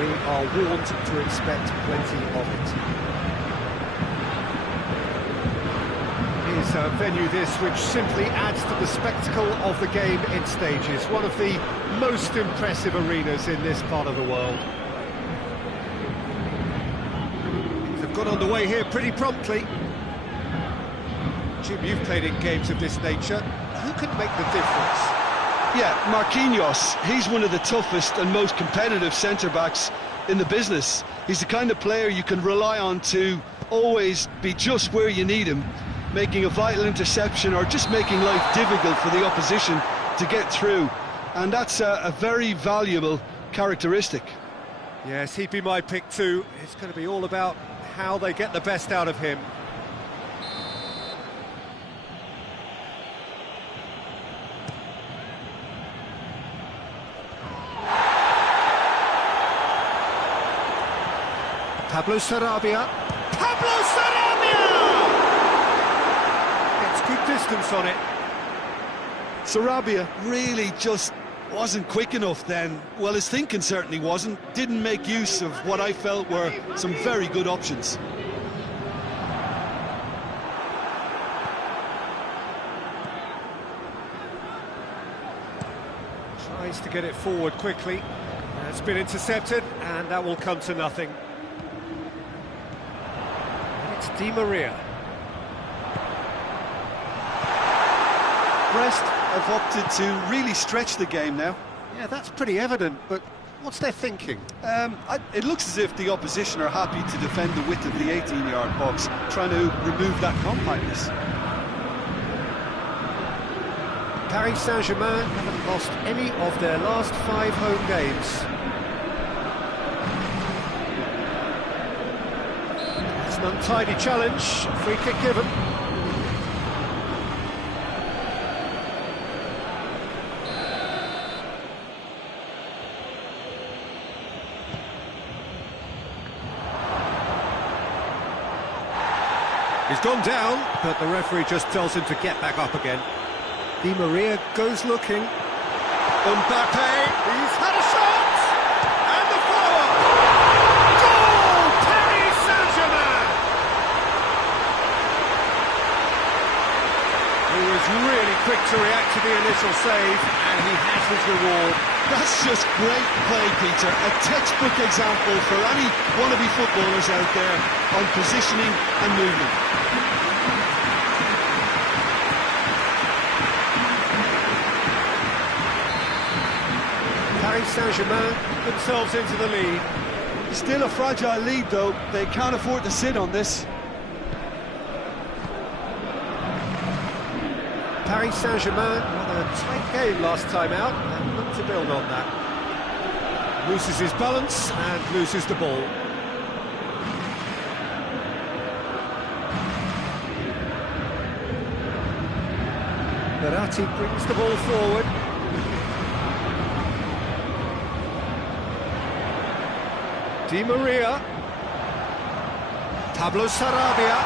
we are warned to expect plenty of it. Here's a venue this which simply adds to the spectacle of the game in stages. One of the most impressive arenas in this part of the world. They've got underway here pretty promptly. Jim, you've played in games of this nature. Who can make the difference? Yeah, Marquinhos, he's one of the toughest and most competitive centre-backs in the business. He's the kind of player you can rely on to always be just where you need him, making a vital interception or just making life difficult for the opposition to get through. And that's a very valuable characteristic. Yes, he'd be my pick too. It's going to be all about how they get the best out of him. Pablo Sarabia. Pablo Sarabia! Gets good distance on it. Sarabia really just wasn't quick enough then. Well, his thinking certainly wasn't. Didn't make use of what I felt were some very good options. Tries to get it forward quickly. It's been intercepted, and that will come to nothing. It's Di Maria. Brest have opted to really stretch the game now. Yeah, that's pretty evident, but what's their thinking? It looks as if the opposition are happy to defend the width of the 18-yard box, trying to remove that compactness. Paris Saint-Germain haven't lost any of their last 5 home games. It's an untidy challenge, free kick given. He's gone down, but the referee just tells him to get back up again. Di Maria goes looking. Mbappe, he's had a shot! And the follow-up! Goal! Paris Saint-Germain! He was really quick to react to the initial save, and he has his reward. That's just great play, Peter. A textbook example for any wannabe footballers out there on positioning and movement. Paris Saint-Germain themselves into the lead. Still a fragile lead, though. They can't afford to sit on this. Paris Saint-Germain won a tight game last time out and look to build on that. Loses his balance and loses the ball. Verratti brings the ball forward. Di Maria. Pablo Sarabia.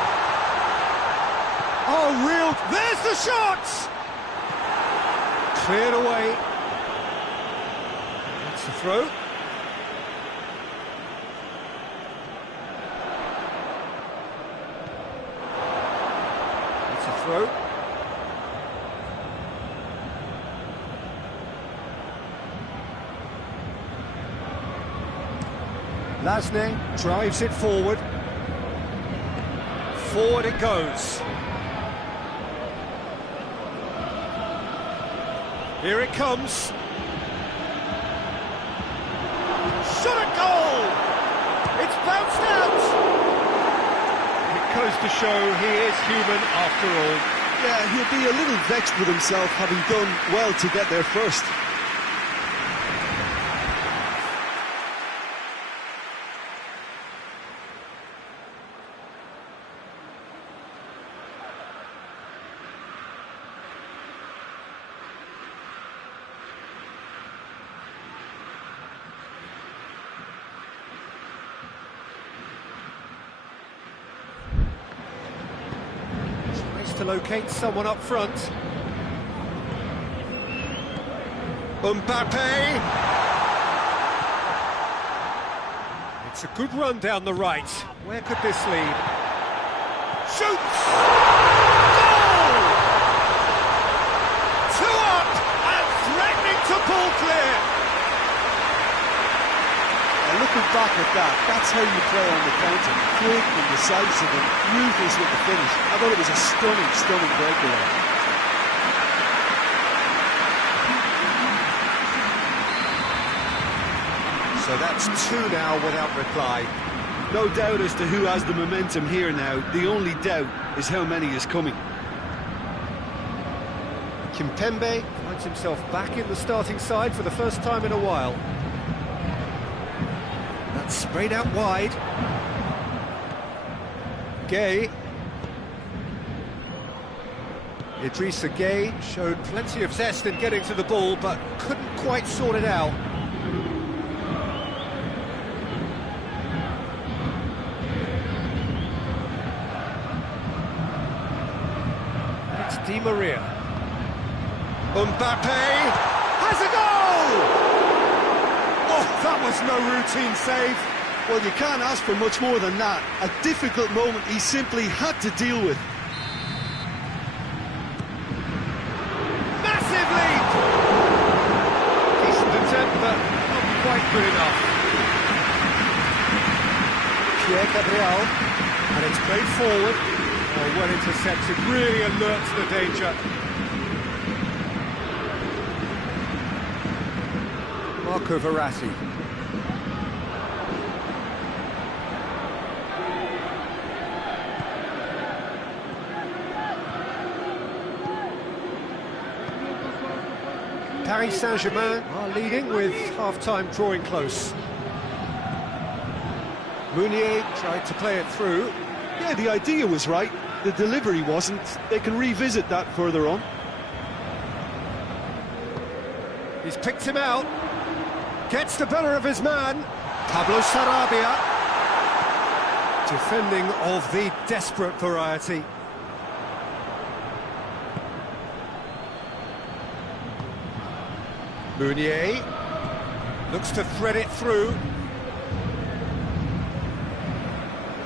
Oh, real... There's the shot! Cleared away. That's the throw. That's a throw. Lasne drives it forward. Forward it goes. Here it comes. Shot at goal! It's bounced out! It goes to show he is human after all. Yeah, he'll be a little vexed with himself having done well to get there first. To locate someone up front. Mbappe! It's a good run down the right. Where could this lead? Shoots! Goal! 2 up and threatening to pull clear. Looking back at that, that's how you play on the counter. Quick and decisive and ruthless with the finish. I thought it was a stunning, stunning breakaway. So that's 2 now without reply. No doubt as to who has the momentum here now. The only doubt is how many is coming. Kimpembe finds himself back in the starting side for the first time in a while. That's sprayed out wide. Gueye. Idrissa Gueye showed plenty of zest in getting to the ball, but couldn't quite sort it out. It's Di Maria. Mbappe has a goal! Oh, that was no routine save. Well, you can't ask for much more than that. A difficult moment he simply had to deal with. Massive lead! Decent attempt, but not quite good enough. Pierre Gabriel, and it's played forward. Oh, well intercepted, really alert to the danger. Marco Verratti. Paris Saint-Germain are leading with half-time drawing close. Meunier tried to play it through. Yeah, the idea was right. The delivery wasn't. They can revisit that further on. He's picked him out. Gets the better of his man. Pablo Sarabia. Defending of the desperate variety. Meunier looks to thread it through.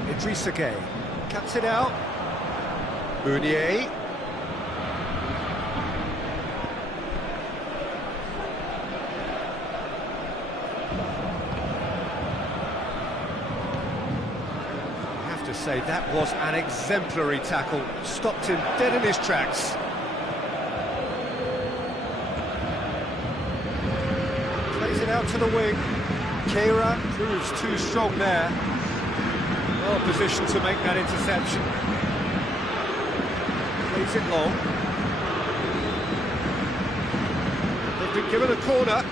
Idrissa Gueye cuts it out. Meunier. To say that was an exemplary tackle, stopped him dead in his tracks. Plays it out to the wing. Keira proves too strong there. Well positioned to make that interception. Plays it long. They've been given a corner.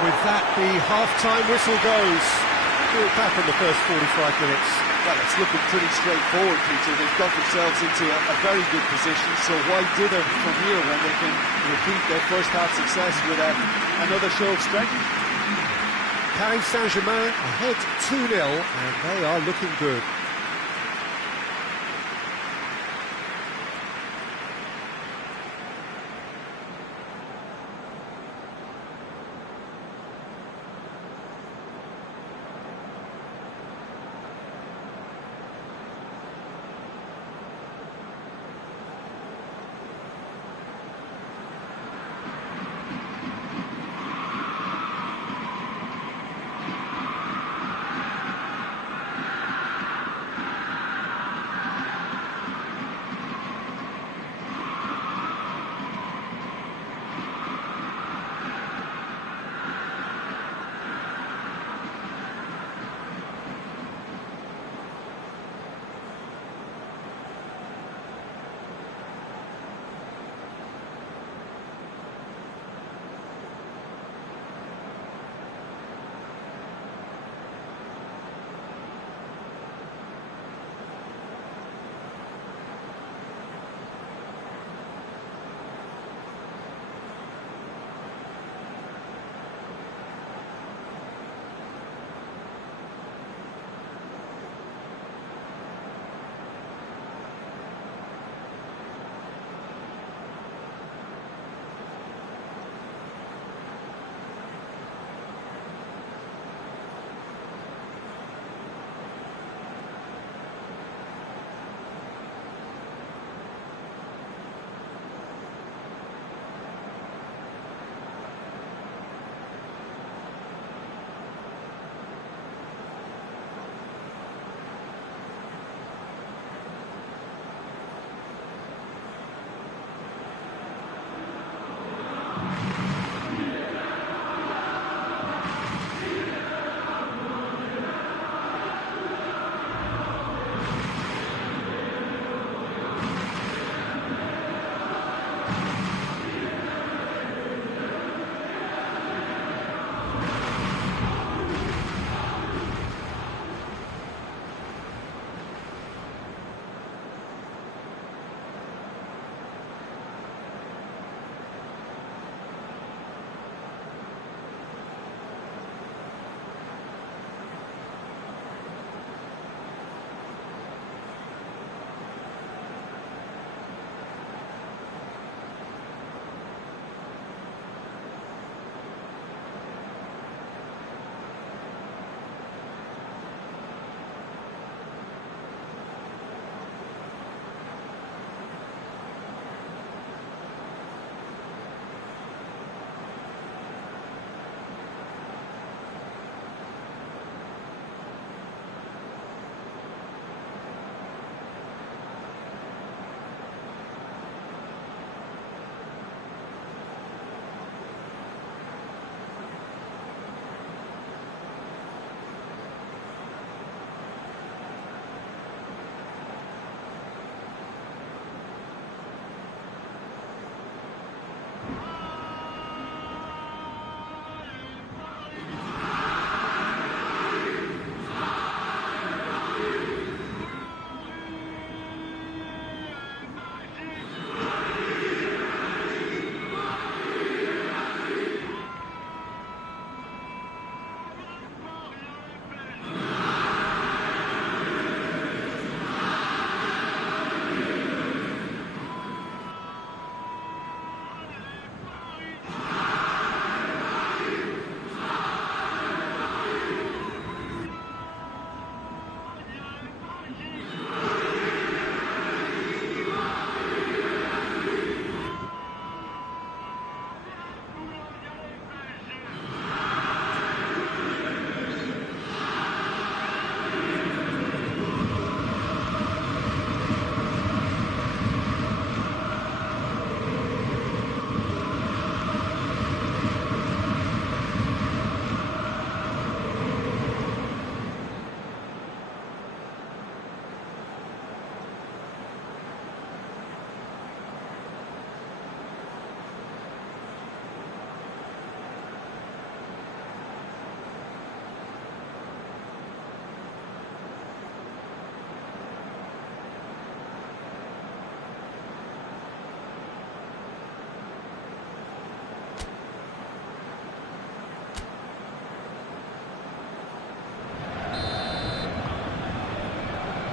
With that, the half-time whistle goes. Do it back in the first 45 minutes. Well, it's looking pretty straightforward, Peter. They've got themselves into a very good position, so why dither from here when they can repeat their first-half success with another show of strength? Paris Saint-Germain ahead 2-0, and they are looking good.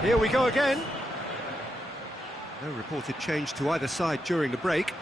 Here we go again. No reported change to either side during the break.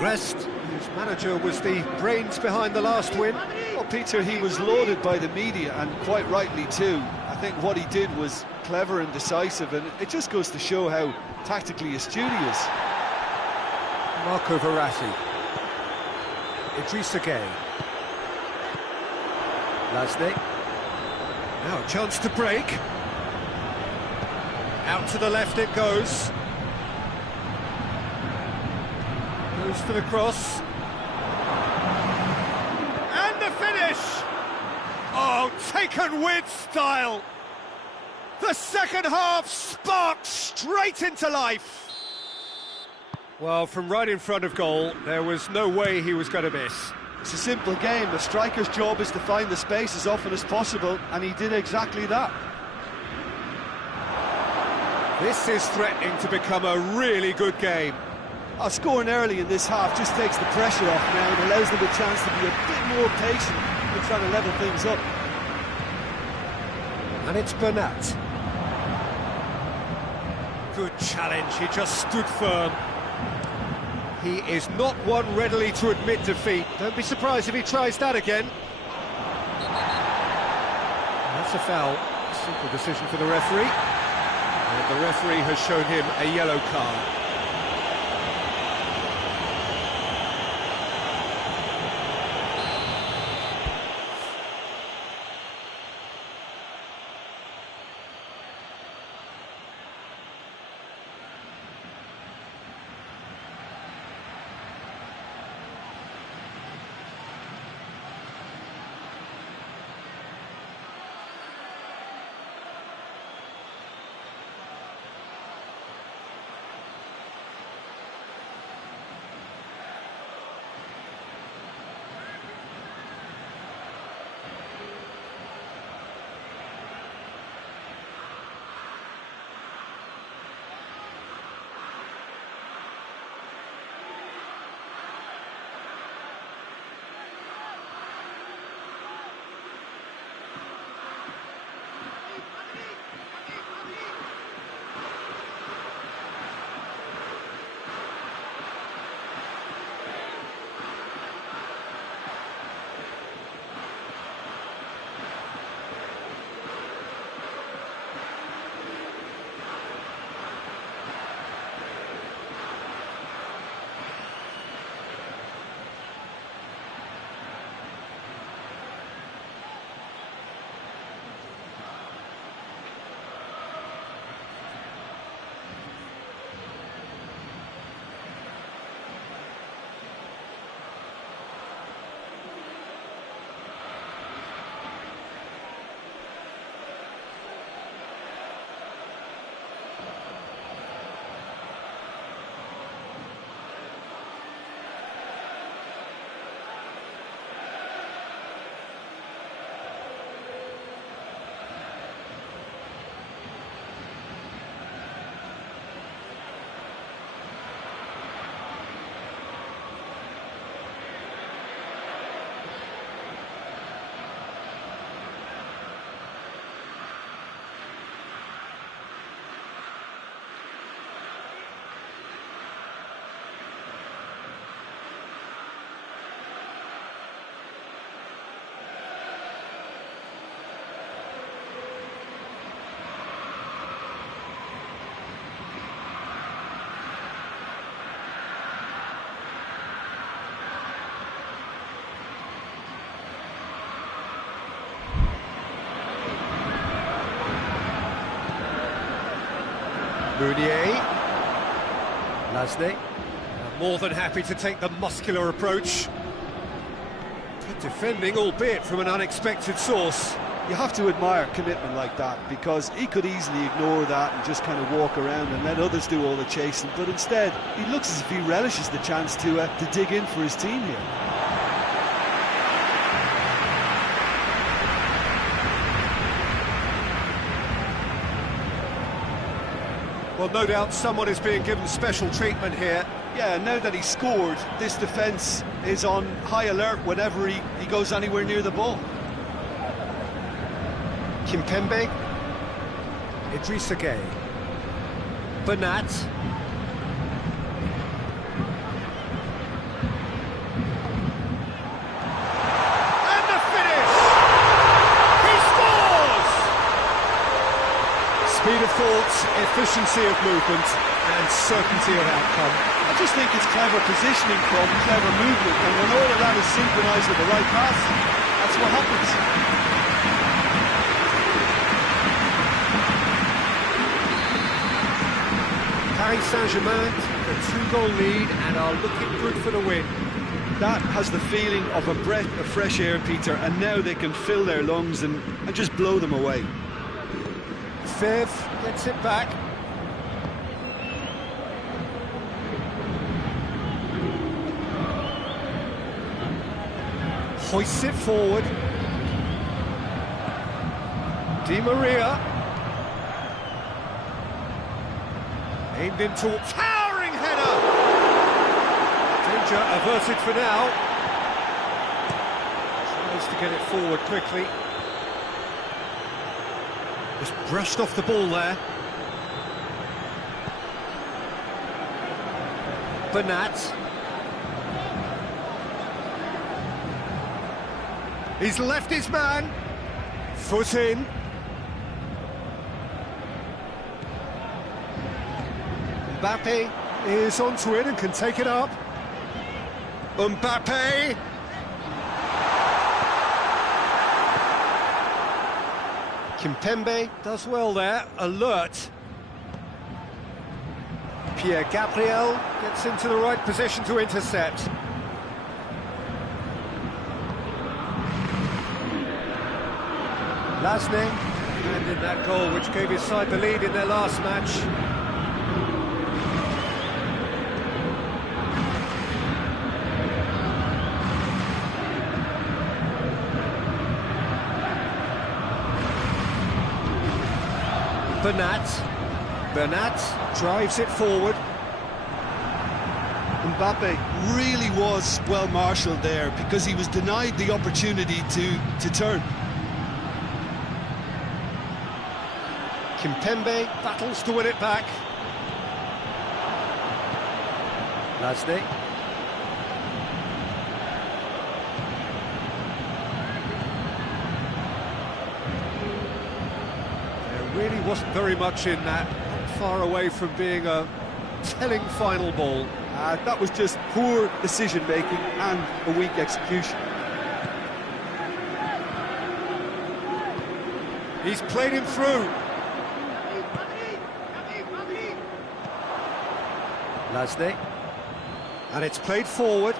Rest, whose manager was the brains behind the last win. Well, Peter, he was lauded by the media, and quite rightly too. I think what he did was clever and decisive, and it just goes to show how tactically astute he is. Marco Verratti. Idrissa Gueye. Lasnik. Now a chance to break. Out to the left it goes. Goes for the cross. And the finish! Oh, taken with style! The second half sparked straight into life! Well, from right in front of goal, there was no way he was going to miss. It's a simple game. The striker's job is to find the space as often as possible, and he did exactly that. This is threatening to become a really good game. Scoring early in this half just takes the pressure off now and allows them a chance to be a bit more patient in trying to level things up. And it's Bernat. Good challenge, he just stood firm. He is not one readily to admit defeat. Don't be surprised if he tries that again. That's a foul. Simple decision for the referee. And the referee has shown him a yellow card. Mounier, Lasny, more than happy to take the muscular approach. Good defending, albeit from an unexpected source. You have to admire commitment like that, because he could easily ignore that and just kind of walk around and let others do all the chasing, but instead he looks as if he relishes the chance to dig in for his team here. Well, no doubt someone is being given special treatment here. Yeah, now that he's scored, this defence is on high alert whenever he goes anywhere near the ball. Kimpembe, Idrissa Gueye, Bernat, and the finish! He scores! Speed of thought, efficiency of movement, and certainty of outcome. I just think it's clever positioning from clever movement, and when all of that is synchronised with the right pass, that's what happens. Paris Saint-Germain took a 2-goal lead and are looking good for the win. That has the feeling of a breath of fresh air, Peter, and now they can fill their lungs and just blow them away. Fifth gets it back. Hoists it forward. Di Maria. Aimed into a towering header. Danger averted for now. Tries to get it forward quickly. Just brushed off the ball there. Bernat. He's left his man. Foot in. Mbappe is onto it and can take it up. Mbappe! Kimpembe does well there, alert. Pierre Gabriel gets into the right position to intercept. Lasne, and in that goal which gave his side the lead in their last match. Bernat drives it forward. Mbappe really was well marshalled there because he was denied the opportunity to turn. Kimpembe battles to win it back. Lasne. There really wasn't very much in that, far away from being a telling final ball. That was just poor decision-making and a weak execution. He's played him through. Lasne, and it's played forward.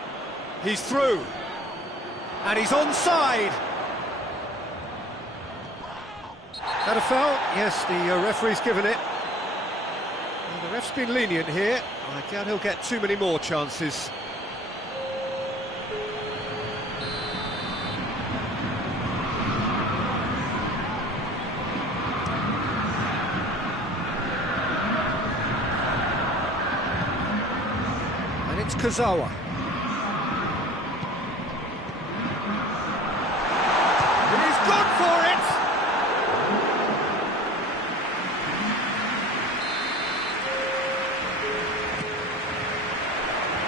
He's through, and he's onside. That a foul? Yes, the referee's given it. Well, the ref's been lenient here. I doubt he'll get too many more chances. It's Kurzawa. He's gone for it!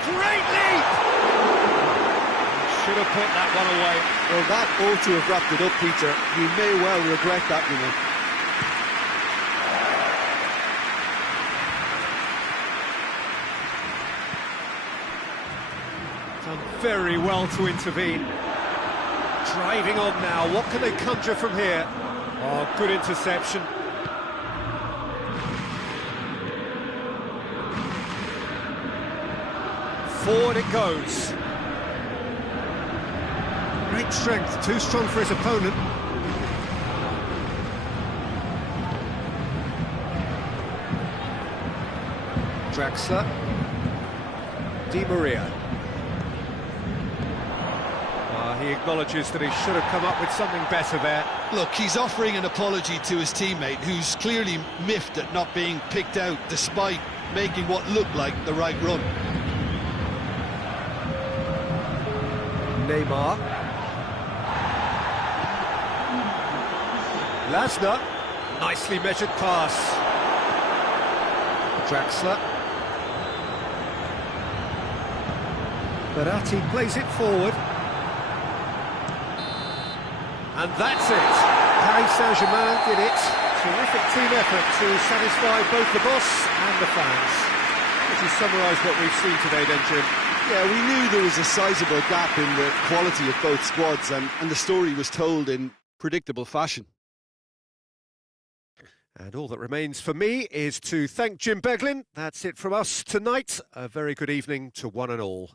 Great leap! Should have put that one away. Well, that ought to have wrapped it up, Peter. You may well regret that, you know. Done very well to intervene. Driving on now, what can they conjure from here? Oh, good interception. Forward it goes. Great strength, too strong for his opponent. Draxler. Di Maria. He acknowledges that he should have come up with something better there. Look, he's offering an apology to his teammate, who's clearly miffed at not being picked out despite making what looked like the right run. Neymar. Lasne. Nicely measured pass. Draxler. Verratti plays it forward. And that's it. Paris Saint-Germain did it. Terrific team effort to satisfy both the boss and the fans. Would you summarise what we've seen today then, Jim? Yeah, we knew there was a sizable gap in the quality of both squads, and the story was told in predictable fashion. And all that remains for me is to thank Jim Beglin. That's it from us tonight. A very good evening to one and all.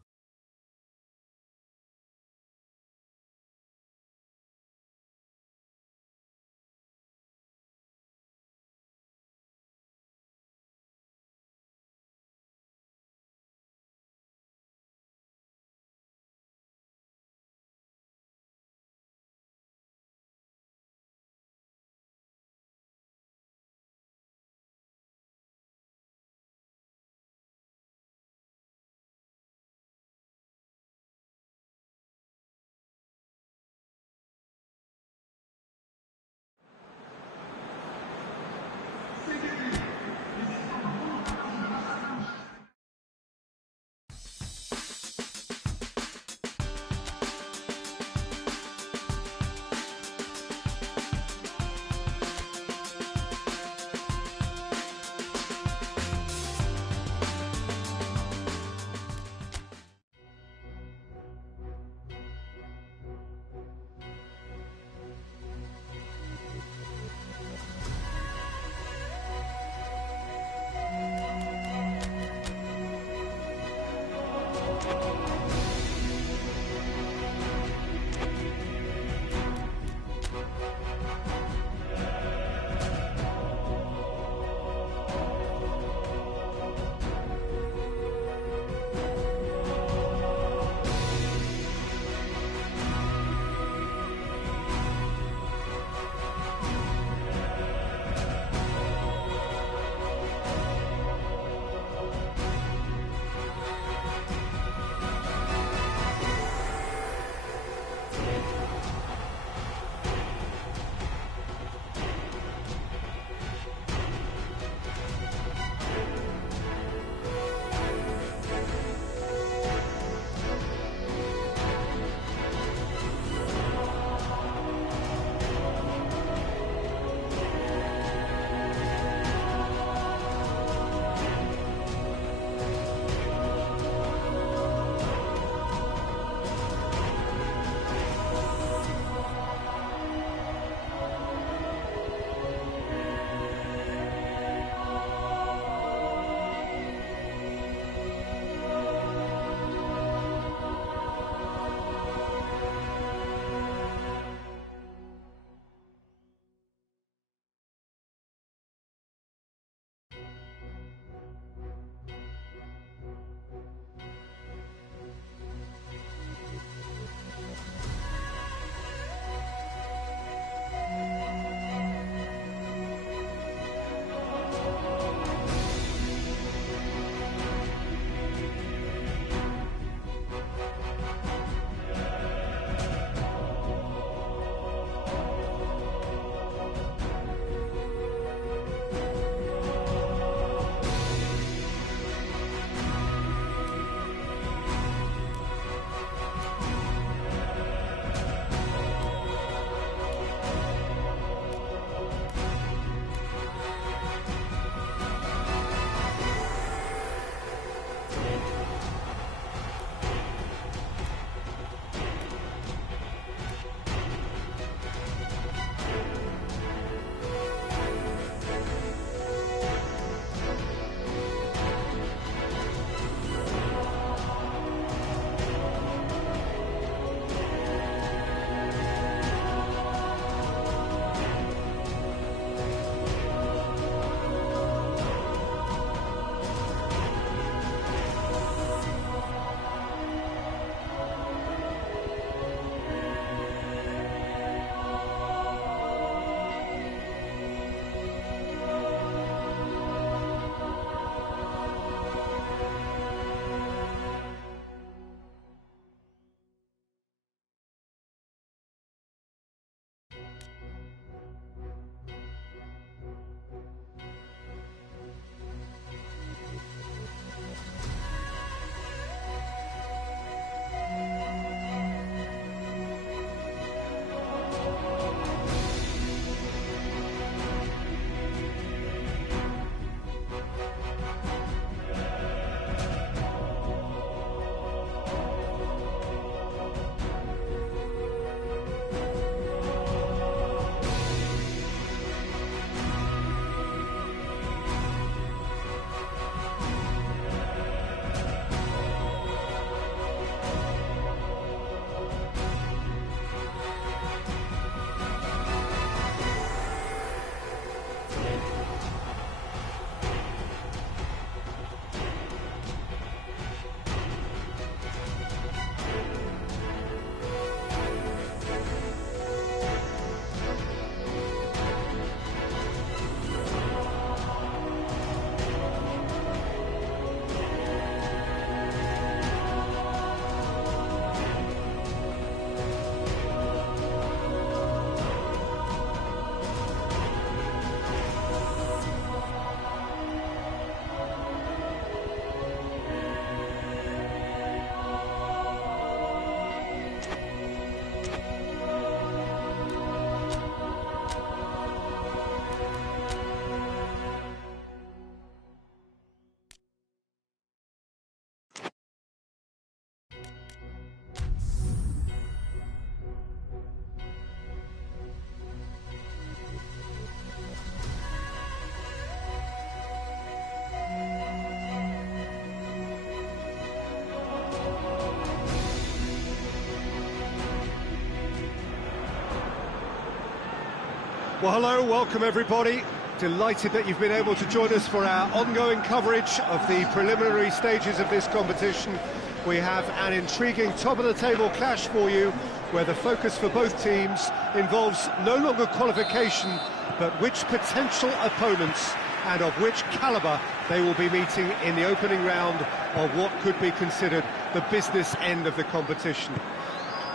Well, hello, welcome everybody. Delighted that you've been able to join us for our ongoing coverage of the preliminary stages of this competition. We have an intriguing top-of-the-table clash for you, where the focus for both teams involves no longer qualification, but which potential opponents and of which calibre they will be meeting in the opening round of what could be considered the business end of the competition.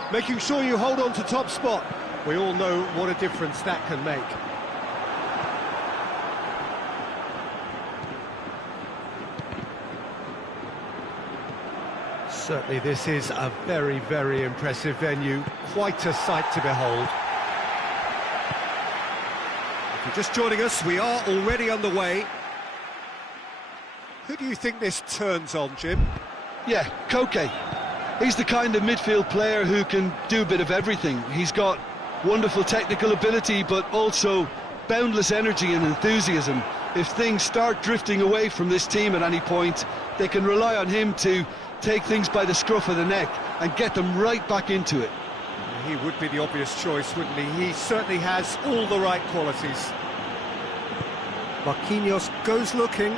Making sure you hold on to top spot. We all know what a difference that can make. Certainly this is a very, very impressive venue. Quite a sight to behold. If you're just joining us, we are already underway. Who do you think this turns on, Jim? Yeah, Koke. He's the kind of midfield player who can do a bit of everything. He's got wonderful technical ability, but also boundless energy and enthusiasm. If things start drifting away from this team at any point, they can rely on him to take things by the scruff of the neck and get them right back into it. He would be the obvious choice, wouldn't he? He certainly has all the right qualities. Marquinhos goes looking.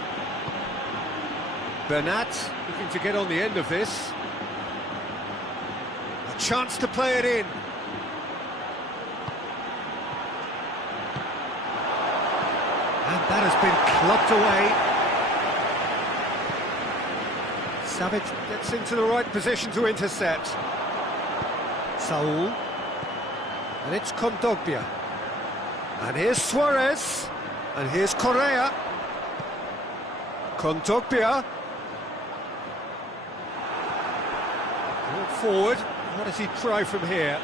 Bernat looking to get on the end of this. A chance to play it in. And that has been clubbed away. Savic gets into the right position to intercept. Saul. And it's Kondogbia. And here's Suarez. And here's Correa. Kondogbia. Brought forward. What does he try from here?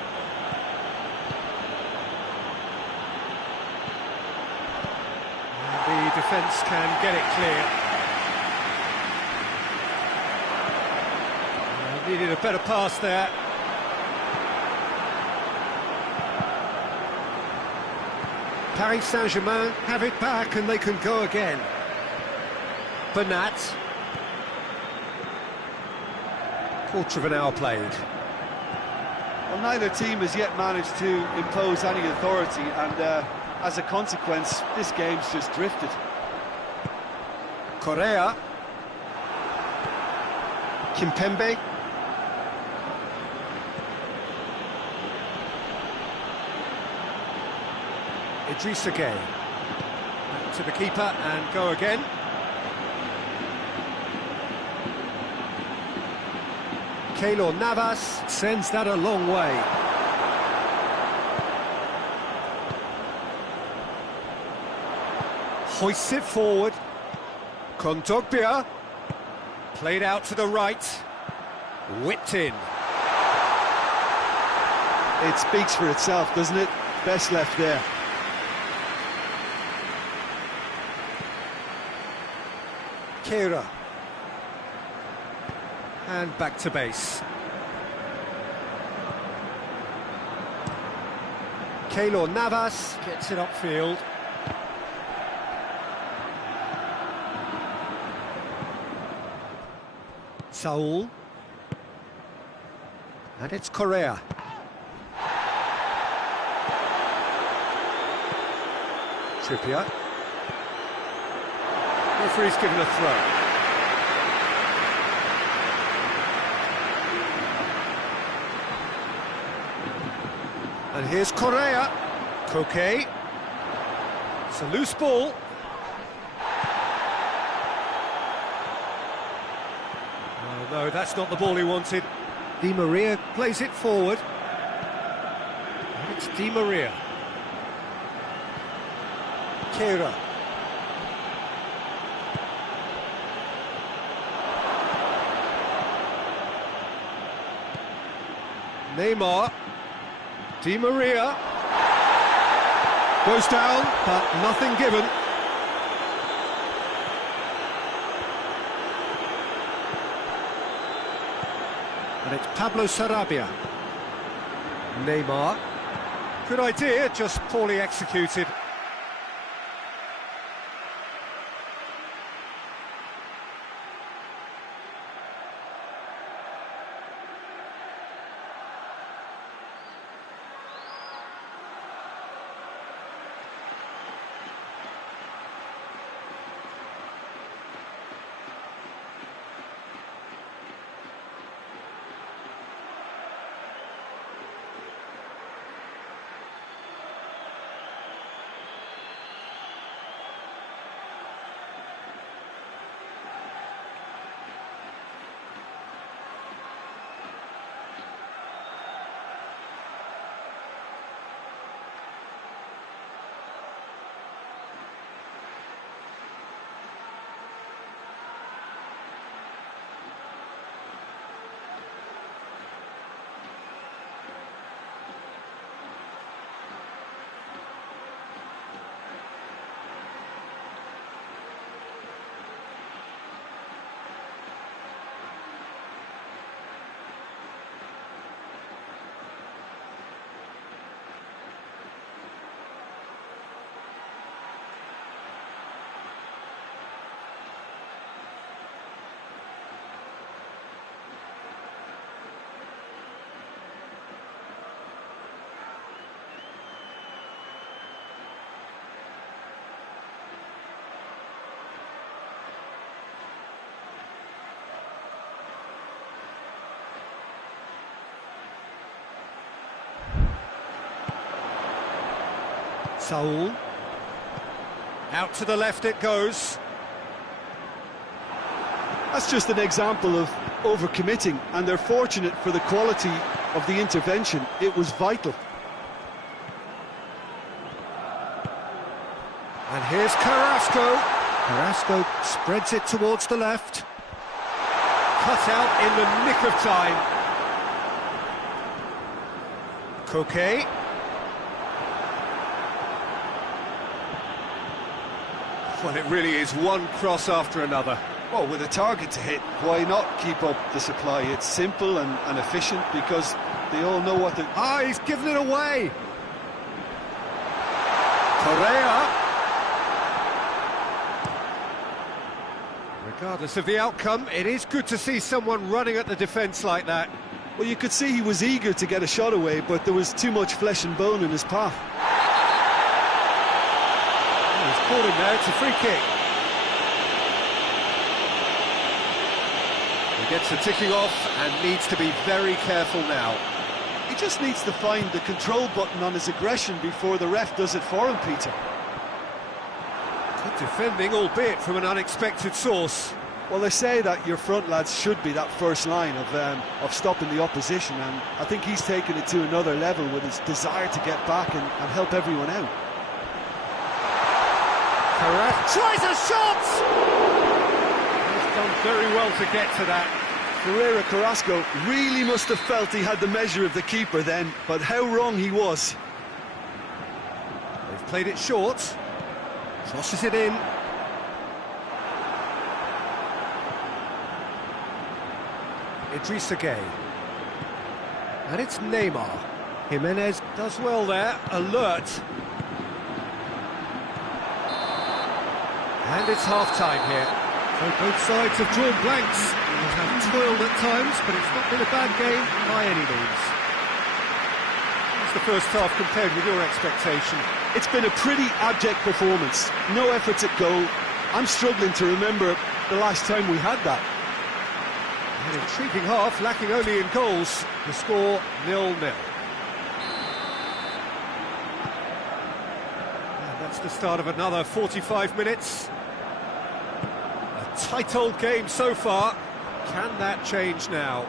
And the defence can get it clear. Needed a better pass there. Paris Saint-Germain have it back and they can go again. Bernat. Quarter of an hour played. Well, neither team has yet managed to impose any authority, and as a consequence, this game's just drifted. Correa. Kimpembe. Idrissa Gueye. Back to the keeper and go again. Keylor Navas sends that a long way. Hoists it forward. Kondogbia. Played out to the right. Whipped in. It speaks for itself, doesn't it? Best left there. Kehrer. And back to base. Keylor Navas gets it upfield. Saul. And it's Correa. Trippier. Referee's given a throw. And here's Correa. Koke. It's a loose ball. Oh no, that's not the ball he wanted. Di Maria plays it forward. And it's Di Maria. Kehrer. Neymar. Di Maria. Goes down, but nothing given. And it's Pablo Sarabia. Neymar. Good idea, just poorly executed. Saul. Out to the left it goes. That's just an example of overcommitting, and they're fortunate for the quality of the intervention. It was vital. And here's Carrasco. Carrasco spreads it towards the left. Cut out in the nick of time. Koke. Well, it really is one cross after another. Well, with a target to hit, why not keep up the supply? It's simple and efficient because they all know what they're... Ah, he's given it away. Correa. Regardless of the outcome, it is good to see someone running at the defence like that. Well, you could see he was eager to get a shot away, but there was too much flesh and bone in his path. Oh, he's caught him there, it's a free kick. He gets the ticking off and needs to be very careful now. He just needs to find the control button on his aggression before the ref does it for him, Peter. Good defending, albeit from an unexpected source. Well, they say that your front lads should be that first line of stopping the opposition, and I think he's taken it to another level with his desire to get back and help everyone out. Carrasco tries a shot! He's done very well to get to that. Ferreira Carrasco really must have felt he had the measure of the keeper then, but how wrong he was. They've played it short. Crosses it in. Idrissa Gueye. And it's Neymar. Jimenez does well there, alert. And it's half-time here. So both sides have drawn blanks. They have toiled at times, but it's not been a bad game by any means. How's the first half compared with your expectation? It's been a pretty abject performance. No efforts at goal. I'm struggling to remember the last time we had that. An intriguing half, lacking only in goals. The score 0-0. And that's the start of another 45 minutes. A tight old game so far. Can that change now?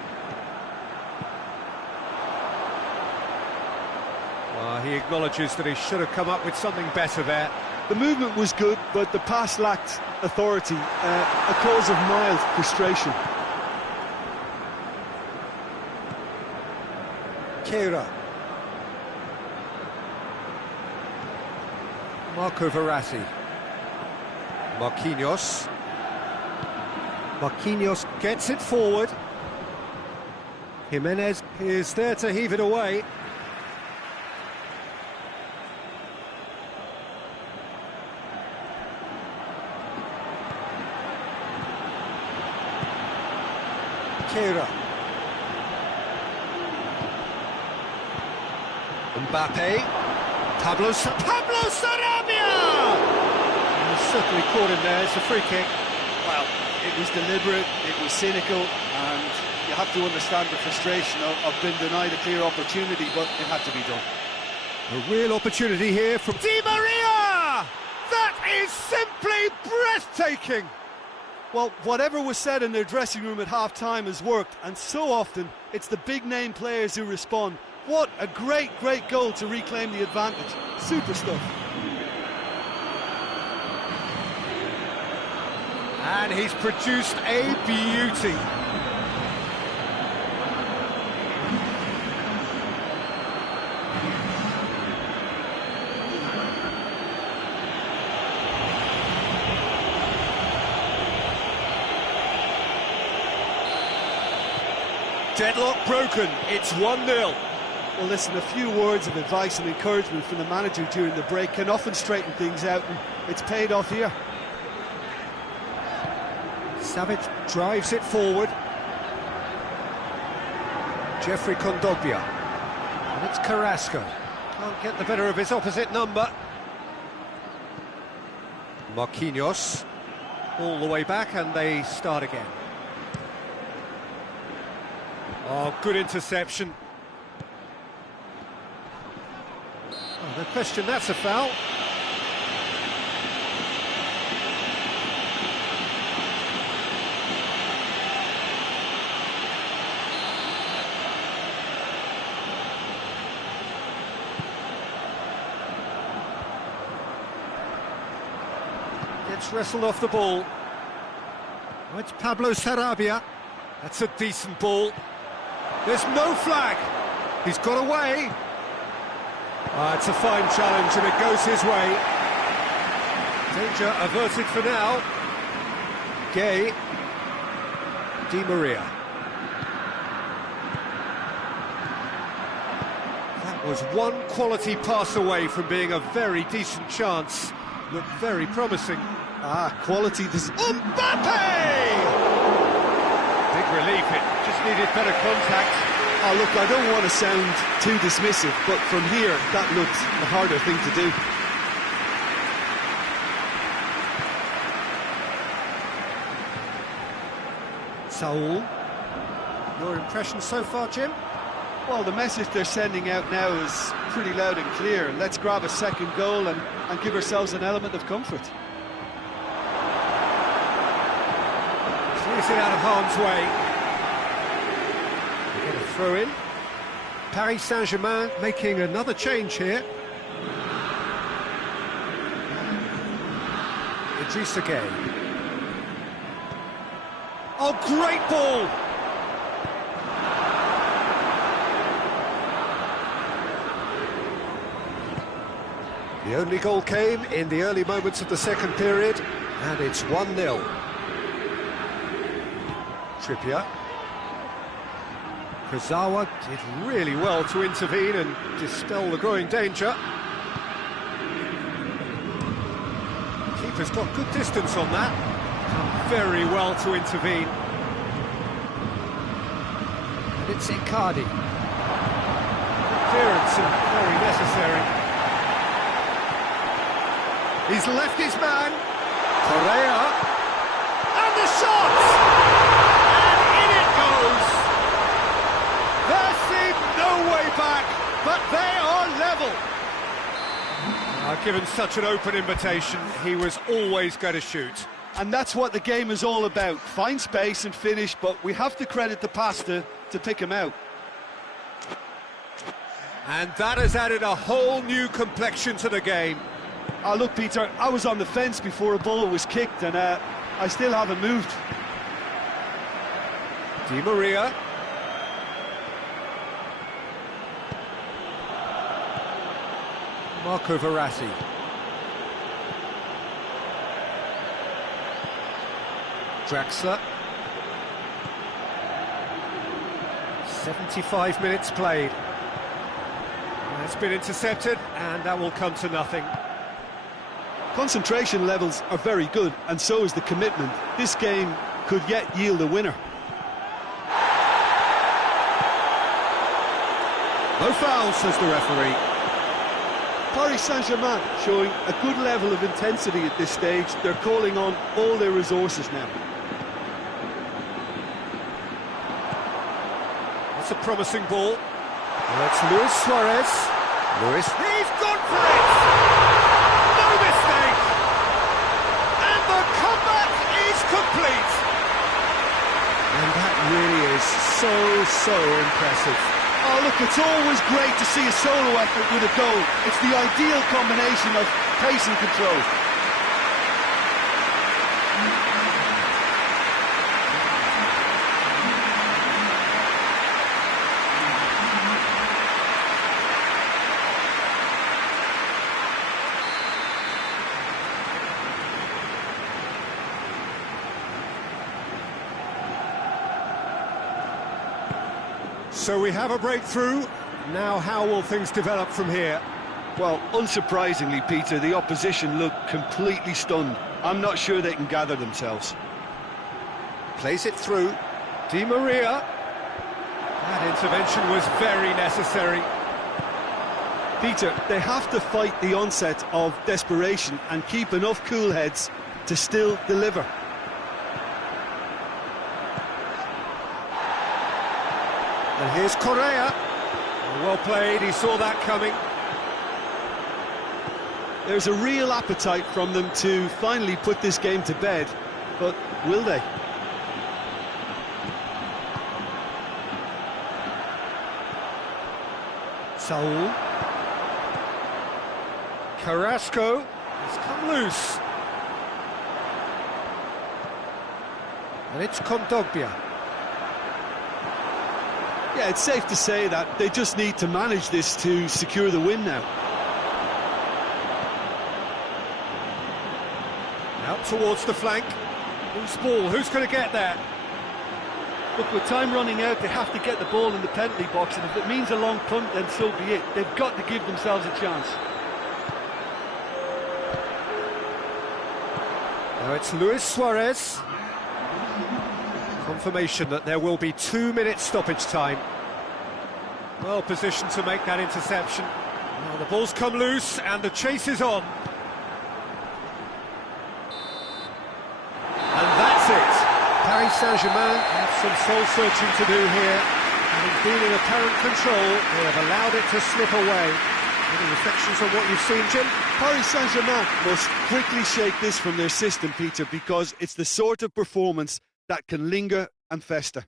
He acknowledges that he should have come up with something better there. The movement was good, but the pass lacked authority, a cause of mild frustration. Keira. Marco Verratti. Marquinhos. Marquinhos gets it forward. Jimenez is there to heave it away. Keira. Mbappe. Pablo Sarabia! He's certainly caught him there, it's a free kick. Well, it was deliberate, it was cynical, and you have to understand the frustration of being denied a clear opportunity, but it had to be done. A real opportunity here from Di Maria! That is simply breathtaking! Well, whatever was said in their dressing room at half-time has worked, and so often it's the big-name players who respond. What a great, great goal to reclaim the advantage. Super stuff. And he's produced a beauty. Deadlock broken, it's 1-0. Well, listen, a few words of advice and encouragement from the manager during the break can often straighten things out, and it's paid off here. Savic drives it forward. Jeffrey Kondogbia. And it's Carrasco. Can't get the better of his opposite number. Marquinhos. All the way back, and they start again. Oh, good interception. Oh, no question, that's a foul. Gets wrestled off the ball. Oh, it's Pablo Sarabia. That's a decent ball. There's no flag. He's got away. It's a fine challenge and it goes his way. Danger averted for now. Gay. Di Maria. That was one quality pass away from being a very decent chance. Looked very promising. Quality. This Mbappe! Big relief, it just needed better contact. Oh, look, I don't want to sound too dismissive, but from here, that looked the harder thing to do. Saul, your impression so far, Jim? Well, the message they're sending out now is pretty loud and clear. Let's grab a second goal and give ourselves an element of comfort. Clears it out of harm's way. We get a throw in. Paris Saint-Germain making another change here. Idrissa Gueye. Oh, great ball! The only goal came in the early moments of the second period, and it's 1-0. Trippier. Kurzawa did really well to intervene and dispel the growing danger. Keeper's got good distance on that. Done very well to intervene. And it's Icardi. Clearance and very necessary. He's left his man. Correa. And the shot! And in it goes! There seemed no way back, but they are level. Given such an open invitation, he was always going to shoot. And that's what the game is all about. Find space and finish, but we have to credit the pass to pick him out. And that has added a whole new complexion to the game. Look, Peter, I was on the fence before a ball was kicked, and I still haven't moved. Di Maria. Marco Verratti. Draxler. 75 minutes played. It's been intercepted, and that will come to nothing. Concentration levels are very good, and so is the commitment. This game could yet yield a winner. No foul, says the referee. Paris Saint-Germain showing a good level of intensity at this stage. They're calling on all their resources now. That's a promising ball. Well, it's Luis Suarez. Luis, he's gone for it! No mistake! And the comeback is complete! And that really is so impressive. Oh, look, it's always great to see a solo effort with a goal. It's the ideal combination of pace and control. So we have a breakthrough. Now how will things develop from here? Well, unsurprisingly, Peter, the opposition look completely stunned. I'm not sure they can gather themselves. Plays it through. Di Maria. That intervention was very necessary. Peter, they have to fight the onset of desperation and keep enough cool heads to still deliver. And here's Correa. Well played, he saw that coming. There's a real appetite from them to finally put this game to bed, but will they? Saul. Carrasco has come loose. And it's Kondogbia. Yeah, it's safe to say that they just need to manage this to secure the win now. Out towards the flank. Who's ball? Who's going to get there? Look, with time running out, they have to get the ball in the penalty box, and if it means a long punt, then so be it. They've got to give themselves a chance. Now it's Luis Suarez. Confirmation that there will be 2 minutes stoppage time. Well positioned to make that interception. Well, the ball's come loose and the chase is on. And that's it. Paris Saint-Germain have some soul-searching to do here. Having been in apparent control, they have allowed it to slip away. Any reflections on what you've seen, Jim? Paris Saint-Germain must quickly shake this from their system, Peter, because it's the sort of performance that can linger and fester.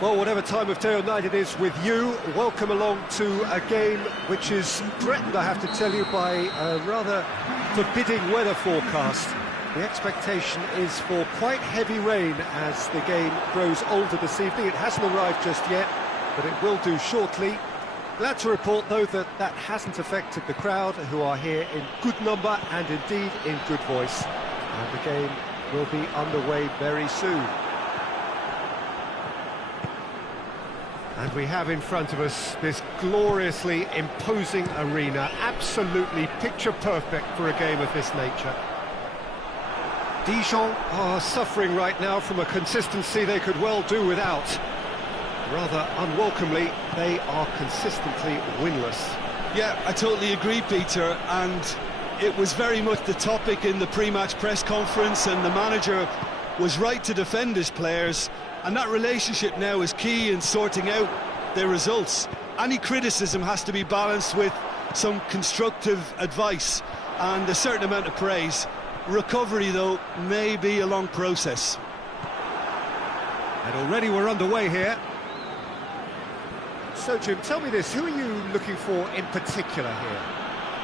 Well, whatever time of day or night it is with you, welcome along to a game which is threatened, I have to tell you, by a rather forbidding weather forecast. The expectation is for quite heavy rain as the game grows older this evening. It hasn't arrived just yet, but it will do shortly. Glad to report, though, that that hasn't affected the crowd, who are here in good number and indeed in good voice. And the game will be underway very soon. And we have in front of us this gloriously imposing arena, absolutely picture perfect for a game of this nature. Dijon are suffering right now from a consistency they could well do without. Rather unwelcomely, they are consistently winless. Yeah, I totally agree, Peter, and it was very much the topic in the pre-match press conference, and the manager was right to defend his players, and that relationship now is key in sorting out their results. Any criticism has to be balanced with some constructive advice and a certain amount of praise. Recovery, though, may be a long process. And already we're underway here. So, Jim, tell me this, who are you looking for in particular here?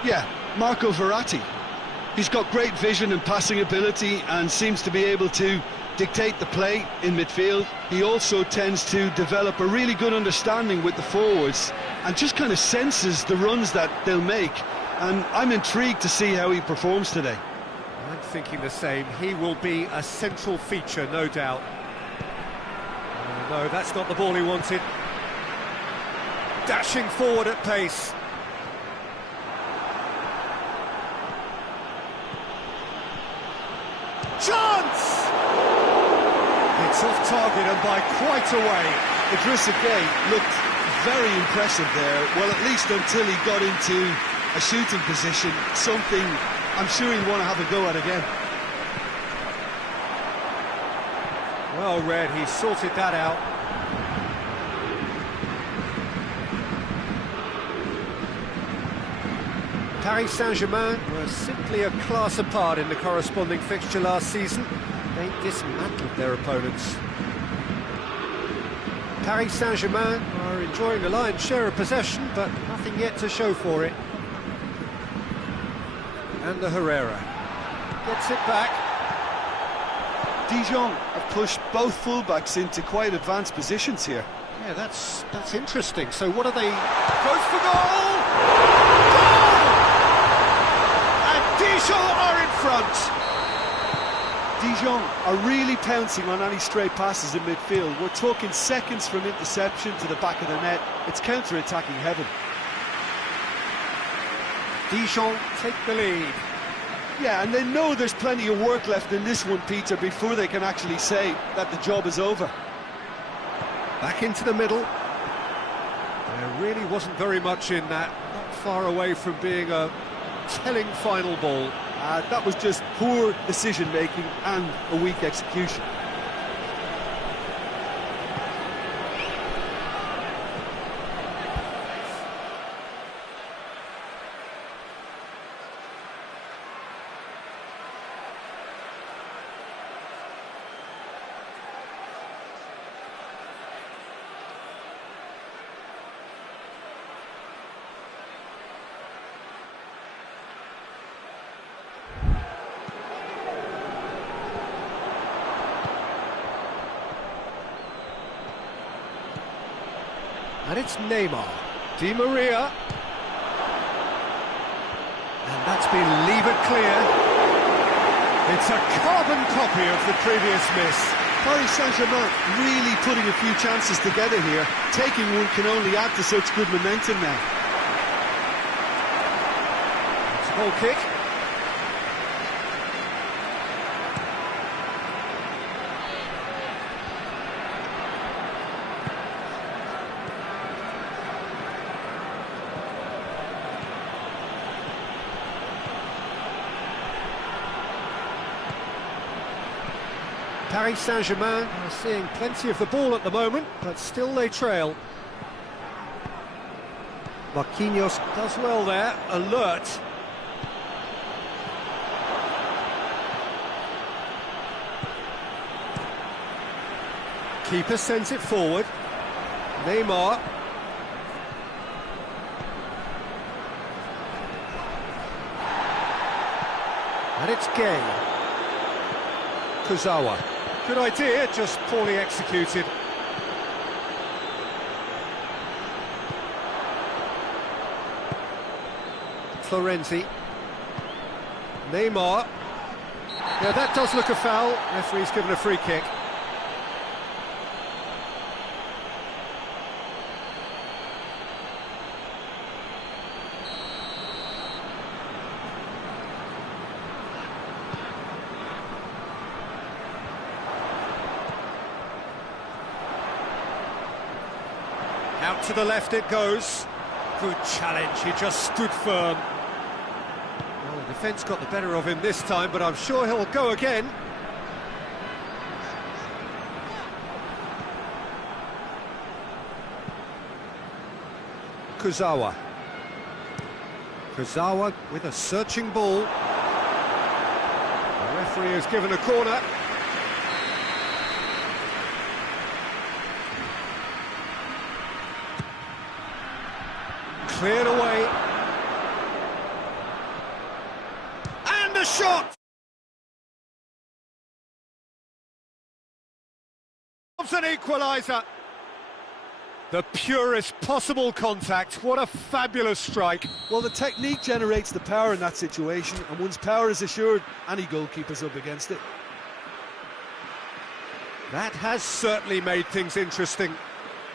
Yeah, Marco Verratti. He's got great vision and passing ability and seems to be able to dictate the play in midfield. He also tends to develop a really good understanding with the forwards and just kind of senses the runs that they'll make. And I'm intrigued to see how he performs today. I'm thinking the same. He will be a central feature, no doubt. No, that's not the ball he wanted. Dashing forward at pace. Chance! It's off target and by quite a way. Idrissa Gueye looked very impressive there, well, at least until he got into a shooting position, something I'm sure he'll want to have a go at again. Well read, he sorted that out. Paris Saint-Germain were simply a class apart in the corresponding fixture last season. They dismantled their opponents. Paris Saint-Germain are enjoying the lion's share of possession, but nothing yet to show for it. And the Herrera gets it back. Dijon have pushed both fullbacks into quite advanced positions here. Yeah, that's interesting. So what are they... Goes for goal! Goal! And Dijon are in front. Dijon are really pouncing on any stray passes in midfield. We're talking seconds from interception to the back of the net. It's counter-attacking heaven. Dijon take the lead. Yeah, and they know there's plenty of work left in this one, Peter, before they can actually say that the job is over. Back into the middle. There really wasn't very much in that. Not far away from being a telling final ball. That was just poor decision-making and a weak execution. And it's Neymar. Di Maria. And that's been levered clear. It's a carbon copy of the previous miss. Paris Saint-Germain really putting a few chances together here. Taking one can only add to such good momentum now. It's a goal kick. Paris Saint-Germain are seeing plenty of the ball at the moment, but still they trail. Marquinhos does well there, alert. Keeper sends it forward. Neymar. And it's Gueye. Kurzawa. Good idea, just poorly executed. Florenzi. Neymar. Yeah, that does look a foul. Referee's given a free kick. Out to the left it goes. Good challenge, he just stood firm. Well, the defence got the better of him this time, but I'm sure he'll go again. Kurzawa. Kurzawa with a searching ball. The referee has given a corner. Cleared away. And a shot! It's an equaliser. The purest possible contact. What a fabulous strike. Well, the technique generates the power in that situation, and once power is assured, any goalkeeper's up against it. That has certainly made things interesting.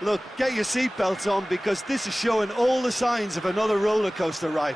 Look, get your seatbelts on, because this is showing all the signs of another roller coaster ride.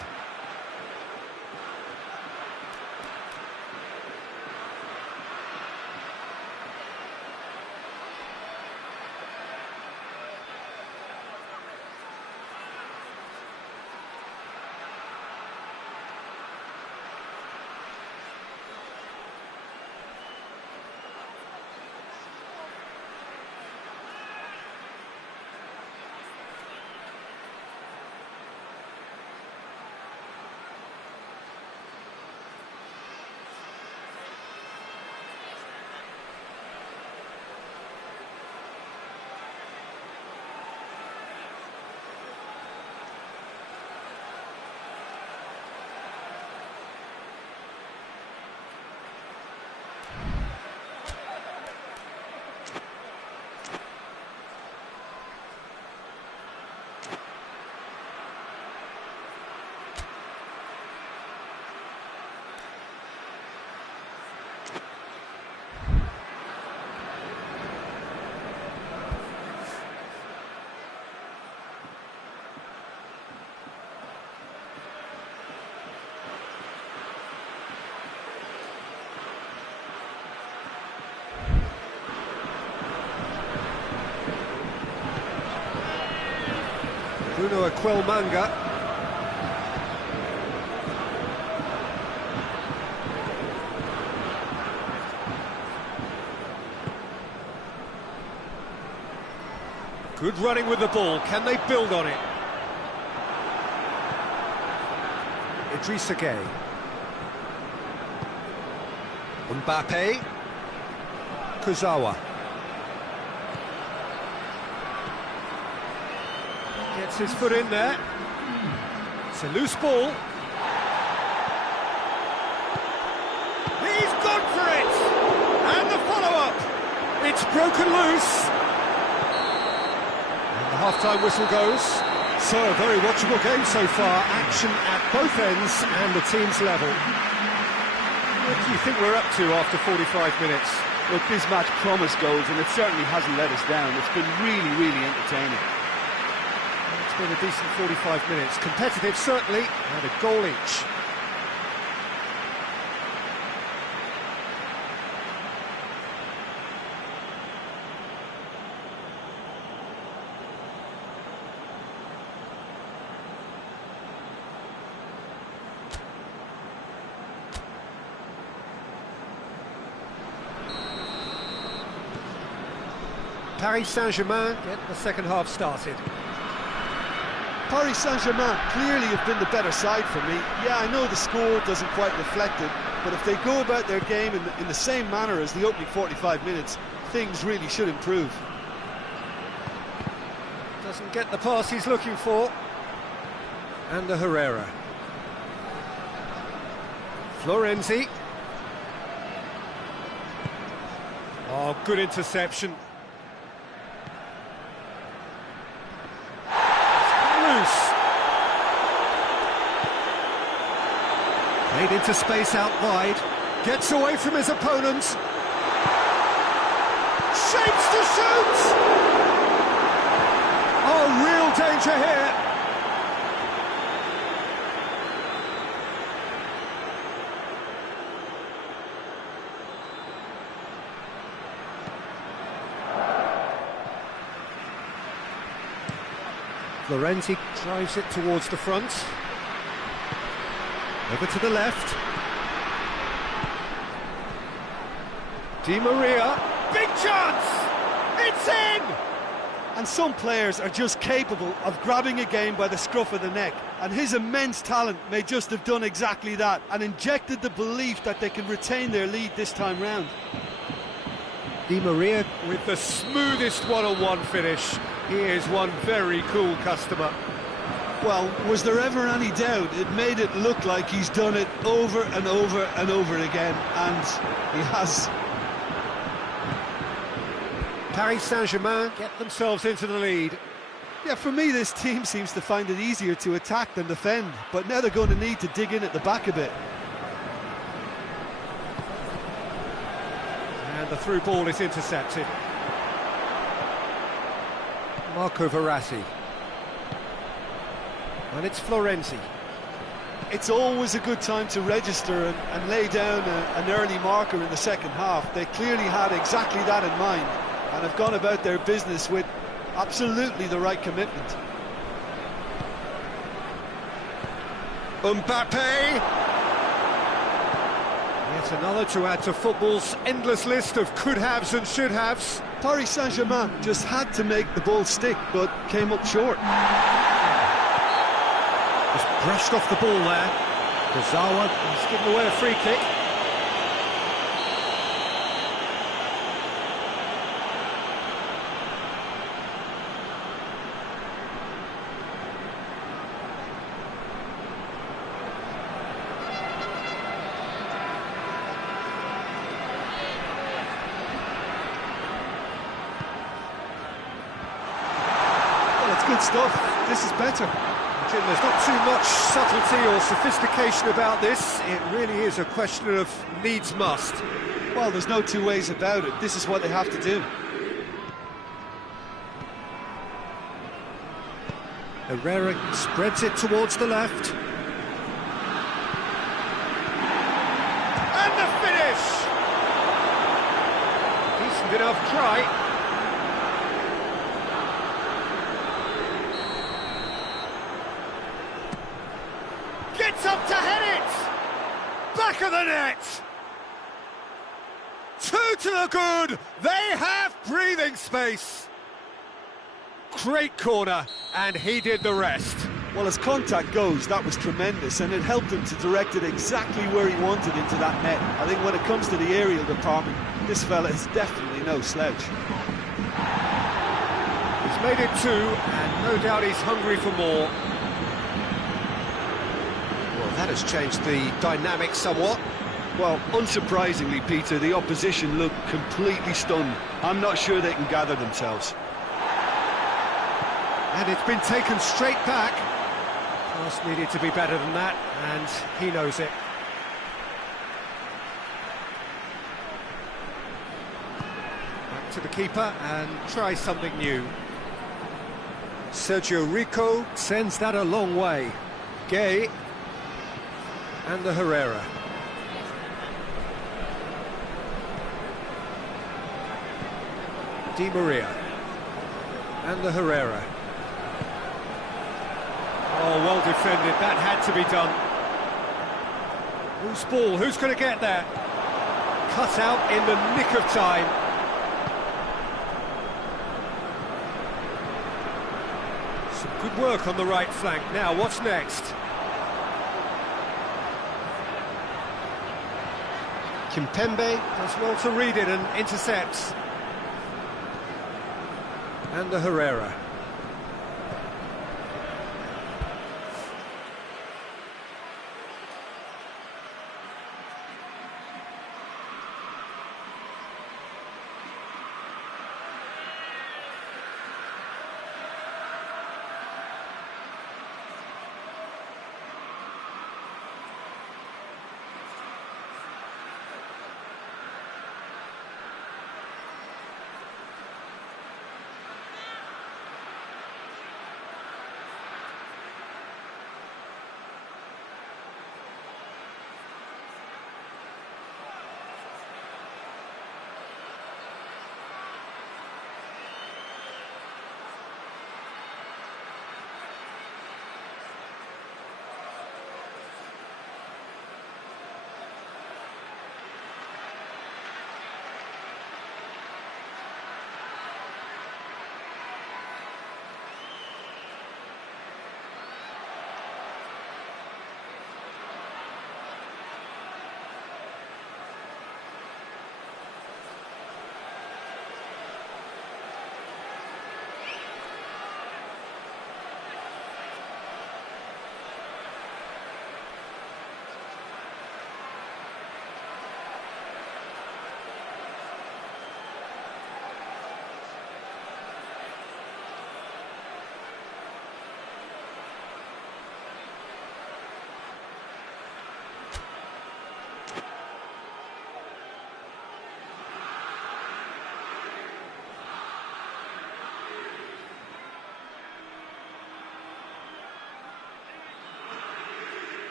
Bruno Aquilmanga. Good running with the ball. Can they build on it? Idrissa Gueye. Mbappe. Kurzawa. Gets his foot in there. It's a loose ball. He's gone for it! And the follow-up! It's broken loose. And the half-time whistle goes. So, a very watchable game so far. Action at both ends and the team's level. What do you think we're up to after 45 minutes? Look, this match promised goals, and it certainly hasn't let us down. It's been really, really entertaining. It's been a decent 45 minutes. Competitive, certainly, and a goal each. Paris Saint-Germain get the second half started. Paris Saint-Germain clearly have been the better side for me. Yeah, I know the score doesn't quite reflect it, but if they go about their game in the same manner as the opening 45 minutes, things really should improve. Doesn't get the pass he's looking for. And the Herrera. Florenzi. Oh, good interception. Made into space out wide. Gets away from his opponents. Shapes to shoot! Oh, real danger here. Florenzi drives it towards the front. Over to the left. Di Maria. Big chance! It's in! And some players are just capable of grabbing a game by the scruff of the neck, and his immense talent may just have done exactly that and injected the belief that they can retain their lead this time round. Di Maria with the smoothest one-on-one finish. He is one very cool customer. Well, was there ever any doubt? It made it look like he's done it over and over and over again, and he has. Paris Saint-Germain get themselves into the lead. Yeah, for me, this team seems to find it easier to attack than defend, but now they're going to need to dig in at the back a bit. And the through ball is intercepted. Marco Verratti. And it's Florenzi. It's always a good time to register and lay down an early marker in the second half. They clearly had exactly that in mind and have gone about their business with absolutely the right commitment. Mbappe! Yet another to add to football's endless list of could-haves and should-haves. Paris Saint-Germain just had to make the ball stick, but came up short. Just brushed off the ball there. Kurzawa has given away a free kick. Good stuff. This is better. Jim, there's not too much subtlety or sophistication about this. It really is a question of needs must. Well, there's no two ways about it. This is what they have to do. Herrera spreads it towards the left. And the finish! Decent enough try. Gets up to head it! Back of the net! Two to the good! They have breathing space! Great corner, and he did the rest. Well, as contact goes, that was tremendous, and it helped him to direct it exactly where he wanted into that net. I think when it comes to the aerial department, this fella is definitely no slouch. He's made it two, and no doubt he's hungry for more. Well, that has changed the dynamic somewhat. Well, unsurprisingly, Peter, the opposition look completely stunned. I'm not sure they can gather themselves. And it's been taken straight back. Pass needed to be better than that, and he knows it. Back to the keeper and try something new. Sergio Rico sends that a long way. Gay and the Herrera. Di Maria and the Herrera. Oh, well defended, that had to be done. Whose ball, who's going to get there? Cut out in the nick of time. Some good work on the right flank. Now, what's next? Kimpembe does well to read it and intercepts. And the Herrera.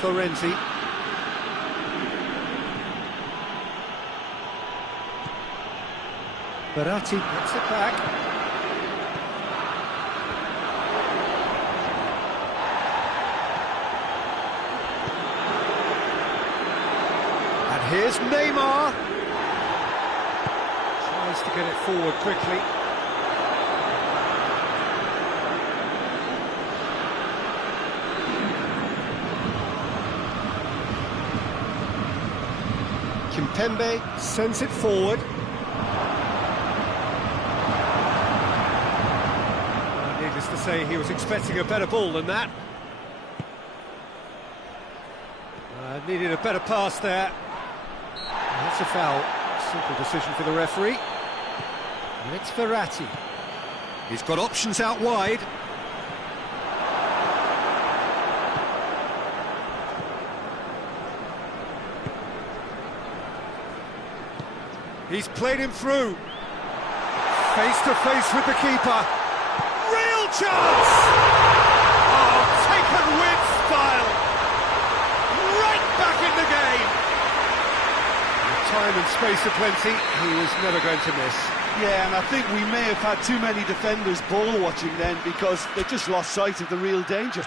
Florenzi. Verratti gets it back. And here's Neymar. Tries to get it forward quickly. Kimpembe sends it forward. Needless to say, he was expecting a better ball than that. Needed a better pass there. That's a foul. Simple decision for the referee. And it's Verratti. He's got options out wide. He's played him through. Face to face with the keeper. Real chance! Oh, taken with style. Right back in the game. With time and space aplenty, he was never going to miss. Yeah, and I think we may have had too many defenders ball watching then, because they just lost sight of the real danger.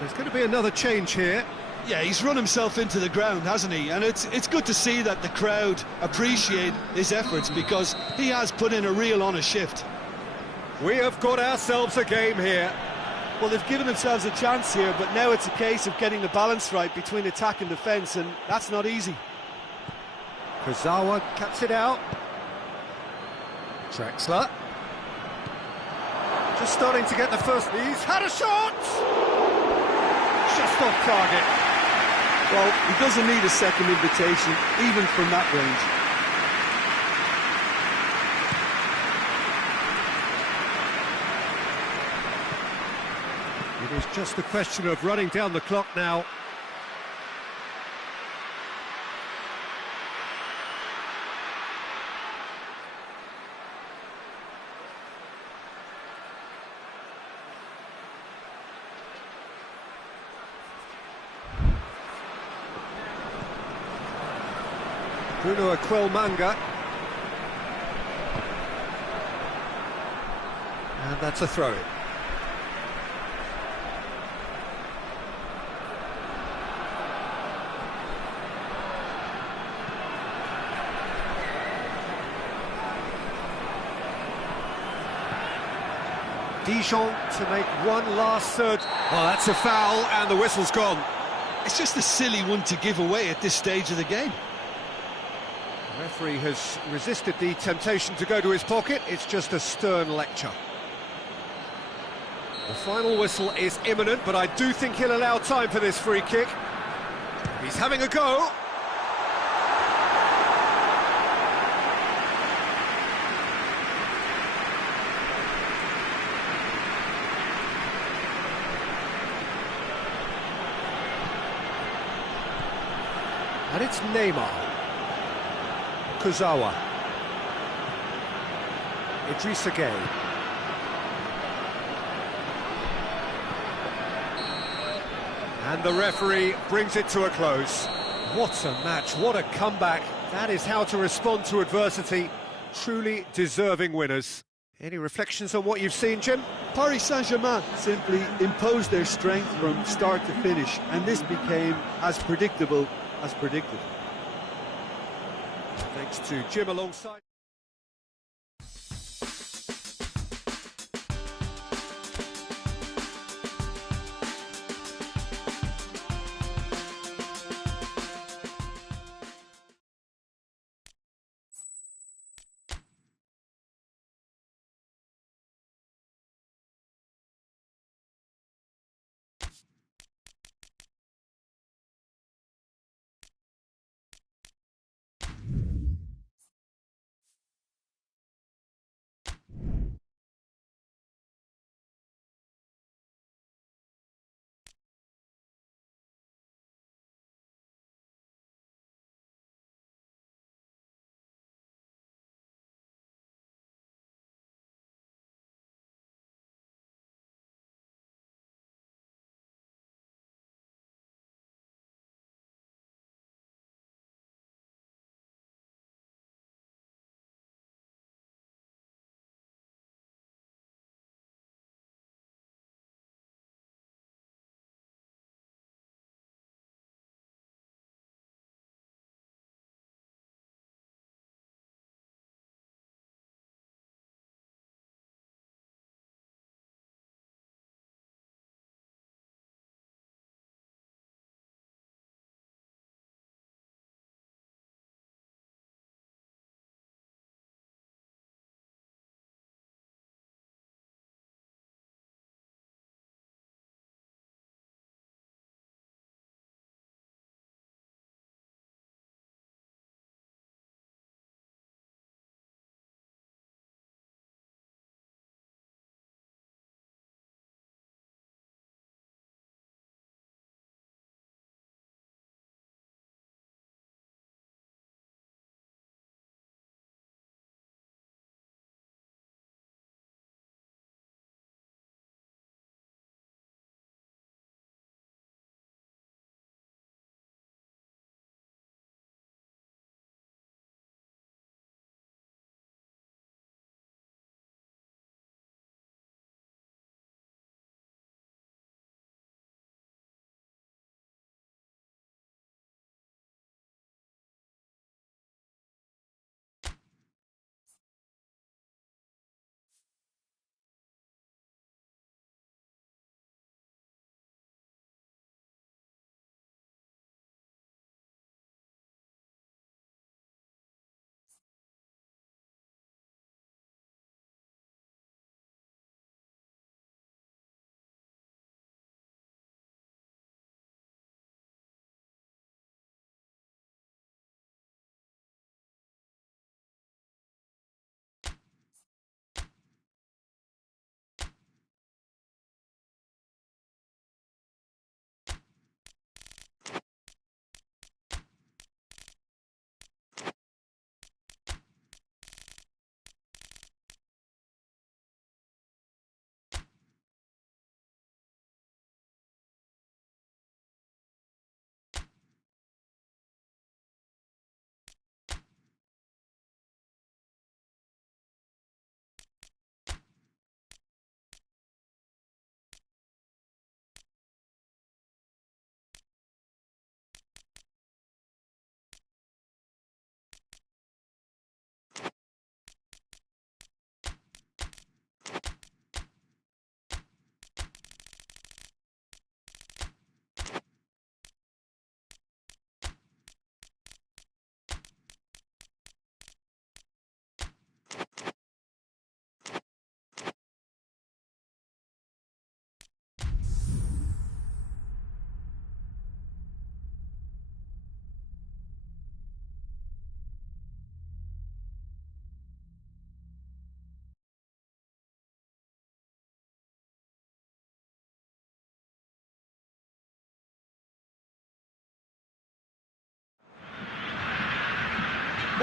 There's going to be another change here. Yeah, he's run himself into the ground, hasn't he? And it's good to see that the crowd appreciate his efforts, because he has put in a real honest shift. We have got ourselves a game here. Well, they've given themselves a chance here, but now it's a case of getting the balance right between attack and defence, and that's not easy. Kurzawa cuts it out. Drexler. Just starting to get the first. He's had a shot! Just off target. Well, he doesn't need a second invitation, even from that range. It is just a question of running down the clock now. Bruno Aquilmanga. And that's a throw-in. Dijon to make one last third. Oh, that's a foul, and the whistle's gone. It's just a silly one to give away at this stage of the game. The referee has resisted the temptation to go to his pocket. It's just a stern lecture. The final whistle is imminent, but I do think he'll allow time for this free kick. He's having a go. And it's Neymar. Kurzawa. Idrissa Gueye. And the referee brings it to a close. What a match, what a comeback. That is how to respond to adversity. Truly deserving winners. Any reflections on what you've seen, Jim? Paris Saint-Germain simply imposed their strength from start to finish, and this became as predictable as predicted. Thanks to Jim alongside.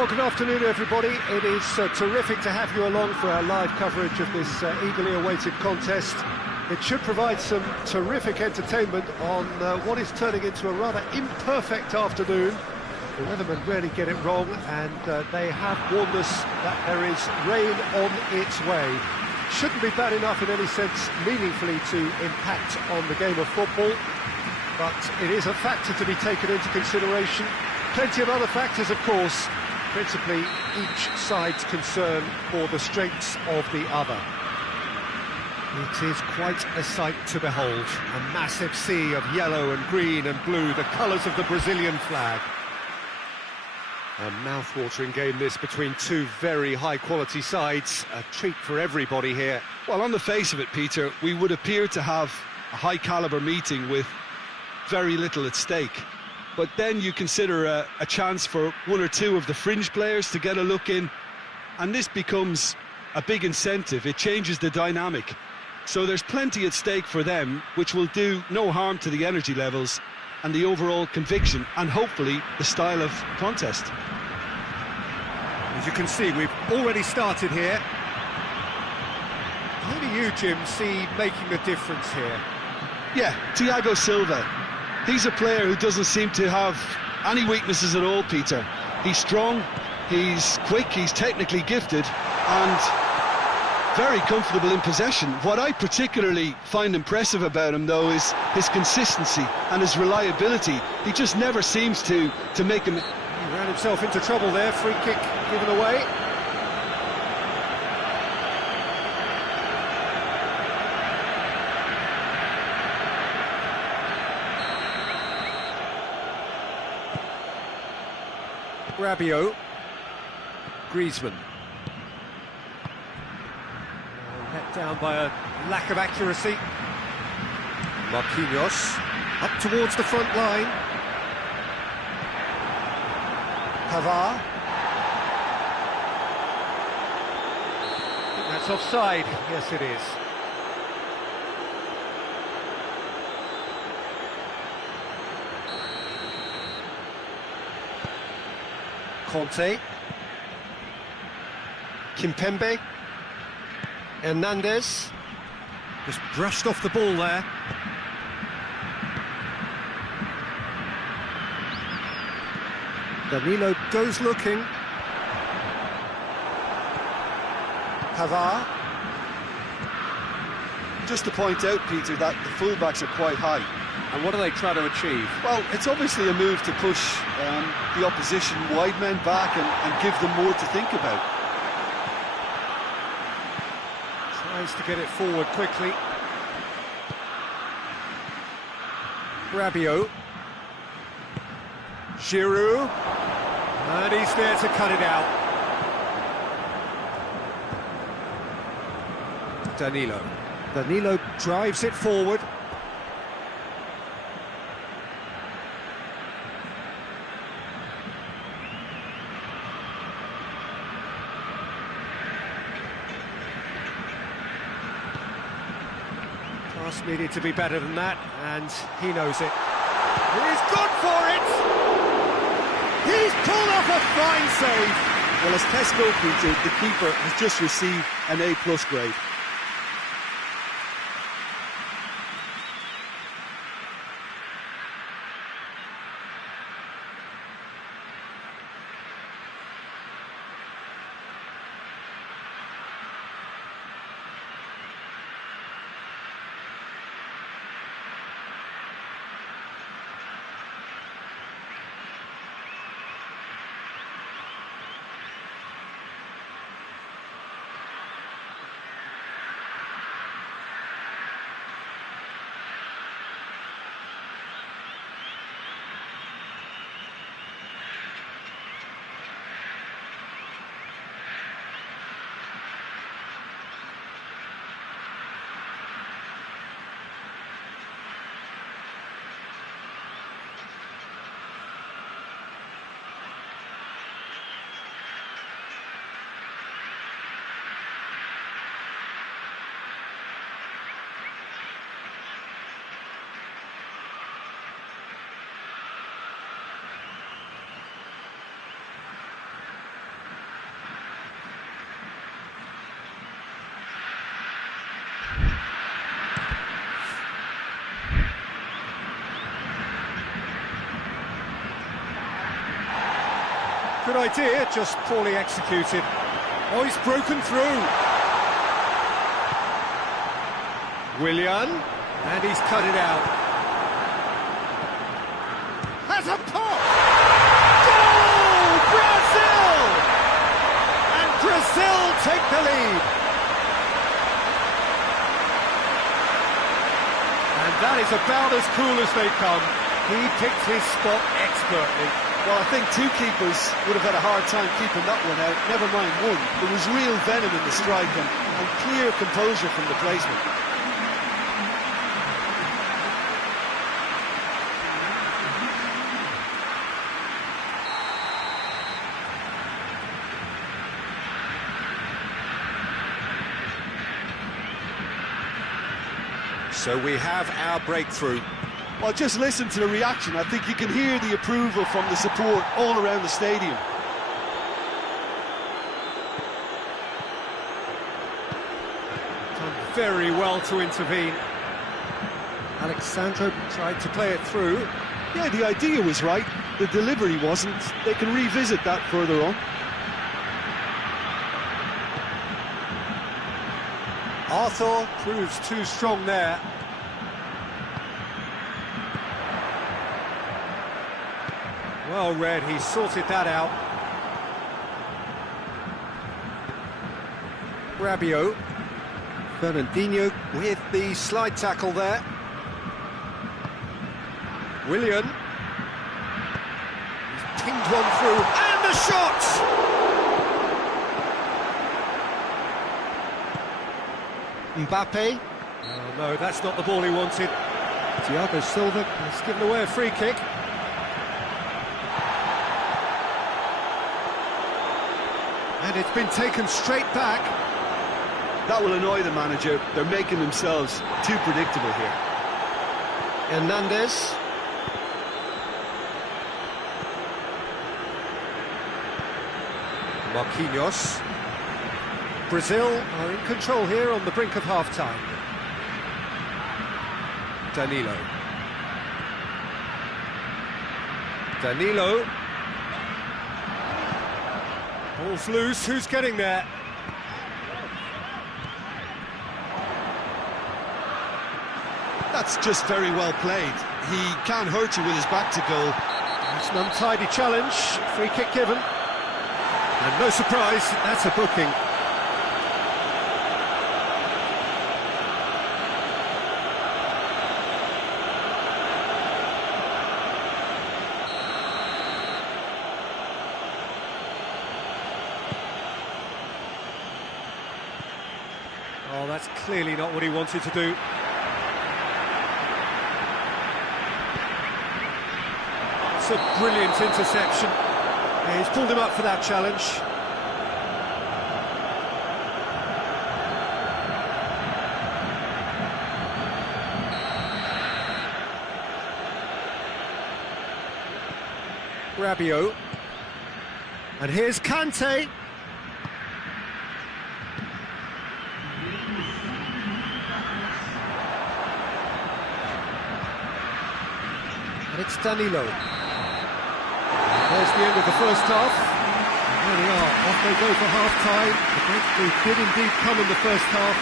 Well, good afternoon, everybody. It is terrific to have you along for our live coverage of this eagerly awaited contest. It should provide some terrific entertainment on what is turning into a rather imperfect afternoon. The weathermen rarely get it wrong, and they have warned us that there is rain on its way. Shouldn't be bad enough in any sense meaningfully to impact on the game of football, but it is a factor to be taken into consideration. Plenty of other factors, of course, principally each side's concern for the strengths of the other. It is quite a sight to behold, a massive sea of yellow and green and blue, the colours of the Brazilian flag. A mouth-watering game this between two very high-quality sides, a treat for everybody here. Well, on the face of it, Peter, we would appear to have a high-caliber meeting with very little at stake. But then you consider a chance for one or two of the fringe players to get a look in, and this becomes a big incentive. It changes the dynamic. So there's plenty at stake for them, which will do no harm to the energy levels and the overall conviction, and hopefully the style of contest. As you can see, we've already started here. How do you, Jim, see making the difference here? Yeah, Thiago Silva. He's a player who doesn't seem to have any weaknesses at all, Peter. He's strong, he's quick, he's technically gifted, and very comfortable in possession. What I particularly find impressive about him, though, is his consistency and his reliability. He just never seems to make him... He ran himself into trouble there, free kick given away. Rabiot, Griezmann. Let down by a lack of accuracy. Marquinhos up towards the front line. Pavard. I think that's offside. Yes, it is. Conte, Kimpembe, Hernandez, just brushed off the ball there. Danilo goes looking. Pavard. Just to point out, Peter, that the fullbacks are quite high. And what are they trying to achieve? Well, it's obviously a move to push the opposition wide men back and give them more to think about. Tries to get it forward quickly. Rabiot. Giroud. And he's there to cut it out. Danilo. Danilo drives it forward. Pass needed to be better than that, and he knows it. He's gone for it! He's pulled off a fine save! Well, as tests go, Peter, the keeper has just received an A+ grade. Good idea, just poorly executed. Oh, he's broken through. Willian, and he's cut it out. Has a pop! Goal! Brazil! And Brazil take the lead. And that is about as cool as they come. He picked his spot expertly. Well, I think two keepers would have had a hard time keeping that one out, never mind one. There was real venom in the strike and clear composure from the placement. So we have our breakthrough. Well, just listen to the reaction. I think you can hear the approval from the support all around the stadium. Done very well to intervene. Alexandro tried to play it through. Yeah, the idea was right. The delivery wasn't. They can revisit that further on. Arthur proves too strong there. Well read, he sorted that out. Rabiot. Fernandinho with the slide tackle there. Willian. He's pinged one through, and the shot! Mbappe. Oh no, that's not the ball he wanted. Thiago Silva has given away a free kick. And it's been taken straight back. That will annoy the manager. They're making themselves too predictable here. Hernandez. Marquinhos. Brazil are in control here on the brink of half-time. Danilo. Danilo. Ball's loose, who's getting there? That's just very well played. He can't hurt you with his back to goal. It's an untidy challenge, free kick given. And no surprise, that's a booking. Oh, that's clearly not what he wanted to do. It's a brilliant interception. Yeah, he's pulled him up for that challenge. Rabiot. And here's Kante. And it's Danilo. There's the end of the first half. There they are, off they go for half-time. The breakthrough did indeed come in the first half,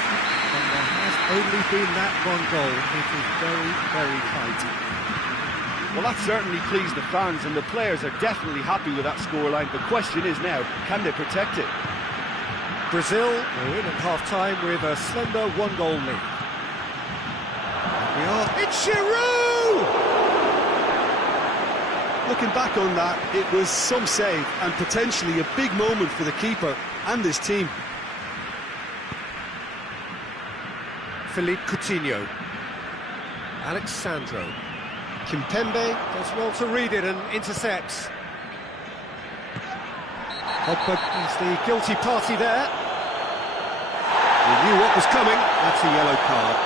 and there has only been that one goal. It is very, very tight. Well, that certainly pleased the fans, and the players are definitely happy with that scoreline. The question is now, can they protect it? Brazil are in at half-time with a slender one-goal lead. Here we are. It's Giroud! Looking back on that, it was some save and potentially a big moment for the keeper and his team. Philippe Coutinho. Alexandro. Kimpembe does well to read it and intercepts. Pogba is the guilty party there. He knew what was coming. That's a yellow card.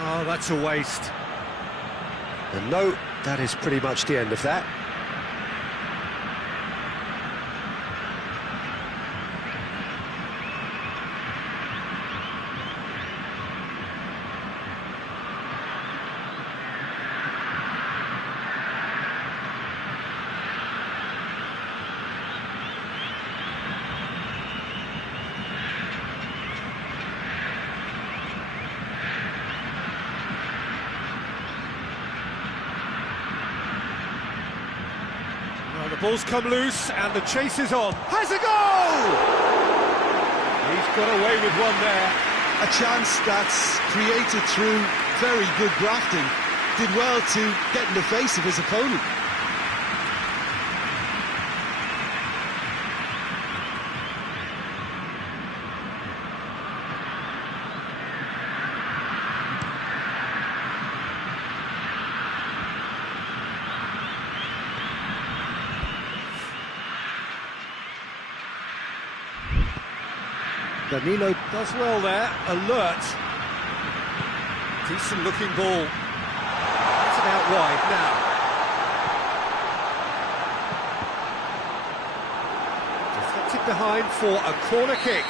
Oh, that's a waste. And no, that is pretty much the end of that. Well, the ball's come loose and the chase is on. Has a goal! He's got away with one there. A chance that's created through very good grafting. Did well to get in the face of his opponent. Danilo Does well there, alert. Decent looking ball. It's it out wide now. Deflected behind for a corner kick.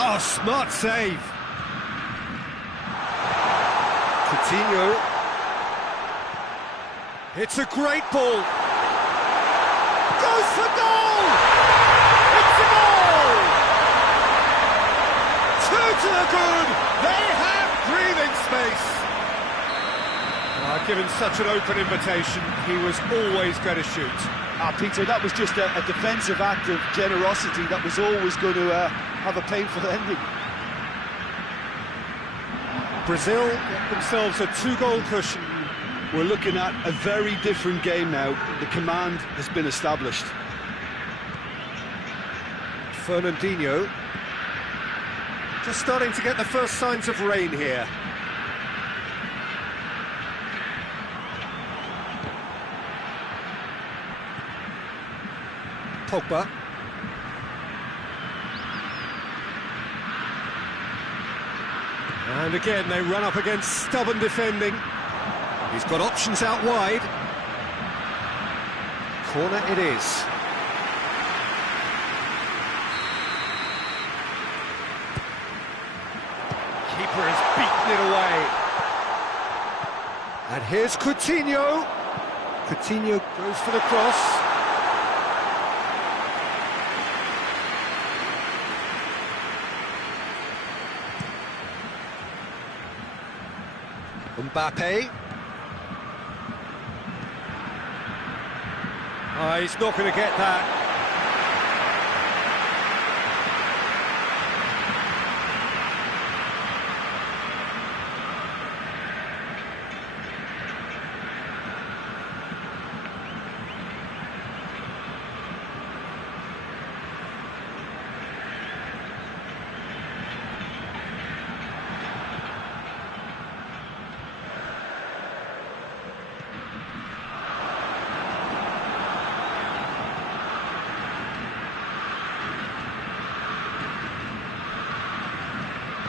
Oh, smart save. Coutinho. It's a great ball. Goes for goal! It's a goal! Two to the good. They have breathing space. Given such an open invitation, he was always going to shoot. Peter, that was just a defensive act of generosity that was always going to have a painful ending. Brazil get themselves a 2-goal cushion. We're looking at a very different game now. The command has been established. Fernandinho. Just starting to get the first signs of rain here. Pogba. And again, they run up against stubborn defending. He's got options out wide. Corner it is. Keeper has beaten it away. And here's Coutinho. Coutinho goes for the cross. Mbappe. Oh, he's not going to get that.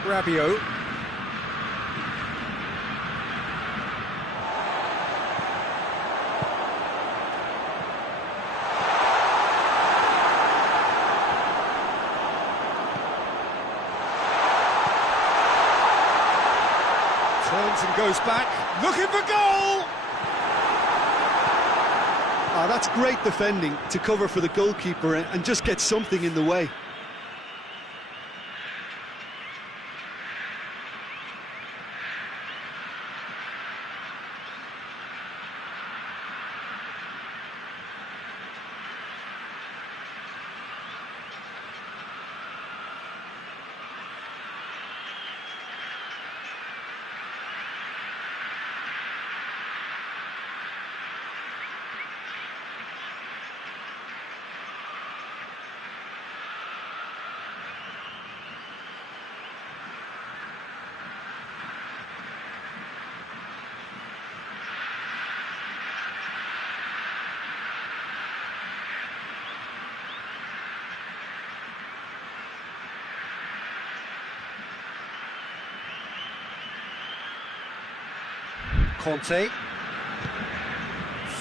Rabiot. Turns and goes back, looking for goal! That's great defending to cover for the goalkeeper and just get something in the way. Conte.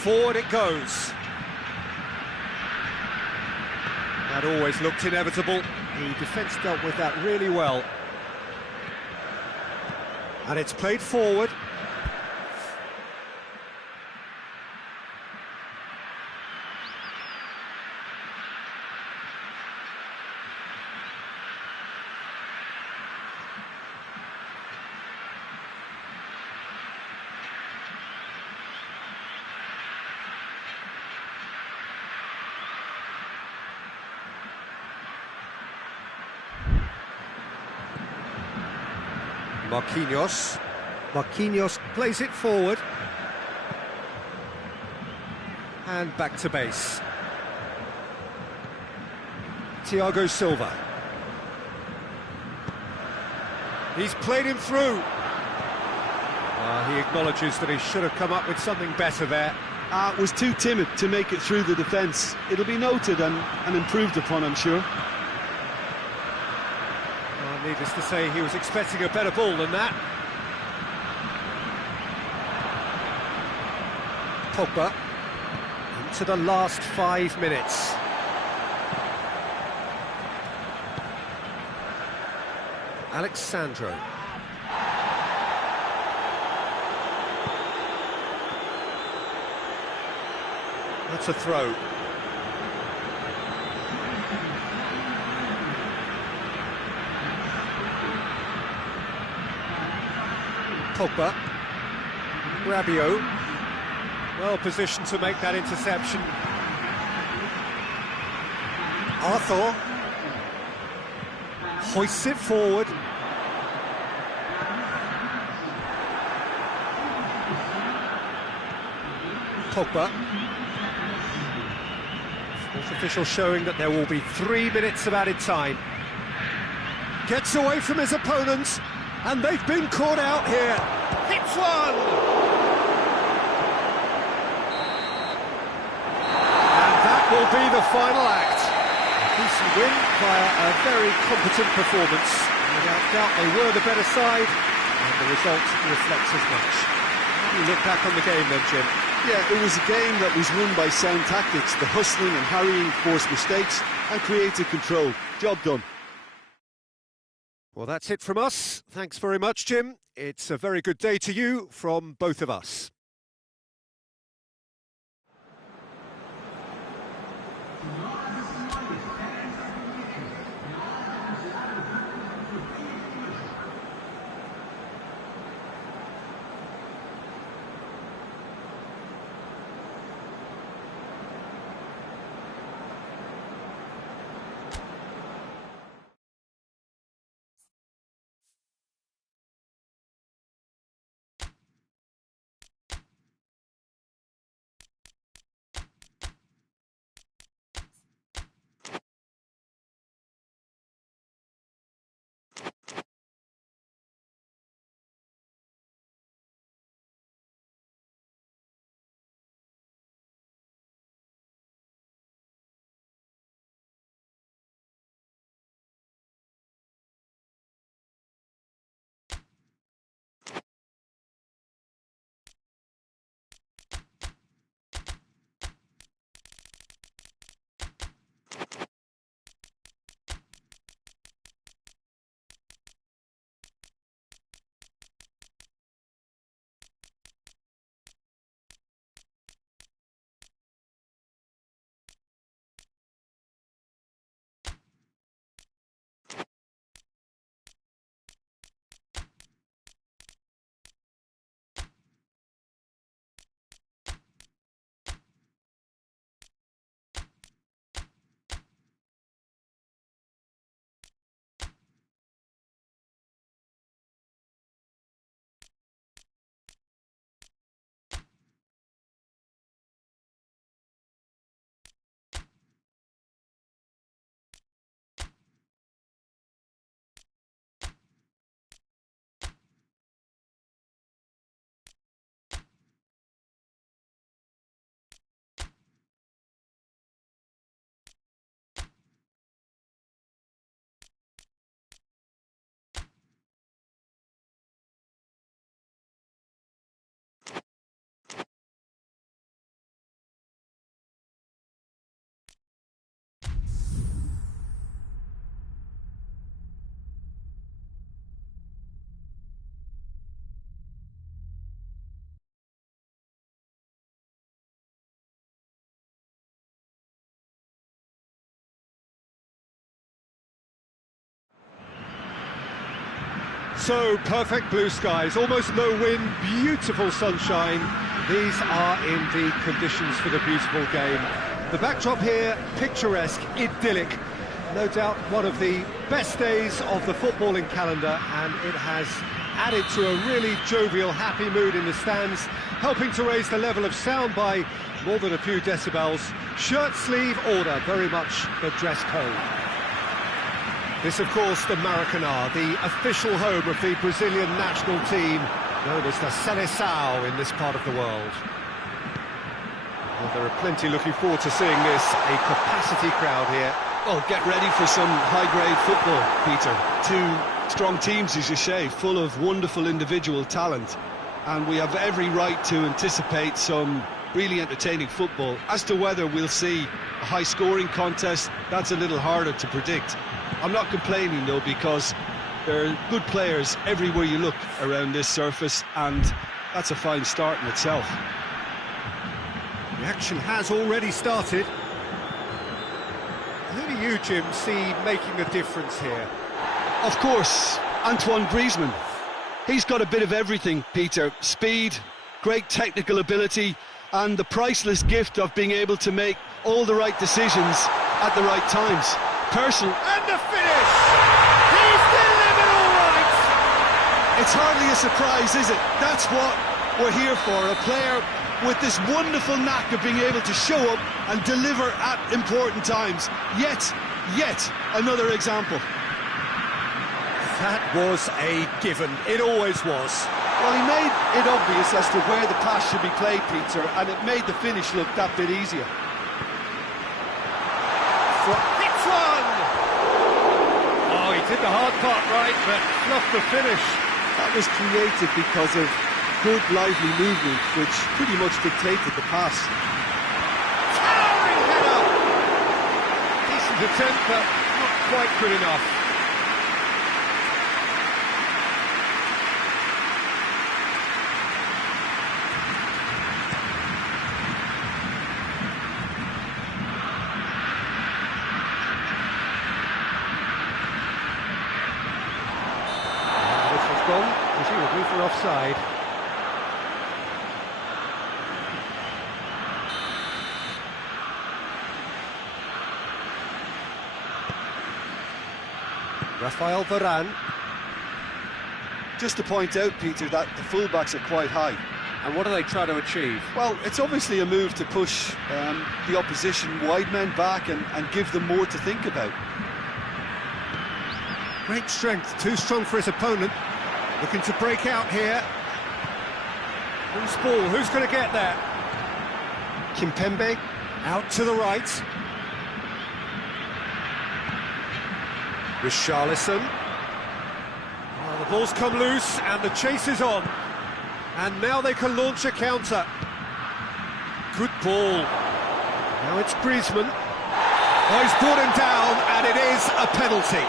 Forward it goes. That always looked inevitable. The defence dealt with that really well. And it's played forward. Marquinhos plays it forward. And back to base. Thiago Silva. He's played him through. He acknowledges that he should have come up with something better there. Was too timid to make it through the defence. It'll be noted and improved upon, I'm sure. Needless to say, he was expecting a better ball than that. Pogba into the last 5 minutes. Alexandro. That's a throw. Pogba. Rabiot. Well positioned to make that interception. Arthur. Hoists it forward. Pogba. Fourth official showing that there will be 3 minutes of added time. Gets away from his opponents. And they've been caught out here. Hits one! And that will be the final act. A decent win via a very competent performance. Without doubt, they were the better side, and the result reflects as much. How do you look back on the game then, Jim? Yeah, it was a game that was won by sound tactics. The hustling and harrying forced mistakes and created control. Job done. Well, that's it from us. Thanks very much, Jim. It's a very good day to you from both of us. So perfect blue skies, almost no wind, beautiful sunshine. These are indeed conditions for the beautiful game. The backdrop here, picturesque, idyllic. No doubt one of the best days of the footballing calendar, and it has added to a really jovial, happy mood in the stands, helping to raise the level of sound by more than a few decibels. Shirt sleeve order, very much the dress code. This, of course, the Maracanã, the official home of the Brazilian national team, known as the Seleção in this part of the world. Well, there are plenty looking forward to seeing this, a capacity crowd here. Well, get ready for some high-grade football, Peter. Two strong teams, as you say, full of wonderful individual talent. And we have every right to anticipate some really entertaining football. As to whether we'll see a high-scoring contest, that's a little harder to predict. I'm not complaining, though, because there are good players everywhere you look around this surface, and that's a fine start in itself. The action has already started. Who do you, Jim, see making the difference here? Of course, Antoine Griezmann. He's got a bit of everything, Peter. Speed, great technical ability, and the priceless gift of being able to make all the right decisions at the right times. Personal. And the finish! He's delivered all right! It's hardly a surprise, is it? That's what we're here for, a player with this wonderful knack of being able to show up and deliver at important times. Yet another example. That was a given. It always was. Well, he made it obvious as to where the pass should be played, Peter, and it made the finish look that bit easier. Hits one! Oh, he did the hard part right, but fluffed the finish. That was created because of good, lively movement, which pretty much dictated the pass. Towering header! Decent attempt, but not quite good enough. Presumably for offside. Rafael Varane. Just to point out, Peter, that the fullbacks are quite high. And what do they try to achieve? Well, it's obviously a move to push the opposition wide men back and give them more to think about. Great strength, too strong for his opponent. Looking to break out here. Loose ball, who's going to get there? Kimpembe, out to the right. Richarlison. Oh, the ball's come loose and the chase is on. And now they can launch a counter. Good ball. Now it's Griezmann. Oh, he's brought him down and it is a penalty.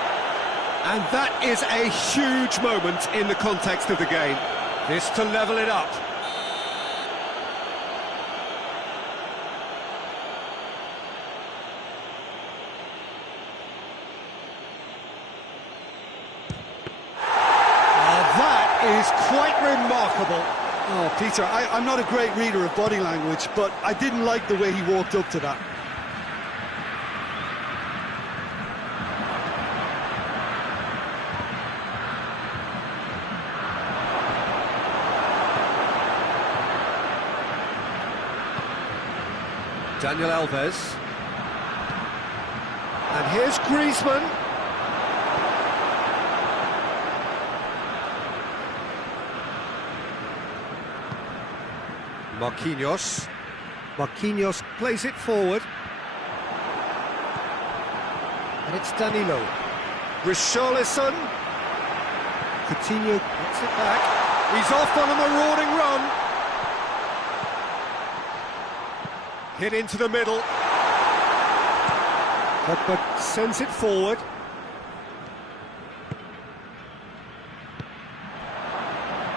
And that is a huge moment in the context of the game. This to level it up. That is quite remarkable. Oh, Peter, I'm not a great reader of body language, but I didn't like the way he walked up to that. Daniel Alves. And here's Griezmann. Marquinhos. Marquinhos plays it forward. And it's Danilo. Richarlison. Coutinho gets it back. He's off on a marauding run. Hit into the middle. Pogba sends it forward.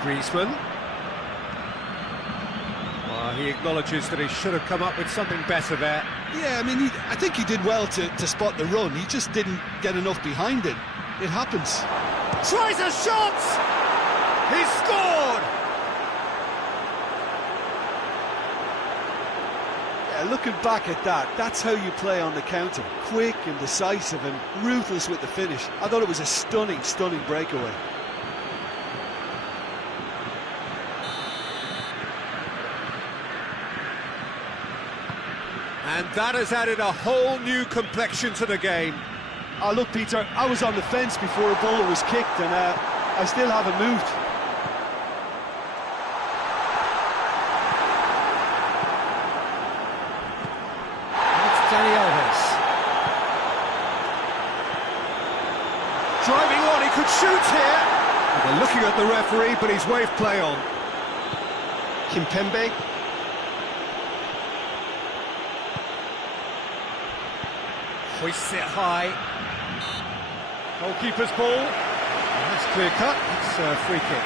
Griezmann. He acknowledges that he should have come up with something better there. Yeah, I mean, I think he did well to spot the run. He just didn't get enough behind it. It happens. Tries a shot! He's scored! Yeah, looking back at that, that's how you play on the counter. Quick and decisive and ruthless with the finish. I thought it was a stunning, stunning breakaway. And that has added a whole new complexion to the game. Oh, look, Peter, I was on the fence before a ball was kicked, and I still haven't moved. It's Dani Alves. Driving on, he could shoot here. They're looking at the referee, but he's waved play on. Kimpembe. Hoists it high. Goalkeeper's ball. That's clear cut. It's a free kick.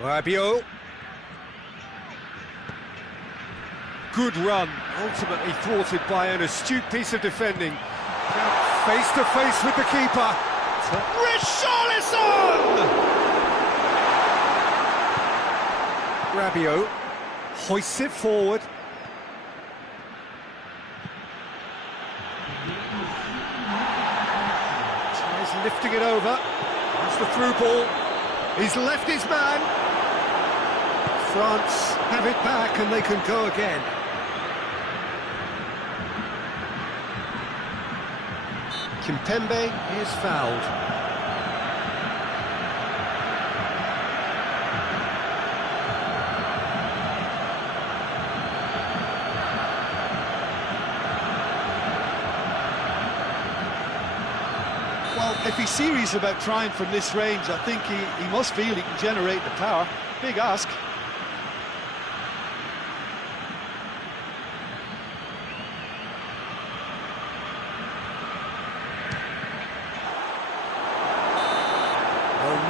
Rabiot. Good run, ultimately thwarted by an astute piece of defending. Now face to face with the keeper. Richarlison! Rabiot hoists it forward. Tries lifting it over. That's the through ball. He's left his man. France have it back and they can go again. Kimpembe is fouled. Well, if he's serious about trying from this range, I think he must feel he can generate the power. Big ask.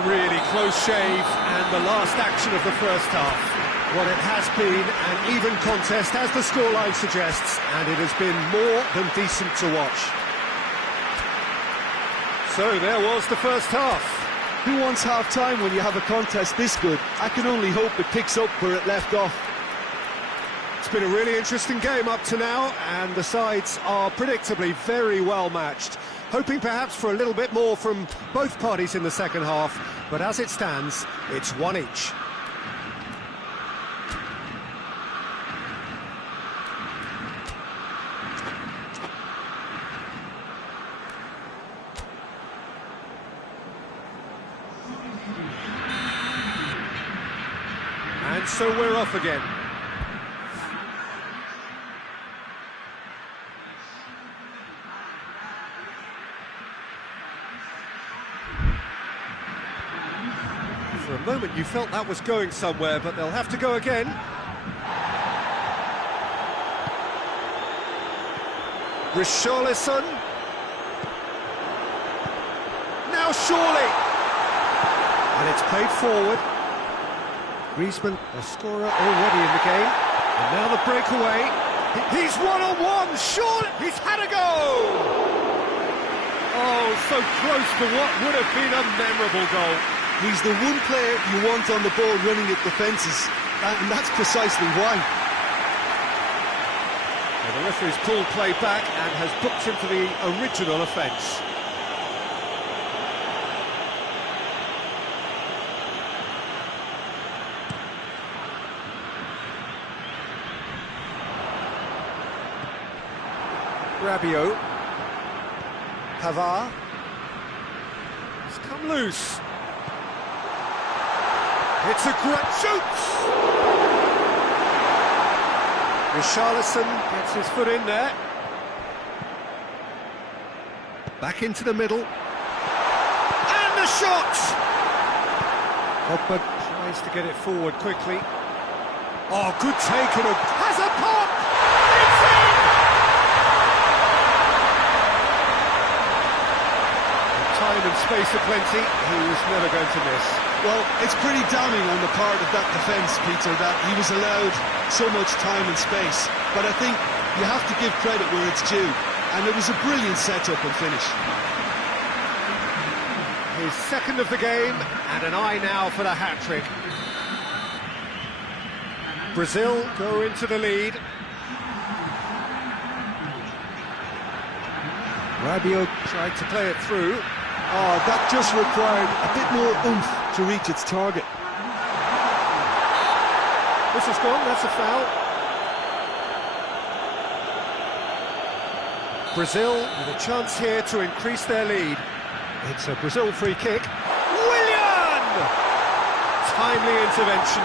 Really close shave, and the last action of the first half. Well, it has been an even contest, as the scoreline suggests, and it has been more than decent to watch. So there was the first half. Who wants half-time when you have a contest this good? I can only hope it picks up where it left off. It's been a really interesting game up to now, and the sides are predictably very well matched. Hoping perhaps for a little bit more from both parties in the second half, but as it stands, it's one each. And so we're off again. For a moment you felt that was going somewhere, but they'll have to go again. Richarlison. Now surely! And it's played forward. Griezmann, a scorer already in the game. And now the breakaway. He's one-on-one, surely! He's had a go! Oh, so close to what would have been a memorable goal. He's the one player you want on the ball running at defences, and that's precisely why. Well, the referee's pulled play back and has booked him for the original offence. Rabiot. Pavard. It's come loose. It's a great shoot! Richarlison gets his foot in there. Back into the middle. And the shot! Pogba tries to get it forward quickly. Oh, good take and has a pop! It's in! The Time and space aplenty, he was never going to miss. Well, it's pretty damning on the part of that defence, Peter, that he was allowed so much time and space. But I think you have to give credit where it's due, and it was a brilliant setup and finish. His second of the game, and an eye now for the hat-trick. Brazil go into the lead. Rabiot tried to play it through. Oh, that just required a bit more oomph to reach its target. This is gone, that's a foul. Brazil with a chance here to increase their lead. It's a Brazil free kick. Willian! Timely intervention.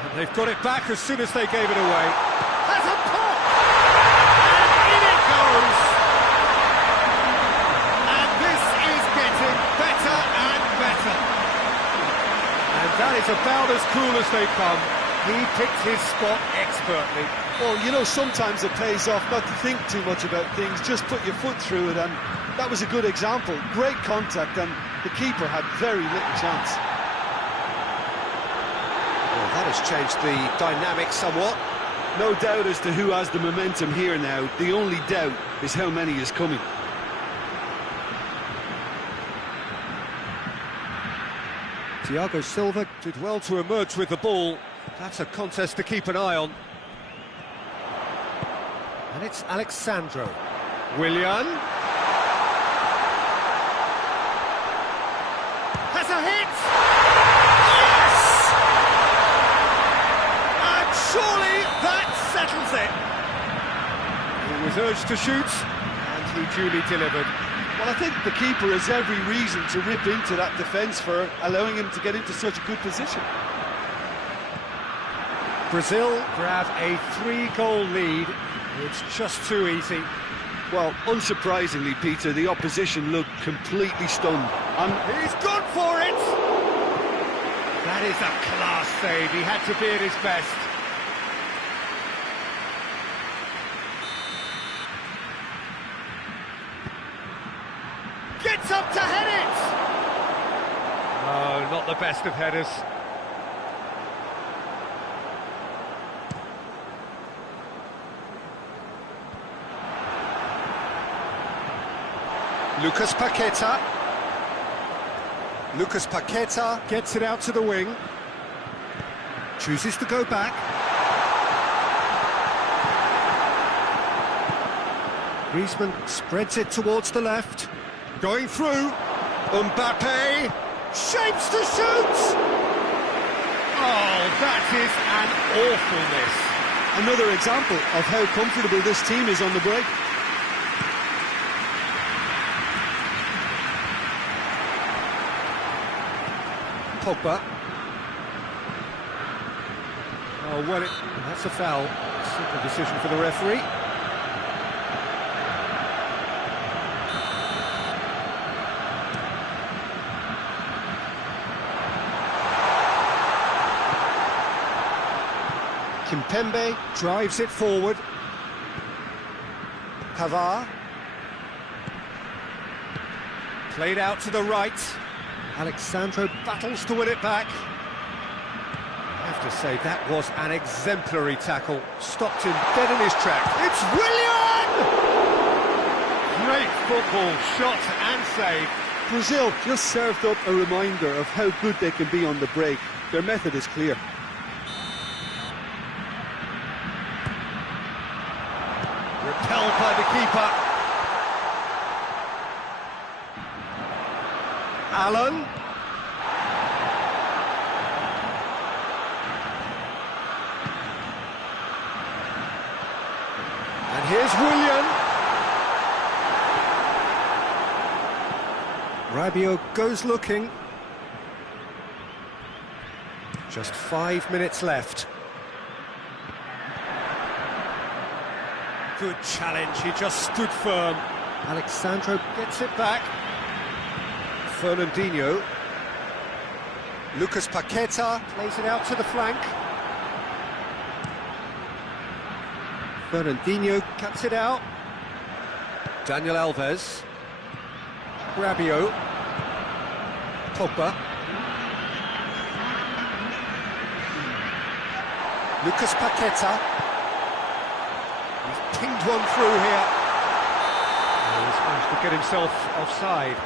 And they've got it back as soon as they gave it away. Has a pop! And in it goes! And this is getting better and better. And that is about as cool as they come. He picked his spot expertly. Well, you know, sometimes it pays off not to think too much about things, just put your foot through it, and that was a good example. Great contact, and the keeper had very little chance. Well, that has changed the dynamic somewhat. No doubt as to who has the momentum here now. The only doubt is how many is coming. Thiago Silva did well to emerge with the ball. That's a contest to keep an eye on. And it's Alexandro. Willian. Has a hit! Yes! And surely that settles it. He was urged to shoot, and he duly delivered. Well, I think the keeper has every reason to rip into that defence for allowing him to get into such a good position. Brazil grab a 3-goal lead. It's just too easy. Well, unsurprisingly, Peter, the opposition looked completely stunned. And he's gone for it! That is a class save. He had to be at his best. Gets up to head it! Oh, not the best of headers. Lucas Paqueta. Lucas Paqueta gets it out to the wing. Chooses to go back. Griezmann spreads it towards the left. Going through. Mbappe shapes to shoot! Oh, that is an awful miss. Another example of how comfortable this team is on the break. Pogba. Oh, well, that's a foul. Simple decision for the referee. Kimpembe drives it forward. Pavard. Played out to the right. Alexandro battles to win it back. I have to say, that was an exemplary tackle. Stopped him dead in his track. It's Willian! Great football, shot and save. Brazil just served up a reminder of how good they can be on the break. Their method is clear. Repelled by the keeper. Allen. And here's Willian. Rabiot goes looking. Just 5 minutes left. Good challenge, he just stood firm. Alexandro gets it back. Fernandinho. Lucas Paqueta plays it out to the flank. Fernandinho cuts it out. Daniel Alves. Rabiot. Pogba. Lucas Paqueta. He's pinged one through here. Oh, he's managed to get himself offside.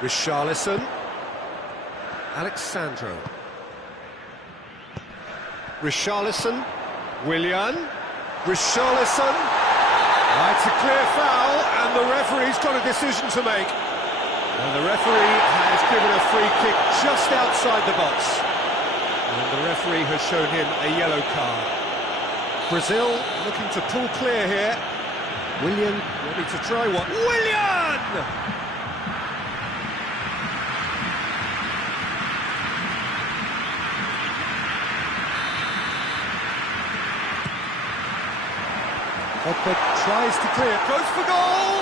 Richarlison. Alexandro. Richarlison. Willian. Richarlison. It's a clear foul, and the referee's got a decision to make. And the referee has given a free kick just outside the box. And the referee has shown him a yellow card. Brazil looking to pull clear here. Willian ready to try one. Willian! Pogba tries to clear, goes for goal!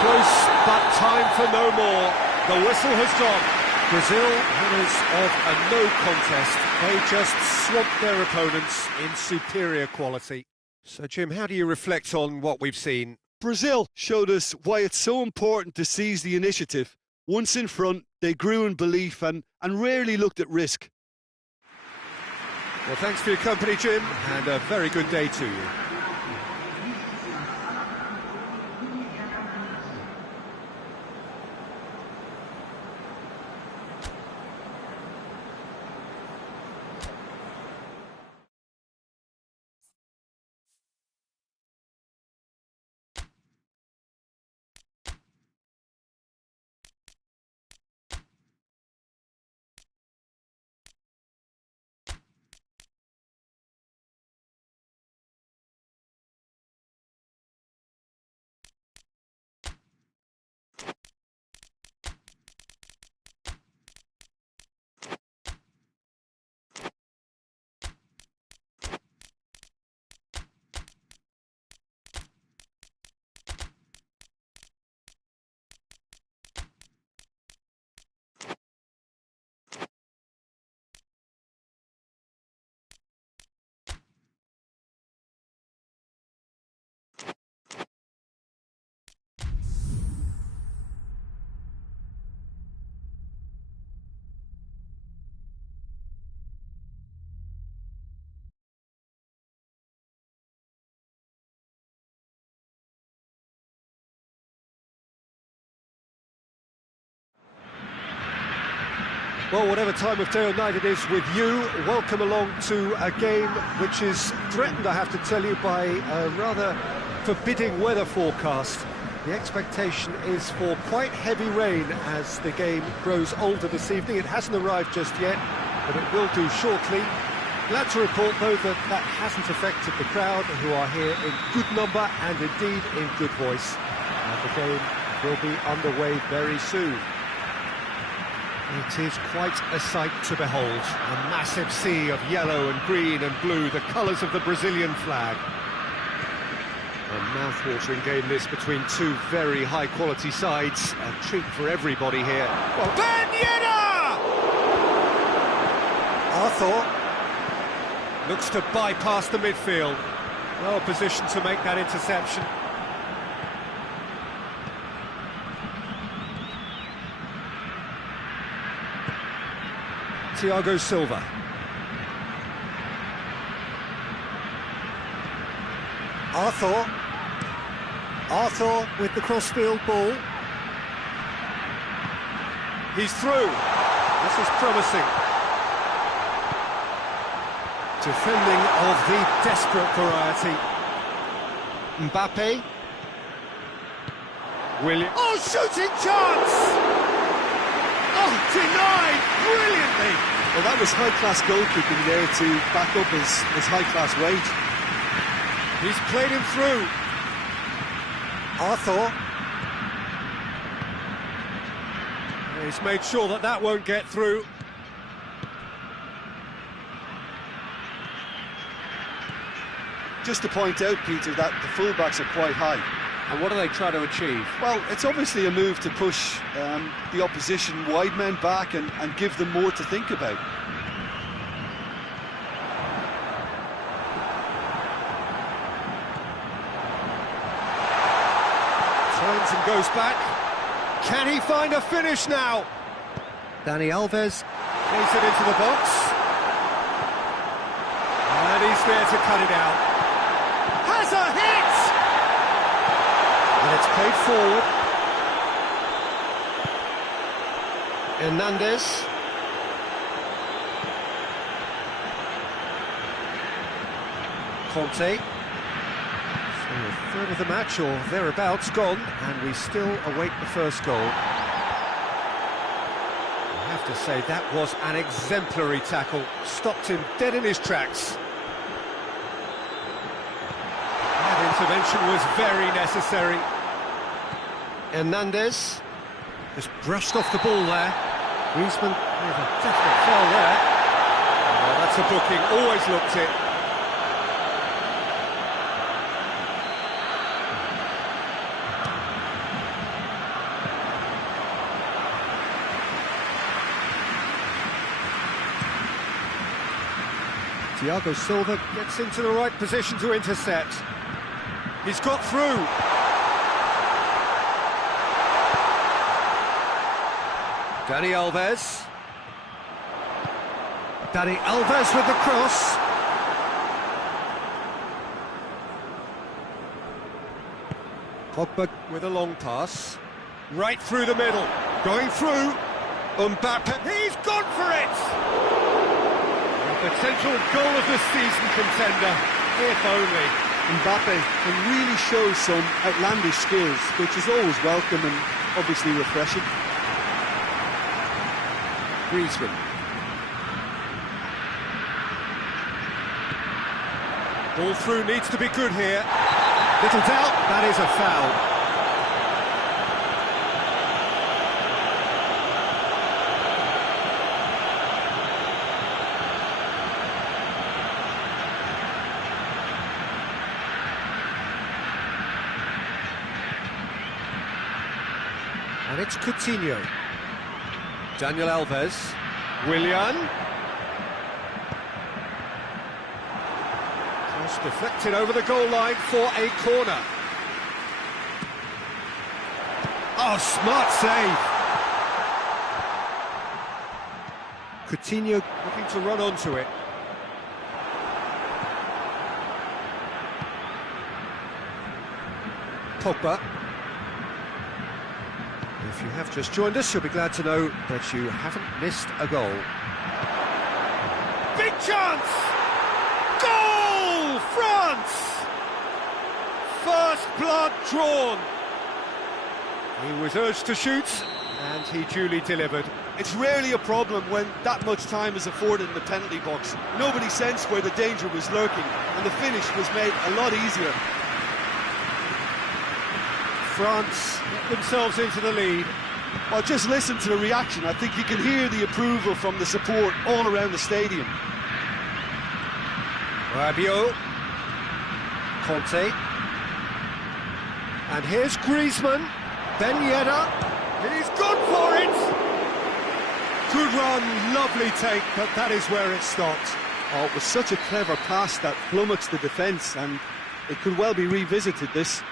Close, but time for no more. The whistle has gone. Brazil, winners of a no contest. They just swamped their opponents in superior quality. So, Jim, how do you reflect on what we've seen? Brazil showed us why it's so important to seize the initiative. Once in front, they grew in belief and rarely looked at risk. Well, thanks for your company, Jim, and a very good day to you. Well, whatever time of day or night it is with you, welcome along to a game which is threatened, I have to tell you, by a rather forbidding weather forecast. The expectation is for quite heavy rain as the game grows older this evening. It hasn't arrived just yet, but it will do shortly. Glad to report, though, that that hasn't affected the crowd, who are here in good number and indeed in good voice. And the game will be underway very soon. It is quite a sight to behold. A massive sea of yellow and green and blue, the colours of the Brazilian flag. A mouth-watering game this between two very high-quality sides. A treat for everybody here. Well, Ben Yedder! Arthur looks to bypass the midfield. Well positioned to make that interception. Thiago Silva. Arthur with the crossfield ball. He's through. This is promising. Defending of the desperate variety. Mbappe. Willian. Oh, shooting chance! Oh, denied brilliantly. Well, that was high-class goalkeeping there to back up his high-class weight. He's played him through. Arthur. He's made sure that that won't get through. just to point out, Peter, that the fullbacks are quite high. And what do they try to achieve? Well, it's obviously a move to push the opposition wide men back and give them more to think about. Turns and goes back. Can he find a finish now? Dani Alves plays it into the box. And he's there to cut it out. Has a hit! And it's played forward. Hernandez. Conte. So a third of the match or thereabouts gone, and we still await the first goal. I have to say that was an exemplary tackle. Stopped him dead in his tracks. That intervention was very necessary. Hernandez just brushed off the ball there. Griezmann with a definite foul there. Oh, that's a booking, always looked it. Thiago Silva gets into the right position to intercept. He's got through. Dani Alves. Dani Alves with the cross. Pogba with a long pass. Right through the middle. Going through. Mbappe. He's gone for it! Potential goal of the season contender, if only. Mbappe can really show some outlandish skills, which is always welcome and obviously refreshing. Griezmann. Ball through needs to be good here. Little doubt, that is a foul. And it's Coutinho. Daniel Alves. Willian. Cross deflected over the goal line for a corner. Oh, smart save. Coutinho looking to run onto it. Pogba. If you have just joined us, you'll be glad to know that you haven't missed a goal. Big chance! Goal! France! First blood drawn. He was urged to shoot, and he duly delivered. It's rarely a problem when that much time is afforded in the penalty box. Nobody sensed where the danger was lurking, and the finish was made a lot easier. France get themselves into the lead. Well, just listen to the reaction. I think you can hear the approval from the support all around the stadium. Rabiot. Conte. And here's Griezmann. Ben Yedder. And he's gone for it! Good run, lovely take, but that is where it stopped. Oh, it was such a clever pass that flummoxed the defence, and it could well be revisited, this.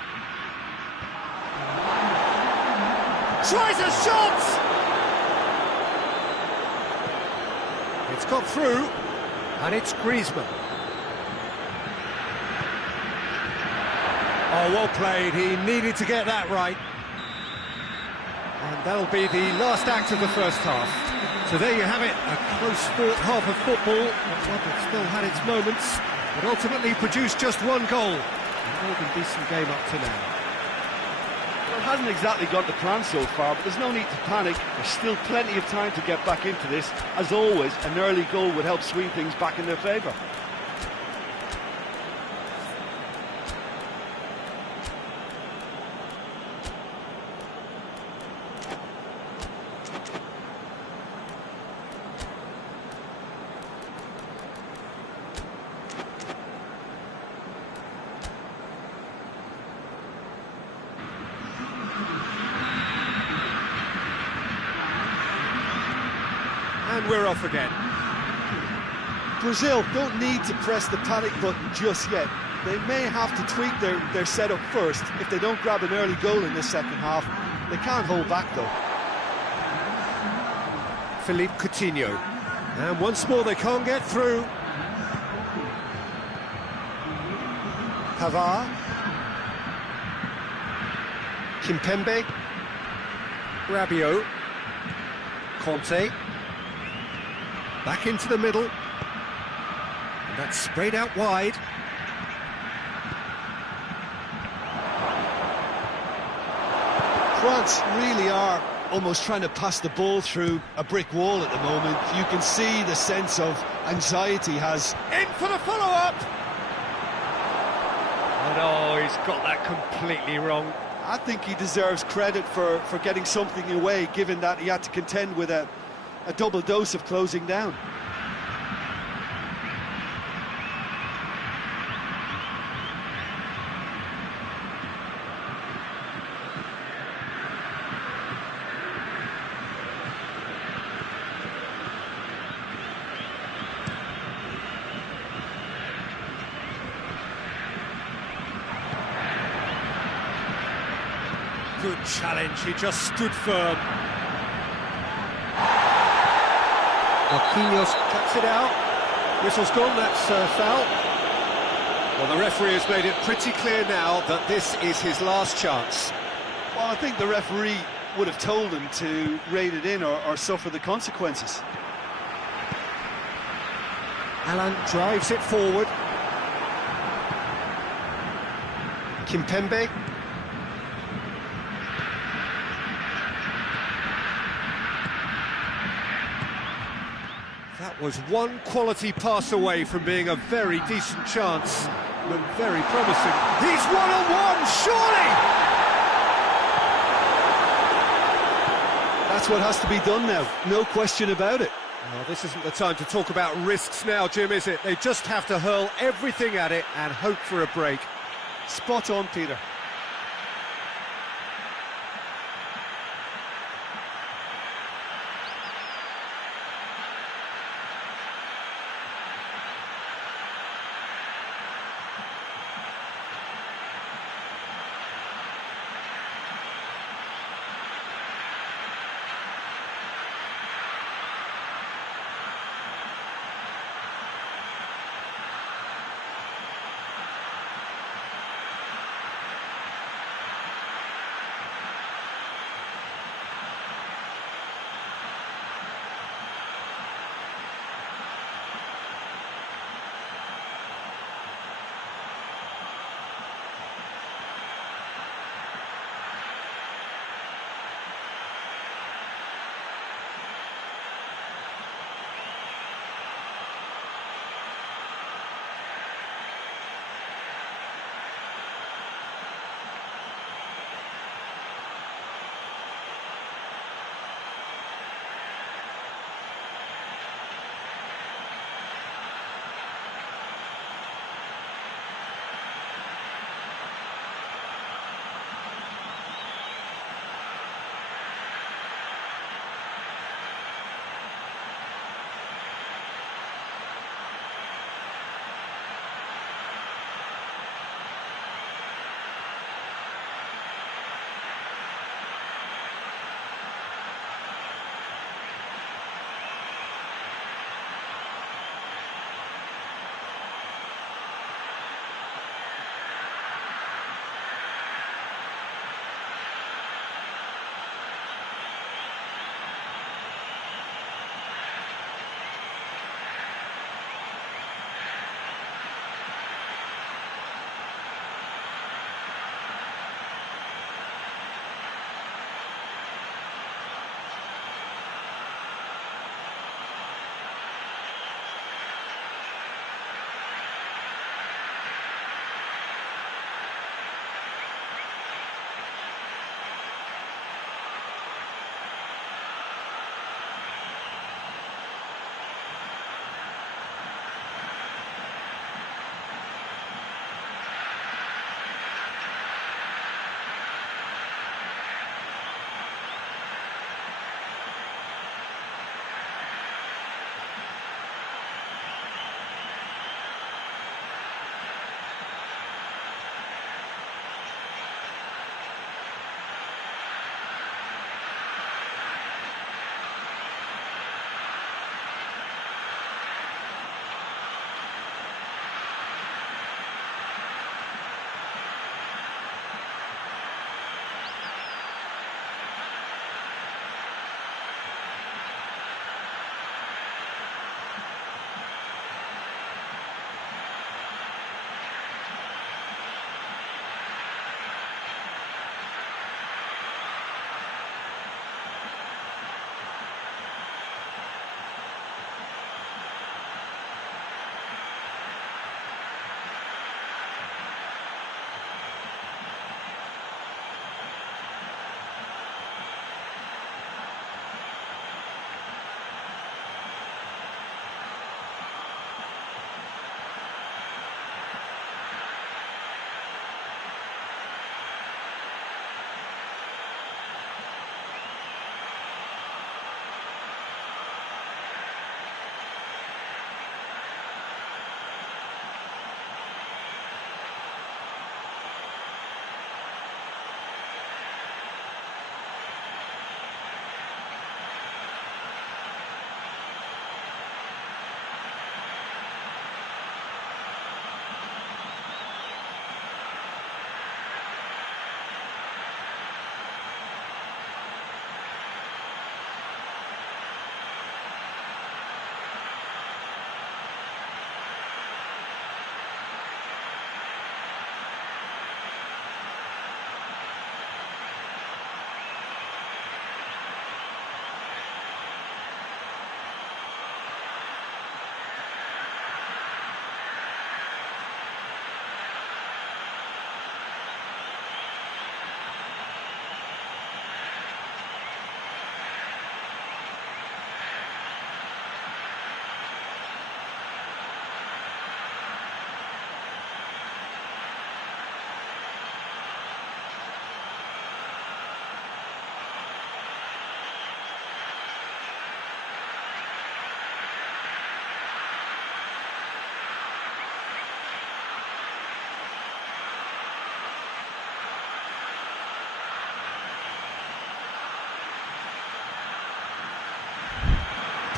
Tries a shot! It's got through, and it's Griezmann. Oh, well played, he needed to get that right. And that'll be the last act of the first half. So there you have it, a close-fought half of football, a club that still had its moments, but ultimately produced just one goal. A more than decent game up to now. Well, it hasn't exactly gone to plan so far, but there's no need to panic. There's still plenty of time to get back into this. As always, an early goal would help swing things back in their favour. we're off again. Brazil don't need to press the panic button just yet. They may have to tweak their setup first if they don't grab an early goal in the second half. They can't hold back though. Philippe Coutinho. And once more they can't get through. Pavard. Kimpembe. Rabiot. Conte. Back into the middle. And that's sprayed out wide. France really are almost trying to pass the ball through a brick wall at the moment. You can see the sense of anxiety has... In for the follow-up! Oh no, he's got that completely wrong. I think he deserves credit for getting something away, given that he had to contend with a double dose of closing down. Good challenge, he just stood firm. Marquinhos cuts it out. Whistle's gone, that's foul. Well, the referee has made it pretty clear now that this is his last chance. Well, I think the referee would have told him to rate it in or suffer the consequences. Alan drives it forward. Kimpembe. That was one quality pass away from being a very decent chance. Looked very promising. He's one-on-one, surely! That's what has to be done now, no question about it. Well, this isn't the time to talk about risks now, Jim, is it? They just have to hurl everything at it and hope for a break. Spot on, Peter.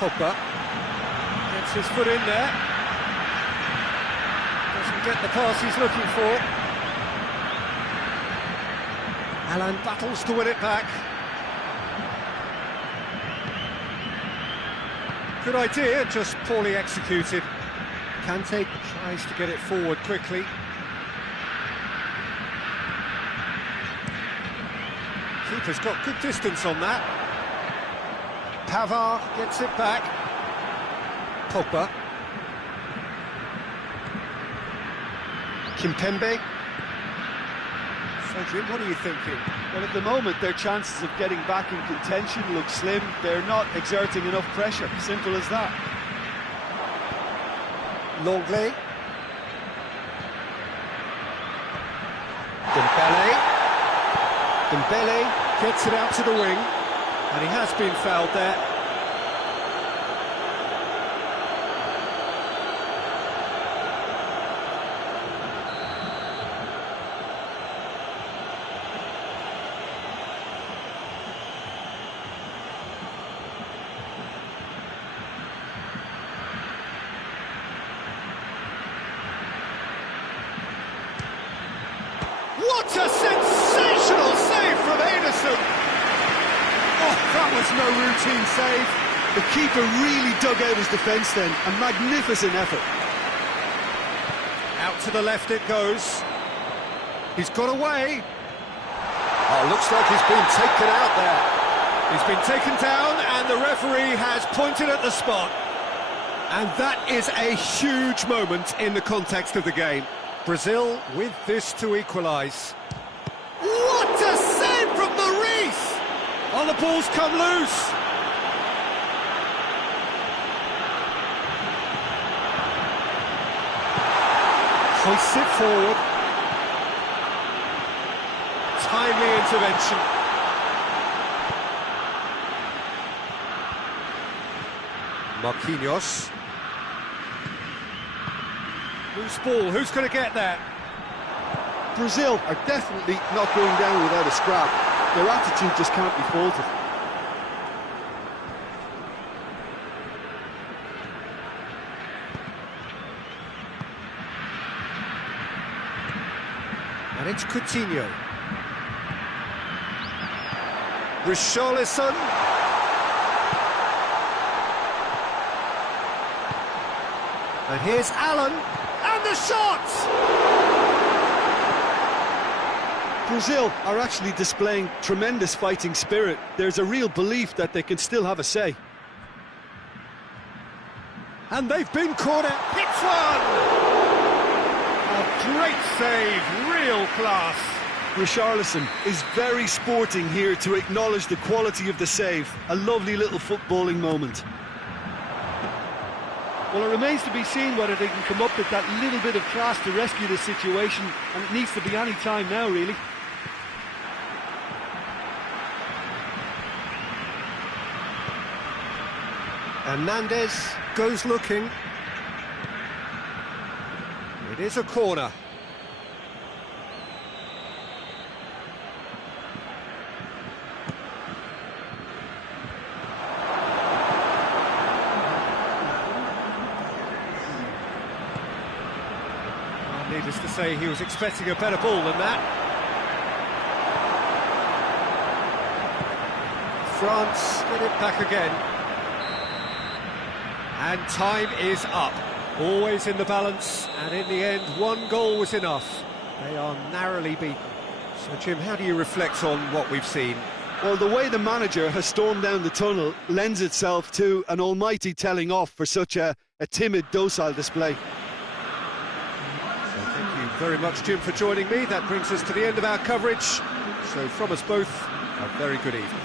Pogba gets his foot in there. Doesn't get the pass he's looking for. Alan battles to win it back. Good idea, just poorly executed. Kante tries to get it forward quickly. Keeper's got good distance on that. Pavard gets it back. Pogba. Kimpembe. So Jim, what are you thinking? Well, at the moment, their chances of getting back in contention look slim. They're not exerting enough pressure. Simple as that. Longley. Dembele. Dembele gets it out to the wing, and he has been fouled there. What a sensational save from Ederson! Oh, that was no routine save. The keeper really dug out his defence then. A magnificent effort. Out to the left it goes. He's got away. Oh, looks like he's been taken out there. He's been taken down and the referee has pointed at the spot. And that is a huge moment in the context of the game. Brazil with this to equalise. What a save from Maurice! Oh, the ball's come loose. Hoists it forward. Timely intervention. Marquinhos. Loose ball, who's going to get that? Brazil are definitely not going down without a scrap. Their attitude just can't be faulted. And it's Coutinho. Richarlison. And here's Allen. And the shot! Brazil are actually displaying tremendous fighting spirit. There's a real belief that they can still have a say. And they've been cornered. Hits one! A great save, real class. Richarlison is very sporting here to acknowledge the quality of the save. A lovely little footballing moment. Well, it remains to be seen whether they can come up with that little bit of class to rescue the situation, and it needs to be any time now, really. Hernandez goes looking. It is a corner. Needless to say, he was expecting a better ball than that. France get it back again. And time is up. Always in the balance, and in the end, one goal was enough. They are narrowly beaten. So, Jim, how do you reflect on what we've seen? Well, the way the manager has stormed down the tunnel lends itself to an almighty telling off for such a timid, docile display. Thank you very much, Jim, for joining me. That brings us to the end of our coverage. So from us both, a very good evening.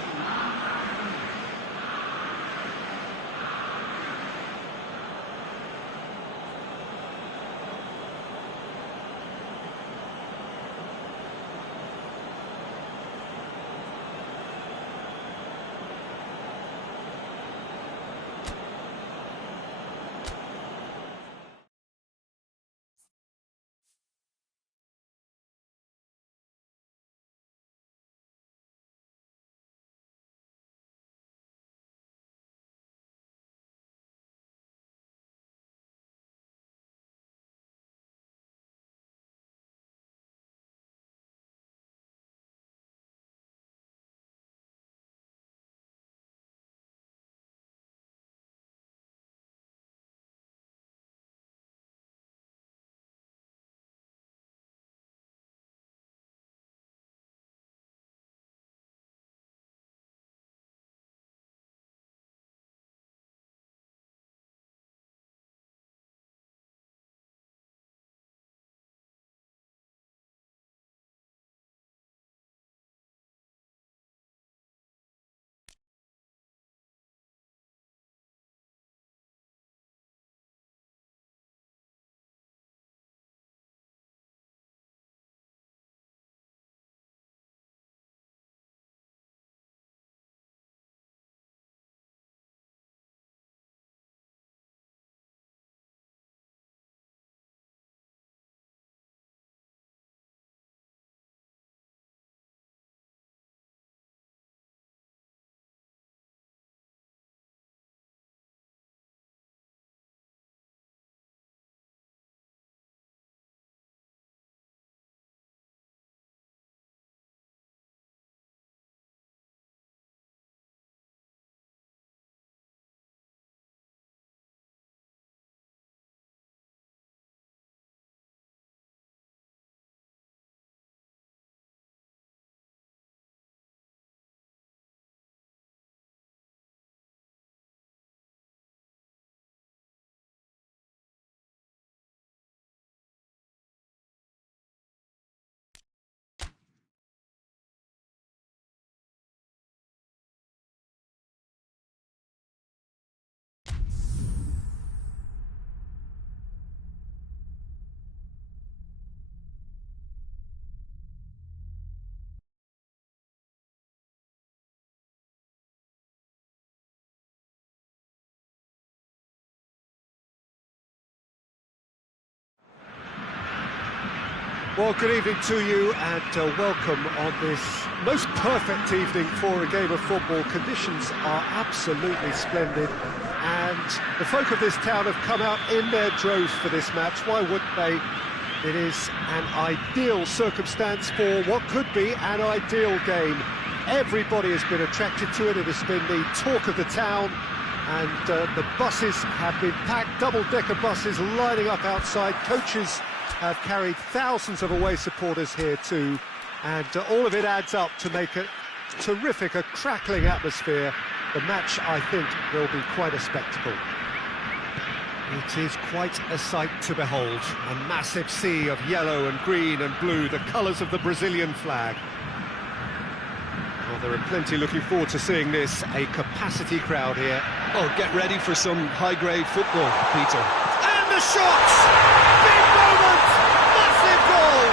Well, good evening to you and welcome on this most perfect evening for a game of football. Conditions are absolutely splendid and the folk of this town have come out in their droves for this match. Why wouldn't they? It is an ideal circumstance for what could be an ideal game. Everybody has been attracted to it. It has been the talk of the town and the buses have been packed, double-decker buses lining up outside. Coaches have carried thousands of away supporters here too, and all of it adds up to make a terrific, a crackling atmosphere. The match, I think, will be quite a spectacle. It is quite a sight to behold, a massive sea of yellow and green and blue, the colours of the Brazilian flag. Well, there are plenty looking forward to seeing this, a capacity crowd here. Oh, get ready for some high-grade football, Peter. And the shots! Big moment! Massive goal!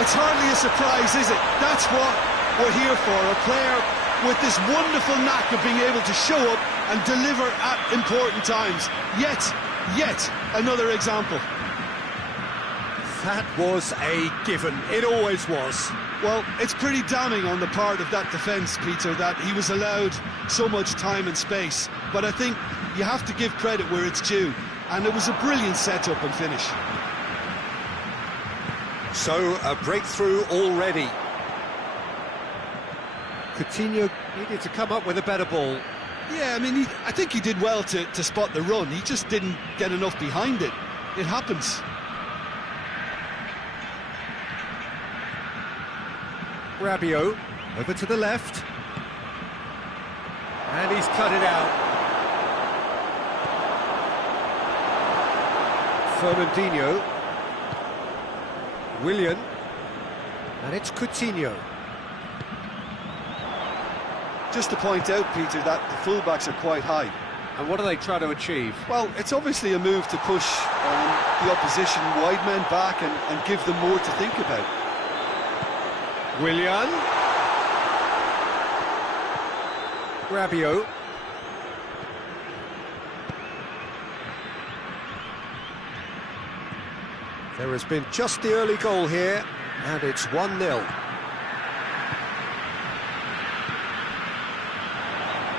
It's hardly a surprise, is it? That's what we're here for, a player with this wonderful knack of being able to show up and deliver at important times. Yet another example. That was a given. It always was. Well, it's pretty damning on the part of that defence, Peter, that he was allowed so much time and space. But I think you have to give credit where it's due. And it was a brilliant setup and finish. So, a breakthrough already. Coutinho needed to come up with a better ball. Yeah, I mean, I think he did well to spot the run. He just didn't get enough behind it. It happens. Rabiot, over to the left. And he's cut it out. Fernandinho. Willian. And it's Coutinho. Just to point out, Peter, that the fullbacks are quite high. And what are they trying to achieve? Well, it's obviously a move to push the opposition wide men back and give them more to think about. Willian. Rabiot. There has been just the early goal here, and it's 1-0.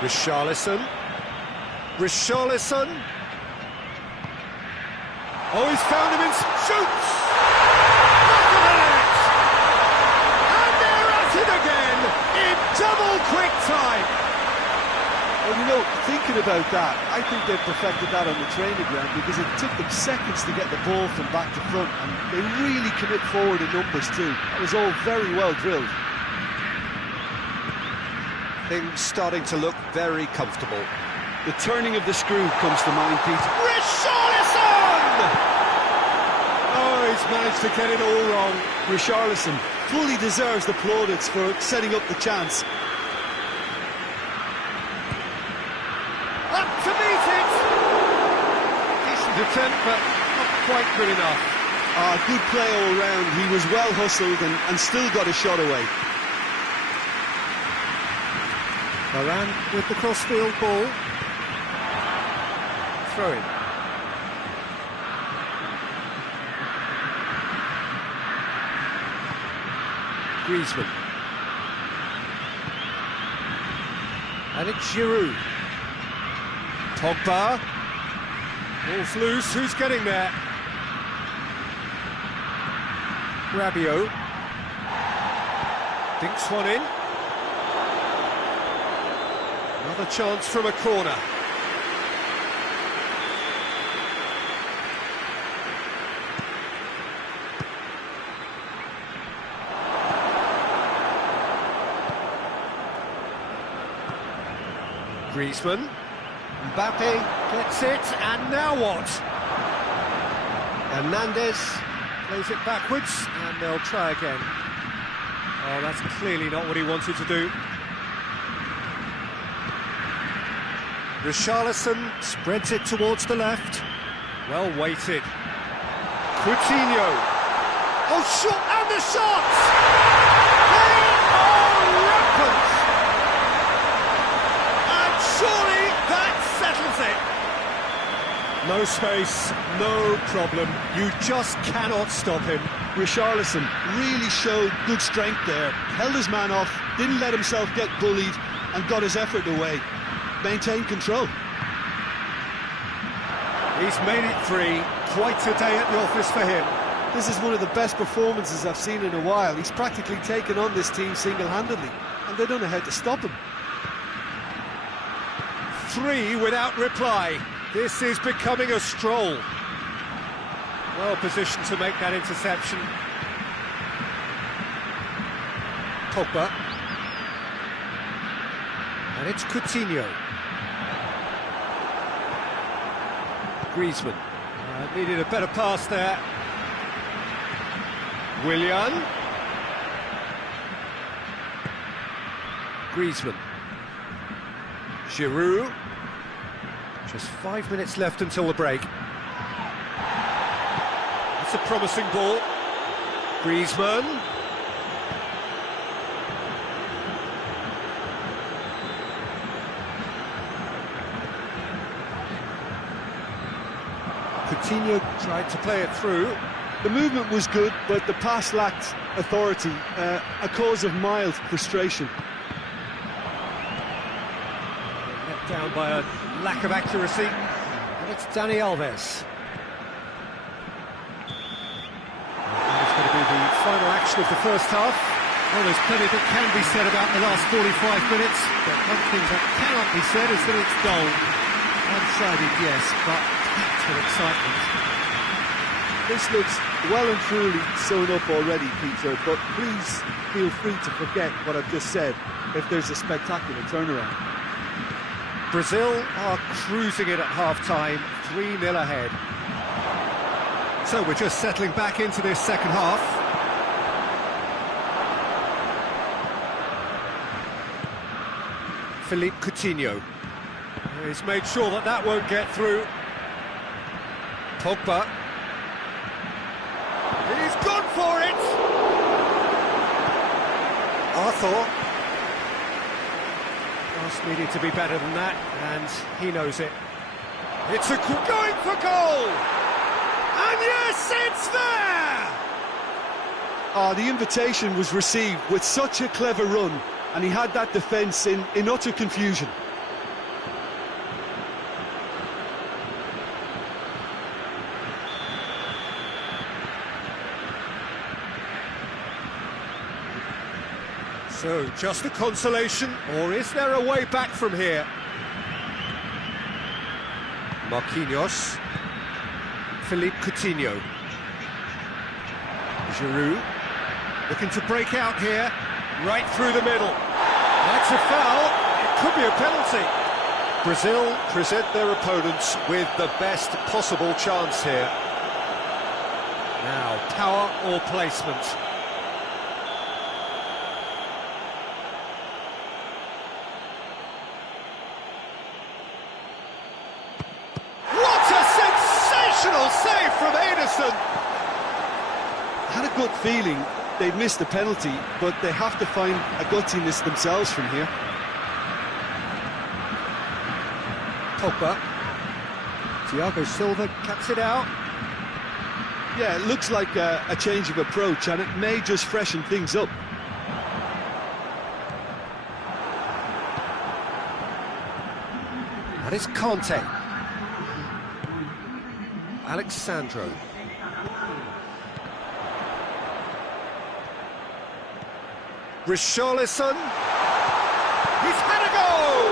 Richarlison. Oh, he's found him and shoots! Back of the net! And they're at it again in double quick time! Well, you know, thinking about that, I think they've perfected that on the training ground because it took them seconds to get the ball from back to front, and they really commit forward in numbers too. That was all very well drilled. Things starting to look very comfortable. The turning of the screw comes to mind, Pete. Richarlison! Oh, he's managed to get it all wrong. Richarlison fully deserves the plaudits for setting up the chance. Up to meet it! Decent attempt, but not quite good enough. Good play all round. He was well hustled and still got a shot away. Varane with the crossfield ball. Throw in. Griezmann. And it's Giroud. Pogba. Ball's loose. Who's getting there? Rabiot. Dinks one in. Another chance from a corner. Griezmann. Mbappe gets it, and now what? Hernandez plays it backwards, and they'll try again. Oh, that's clearly not what he wanted to do. Richarlison spreads it towards the left. Well weighted. Coutinho. Oh, shot, and the shot! They are rampant! And surely that settles it. No space, no problem. You just cannot stop him. Richarlison really showed good strength there. Held his man off, didn't let himself get bullied, and got his effort away. Maintained control. He's made it 3. Quite a day at the office for him. This is one of the best performances I've seen in a while. He's practically taken on this team single-handedly, and they don't know how to stop him. 3 without reply. This is becoming a stroll. Well positioned to make that interception. Pogba. And it's Coutinho. Griezmann. Needed a better pass there. Willian. Griezmann. Giroud. Just 5 minutes left until the break. It's a promising ball. Griezmann. Coutinho tried to play it through. The movement was good, but the pass lacked authority, a cause of mild frustration. Let down by a lack of accuracy. And it's Dani Alves. And it's going to be the final action of the first half. Well, there's plenty that can be said about the last 45 minutes, but one thing that cannot be said is that it's dull. One-sided, yes, but packed with excitement. This looks well and truly sewn up already, Peter, but please feel free to forget what I've just said if there's a spectacular turnaround. Brazil are cruising it at half-time, 3-0 ahead. So we're just settling back into this second half. Philippe Coutinho. He's made sure that that won't get through. Pogba. He's gone for it! Arthur. Just needed to be better than that, and he knows it. It's going for goal! And yes, it's there! The invitation was received with such a clever run, and he had that defence in utter confusion. So, just a consolation, or is there a way back from here? Marquinhos. Philippe Coutinho. Giroud. Looking to break out here. Right through the middle. That's a foul. It could be a penalty. Brazil present their opponents with the best possible chance here. Now, power or placement? Save from Ederson. I had a gut feeling they'd missed the penalty, but they have to find a gutsiness themselves from here. Pogba. Thiago Silva cuts it out. Yeah, it looks like a change of approach, and it may just freshen things up. That is Conte. Alexandro. Richarlison. He's had a goal!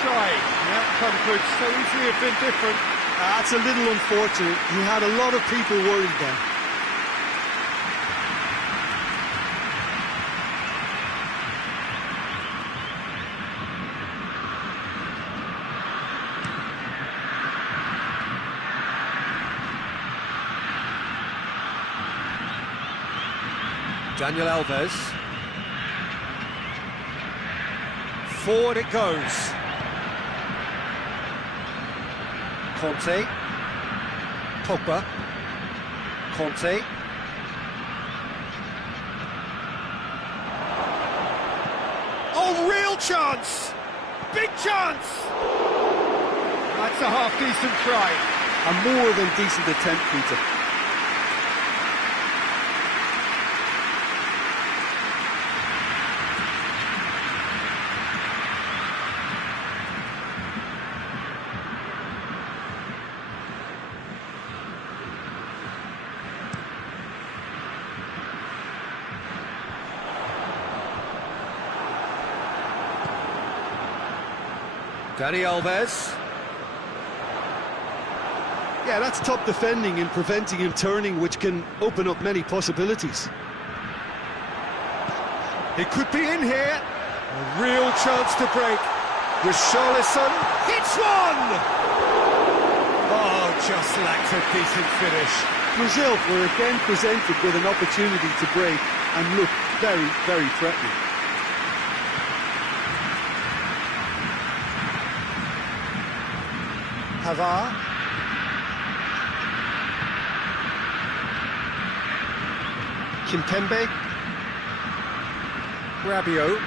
Try. The outcome could so easily have been different. That's a little unfortunate. He had a lot of people worried then. Daniel Alves. Forward it goes. Conte. Pogba. Conte. Oh, real chance! Big chance! That's a half-decent try. A more than decent attempt, Peter. Dani Alves. Yeah, that's top defending and preventing him turning, which can open up many possibilities. He could be in here. A real chance to break. Richarlison hits one! Oh, just lacked a decent finish. Brazil were again presented with an opportunity to break and look very, very threatening. Hazard. Kimpembe. Rabiot.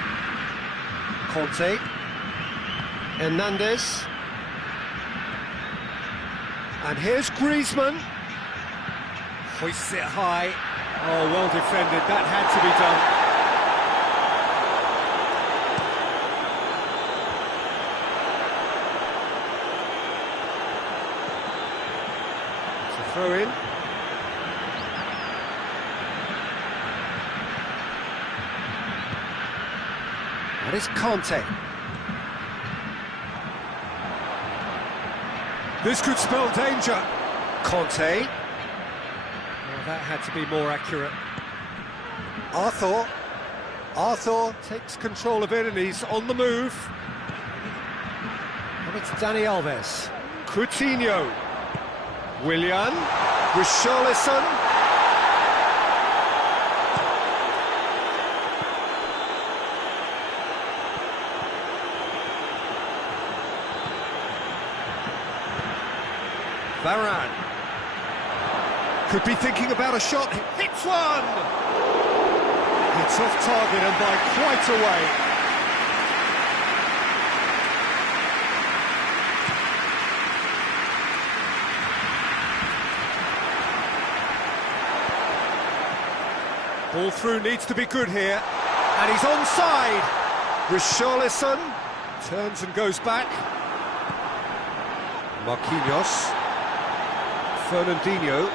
Conte. Hernandez. And here's Griezmann. Hoists it high. Oh, well defended. That had to be done. Throw in. That is Conte. This could spell danger. Conte. Well, that had to be more accurate. Arthur takes control of it and he's on the move. And it's Dani Alves. Coutinho. Willian, Richarlison. Varane. Could be thinking about a shot. Hits one! It's off target and by quite a way. Ball through needs to be good here, and he's onside. Richarlison turns and goes back. Marquinhos, Fernandinho.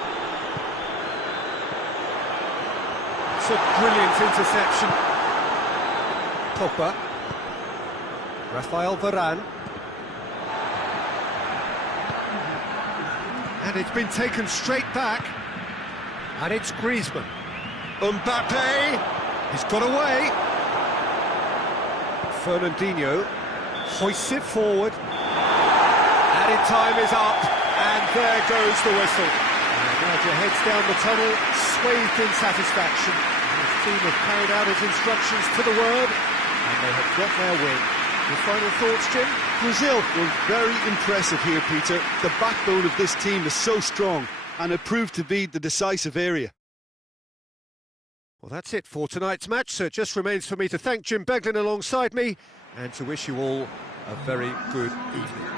It's a brilliant interception. Pogba, Rafael Varane, and it's been taken straight back, and it's Griezmann. Mbappe, he's got away. Fernandinho hoists it forward. Added time is up, and there goes the whistle. Roger heads down the tunnel, swathed in satisfaction. His team have carried out his instructions to the word, and they have got their win. Your final thoughts, Jim? Brazil were very impressive here, Peter. The backbone of this team is so strong, and it proved to be the decisive area. Well, that's it for tonight's match, so it just remains for me to thank Jim Beglin alongside me and to wish you all a very good evening.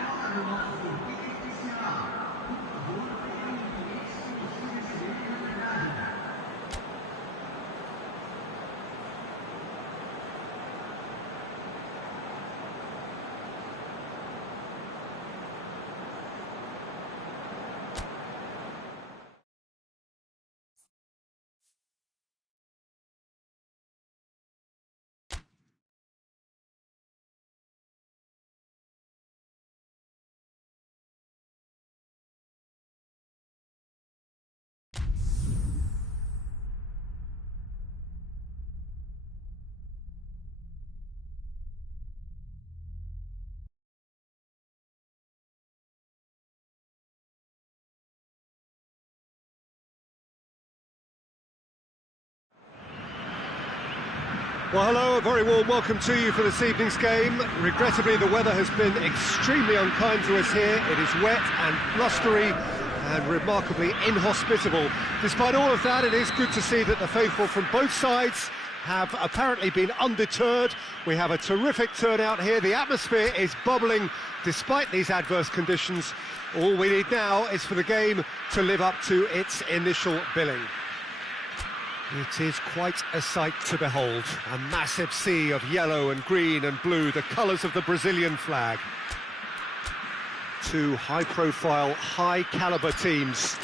Well, hello, a very warm welcome to you for this evening's game. Regrettably, the weather has been extremely unkind to us here. It is wet and blustery and remarkably inhospitable. Despite all of that, it is good to see that the faithful from both sides have apparently been undeterred. We have a terrific turnout here. The atmosphere is bubbling despite these adverse conditions. All we need now is for the game to live up to its initial billing. It is quite a sight to behold. A massive sea of yellow and green and blue, the colours of the Brazilian flag. Two high-profile, high-calibre teams.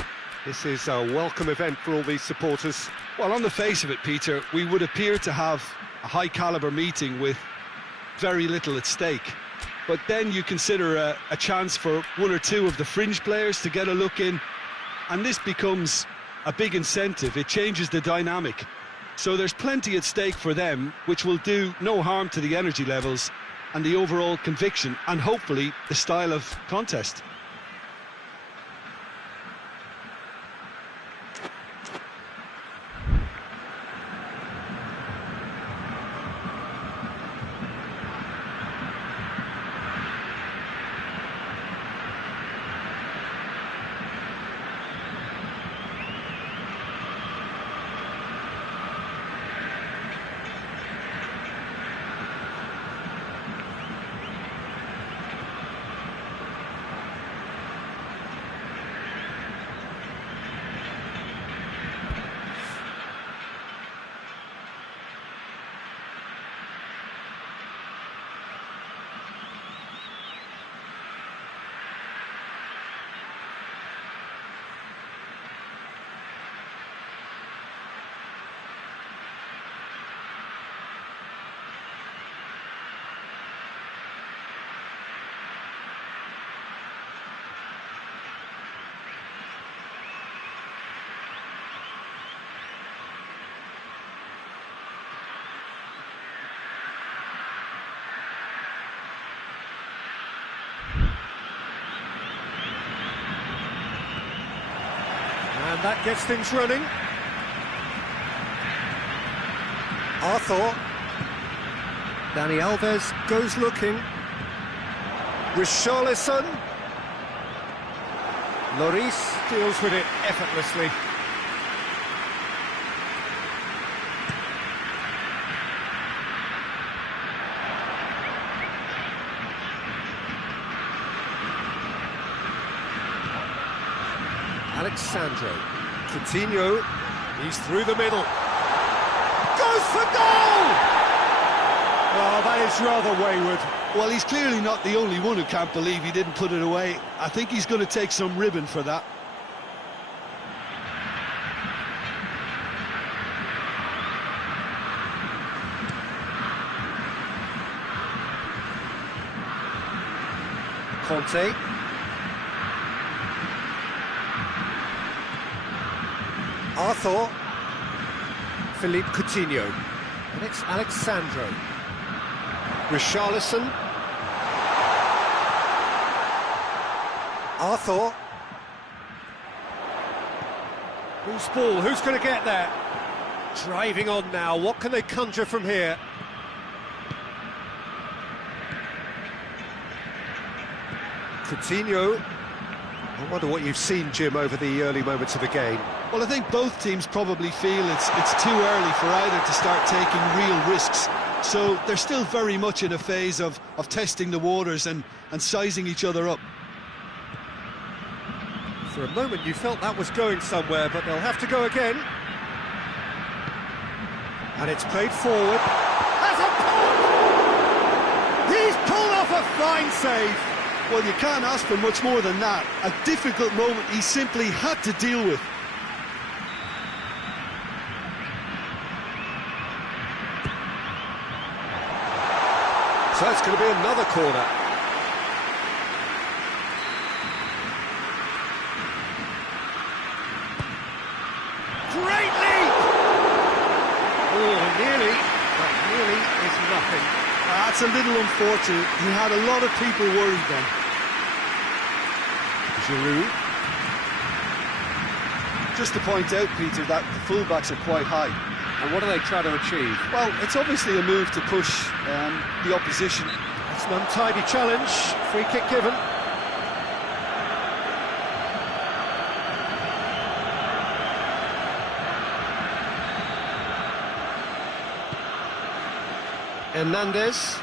This is a welcome event for all these supporters. Well, on the face of it, Peter, we would appear to have a high-calibre meeting with very little at stake. But then you consider a chance for one or two of the fringe players to get a look in, and this becomes a big incentive. It changes the dynamic. So there's plenty at stake for them, which will do no harm to the energy levels and the overall conviction, and hopefully the style of contest. And that gets things running. Arthur. Dani Alves goes looking. Richarlison. Lloris deals with it effortlessly. Alexandro. Coutinho. He's through the middle. Goes for goal! Oh, that is rather wayward. Well, he's clearly not the only one who can't believe he didn't put it away. I think he's going to take some ribbon for that. Conte. Arthur. Philippe Coutinho. And it's Alexandro. Richarlison. Arthur. Who's ball? Who's going to get there? Driving on now. What can they conjure from here? Coutinho. I wonder what you've seen, Jim, over the early moments of the game. Well, I think both teams probably feel it's too early for either to start taking real risks. So they're still very much in a phase of testing the waters and sizing each other up. For a moment you felt that was going somewhere, but they'll have to go again. And it's played forward. Has a pull! He's pulled off a fine save. Well, you can't ask for much more than that. A difficult moment he simply had to deal with. So it's going to be another corner. Great leap! Oh, nearly, but nearly is nothing. That's a little unfortunate. He had a lot of people worried then. Giroud. Just to point out, Peter, that the fullbacks are quite high. And what are they trying to achieve? Well, it's obviously a move to push the opposition. It's an untidy challenge. Free kick given. Hernandez.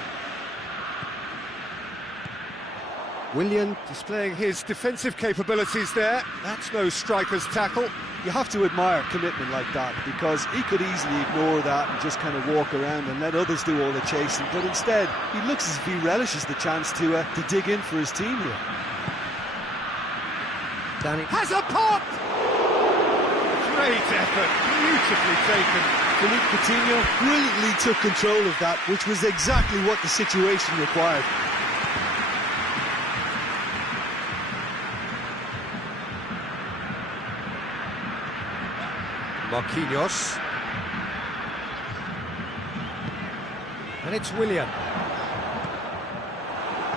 Willian displaying his defensive capabilities there. That's no striker's tackle. You have to admire commitment like that, because he could easily ignore that and just kind of walk around and let others do all the chasing, but instead he looks as if he relishes the chance to dig in for his team here. Danny has a pop! Great effort, beautifully taken. Philippe Coutinho brilliantly took control of that, which was exactly what the situation required. Marquinhos. And it's Willian.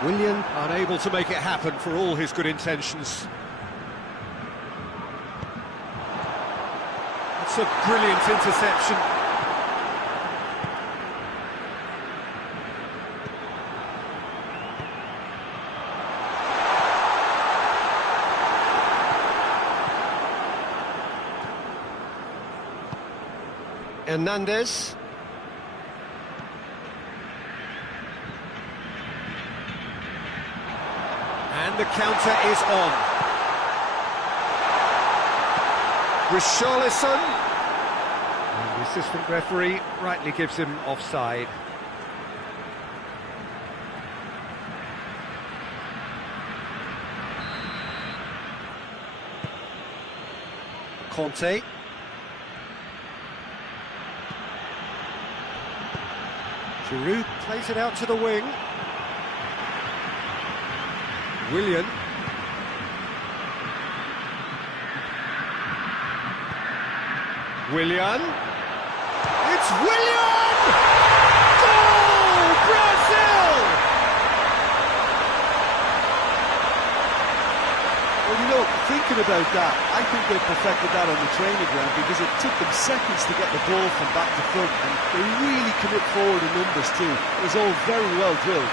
Willian unable to make it happen for all his good intentions. It's a brilliant interception. Hernandez. And the counter is on. Richarlison. And the assistant referee rightly gives him offside. Conte. Giroud plays it out to the wing. Willian. Willian. It's Willian! Goal! Brazil! Well, you know, thinking about that, I think they perfected that on the training ground, because it took them seconds to get the ball from back to front, and they really commit forward in numbers too. It was all very well drilled.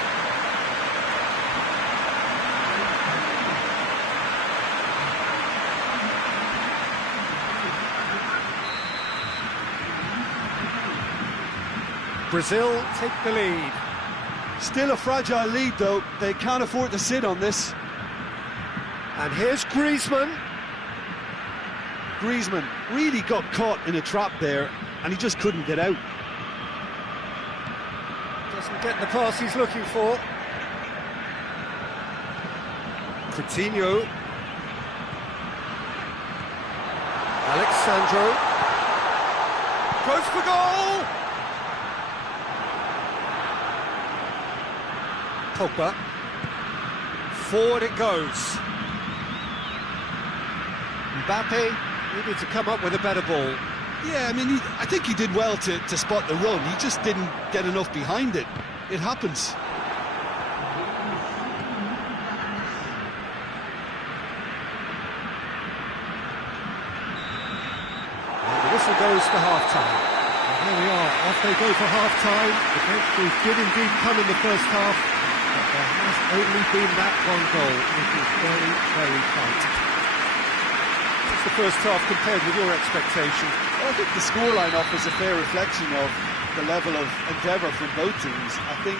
Brazil take the lead. Still a fragile lead though, they can't afford to sit on this. And here's Griezmann. Griezmann really got caught in a trap there, and he just couldn't get out. Doesn't get the pass he's looking for. Coutinho. Alexandro. Goes for goal! Pogba. Forward it goes. Mbappe needed to come up with a better ball. Yeah, I mean, I think he did well to spot the run. He just didn't get enough behind it. It happens. And the whistle goes for half-time. And here we are, off they go for half-time. The breakthrough did indeed come in the first half, but there has only been that one goal, which is very, very tight. What's the first half compared with your expectations? Well, I think the scoreline offers a fair reflection of the level of endeavour from both teams. I think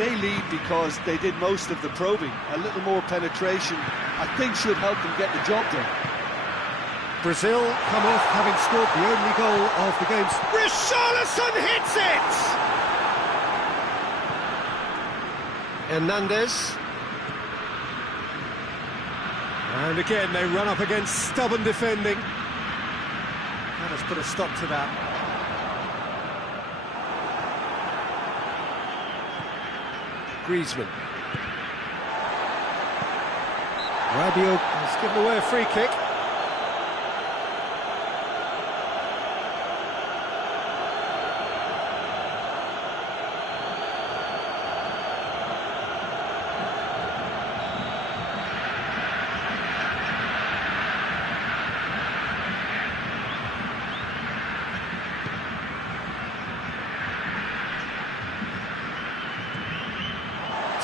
they lead because they did most of the probing. A little more penetration, I think, should help them get the job done. Brazil come off having scored the only goal of the game. Richarlison hits it! Hernandez. And again, they run up against stubborn defending. That has put a stop to that. Griezmann. Rabiot has given away a free kick.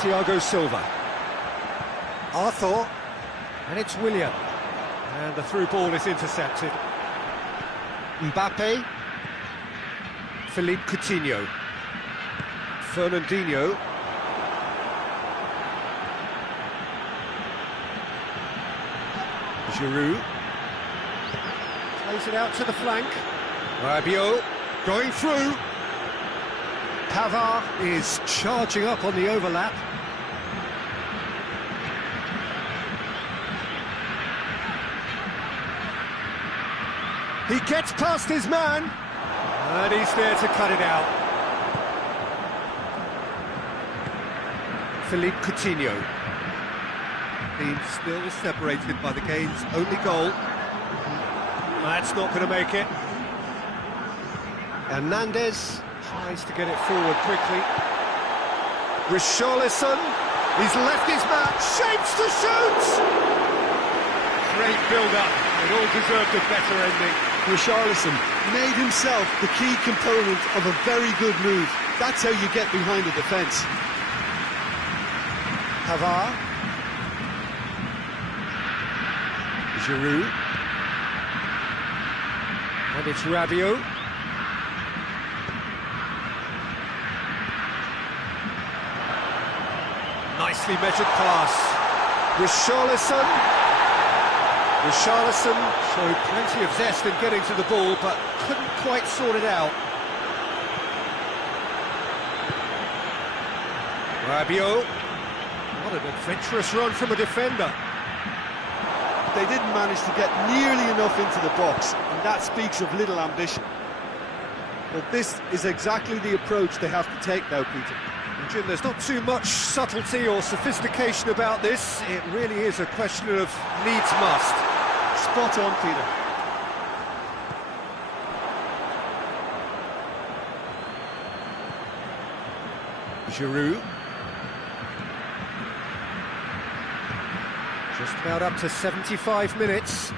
Thiago Silva. Arthur. And it's Willian. And the through ball is intercepted. Mbappe. Philippe Coutinho. Fernandinho. Giroud. Plays it out to the flank. Rabiot going through. Pavard is charging up on the overlap. He gets past his man, and he's there to cut it out. Philippe Coutinho. Team still separated by the game's only goal. That's not going to make it. Hernandez tries to get it forward quickly. Richarlison, he's left his man, shapes to shoot! Great build-up, it all deserved a better ending. Richarlison made himself the key component of a very good move. That's how you get behind a defence. Pavard. Giroud. And it's Rabiot. Nicely measured pass. Richarlison showed plenty of zest in getting to the ball, but couldn't quite sort it out. Rabiot. What an adventurous run from a defender. They didn't manage to get nearly enough into the box, and that speaks of little ambition. Well, this is exactly the approach they have to take now, Peter. And Jim, there's not too much subtlety or sophistication about this. It really is a question of needs must. Spot on, Peter. Giroud. Just about up to 75 minutes.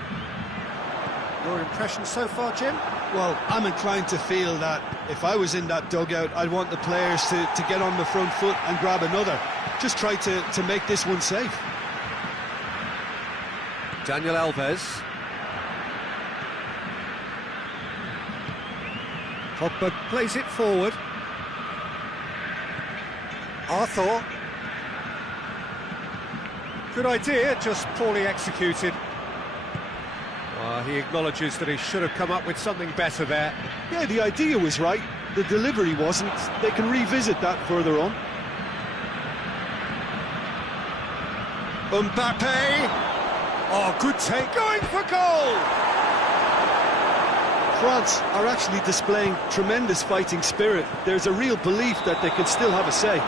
Your impression so far, Jim? Well, I'm inclined to feel that if I was in that dugout, I'd want the players to get on the front foot and grab another. Just try to make this one safe. Daniel Alves. Pogba plays it forward. Arthur. Good idea, just poorly executed. He acknowledges that he should have come up with something better there. Yeah, the idea was right. The delivery wasn't. They can revisit that further on. Mbappe. Oh, good take. Going for goal! France are actually displaying tremendous fighting spirit. There's a real belief that they can still have a say.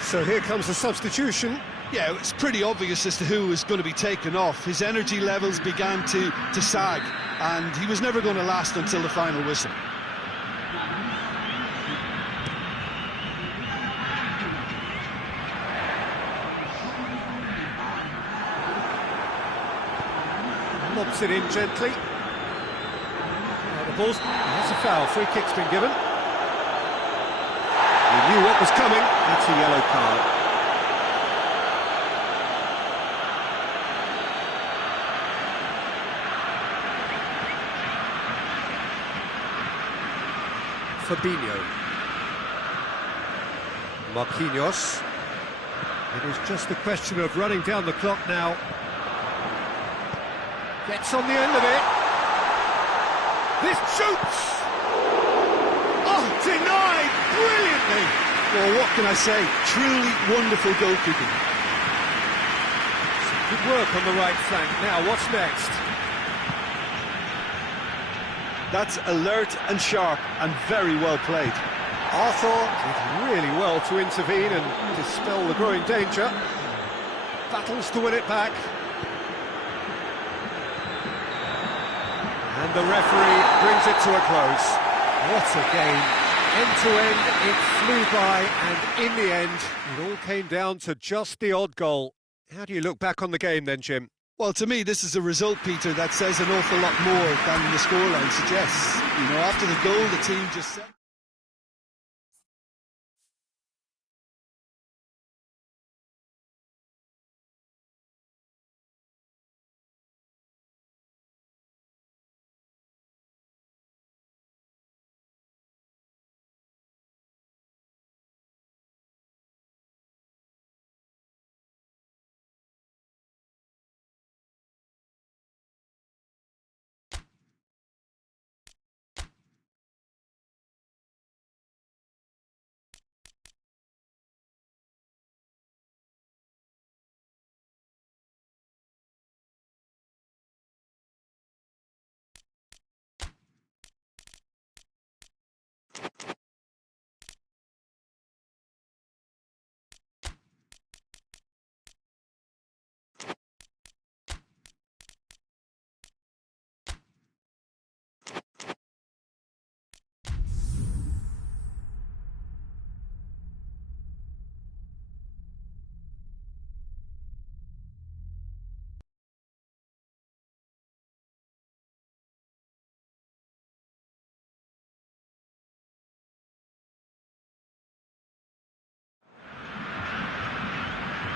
So here comes the substitution. Yeah, it's pretty obvious as to who was going to be taken off. His energy levels began to sag, and he was never going to last until the final whistle. Lobs it in gently. The ball's... That's a foul. Free kick's been given. He knew what was coming. That's a yellow card. Fabinho. Marquinhos. It is just a question of running down the clock now. Gets on the end of it. This shoots! Oh, denied brilliantly! Well, what can I say? Truly wonderful goalkeeping. Some good work on the right flank. Now, what's next? That's alert and sharp and very well played. Arthur did really well to intervene and dispel the growing danger. Battles to win it back. And the referee brings it to a close. What a game. End to end, it flew by, and in the end, it all came down to just the odd goal. How do you look back on the game then, Jim? Well, to me, this is a result, Peter, that says an awful lot more than the scoreline suggests. You know, after the goal, the team just set...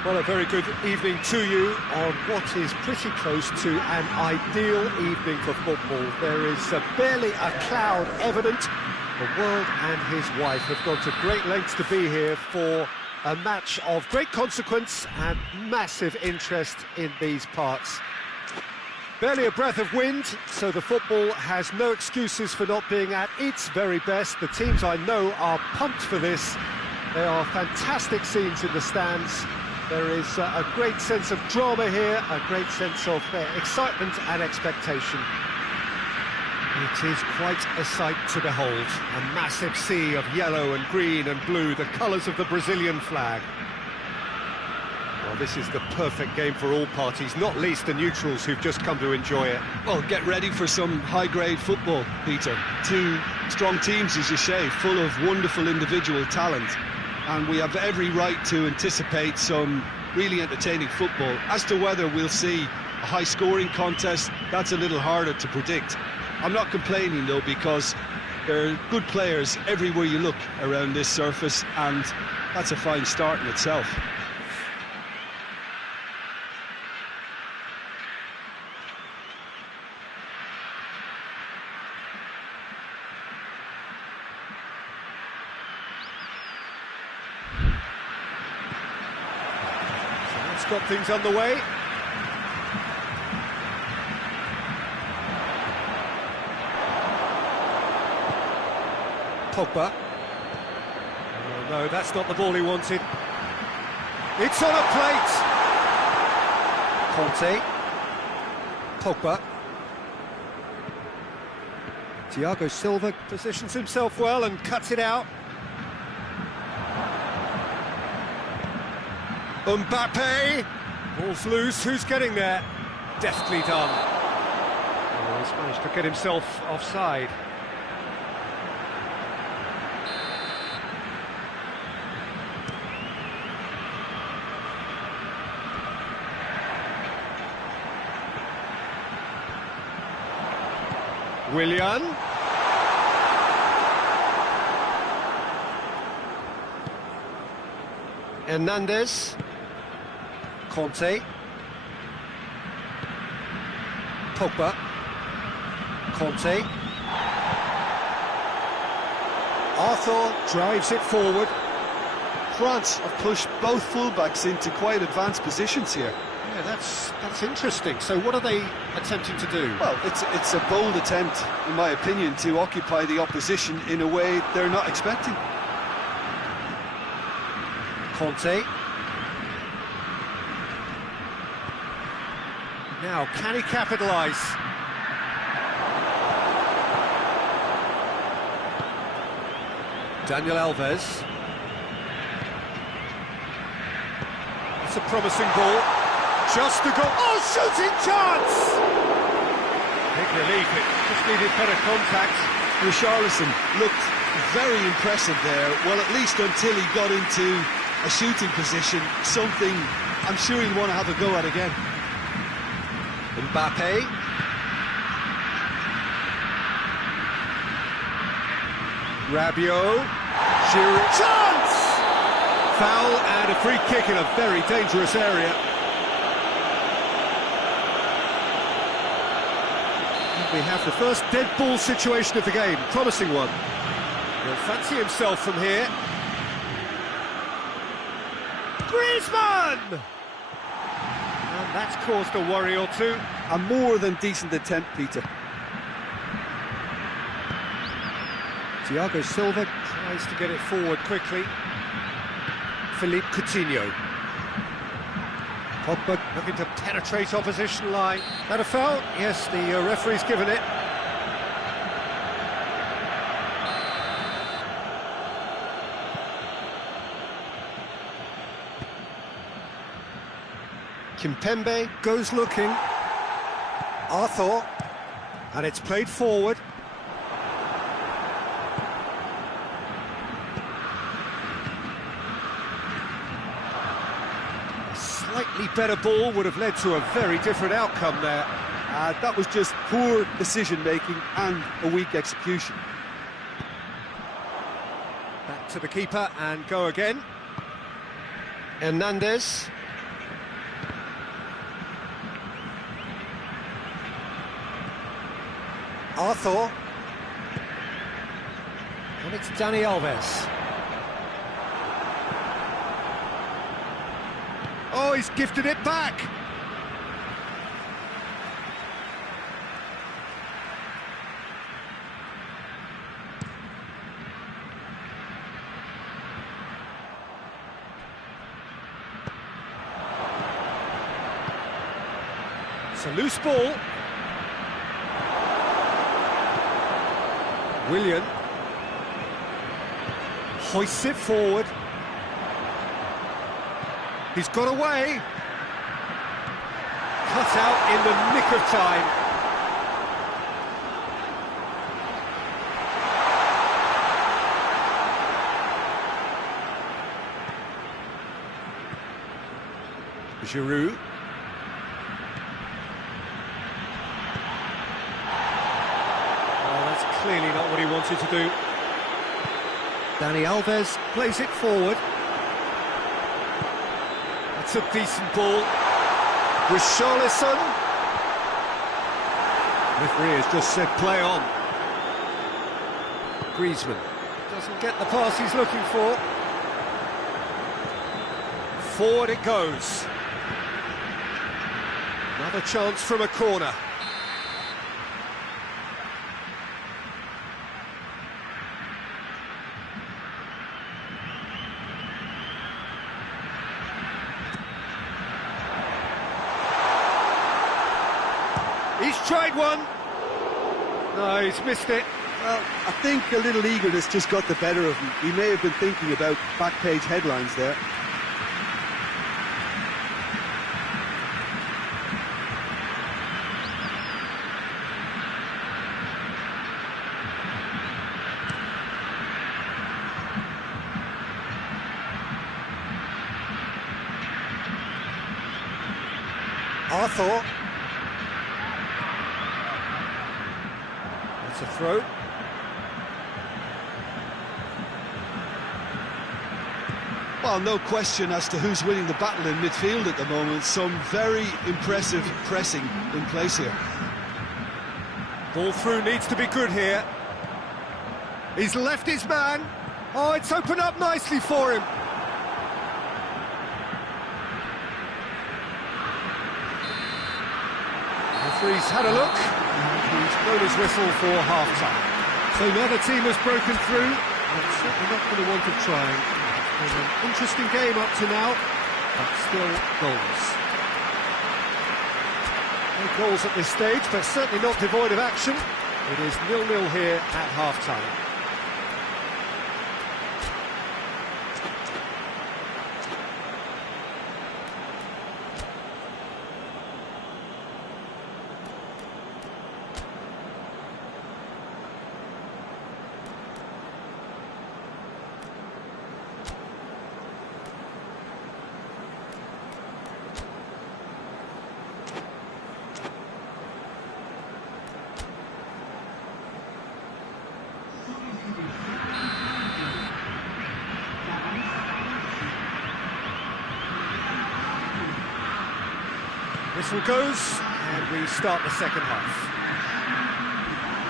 Well, a very good evening to you on what is pretty close to an ideal evening for football. There is barely a cloud evident. The world and his wife have gone to great lengths to be here for a match of great consequence and massive interest in these parts. Barely a breath of wind, so the football has no excuses for not being at its very best. The teams I know are pumped for this. There are fantastic scenes in the stands. There is a great sense of drama here, a great sense of excitement and expectation. It is quite a sight to behold. A massive sea of yellow and green and blue, the colours of the Brazilian flag. Well, this is the perfect game for all parties, not least the neutrals who've just come to enjoy it. Well, get ready for some high-grade football, Peter. Two strong teams, as you say, full of wonderful individual talent. And we have every right to anticipate some really entertaining football. As to whether we'll see a high-scoring contest, that's a little harder to predict. I'm not complaining, though, because there are good players everywhere you look around this surface, and that's a fine start in itself. Got things underway. Pogba. Oh, no, that's not the ball he wanted. It's on a plate. Conte. Pogba. Thiago Silva positions himself well and cuts it out. Mbappe, ball's loose, who's getting there? Deftly done. Oh, he's managed to get himself offside. Willian. Hernandez. Conte. Pogba. Conte. Arthur drives it forward. France have pushed both fullbacks into quite advanced positions here. Yeah, that's interesting. So what are they attempting to do? Well, it's a bold attempt, in my opinion, to occupy the opposition in a way they're not expecting. Conte. Now, can he capitalise? Daniel Alves. It's a promising ball. Just a goal. Oh, shooting chance! Big relief, it just needed better contact. Richarlison looked very impressive there, well, at least until he got into a shooting position, something I'm sure he'll want to have a go at again. Mbappe. Rabiot. Giroud. Chance! Foul and a free kick in a very dangerous area. And we have the first dead ball situation of the game. Promising one. He'll fancy himself from here. Griezmann! And that's caused a worry or two. A more than decent attempt, Peter. Thiago Silva tries to get it forward quickly. Philippe Coutinho. Pogba looking to penetrate opposition line. That a foul? Yes, the referee's given it. Kimpembe goes looking. Arthur. And it's played forward. A slightly better ball would have led to a very different outcome there. That was just poor decision-making and a weak execution. Back to the keeper and go again. Hernandez. Arthur. And it's Dani Alves. Oh, he's gifted it back. It's a loose ball. Willian hoists it forward. He's got away. Cut out in the nick of time. Giroud. Oh, that's clearly not what he wanted to do. Dani Alves plays it forward. That's a decent ball. Richarlison. Referee has just said play on. Griezmann doesn't get the pass he's looking for. Forward it goes. Another chance from a corner. He's tried one. No, he's missed it. Well, I think a little eagerness just got the better of him. He may have been thinking about back page headlines there. Arthur. That's a throw. Well, no question as to who's winning the battle in midfield at the moment. Some very impressive pressing in place here. Ball through needs to be good here. He's left his man. Oh, it's opened up nicely for him. Referee's had a look, and he's blown his whistle for half-time. So neither team has broken through, and it's certainly not for the want of trying. It's been an interesting game up to now, but still goals. No goals at this stage, but certainly not devoid of action. It is 0-0 here at half-time. Whistle goes, and we start the second half.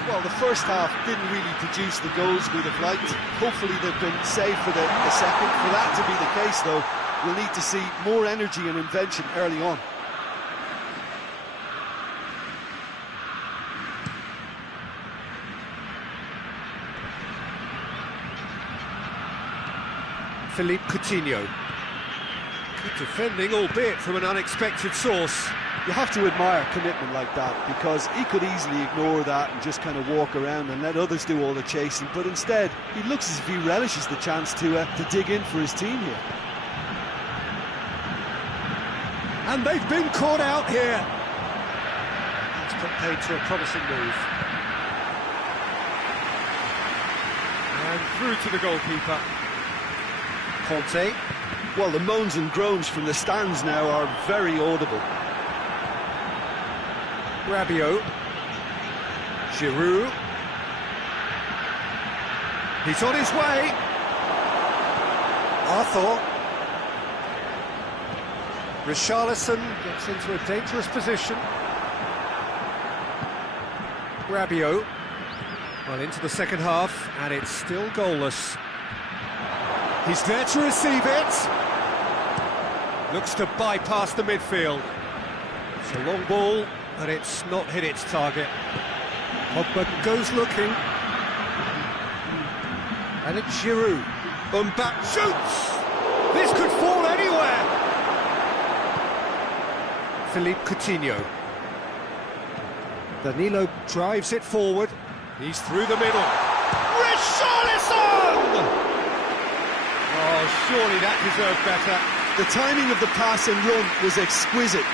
Well, the first half didn't really produce the goals we'd have liked. Hopefully they've been saved for the second. For that to be the case, though, we'll need to see more energy and invention early on. Philippe Coutinho. Good defending, albeit from an unexpected source. You have to admire commitment like that, because he could easily ignore that and just kind of walk around and let others do all the chasing, but instead he looks as if he relishes the chance to dig in for his team here. And they've been caught out here. That's put paid to a promising move. And through to the goalkeeper. Conte. Well, the moans and groans from the stands now are very audible. Rabiot. Giroud. He's on his way. Arthur. Richarlison gets into a dangerous position. Rabiot. Well, into the second half, and it's still goalless. He's there to receive it. Looks to bypass the midfield. It's a long ball, but it's not hit its target. Pogba goes looking. And it's Giroud. Mbappe shoots! This could fall anywhere! Philippe Coutinho. Danilo drives it forward. He's through the middle. Richarlison! Oh, surely that deserved better. The timing of the pass and run was exquisite.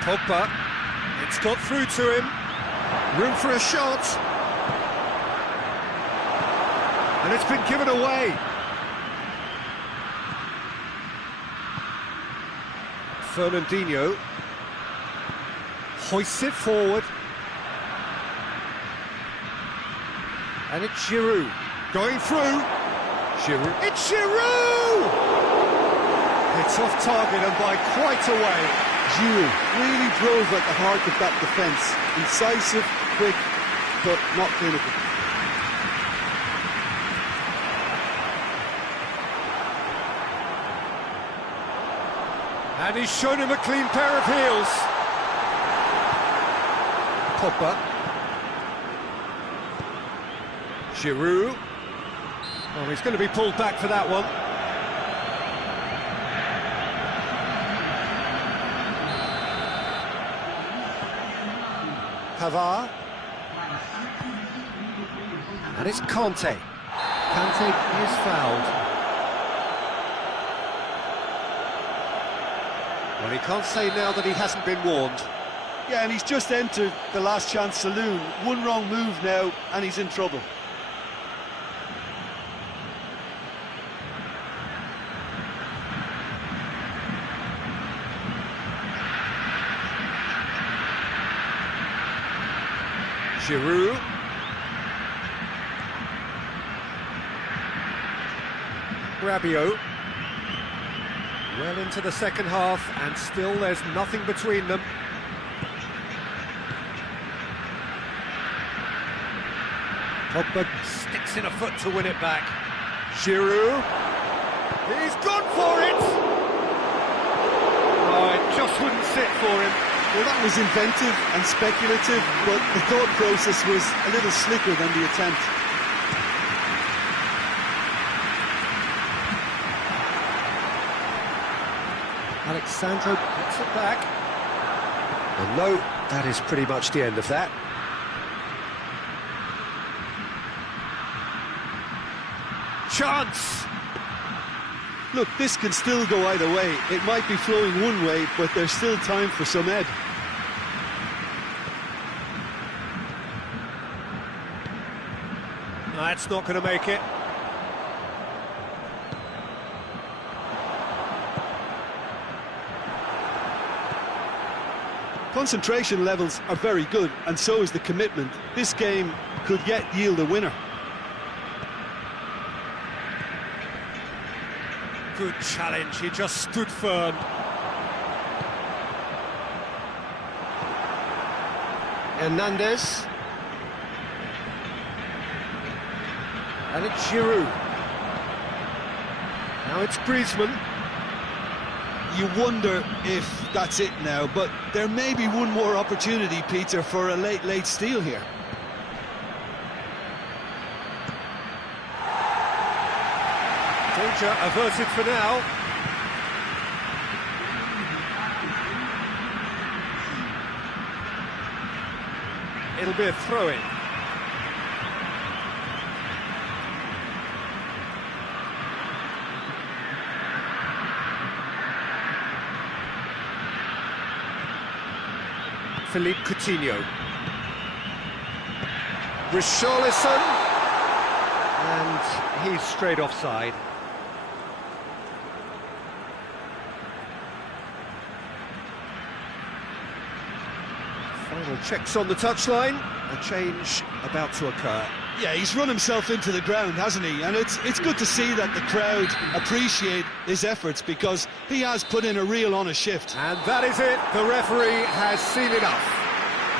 Pogba, it's got through to him. Room for a shot. And it's been given away. Fernandinho hoists it forward. And it's Giroud going through. Giroud. It's Giroud! It's off target and by quite a way. Giroud really drove at the heart of that defence. Incisive, quick, but not clinical. And he's shown him a clean pair of heels. Pogba. Giroud. Oh, he's going to be pulled back for that one. Pavard. And it's Kanté. Kanté is fouled. Well, he can't say now that he hasn't been warned. Yeah, and he's just entered the last chance saloon. One wrong move now, and he's in trouble. Giroud. Rabiot. Well into the second half, and still there's nothing between them. Pogba sticks in a foot to win it back. Giroud. He's gone for it! Oh, it just wouldn't sit for him. Well, that was inventive and speculative, but the thought process was a little slicker than the attempt. Alexandro gets it back. And no, that is pretty much the end of that. Chance! Look, this can still go either way. It might be flowing one way, but there's still time for some ebb. That's not going to make it. Concentration levels are very good, and so is the commitment. This game could yet yield a winner. Good challenge, he just stood firm. Hernandez. And it's Giroud. Now it's Griezmann. You wonder if that's it now, but there may be one more opportunity, Peter, for a late steal here. Danger averted for now. It'll be a throw-in. Philippe Coutinho. Richarlison. And he's straight offside. Final checks on the touchline. A change about to occur. Yeah, he's run himself into the ground, hasn't he? And it's good to see that the crowd appreciate his efforts, because he has put in a real honest shift. And that is it. The referee has seen enough.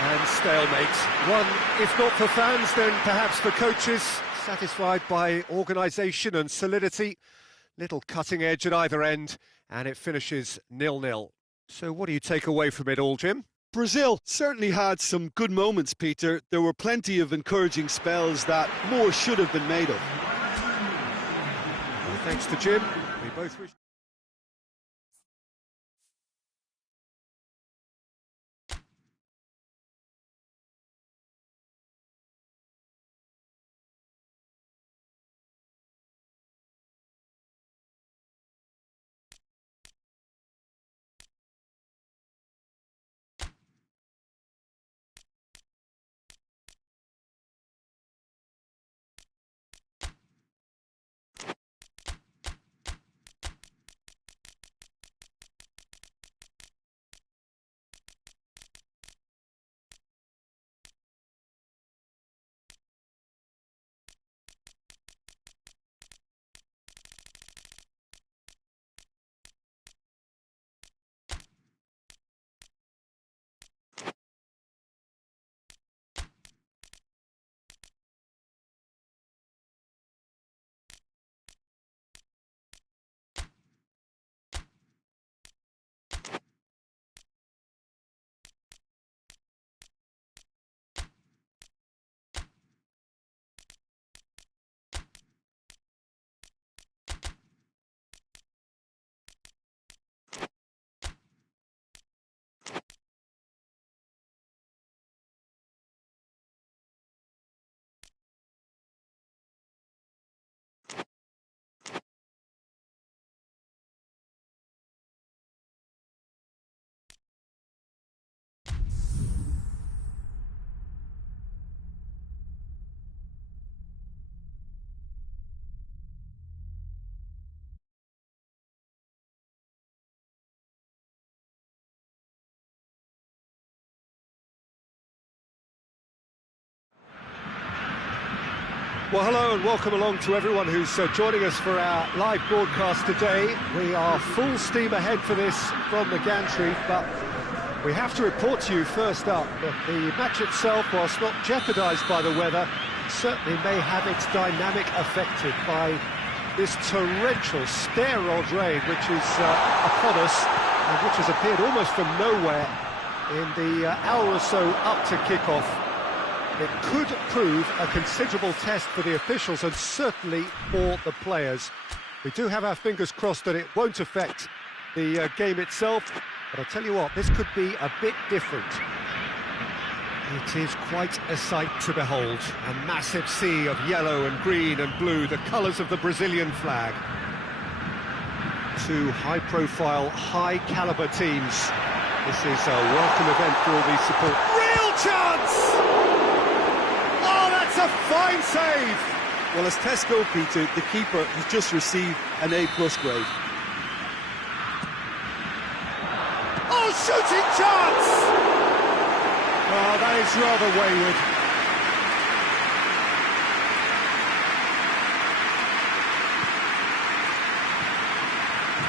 And stalemate. One, if not for fans, then perhaps for coaches, satisfied by organisation and solidity. Little cutting edge at either end, and it finishes 0-0. So what do you take away from it all, Jim? Brazil certainly had some good moments, Peter. There were plenty of encouraging spells that more should have been made of. Well, thanks to Jim. We both wish... Well, hello and welcome along to everyone who's joining us for our live broadcast today. We are full steam ahead for this from the gantry, but we have to report to you first up that the match itself, whilst not jeopardised by the weather, certainly may have its dynamic affected by this torrential stair-rod rain which is upon us, and which has appeared almost from nowhere in the hour or so up to kick-off. It could prove a considerable test for the officials and certainly for the players. We do have our fingers crossed that it won't affect the game itself, but I'll tell you what, this could be a bit different. It is quite a sight to behold, a massive sea of yellow and green and blue, the colours of the Brazilian flag. Two high-profile, high-caliber teams. This is a welcome event for all these support. Real chance! A fine save! Well, as tests go, Peter, the keeper has just received an A+ grade. Oh, shooting chance! Oh, that is rather wayward.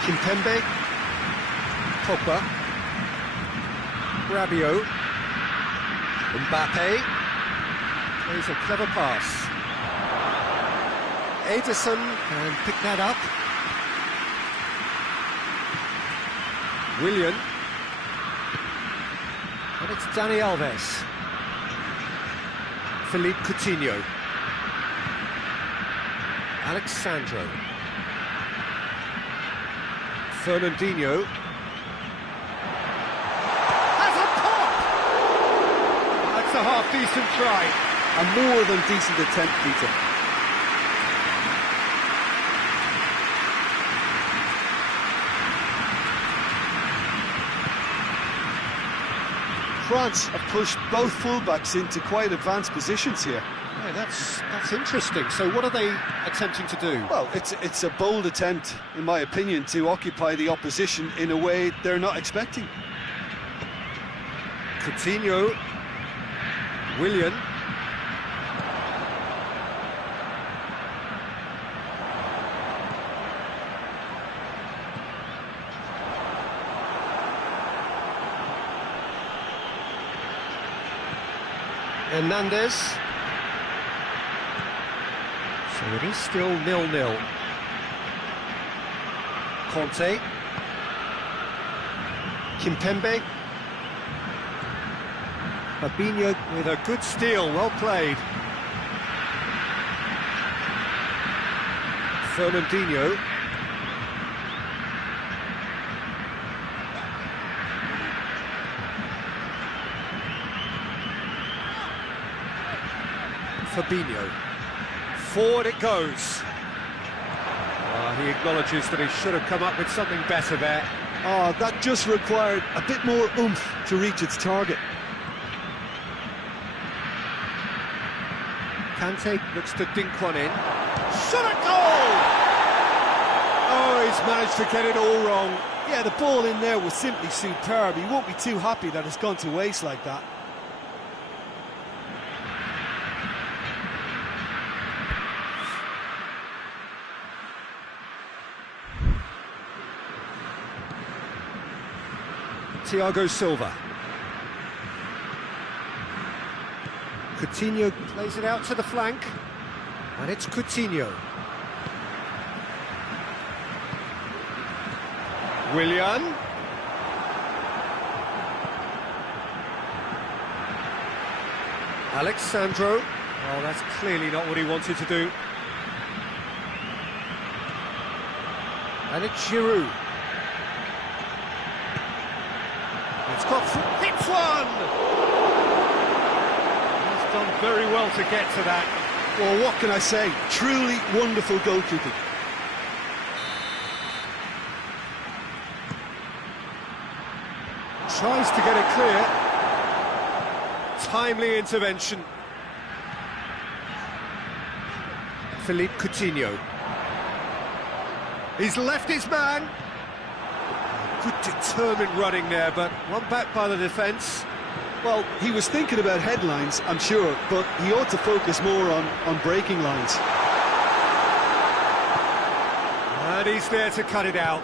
Kimpembe, Pogba, Rabiot, Mbappe. Plays a clever pass. Ederson can pick that up. Willian. And it's Dani Alves. Philippe Coutinho. Alex Sandro. Fernandinho. Has a pop! That's a half-decent try. A more than decent attempt, Peter. France have pushed both fullbacks into quite advanced positions here. Yeah, that's interesting. So what are they attempting to do? Well, it's a bold attempt, in my opinion, to occupy the opposition in a way they're not expecting. Coutinho, Willian. Hernandez. So it is still 0-0. Conte. Kimpembe. Fabinho with a good steal, well played. Fernandinho. Fabinho. Forward it goes. He acknowledges that he should have come up with something better there. Oh, that just required a bit more oomph to reach its target. Kante looks to dink one in. Shot at goal! Oh, he's managed to get it all wrong. Yeah, the ball in there was simply superb. He won't be too happy that it's gone to waste like that. Thiago Silva. Coutinho plays it out to the flank, and it's Coutinho. Willian. Alexandro. Oh, that's clearly not what he wanted to do. And it's Giroud. It's got hits one! He's done very well to get to that. Well, what can I say? Truly wonderful goalkeeping. Tries to get it clear. Timely intervention. Philippe Coutinho. He's left his man. Good determined running there, but one back by the defence. Well, he was thinking about headlines, I'm sure, but he ought to focus more on breaking lines. And he's there to cut it out.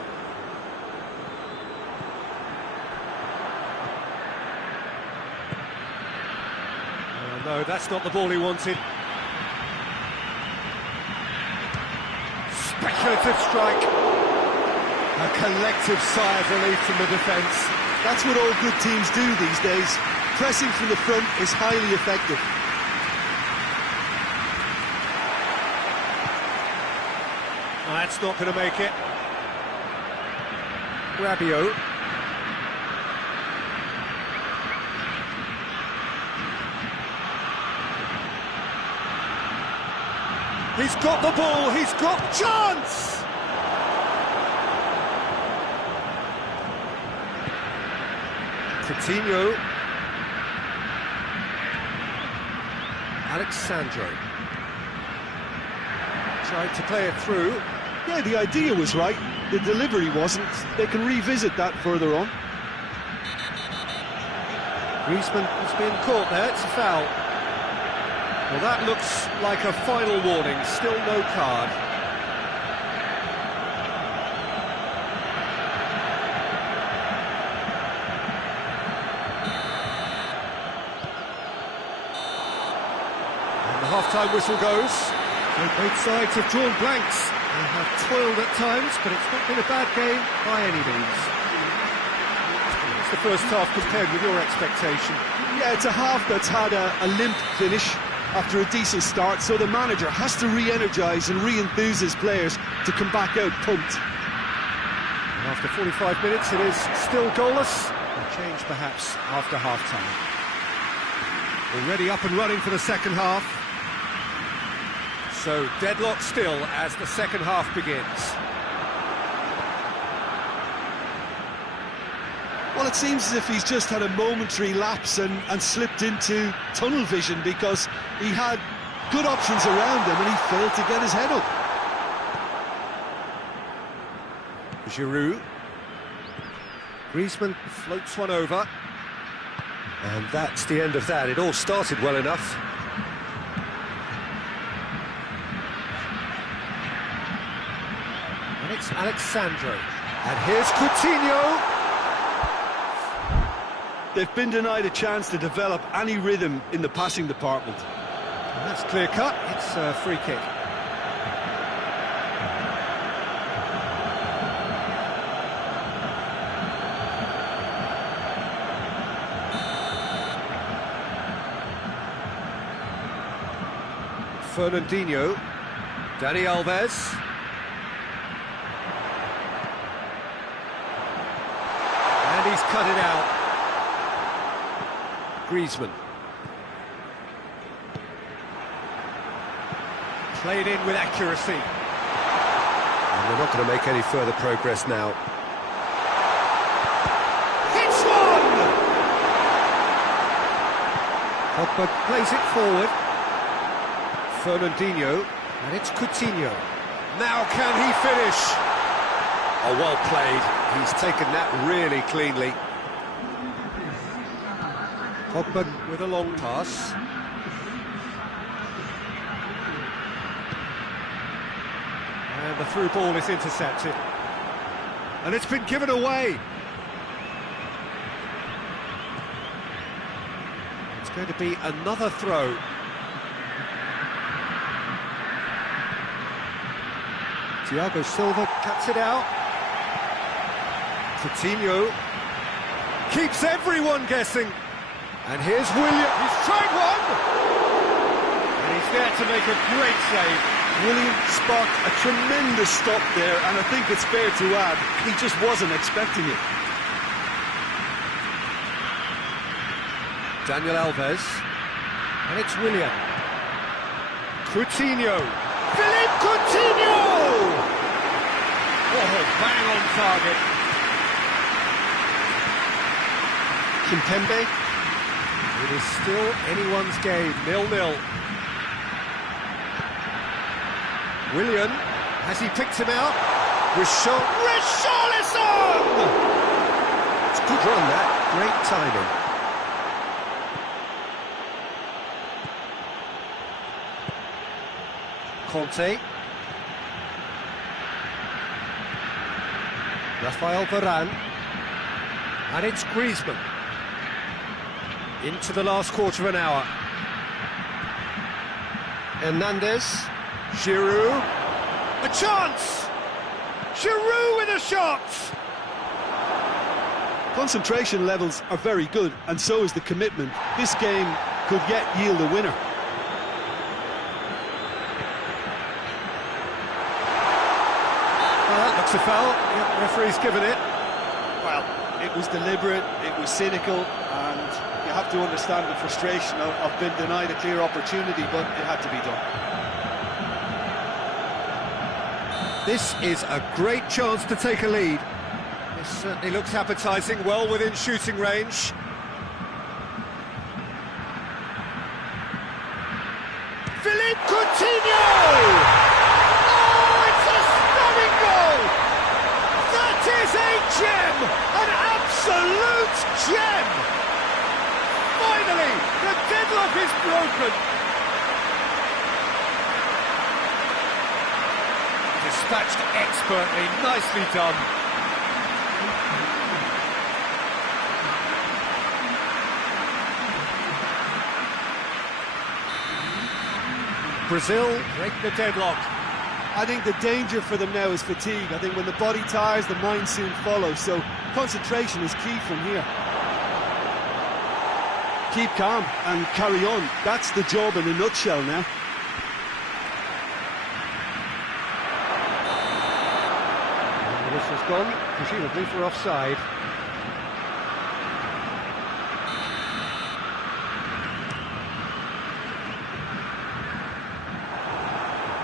Oh, no, that's not the ball he wanted. Speculative strike. A collective sigh of relief from the defence. That's what all good teams do these days. Pressing from the front is highly effective. Oh, that's not going to make it. Rabiot. He's got the ball, he's got chance! Coutinho. Alexandro. Tried to play it through. Yeah, the idea was right. The delivery wasn't. They can revisit that further on. Griezmann has been caught there, it's a foul. Well, that looks like a final warning, still no card. Half-time whistle goes. So both sides have drawn blanks. They have toiled at times, but it's not been a bad game by any means. It's the first half compared with your expectation. Yeah, it's a half that's had a limp finish after a decent start, so the manager has to re-energise and re-enthuse his players to come back out pumped. And after 45 minutes, it is still goalless. A change perhaps after half-time. Already up and running for the second half. So deadlock still as the second half begins. Well, it seems as if he's just had a momentary lapse and slipped into tunnel vision, because he had good options around him and he failed to get his head up. Giroud. Griezmann floats one over. And that's the end of that. It all started well enough. And it's Alexandro. And here's Coutinho. They've been denied a chance to develop any rhythm in the passing department. And that's clear cut. It's a free kick. Fernandinho, Dani Alves. And he's cut it out. Griezmann. Played in with accuracy. And they're not going to make any further progress now. Hits one! Pogba plays it forward. Fernandinho, and it's Coutinho. Now can he finish? Oh, well played. He's taken that really cleanly. Pogba with a long pass. And the through ball is intercepted. And it's been given away. It's going to be another throw. Thiago Silva cuts it out. Coutinho keeps everyone guessing. And here's Willian. He's tried one! And he's there to make a great save. Willian sparked a tremendous stop there, and I think it's fair to add, he just wasn't expecting it. Daniel Alves. And it's Willian. Coutinho. Philippe Coutinho! Oh, bang on target. Kimpembe. It is still anyone's game, 0-0. Willian, has he picked him out? Richarlison! It's a good run, that. Great timing. Conte. Rafael Varane. And it's Griezmann. Into the last quarter of an hour. Hernandez. Giroud. A chance! Giroud with a shot! Concentration levels are very good, and so is the commitment. This game could yet yield a winner. Well, that looks a foul. Yep, referee's given it. Well, it was deliberate, it was cynical, and you have to understand the frustration of being denied a clear opportunity, but it had to be done. This is a great chance to take a lead. This certainly looks appetising, well within shooting range. Philippe Coutinho! Oh, it's a stunning goal! That is a gem! An absolute gem! Finally, the deadlock is broken. Dispatched expertly, nicely done. Brazil break the deadlock. I think the danger for them now is fatigue. I think when the body tires, the mind soon follows, so concentration is key from here. Keep calm and carry on. That's the job in a nutshell now. The whistle's gone, presumably for offside.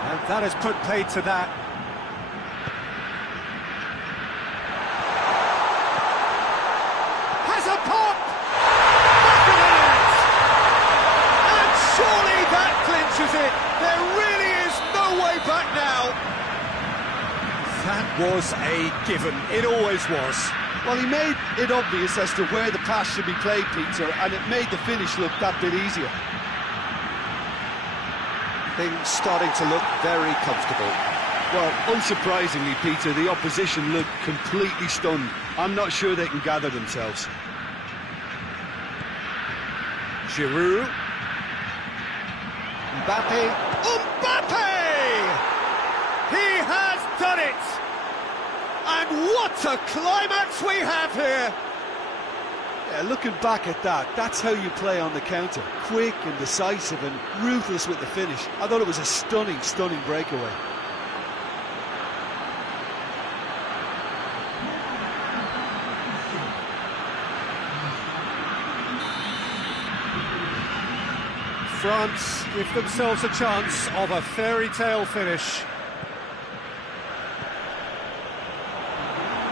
And that has put paid to that. Has a pop! Back of the net! And surely that clinches it. There really is no way back now. That was a given. It always was. Well, he made it obvious as to where the pass should be played, Peter, and it made the finish look that bit easier. Things starting to look very comfortable. Well, unsurprisingly, Peter, the opposition looked completely stunned. I'm not sure they can gather themselves. Giroud. Mbappe. Mbappe! He has done it! And what a climax we have here! Yeah, looking back at that, that's how you play on the counter. Quick and decisive and ruthless with the finish. I thought it was a stunning, stunning breakaway. France give themselves a chance of a fairy tale finish.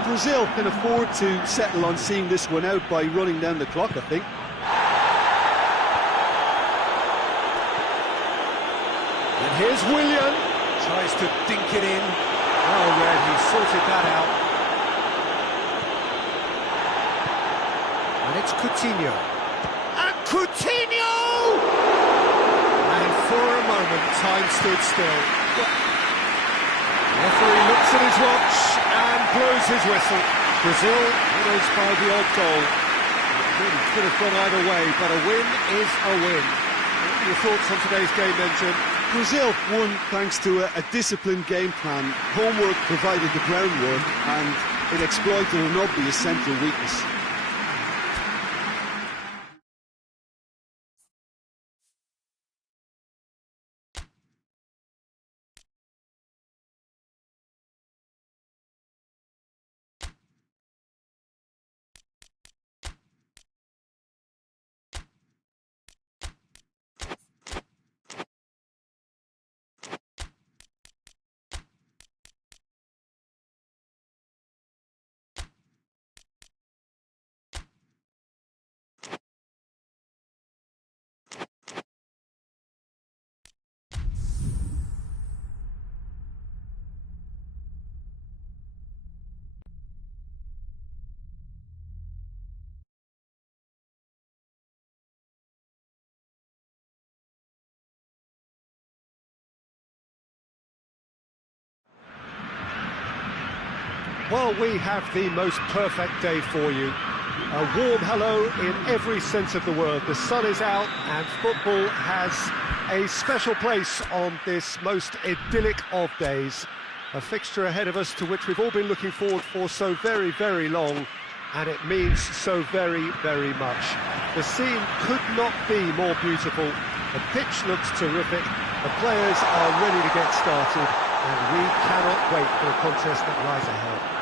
Brazil can afford to settle on seeing this one out by running down the clock, I think. And here's Willian. Tries to dink it in. Well read, he sorted that out. And it's Coutinho. And Coutinho! And for a moment, time stood still. The referee looks at his watch and blows his whistle. Brazil winners by the odd goal. It really could have gone either way, but a win is a win. What are your thoughts on today's game then, Jim? Brazil won thanks to a disciplined game plan. Homework provided the groundwork and it exploited an obvious central weakness. Well, we have the most perfect day for you. A warm hello in every sense of the word. The sun is out and football has a special place on this most idyllic of days. A fixture ahead of us to which we've all been looking forward for so very, very long, and it means so very, very much. The scene could not be more beautiful. The pitch looks terrific. The players are ready to get started, and we cannot wait for the contest that lies ahead.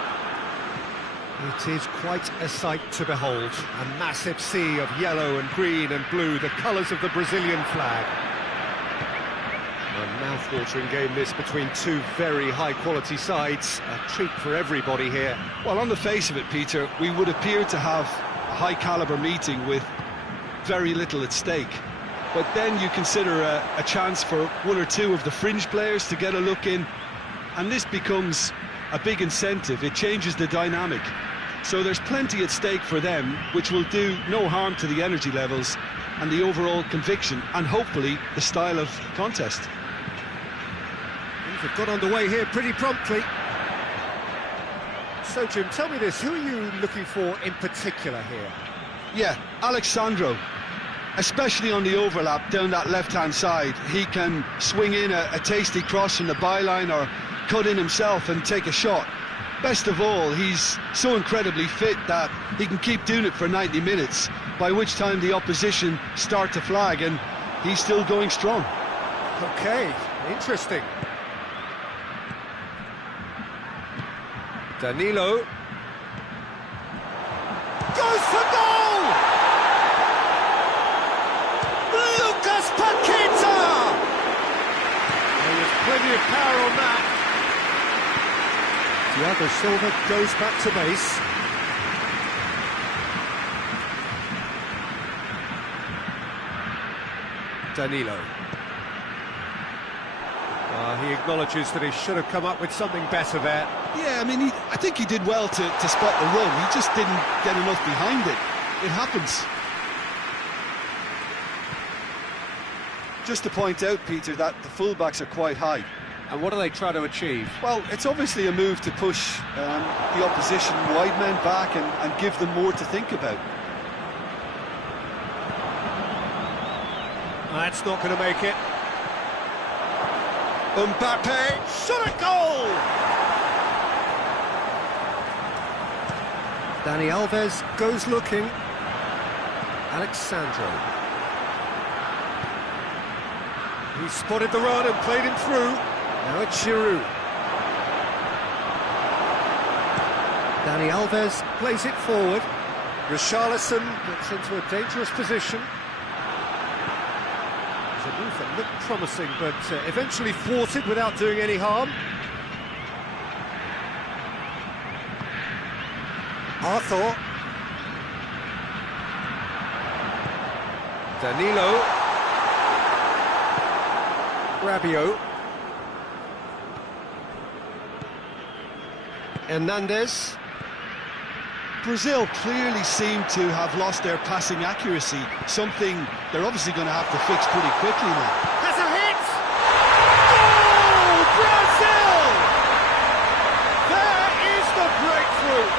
It is quite a sight to behold, a massive sea of yellow and green and blue, the colours of the Brazilian flag. A mouth-watering game this between two very high-quality sides, a treat for everybody here. Well, on the face of it, Peter, we would appear to have a high-caliber meeting with very little at stake. But then you consider a chance for one or two of the fringe players to get a look in, and this becomes a big incentive. It changes the dynamic. So there's plenty at stake for them, which will do no harm to the energy levels and the overall conviction and hopefully the style of contest. Things have got underway here pretty promptly. So, Jim, tell me this, who are you looking for in particular here? Yeah, Alex Sandro, especially on the overlap down that left-hand side. He can swing in a tasty cross from the byline or cut in himself and take a shot. Best of all, he's so incredibly fit that he can keep doing it for 90 minutes, by which time the opposition start to flag, and he's still going strong. Okay, interesting. Danilo. Goes for goal! Lucas Paqueta! There's plenty of power on that. Thiago Silva goes back to base. Danilo. He acknowledges that he should have come up with something better there. Yeah, I mean, I think he did well to spot the run. He just didn't get enough behind it. It happens. Just to point out, Peter, that the fullbacks are quite high. And what do they try to achieve? Well, it's obviously a move to push the opposition wide men back and give them more to think about. That's not going to make it. Mbappe, shot at goal! Dani Alves goes looking. Alex Sandro. He spotted the run and played him through. Now it's Giroud. Dani Alves plays it forward. Richarlison gets into a dangerous position. It's a move that looked promising, but eventually thwarted without doing any harm. Arthur. Danilo. Rabiot. Hernandez. Brazil clearly seem to have lost their passing accuracy, something they're obviously going to have to fix pretty quickly now. Has a hit! Goal! Brazil! There is the breakthrough!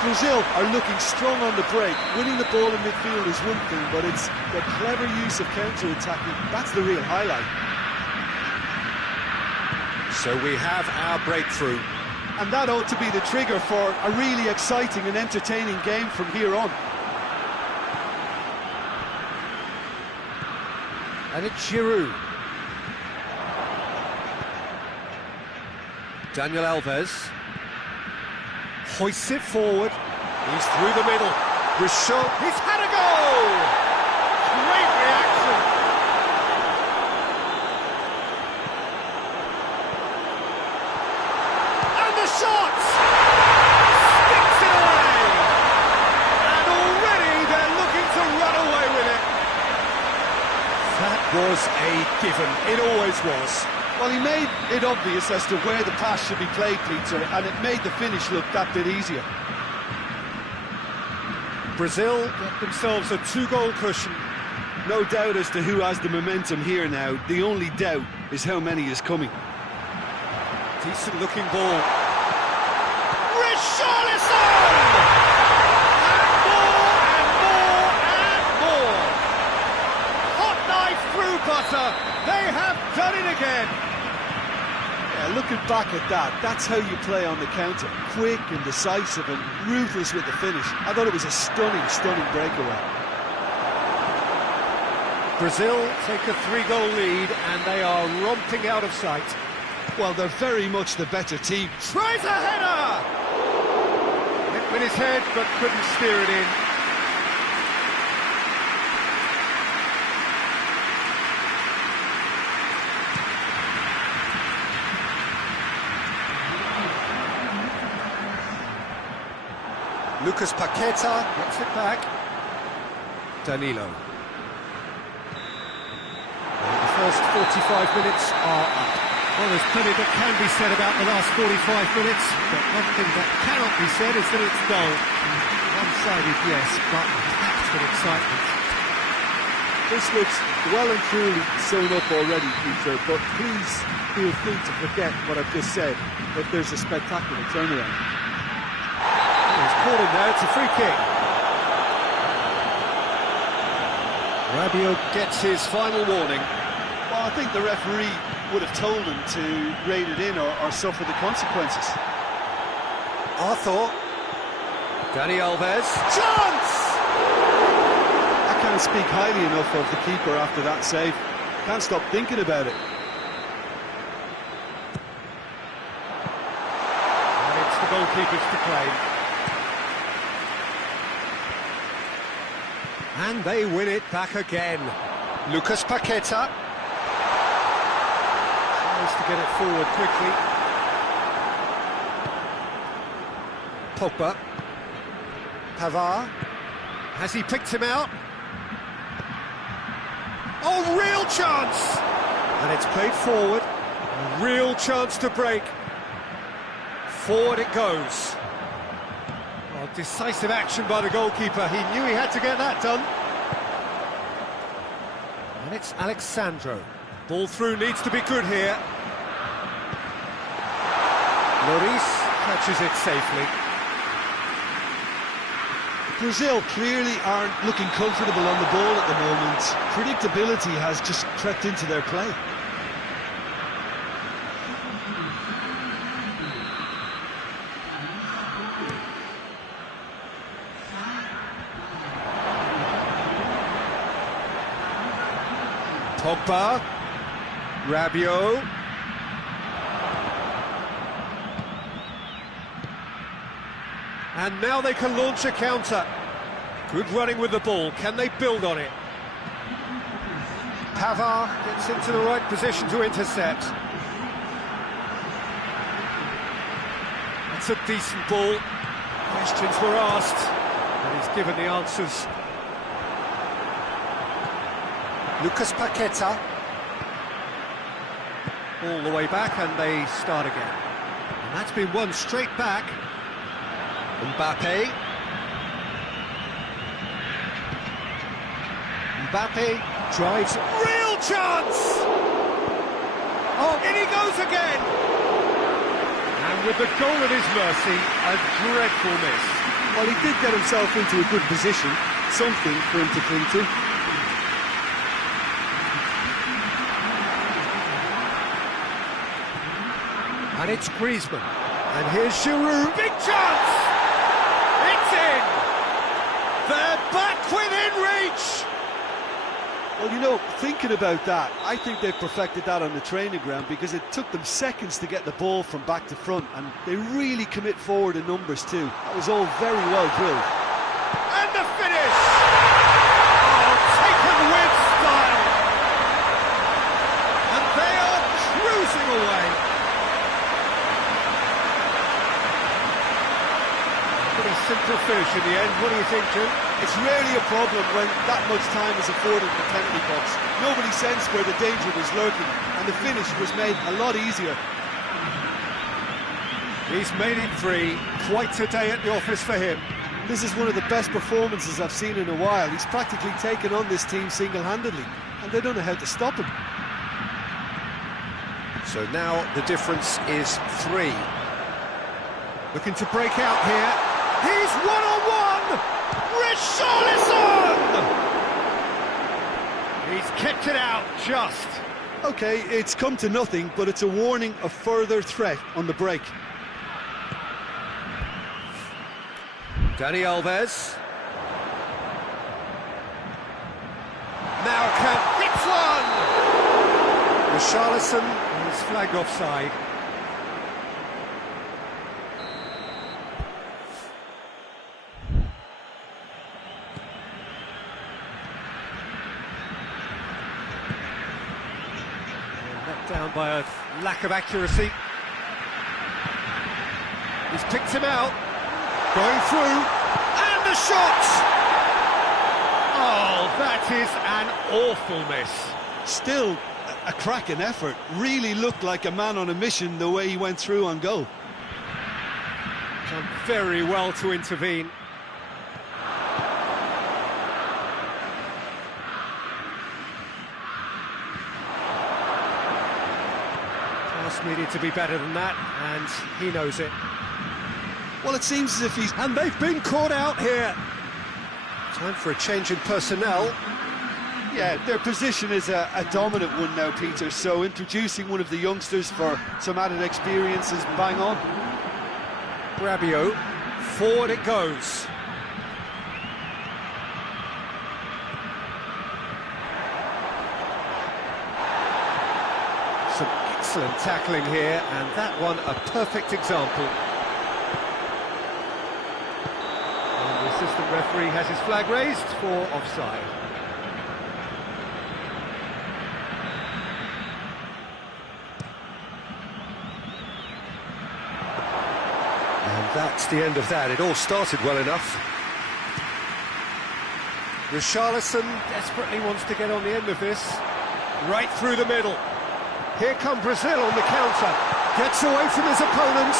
Brazil are looking strong on the break. Winning the ball in midfield is one thing, but it's the clever use of counter-attacking. That's the real highlight. So we have our breakthrough. And that ought to be the trigger for a really exciting and entertaining game from here on. And it's Giroud. Daniel Alves. Hoists it forward. He's through the middle. Richard, he's had a goal! Great reaction! And the shot! Sticks it away! And already they're looking to run away with it. That was a given. It always was. Well, he made it obvious as to where the pass should be played, Peter, and it made the finish look that bit easier. Brazil get themselves a 2-goal cushion. No doubt as to who has the momentum here now. The only doubt is how many is coming. Decent looking ball. Richarlison! And more and more and more. Hot knife through butter. They have done it again. Yeah, looking back at that, that's how you play on the counter. Quick and decisive and ruthless with the finish. I thought it was a stunning, stunning breakaway. Brazil take a 3-goal lead and they are romping out of sight. Well, they're very much the better team. Tries a header! Hit with his head but couldn't steer it in. Lucas Paqueta gets it back. Danilo. And the first 45 minutes are up. Well, there's plenty that can be said about the last 45 minutes, but one thing that cannot be said is that it's dull. One-sided, yes, but packed with excitement. This looks well and truly sewn up already, Peter, but please feel free to forget what I've just said if there's a spectacular turnaround. He's caught him there, it's a free kick. Rabiot gets his final warning. Well, I think the referee would have told him to rein it in or suffer the consequences. Arthur. Dani Alves. Chance! I can't speak highly enough of the keeper after that save. Can't stop thinking about it. And it's the goalkeepers to claim. And they win it back again. Lucas Paqueta. Tries to get it forward quickly. Pogba. Pavard. Has he picked him out? Oh, real chance! And it's played forward. A real chance to break. Forward it goes. Oh, decisive action by the goalkeeper. He knew he had to get that done. And it's Alex Sandro. Ball through needs to be good here. Lloris catches it safely. Brazil clearly aren't looking comfortable on the ball at the moment. Predictability has just crept into their play. Pogba, Rabiot. And now they can launch a counter. Good running with the ball. Can they build on it? Pavard gets into the right position to intercept. It's a decent ball. Questions were asked, and he's given the answers. Lucas Paqueta. All the way back, and they start again. And that's been won straight back. Mbappe. Mbappe drives. Real chance! Oh, in he goes again! And with the goal at his mercy, a dreadful miss. Well, he did get himself into a good position, something for him to cling to. And it's Griezmann. And here's Giroud. Big chance! It's in! They're back within reach! Well, you know, thinking about that, I think they've perfected that on the training ground because it took them seconds to get the ball from back to front, and they really commit forward in numbers too. That was all very well drilled. And the finish! Oh, taken with style! And they are cruising away. Pretty simple finish in the end. What do you think, Jim? It's rarely a problem when that much time is afforded in the penalty box. Nobody sensed where the danger was lurking, and the finish was made a lot easier. He's made it 3. Quite a day at the office for him. This is one of the best performances I've seen in a while. He's practically taken on this team single-handedly, and they don't know how to stop him. So now the difference is 3. Looking to break out here. He's one-on-one! Richarlison! He's kept it out just. Okay, it's come to nothing, but it's a warning of further threat on the break. Dani Alves. Malcolm hits one! Richarlison is flagged offside. Down by a lack of accuracy. He's picked him out. Going through. And the shot! Oh, that is an awful miss. Still a cracking effort. Really looked like a man on a mission the way he went through on goal. Done very well to intervene. Needed to be better than that, and he knows it. Well, it seems as if he's... And they've been caught out here. Time for a change in personnel. Yeah, their position is a dominant one now, Peter, so introducing one of the youngsters for some added experience is bang on. Rabiot, forward it goes. Some excellent tackling here, and that one a perfect example. And the assistant referee has his flag raised for offside. And that's the end of that. It all started well enough. Richarlison desperately wants to get on the end of this. Right through the middle. Here come Brazil on the counter. Gets away from his opponent.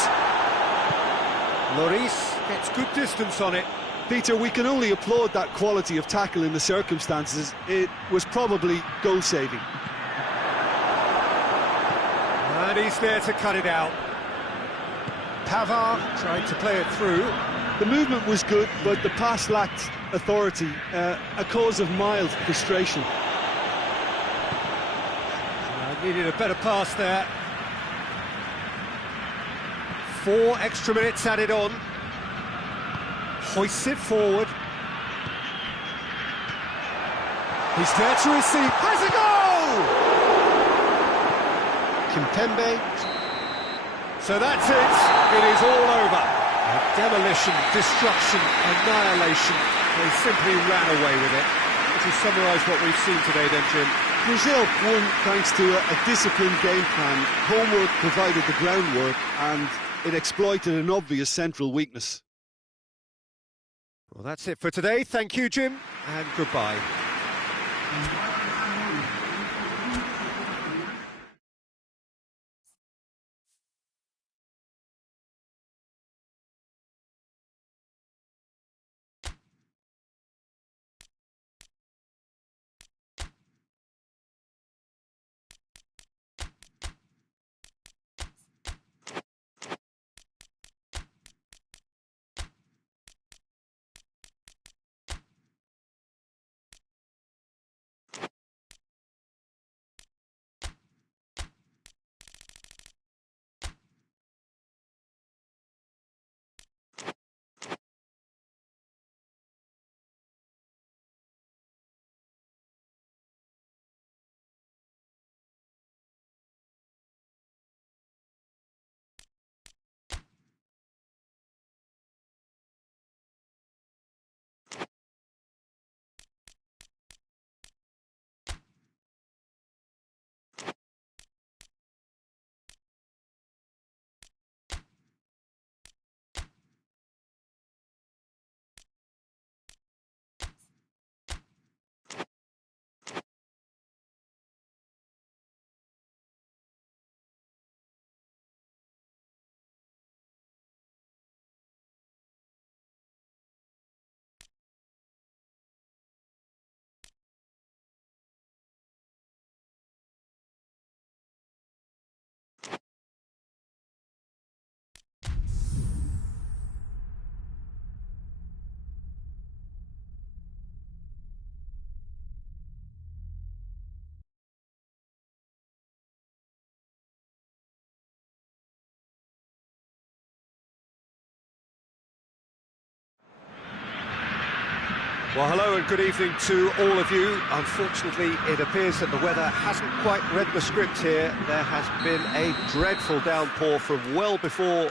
Lloris gets good distance on it. Peter, we can only applaud that quality of tackle in the circumstances. It was probably goal-saving. And he's there to cut it out. Pavard tried to play it through. The movement was good, but the pass lacked authority, a cause of mild frustration. Needed a better pass there. 4 extra minutes added on. Hoists it forward. He's there to receive. Has a goal! Kimpembe. So that's it. It is all over. Demolition, destruction, annihilation. They simply ran away with it. To summarise what we've seen today then, Jim. Brazil won thanks to a disciplined game plan. Homework provided the groundwork and it exploited an obvious central weakness. Well, that's it for today. Thank you, Jim, and goodbye. Well, hello and good evening to all of you. Unfortunately, it appears that the weather hasn't quite read the script here. There has been a dreadful downpour from well before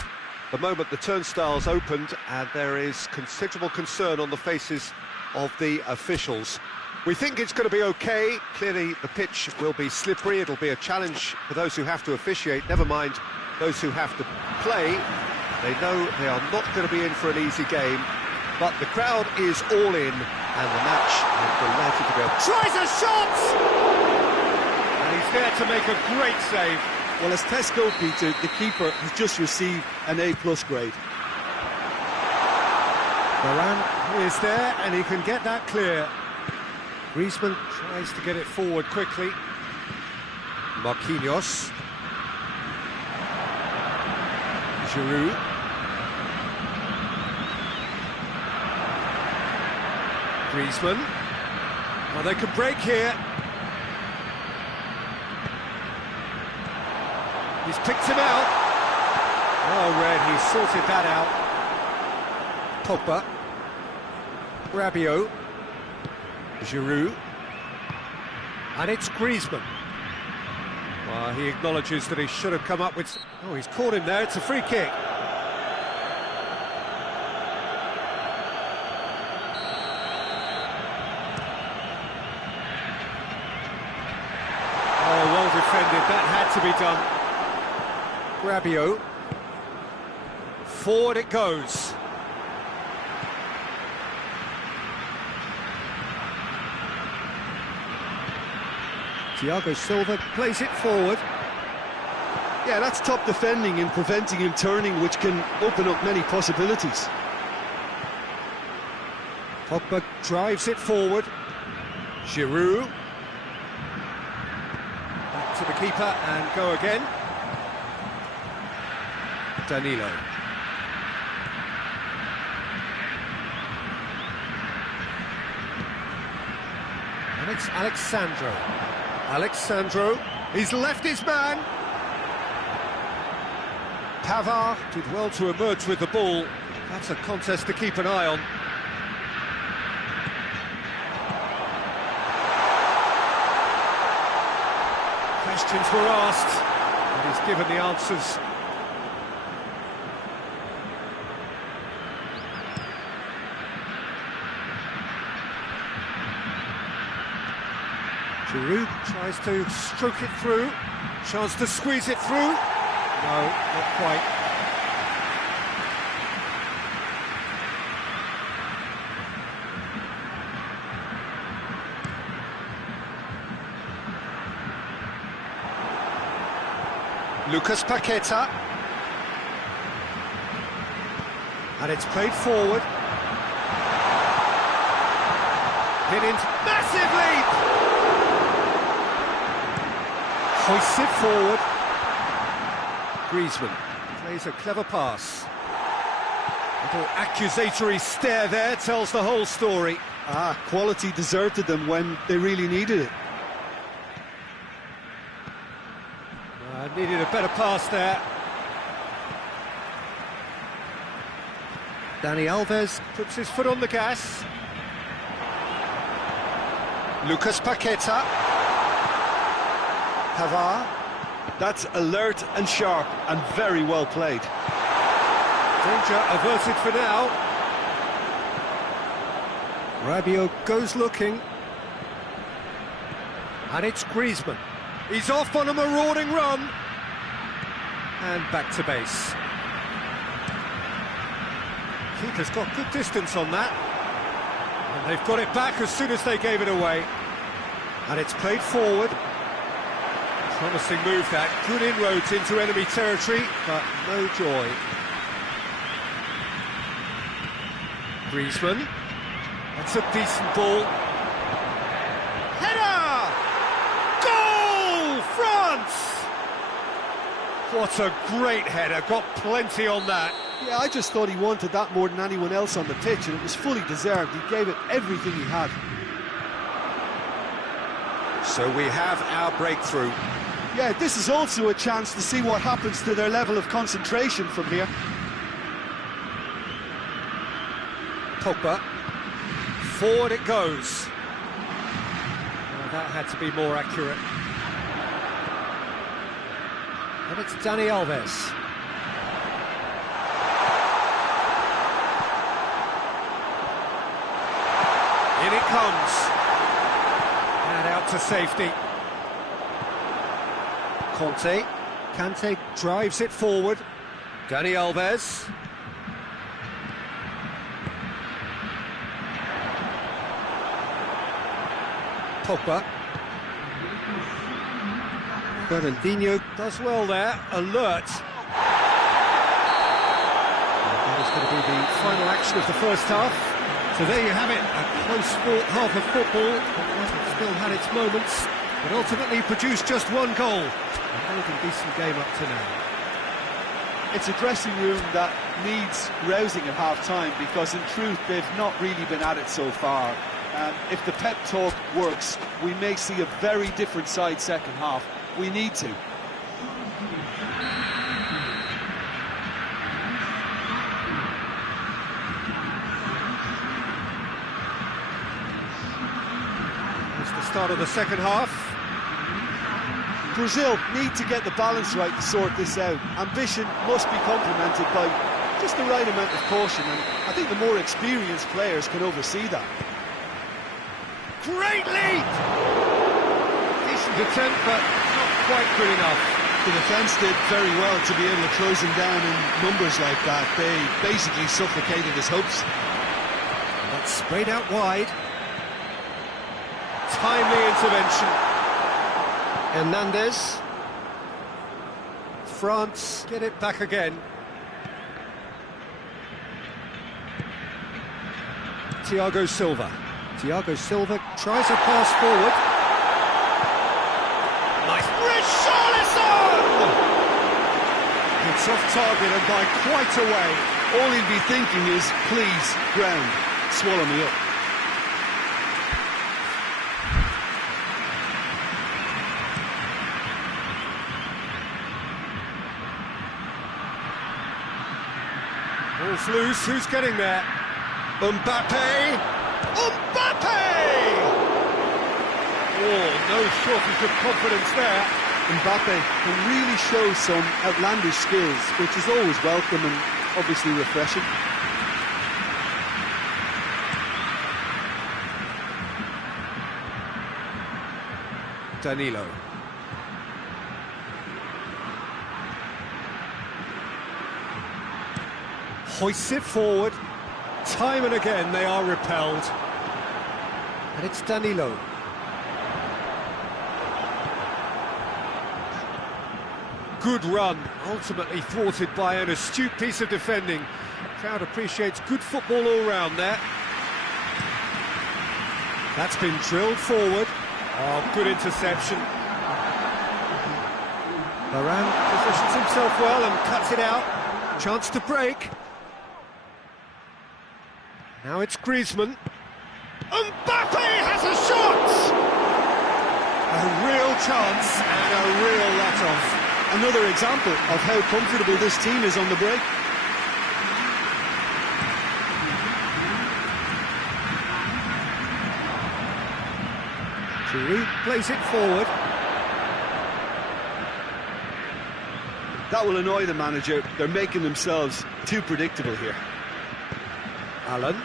the moment the turnstiles opened, and there is considerable concern on the faces of the officials. We think it's going to be okay. Clearly, the pitch will be slippery. It'll be a challenge for those who have to officiate, never mind those who have to play. They know they are not going to be in for an easy game. But the crowd is all in, and the match is delighted to go. Tries a shot! And he's there to make a great save. Well, as Tesco, Peter, the keeper has just received an A+ grade. Varane is there, and he can get that clear. Griezmann tries to get it forward quickly. Marquinhos. Giroud. Griezmann. Well, they could break here. He's picked him out. Oh, Red, he's sorted that out. Pogba. Rabiot. Giroud. And it's Griezmann. Well, he acknowledges that he should have come up with... Oh, he's caught him there. It's a free kick. Defended, that had to be done. Rabiot. Forward it goes. Thiago Silva plays it forward. Yeah, that's top defending and preventing him turning, which can open up many possibilities. Pogba drives it forward. Giroud. To the keeper and go again. Danilo. And it's Alexandro. Alexandro, he's left his man. Pavard did well to emerge with the ball. That's a contest to keep an eye on. Questions were asked, and he's given the answers. Giroud tries to stroke it through. Chance to squeeze it through. No, not quite. Lucas Paqueta. And it's played forward. Pinned, massive leap! Hoists it forward. Griezmann plays a clever pass. Little accusatory stare there tells the whole story. Quality deserted them when they really needed it. Needed a better pass there. Dani Alves puts his foot on the gas. Lucas Paqueta. Pavard. That's alert and sharp and very well played. Danger averted for now. Rabiot goes looking. And it's Griezmann. He's off on a marauding run. And back to base. Keeper's got good distance on that. And they've got it back as soon as they gave it away. And it's played forward. Promising move that. Good inroads into enemy territory, but no joy. Griezmann. That's a decent ball. Header! Goal! France! What a great header, got plenty on that. Yeah, I just thought he wanted that more than anyone else on the pitch, and it was fully deserved. He gave it everything he had. So we have our breakthrough. Yeah, this is also a chance to see what happens to their level of concentration from here. Pogba. Forward it goes. Well, that had to be more accurate. And it's Dani Alves. In it comes. And out to safety. Kante drives it forward. Dani Alves. Pogba. Fernandinho does well there, alert. That is going to be the final action of the first half. So there you have it, a close fought half of football, but still had its moments, but ultimately produced just one goal. A relatively decent game up to now. It's a dressing room that needs rousing at half-time, because in truth they've not really been at it so far. If the pep talk works, we may see a very different side second half. We need to. It's the start of the second half. Brazil need to get the balance right to sort this out. Ambition must be complemented by just the right amount of caution, and I think the more experienced players can oversee that. Great lead! Decent attempt, but not quite good enough. The defence did very well to be able to close him down in numbers like that. They basically suffocated his hopes. That's sprayed out wide. Timely intervention. Hernandez. France get it back again. Thiago Silva. Thiago Silva tries a pass forward. Nice. Richarlison! It's off target and by quite a way. All he'd be thinking is, please, ground, swallow me up. Ball's loose, who's getting there? Mbappe! Mbappe! Oh, no shortage of confidence there. Mbappe can really show some outlandish skills, which is always welcome and obviously refreshing. Danilo. Hoists it forward. Time and again they are repelled. And it's Danilo. Good run, ultimately thwarted by an astute piece of defending. The crowd appreciates good football all round there. That's been drilled forward. Oh, good interception. Varane positions himself well and cuts it out. Chance to break. Now it's Griezmann. Mbappe has a shot! A real chance and a real let-off. Another example of how comfortable this team is on the break. Giroud plays it forward. That will annoy the manager. They're making themselves too predictable here. Allen.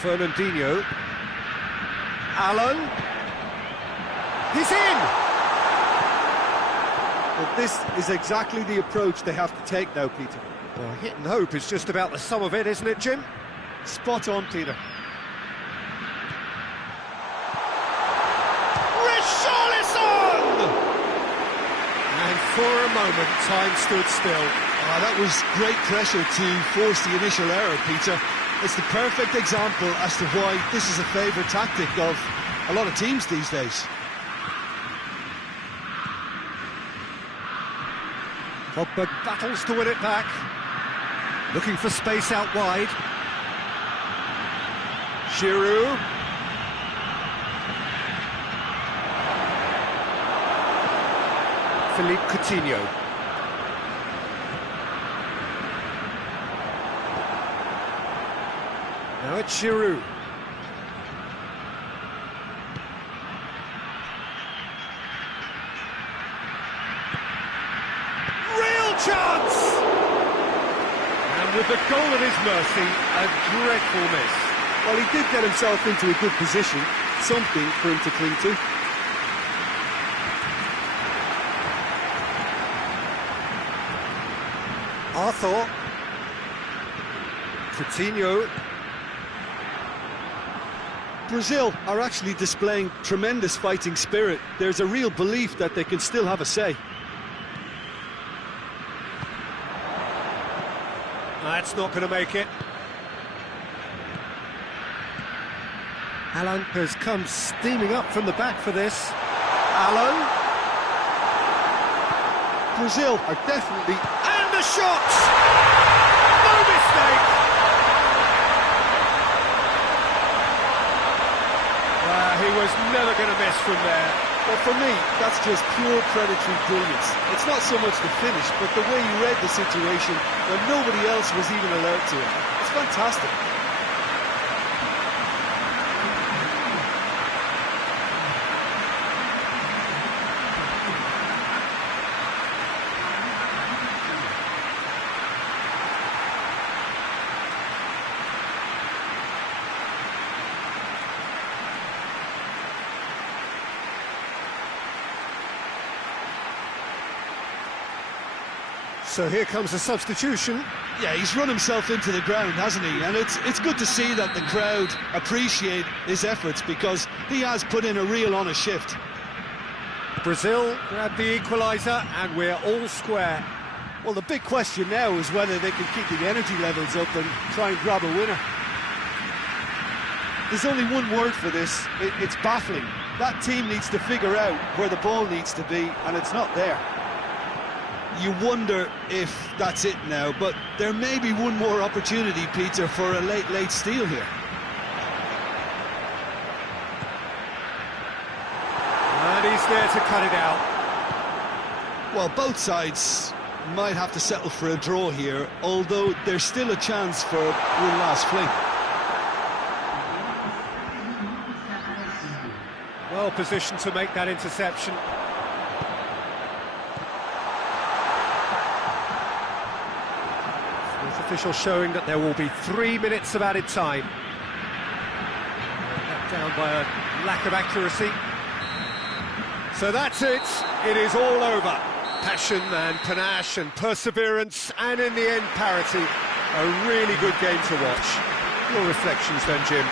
Fernandinho. Allen. He's in! But this is exactly the approach they have to take now, Peter. Well, hit and hope is just about the sum of it, isn't it, Jim? Spot on, Peter. Richarlison! And for a moment, time stood still. That was great pressure to force the initial error, Peter. It's the perfect example as to why this is a favourite tactic of a lot of teams these days. Pogba battles to win it back. Looking for space out wide. Giroud. Philippe Coutinho. Now it's Giroud. Real chance! And with the goal at his mercy, a dreadful miss. Well, he did get himself into a good position, something for him to cling to. Arthur. Coutinho. Brazil are actually displaying tremendous fighting spirit. There's a real belief that they can still have a say. That's not going to make it. Allen has come steaming up from the back for this. Allen. Brazil are definitely... And the shot! No mistake! He was never going to miss from there. Well, for me, that's just pure predatory brilliance. It's not so much the finish, but the way he read the situation when nobody else was even alert to it. It's fantastic. So here comes a substitution. Yeah, he's run himself into the ground, hasn't he? And it's good to see that the crowd appreciate his efforts because he has put in a real honest shift. Brazil grab the equaliser and we're all square. Well, the big question now is whether they can keep the energy levels up and try and grab a winner. There's only one word for this, it's baffling. That team needs to figure out where the ball needs to be, and it's not there. You wonder if that's it now, but there may be one more opportunity, Peter, for a late steal here. And he's there to cut it out. Well, both sides might have to settle for a draw here, although there's still a chance for one last fling. Well positioned to make that interception. Fourth official showing that there will be 3 minutes of added time. Let down by a lack of accuracy. So that's it. It is all over. Passion and panache and perseverance, and in the end parity. A really good game to watch. Your reflections then, Jim?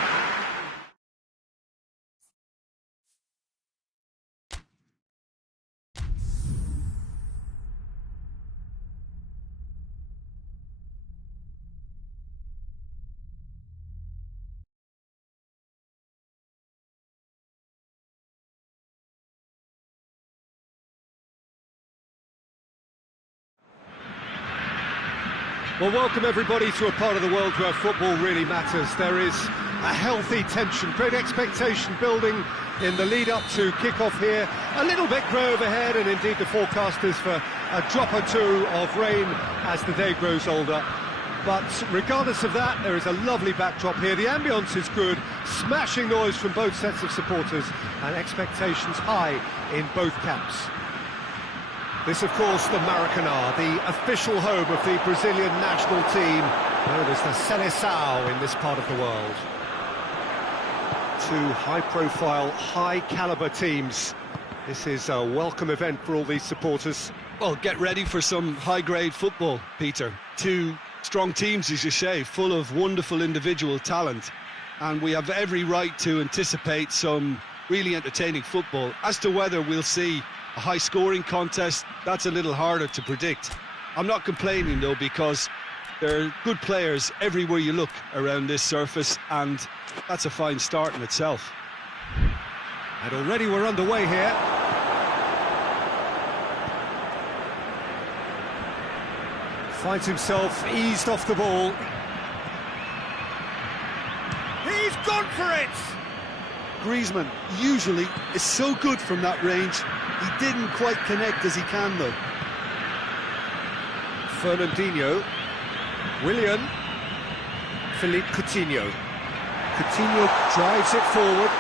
Well, welcome everybody to a part of the world where football really matters. There is a healthy tension, great expectation building in the lead-up to kick-off here. A little bit grey overhead, and indeed the forecast is for a drop or two of rain as the day grows older. But regardless of that, there is a lovely backdrop here. The ambience is good, smashing noise from both sets of supporters, and expectations high in both camps. This, of course, the Maracanã, the official home of the Brazilian national team, known as the Seleção in this part of the world. Two high-profile, high-caliber teams. This is a welcome event for all these supporters. Well, get ready for some high-grade football, Peter. Two strong teams, as you say, full of wonderful individual talent. And we have every right to anticipate some really entertaining football. As to whether we'll see a high-scoring contest, that's a little harder to predict. I'm not complaining, though, because there are good players everywhere you look around this surface, and that's a fine start in itself. And already we're underway here. Finds himself eased off the ball. He's gone for it! Griezmann usually is so good from that range. He didn't quite connect as he can, though. Fernandinho. Willian. Philippe Coutinho. Coutinho drives it forward.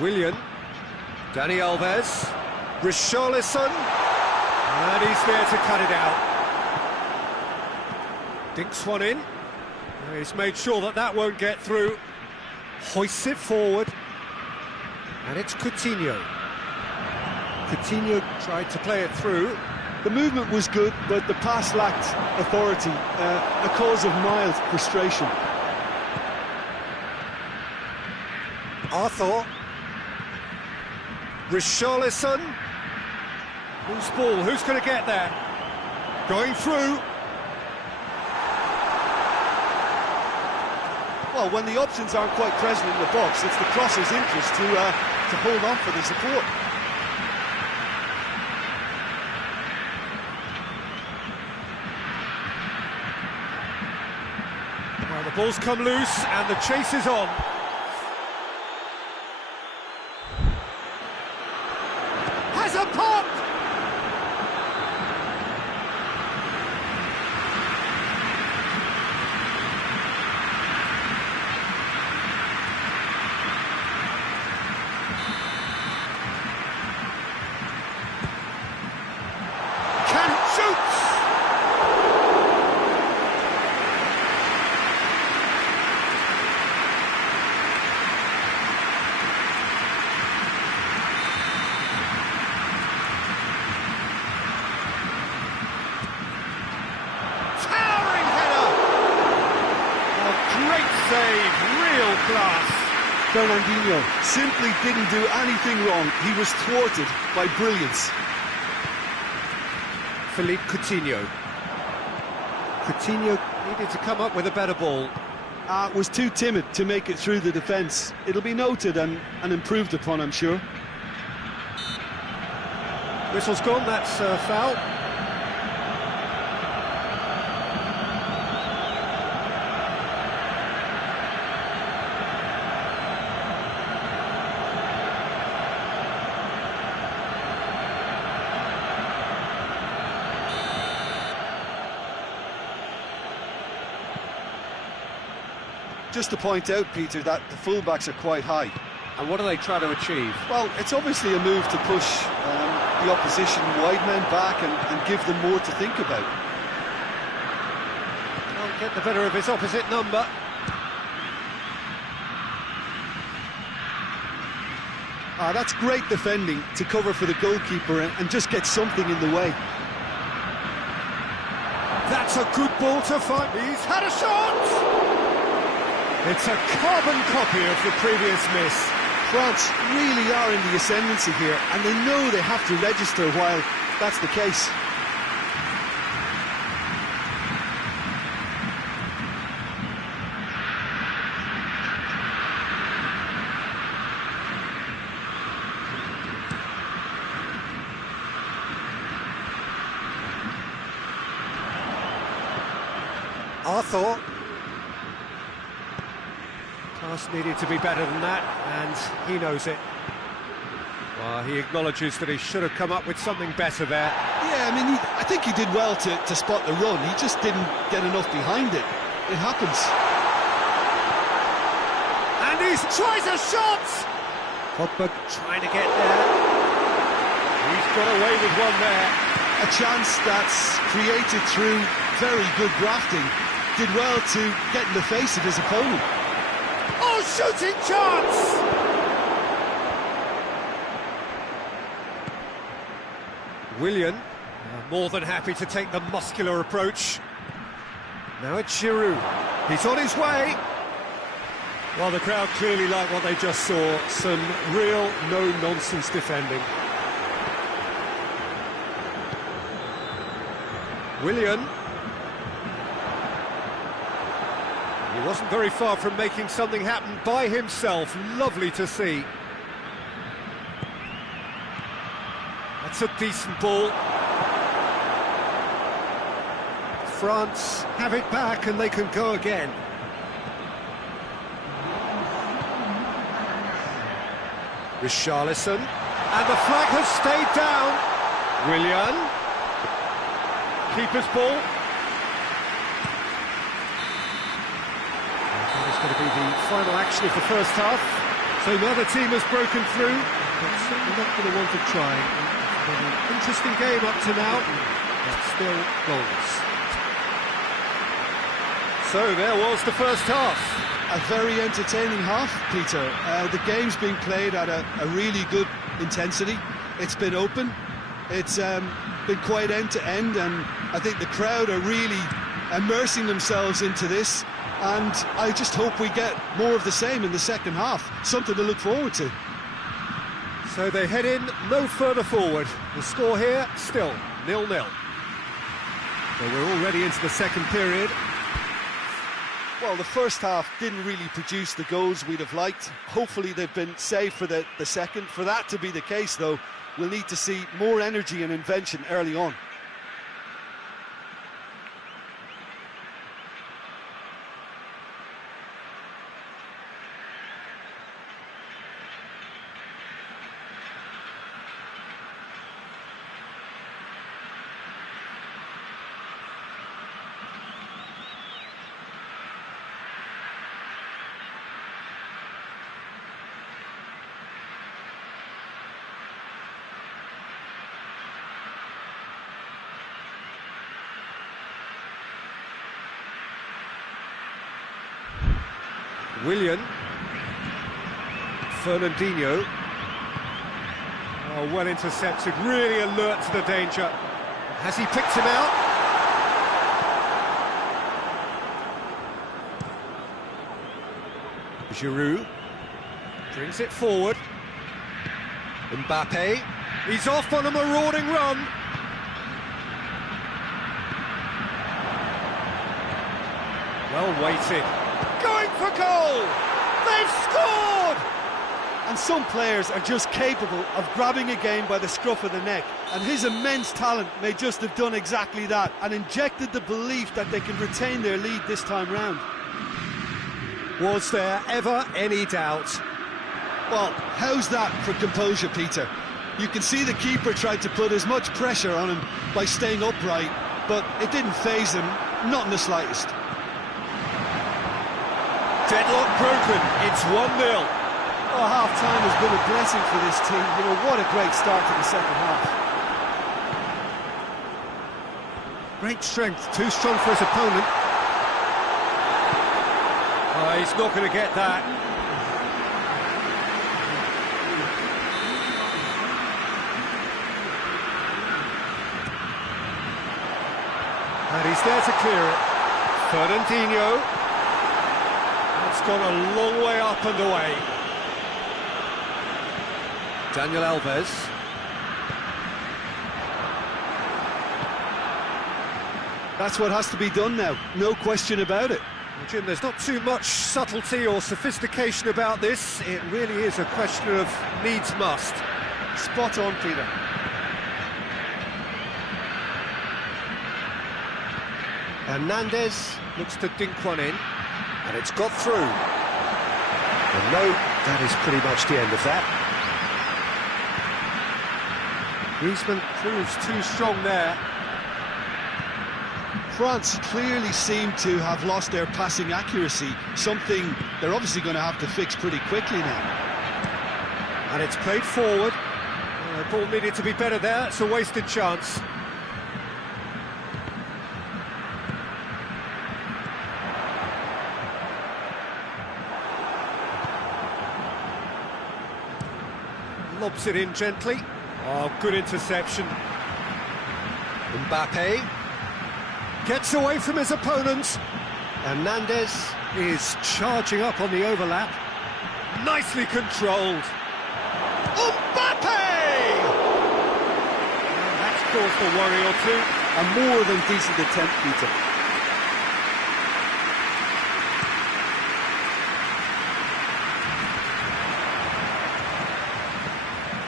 Willian. Dani Alves. Richarlison. And he's there to cut it out. Dinks one in. He's made sure that that won't get through. Hoists it forward. And it's Coutinho. Coutinho tried to play it through. The movement was good, but the pass lacked authority, a cause of mild frustration. Arthur. Richarlison. Loose ball, who's going to get there? Going through. Well, when the options aren't quite present in the box, it's the crosser's interest to hold on for the support. Well, the ball's come loose and the chase is on. Has a pop! Save, real class. Fernandinho simply didn't do anything wrong. He was thwarted by brilliance. Philippe Coutinho. Coutinho needed to come up with a better ball. Was too timid to make it through the defence. It'll be noted and improved upon, I'm sure. Whistle's gone, that's a foul. Just to point out, Peter, that the fullbacks are quite high. And what do they try to achieve? Well, it's obviously a move to push the opposition wide men back and give them more to think about. Can't get the better of his opposite number. That's great defending to cover for the goalkeeper and just get something in the way. That's a good ball to find. He's had a shot! It's a carbon copy of the previous miss. France really are in the ascendancy here, and they know they have to register while that's the case. Arthur. Pass needed to be better than that, and he knows it. Well, he acknowledges that he should have come up with something better there. Yeah, I mean, I think he did well to spot the run. He just didn't get enough behind it. It happens. And he tries a shot! Pogba trying to get there. He's got away with one there. A chance that's created through very good grafting. Did well to get in the face of his opponent. Oh, shooting chance! Willian, more than happy to take the muscular approach. Now it's Giroud. He's on his way. Well, the crowd clearly like what they just saw. Some real no-nonsense defending. Willian. He wasn't very far from making something happen by himself. Lovely to see. That's a decent ball. France have it back and they can go again. Richarlison. And the flag has stayed down. Willian. Keeper's ball. It's going to be the final action of the first half. So neither team has broken through, but certainly not going to want to try. It's been an interesting game up to now, but still goals. So there was the first half. A very entertaining half, Peter. The game's been played at a really good intensity. It's been open. It's been quite end-to-end, and I think the crowd are really immersing themselves into this. And I just hope we get more of the same in the second half. Something to look forward to. So they head in no further forward. The score here, still 0-0. So we're already into the second period. Well, the first half didn't really produce the goals we'd have liked. Hopefully they've been saved for the second. For that to be the case, though, we'll need to see more energy and invention early on. Willian. Fernandinho. Oh, well intercepted, really alert to the danger. Has he picked him out? Giroud brings it forward. Mbappe. He's off on a marauding run. Well weighted. Going for goal! They've scored! And some players are just capable of grabbing a game by the scruff of the neck, and his immense talent may just have done exactly that and injected the belief that they can retain their lead this time round. Was there ever any doubt? Well, how's that for composure, Peter? You can see the keeper tried to put as much pressure on him by staying upright, but it didn't faze him, not in the slightest. Deadlock broken, it's 1-0. Oh, half-time has been a blessing for this team. You know, what a great start to the second half. Great strength, too strong for his opponent. He's not going to get that. And he's there to clear it. Fernandinho. It's gone a long way up and away. Daniel Alves. That's what has to be done now, no question about it. Well, Jim, there's not too much subtlety or sophistication about this. It really is a question of needs must. Spot on, Peter. Hernandez looks to dink one in, and it's got through. And no, that is pretty much the end of that. Griezmann proves too strong there. France clearly seem to have lost their passing accuracy, something they're obviously going to have to fix pretty quickly now. And it's played forward. The ball needed to be better there, it's a wasted chance. Lobs it in gently. Oh, good interception. Mbappe gets away from his opponents. Hernandez is charging up on the overlap. Nicely controlled. Mbappe! And that's cause for worry or two. A more than decent attempt, Peter.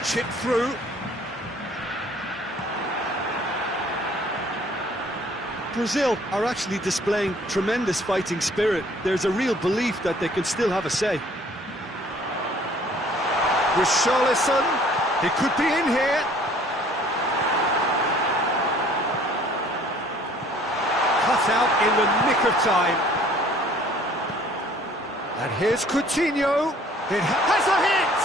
Chip through. Brazil are actually displaying tremendous fighting spirit. There's a real belief that they can still have a say. Richarlison, he could be in here. Cut out in the nick of time. And here's Coutinho. It has a hit!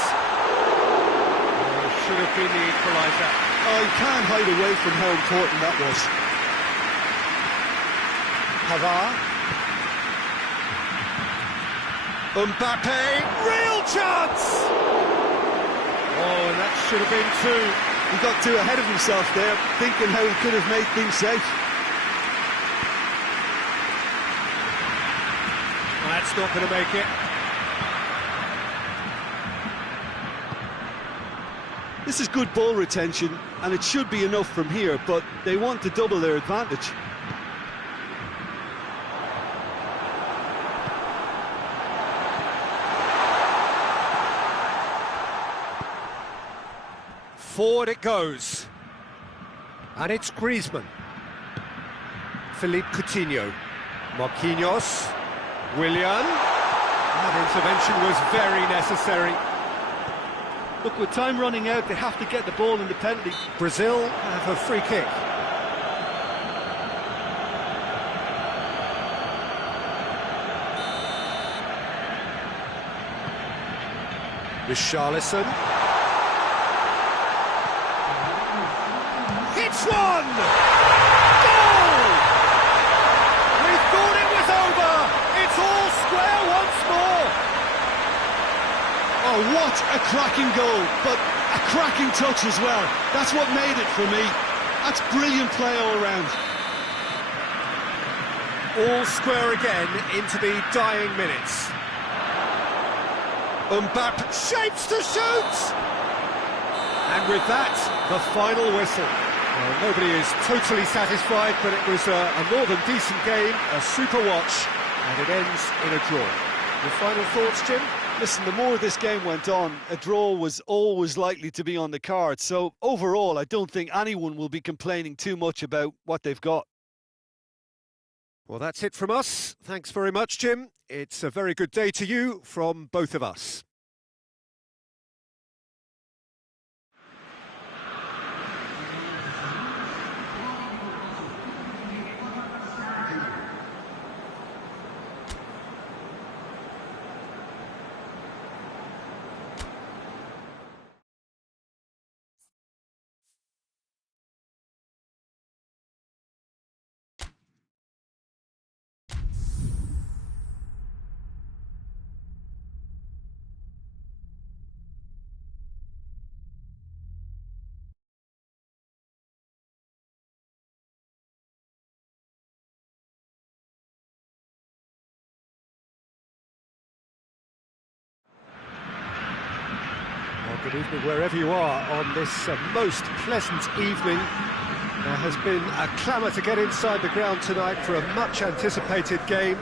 Should have been the equaliser. Oh, you can't hide away from how important that was. Pavard. Mbappe, real chance! Oh, and that should have been two. He got too ahead of himself there, thinking how he could have made things safe. That's not going to make it. This is good ball retention, and it should be enough from here, but they want to double their advantage. Forward it goes. And it's Griezmann. Philippe Coutinho. Marquinhos. Willian. That intervention was very necessary. Look, with time running out, they have to get the ball independently. Brazil have a free kick. Richarlison. It's one! Goal! We thought it was over! It's all square once more! Oh, what a cracking goal, but a cracking touch as well. That's what made it for me. That's brilliant play all round. All square again into the dying minutes. Mbappe shapes to shoot! And with that, the final whistle. Well, nobody is totally satisfied, but it was a more than decent game, a super watch, and it ends in a draw. Your final thoughts, Jim? Listen, the more this game went on, a draw was always likely to be on the card. So overall, I don't think anyone will be complaining too much about what they've got. Well, that's it from us. Thanks very much, Jim. It's a very good day to you from both of us. Good evening wherever you are on this most pleasant evening. There has been a clamour to get inside the ground tonight for a much anticipated game.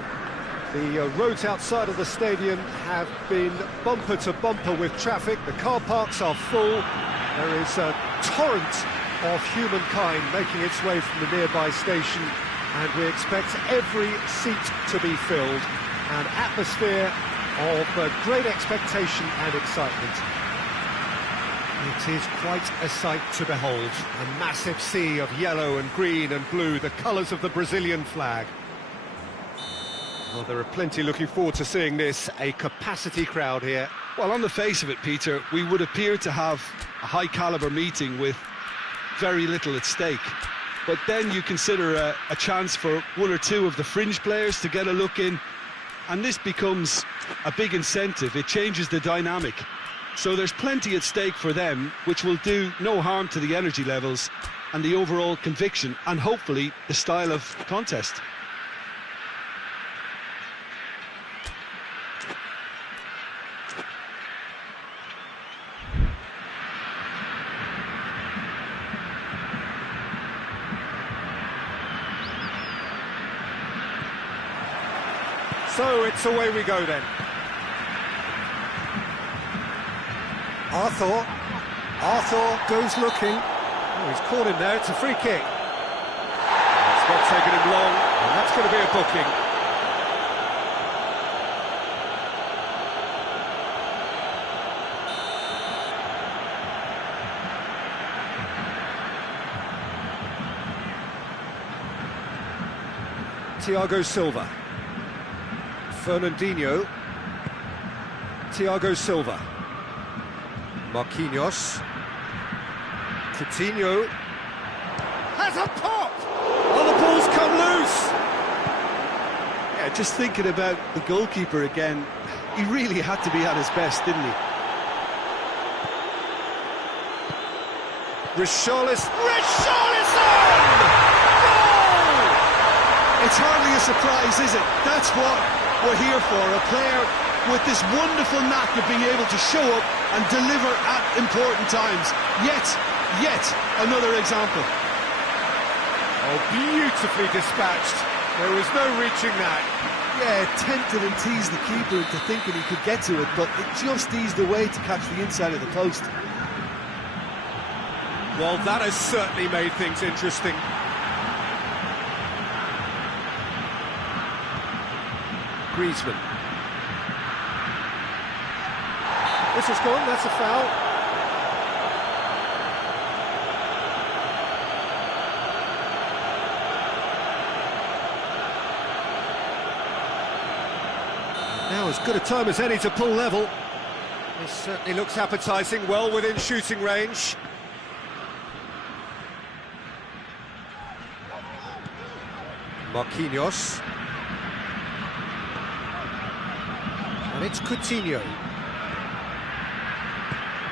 The roads outside of the stadium have been bumper to bumper with traffic. The car parks are full. There is a torrent of humankind making its way from the nearby station, and we expect every seat to be filled. An atmosphere of great expectation and excitement. It is quite a sight to behold. A massive sea of yellow and green and blue, the colours of the Brazilian flag. Well, there are plenty looking forward to seeing this, a capacity crowd here. Well, on the face of it, Peter, we would appear to have a high-caliber meeting with very little at stake. But then you consider a chance for one or two of the fringe players to get a look in, and this becomes a big incentive. It changes the dynamic. So there's plenty at stake for them, which will do no harm to the energy levels and the overall conviction, and hopefully the style of contest. So it's away we go then. Arthur goes looking. Oh, he's caught him there, it's a free kick. It's not taken him long, and that's going to be a booking. Thiago Silva. Fernandinho. Thiago Silva. Marquinhos. Coutinho. Has a pop! Oh, the ball's come loose! Yeah, just thinking about the goalkeeper again, he really had to be at his best, didn't he? Richarlison! Goal! It's hardly a surprise, is it? That's what we're here for, a player with this wonderful knack of being able to show up and deliver at important times. Yet another example. Oh, beautifully dispatched. There was no reaching that. Yeah, tempted and teased the keeper into thinking he could get to it, but it just eased away to catch the inside of the post. Well, that has certainly made things interesting. Griezmann. This is gone, that's a foul. Now as good a time as any to pull level. This certainly looks appetising, well within shooting range. Marquinhos. And it's Coutinho.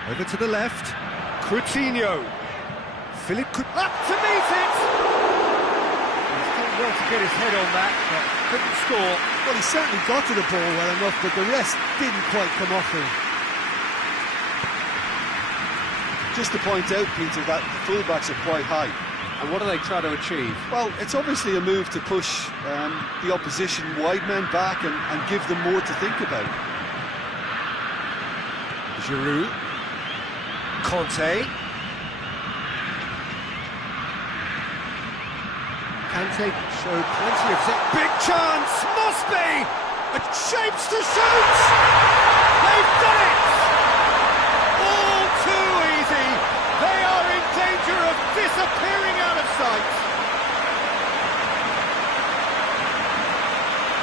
Over to the left. Coutinho. Philippe Coutinho. Up to meet it! He's done well to get his head on that, but couldn't score. Well, he certainly got to the ball well enough, but the rest didn't quite come off him. Just to point out, Peter, that the fullbacks are quite high. And what are they trying to achieve? Well, it's obviously a move to push the opposition wide men back and give them more to think about. Giroud. Conte. Kante showed plenty of zip. Big chance! Must be! A shapes to shoot! They've done it! All too easy! They are in danger of disappearing out of sight!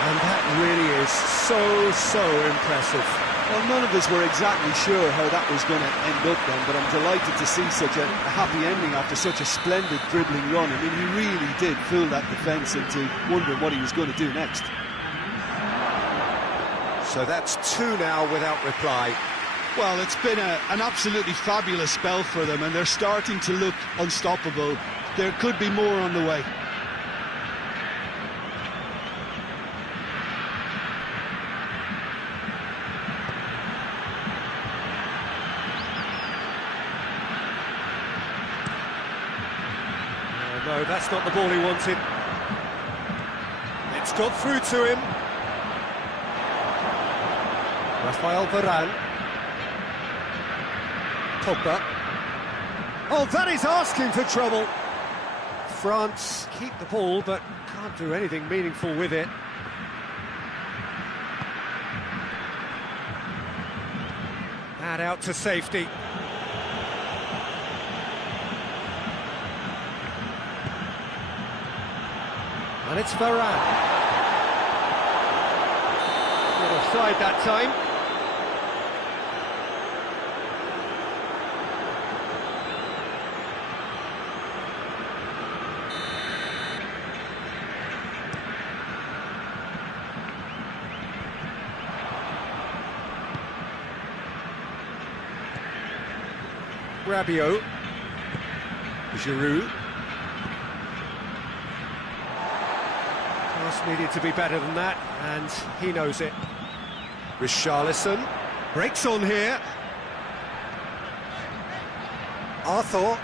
And that really is so impressive. Well, none of us were exactly sure how that was going to end up then, but I'm delighted to see such a happy ending after such a splendid dribbling run. I mean, he really did fool that defence into wondering what he was going to do next. So that's two now without reply. Well, it's been an absolutely fabulous spell for them, and they're starting to look unstoppable. There could be more on the way. Oh no, that's not the ball he wanted. It's got through to him. Rafael Varane. Pogba. Oh, that is asking for trouble. France keep the ball, but can't do anything meaningful with it. And out to safety. And it's Varane. Not offside that time. Rabiot. Giroud. Pass needed to be better than that, and he knows it. Richarlison breaks on here. Arthur.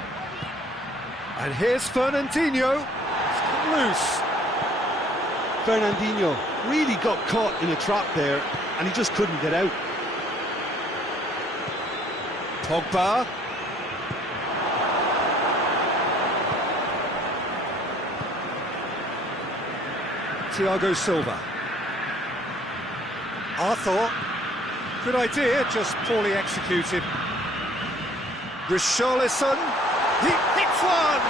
And here's Fernandinho. It's cut loose. Fernandinho really got caught in a trap there, and he just couldn't get out. Pogba. Thiago Silva. Arthur. Good idea, just poorly executed. Richarlison. He hits one!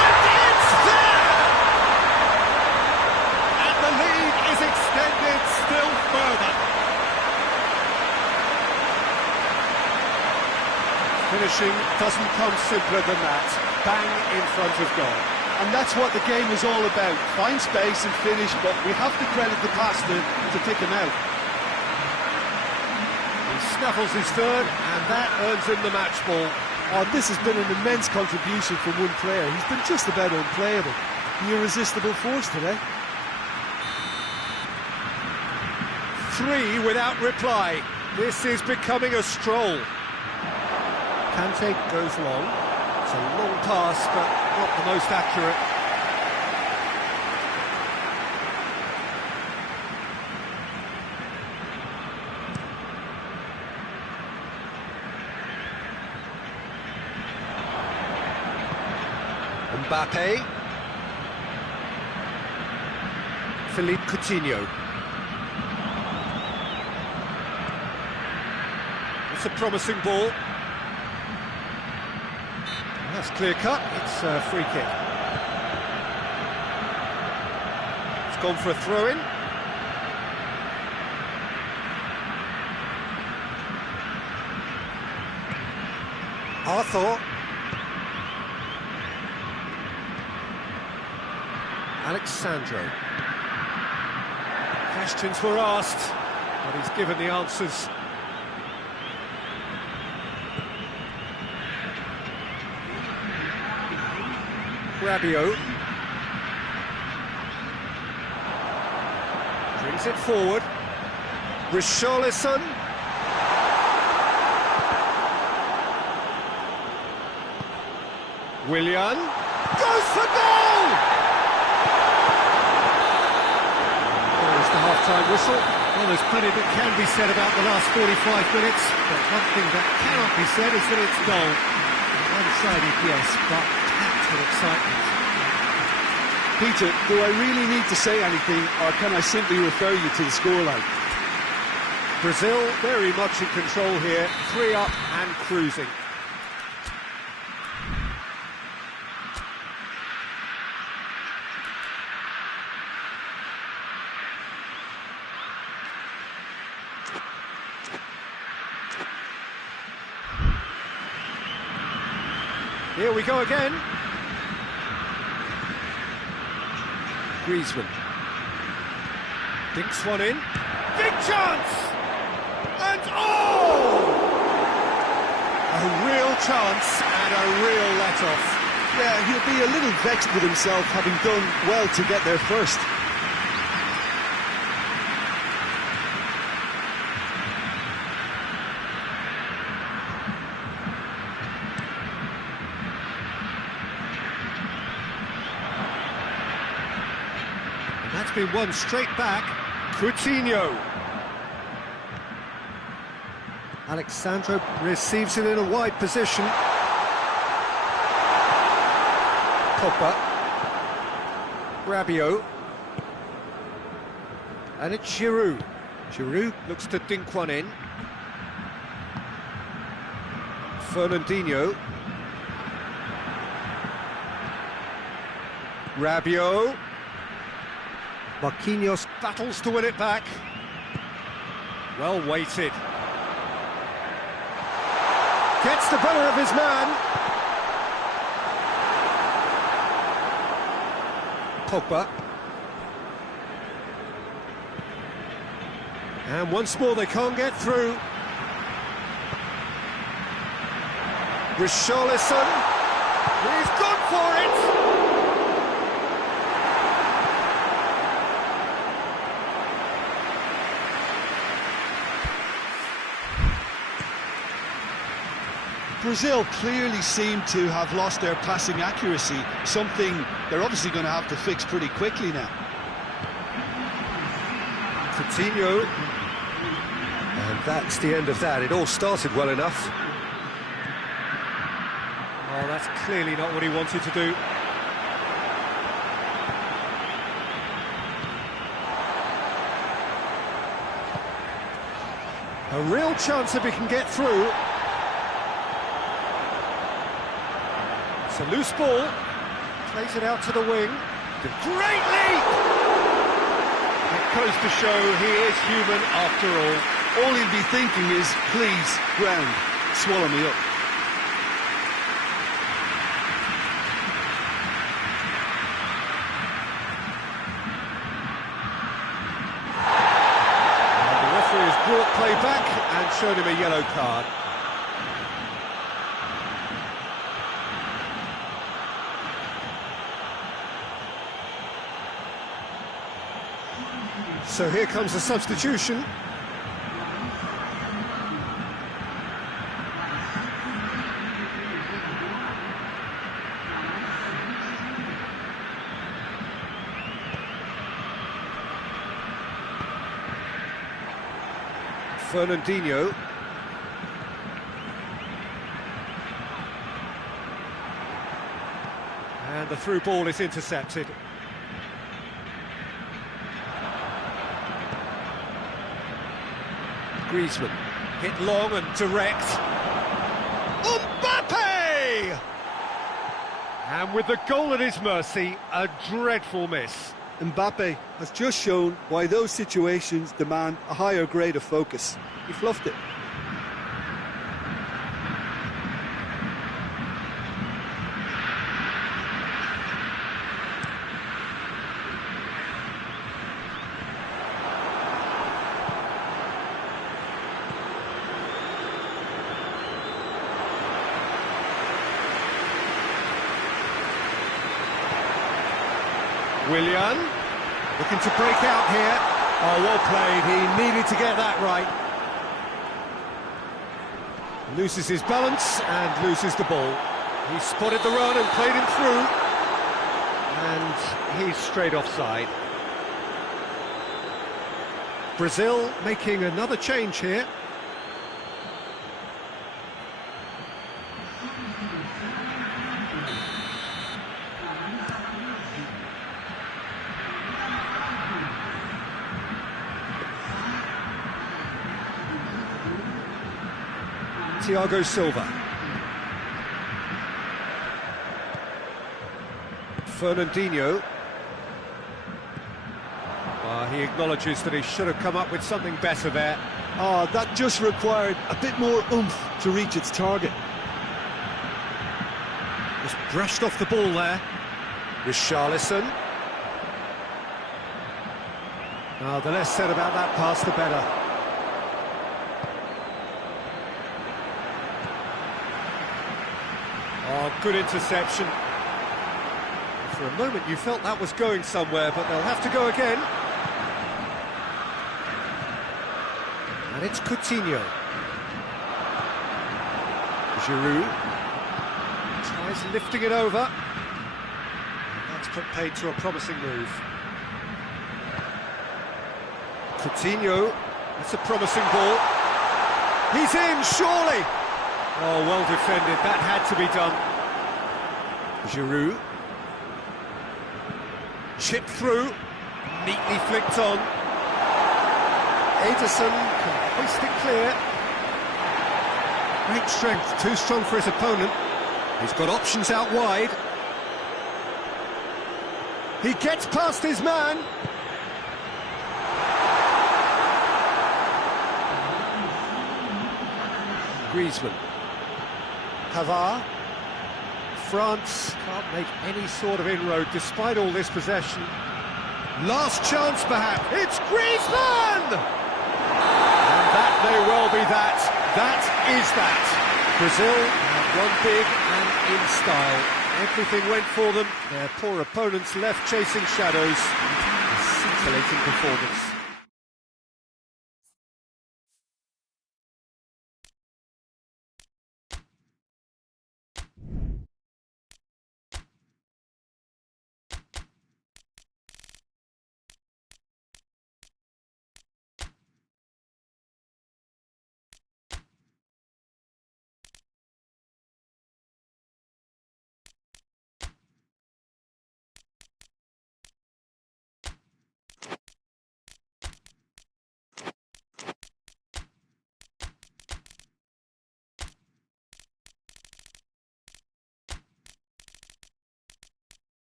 And it's there! And the lead is extended still further. Finishing doesn't come simpler than that. Bang in front of goal. And that's what the game is all about. Find space and finish, but we have to credit the passer to pick him out. He snaffles his third, and that earns him the match ball. Oh, this has been an immense contribution from one player. He's been just about unplayable. The irresistible force today. 3 without reply. This is becoming a stroll. Kante goes long. It's a long pass, but not the most accurate. Mbappe. Philippe Coutinho. It's a promising ball. That's clear cut, it's a free kick. It's gone for a throw-in. Arthur. Alexandro. Questions were asked, but he's given the answers. Rabiot brings it forward. Richarlison. Willian goes for goal! There's the half-time whistle. Well, there's plenty that can be said about the last 45 minutes, but one thing that cannot be said is that it's dull. One-sided, yes, but packed with excitement. Peter, do I really need to say anything, or can I simply refer you to the scoreline? Brazil very much in control here, 3 up and cruising. Here we go again. Griezmann dinks one in. Big chance! And oh! A real chance and a real let-off. Yeah, he'll be a little vexed with himself, having done well to get there first. It's been won straight back. Coutinho. Alexandro receives it in a wide position. Pogba. Rabiot. And it's Giroud. Giroud looks to dink one in. Fernandinho. Rabiot. Marquinhos battles to win it back. Well weighted. Gets the better of his man. Pogba. And once more they can't get through. Richarlison. He's gone for it. Brazil clearly seem to have lost their passing accuracy, something they're obviously going to have to fix pretty quickly now. Coutinho. And that's the end of that. It all started well enough. Oh, that's clearly not what he wanted to do. A real chance if he can get through. It's a loose ball. Plays it out to the wing. Great leap! It goes to show he is human after all. All he'll be thinking is, please, ground, swallow me up. And the referee has brought play back and shown him a yellow card. So here comes the substitution. Fernandinho. And the through ball is intercepted. Griezmann, hit long and direct. Mbappe! And with the goal at his mercy, a dreadful miss. Mbappe has just shown why those situations demand a higher grade of focus. He fluffed it. Willian, looking to break out here. Oh, well played, he needed to get that right. Loses his balance and loses the ball. He spotted the run and played him through. And he's straight offside. Brazil making another change here. Thiago Silva. Fernandinho. He acknowledges that he should have come up with something better there. Oh, that just required a bit more oomph to reach its target. Just brushed off the ball there. Richarlison. The less said about that pass, the better. Oh, good interception. For a moment you felt that was going somewhere, but they'll have to go again. And it's Coutinho. Giroud tries lifting it over. And that's put paid to a promising move. Coutinho, that's a promising ball. He's in, surely! Oh, well defended, that had to be done. Giroud. Chipped through, neatly flicked on. Ederson can hoist it clear. Great strength, too strong for his opponent. He's got options out wide. He gets past his man. Griezmann. Pavard. France can't make any sort of inroad despite all this possession. Last chance perhaps. It's Griezmann! And that may well be that. That is that. Brazil have won big and in style. Everything went for them. Their poor opponents left chasing shadows. A scintillating performance.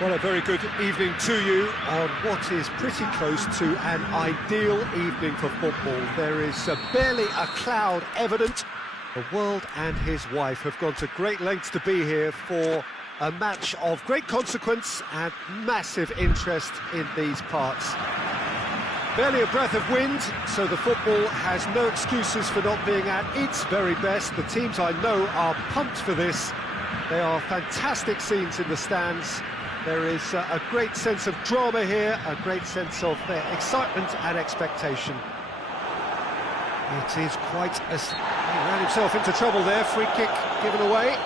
Well, a very good evening to you on what is pretty close to an ideal evening for football. There is barely a cloud evident. The world and his wife have gone to great lengths to be here for a match of great consequence and massive interest in these parts. Barely a breath of wind, so the football has no excuses for not being at its very best. The teams I know are pumped for this. They are fantastic scenes in the stands. There is a great sense of drama here, a great sense of excitement and expectation. It is quite a... He ran himself into trouble there, free kick given away.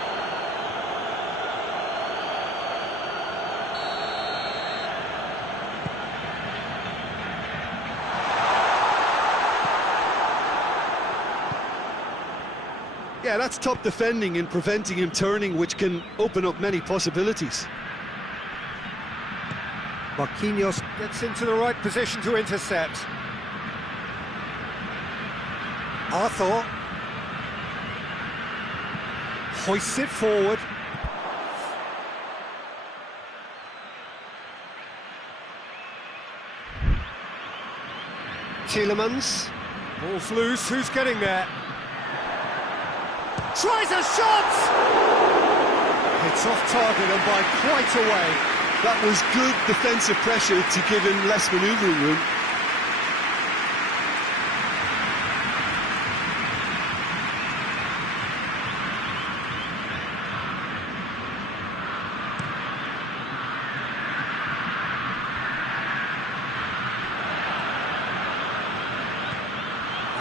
Yeah, that's top defending and preventing him turning, which can open up many possibilities. Marquinhos gets into the right position to intercept. Arthur hoists it forward. Tielemans. Ball's loose, who's getting there? Tries a shot! It's off target and by quite a way. That was good defensive pressure to give him less manoeuvring room.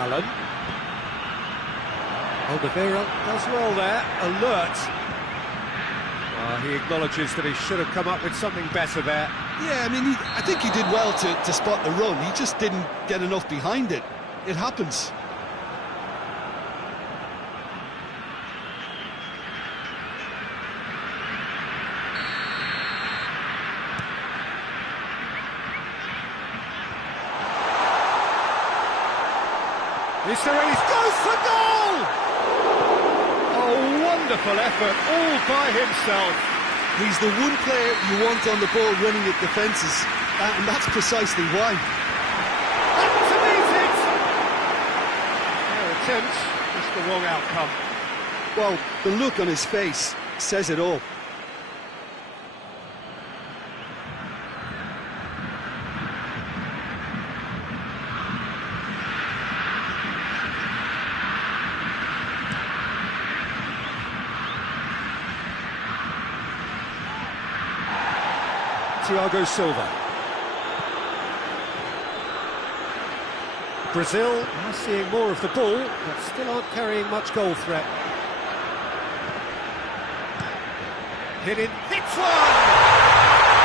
Allen. Oliveira does well there, alert. He acknowledges that he should have come up with something better there. Yeah, I mean, I think he did well to spot the run. He just didn't get enough behind it. It happens. Is there any... Goes for goal! Oh, wonderful effort, all by himself. He's the one player you want on the ball running at defences, and that's precisely why. And to meet it! Their attempt Just the wrong outcome. Well, the look on his face says it all. Thiago Silva. Brazil are seeing more of the ball, but still aren't carrying much goal threat. Hit in, hits one!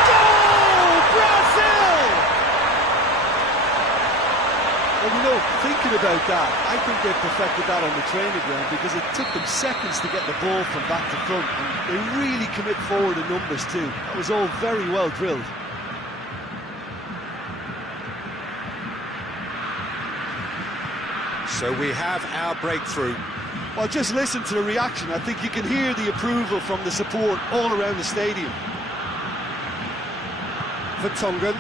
Goal! Brazil! Well, you know, thinking about that, I think they perfected that on the training ground because it took them seconds to get the ball from back to front, and they really commit forward in numbers too. That was all very well drilled. So we have our breakthrough. Well, just listen to the reaction. I think you can hear the approval from the support all around the stadium. Vertonghen.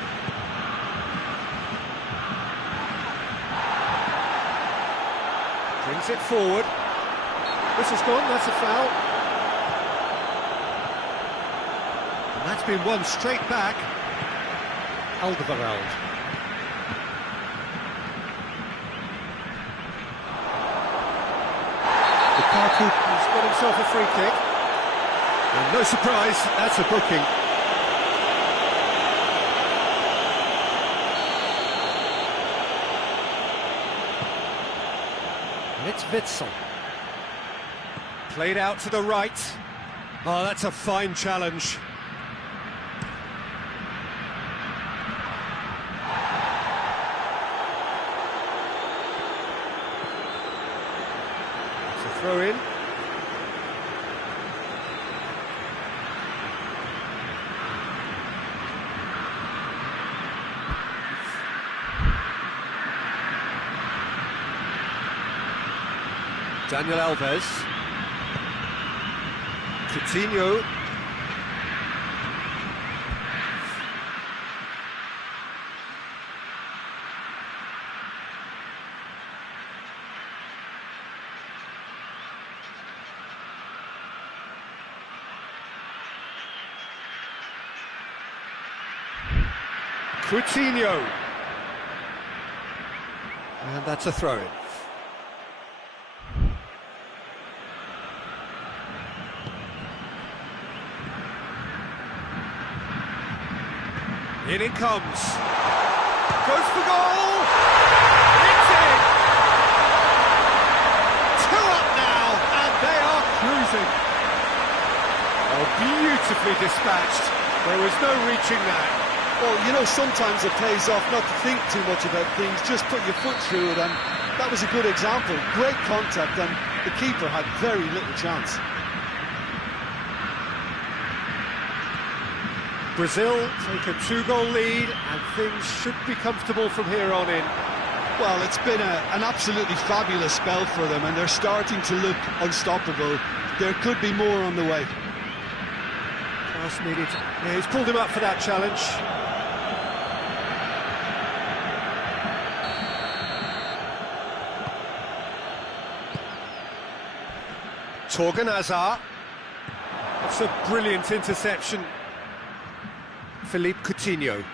Brings it forward. This is gone, that's a foul. And that's been won straight back. Alderweireld. Lukaku has got himself a free kick. And no surprise, that's a booking. And it's Witsel. Played out to the right. Oh, that's a fine challenge. It's a throw in. Daniel Alves. Coutinho. Coutinho. And that's a throw-in. In it comes. Goes for goal! It's in! 2 up now, and they are cruising. Oh, beautifully dispatched. There was no reaching that. Well, you know, sometimes it pays off not to think too much about things, just put your foot through it, and that was a good example. Great contact, and the keeper had very little chance. Brazil take a 2-goal lead, and things should be comfortable from here on in. Well, it's been an absolutely fabulous spell for them, and they're starting to look unstoppable. There could be more on the way. Pass needed. Yeah, he's pulled him up for that challenge. Torgan Hazard. That's a brilliant interception. Philippe Coutinho.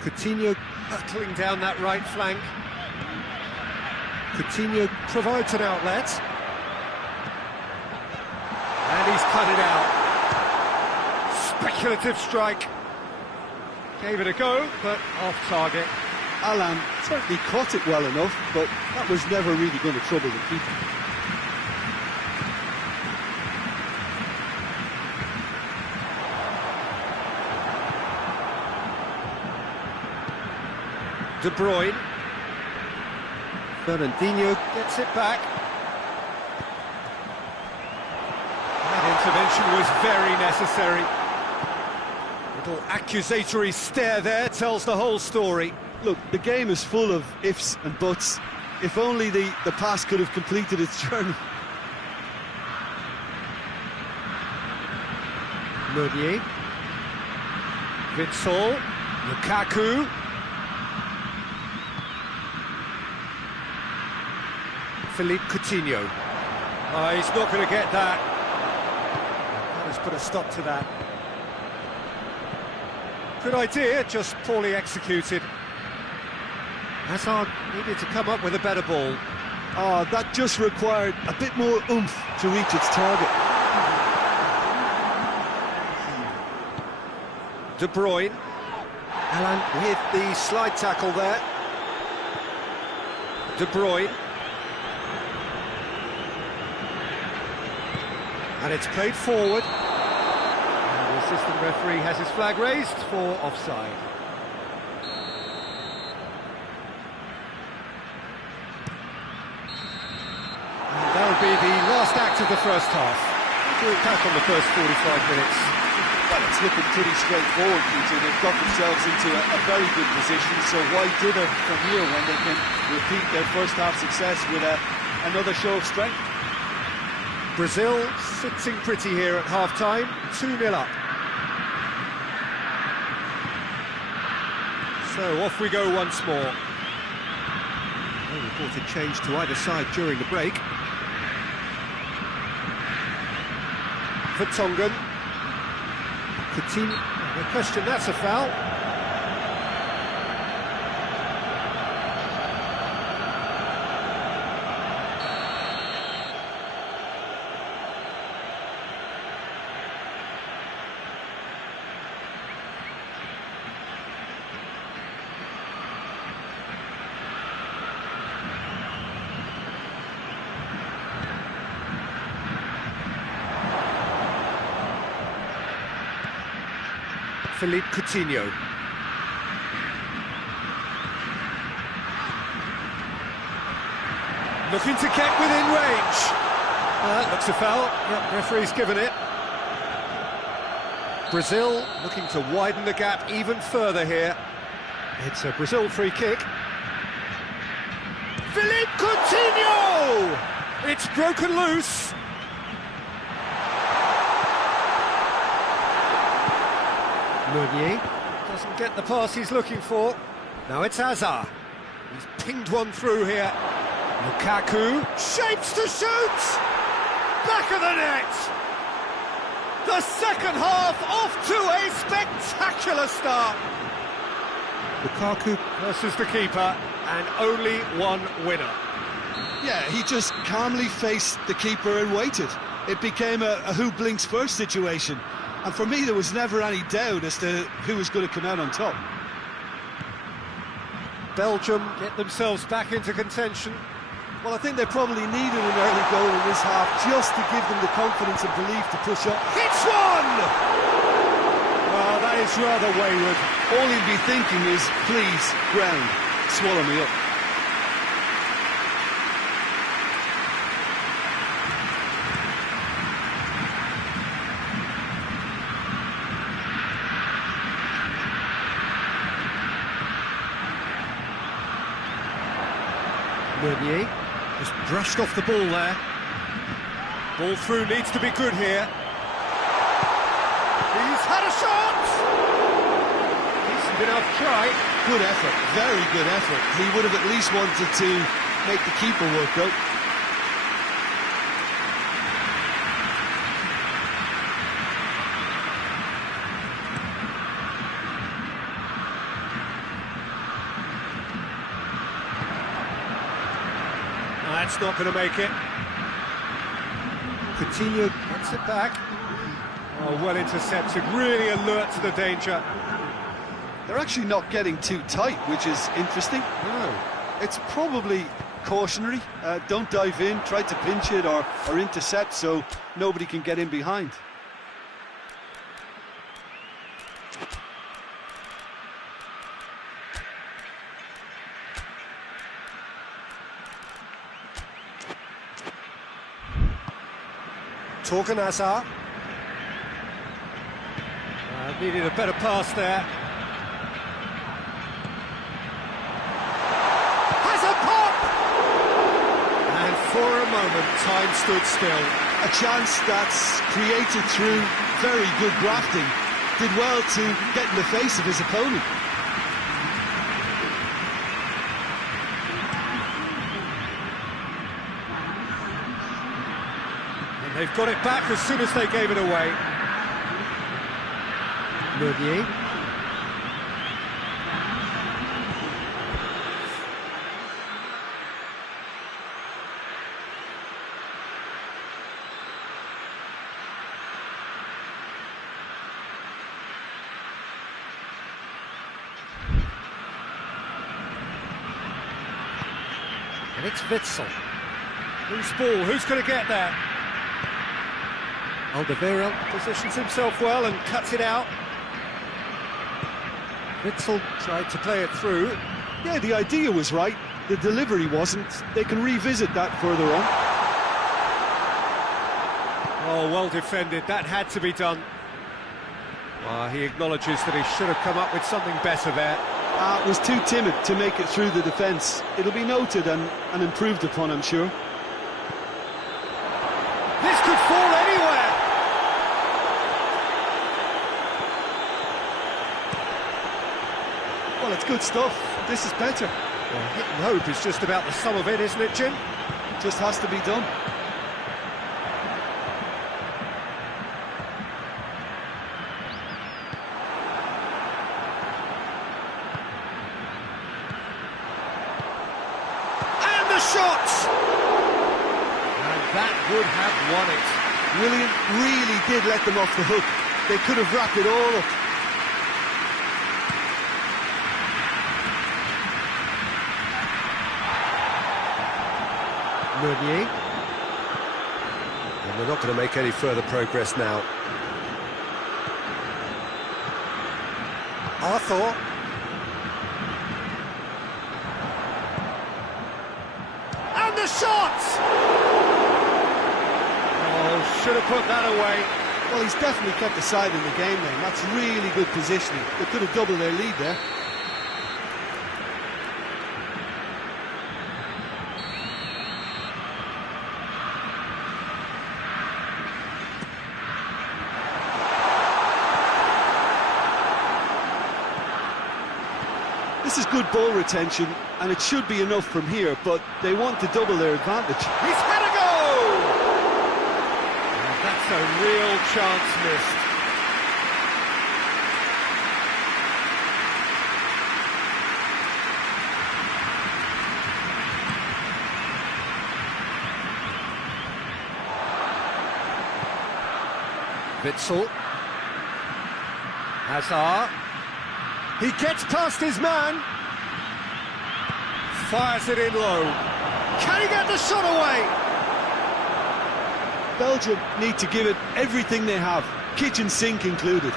Coutinho battling down that right flank. Coutinho provides an outlet. And he's cut it out. Speculative strike. Gave it a go, but off target. Alan certainly caught it well enough, but that was never really going to trouble the keeper. De Bruyne. Fernandinho gets it back. That intervention was very necessary. Little accusatory stare there tells the whole story. Look, the game is full of ifs and buts. If only the pass could have completed its journey. Meunier. Witsel. Lukaku. Philippe Coutinho. He's not going to get that. That has put a stop to that. Good idea, just poorly executed. Hazard needed to come up with a better ball. Oh, that just required a bit more oomph to reach its target. De Bruyne. Alan with the slide tackle there. De Bruyne. And it's played forward. And the assistant referee has his flag raised for offside. And that'll be the last act of the first half. We'll look back on the first 45 minutes. Well, it's looking pretty straightforward, Peter. They've got themselves into a very good position, so why dither from here when they can repeat their first half success with another show of strength? Brazil sitting pretty here at half-time, 2-0 up. So off we go once more. No reported change to either side during the break. Vertonghen. Coutinho. No question, that's a foul. Philippe Coutinho. Looking to get within range. Looks a foul. Yep, referee's given it. Brazil looking to widen the gap even further here. It's a Brazil free kick. Philippe Coutinho! It's broken loose. Meunier doesn't get the pass he's looking for. Now it's Hazard. He's pinged one through here. Lukaku shapes to shoot! Back of the net! The second half off to a spectacular start. Lukaku versus the keeper, and only one winner. Yeah, he just calmly faced the keeper and waited. It became a who blinks first situation. And for me, there was never any doubt as to who was going to come out on top. Belgium get themselves back into contention. Well, I think they probably needed an early goal in this half just to give them the confidence and belief to push on. Hits one! Well, that is rather wayward. All he'd be thinking is, please, ground, swallow me up. Meunier just brushed off the ball there. Ball through needs to be good here. He's had a shot! Decent enough try. Good effort, very good effort. He would have at least wanted to make the keeper work out. That's not going to make it. Coutinho gets it back. Oh, well intercepted, really alert to the danger. They're actually not getting too tight, which is interesting. No. It's probably cautionary. Don't dive in, try to pinch it or intercept so nobody can get in behind. Torgan Hazard. Needed a better pass there. Has a pop! And for a moment, time stood still. A chance that's created through very good grafting. Did well to get in the face of his opponent. They've got it back as soon as they gave it away. Meunier. And it's Witsel. Loose ball, who's going to get there? Alderweireld positions himself well and cuts it out. Witsel tried to play it through. Yeah, the idea was right, the delivery wasn't. They can revisit that further on. Oh, well defended, that had to be done. He acknowledges that he should have come up with something better there. Was too timid to make it through the defence. It'll be noted and improved upon, I'm sure. This could fall anywhere. Well, it's good stuff. This is better. Well, hit and hope is just about the sum of it, isn't it, Jim? Just has to be done. Shots! And that would have won it. Willian really did let them off the hook. They could have wrapped it all up. Meunier. And they're not going to make any further progress now. Arthur. The shot! Oh, should have put that away. Well, he's definitely kept the side in the game then. That's really good positioning. They could have doubled their lead there. This is good ball retention, and it should be enough from here, but they want to double their advantage. He's had a go! And that's a real chance missed. Witsel. Hazard. He gets past his man. Fires it in low. Can he get the shot away? Belgium need to give it everything they have, kitchen sink included.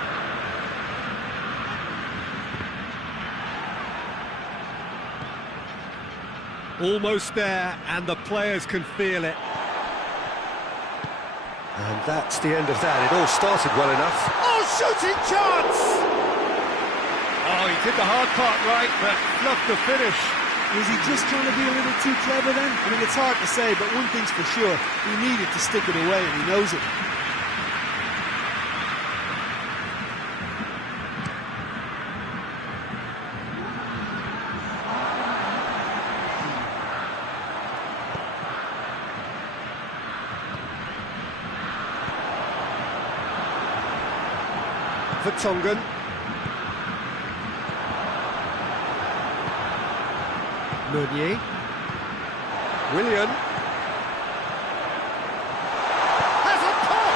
Almost there, and the players can feel it. And that's the end of that. It all started well enough. Oh, shooting chance! Oh, he did the hard part right, but fluffed the finish. Was he just trying to be a little too clever then? I mean, it's hard to say, but one thing's for sure, he needed to stick it away, and he knows it. Vertonghen. Meunier. Willian. Has a pop!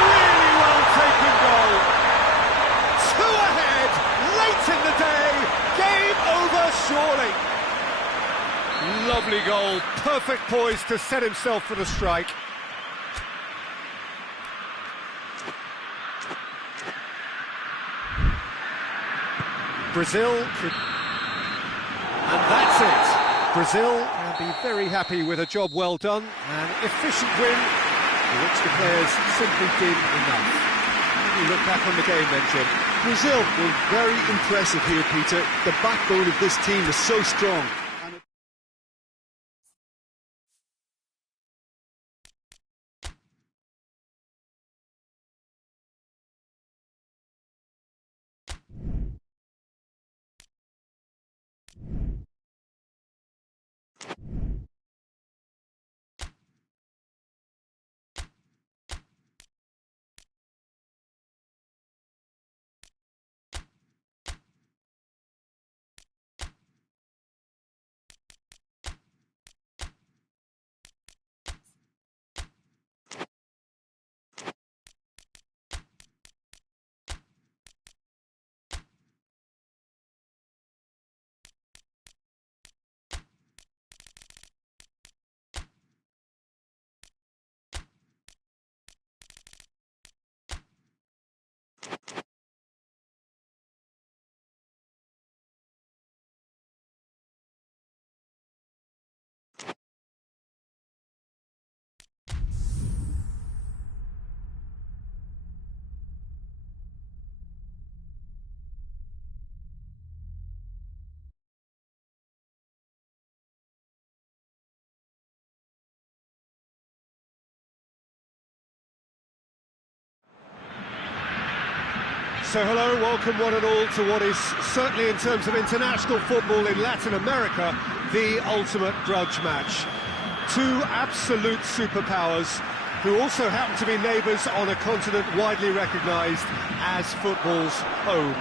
Really well taken goal. 2 ahead, late in the day. Game over, surely. Lovely goal. Perfect poise to set himself for the strike. Brazil could... And that's it. Brazil can be very happy with a job well done. An efficient win, for which the players simply did enough. When you look back on the game then, Jim. Brazil were very impressive here, Peter. The backbone of this team is so strong. So hello, welcome one and all to what is certainly in terms of international football in Latin America, the ultimate grudge match. Two absolute superpowers who also happen to be neighbours on a continent widely recognised as football's home.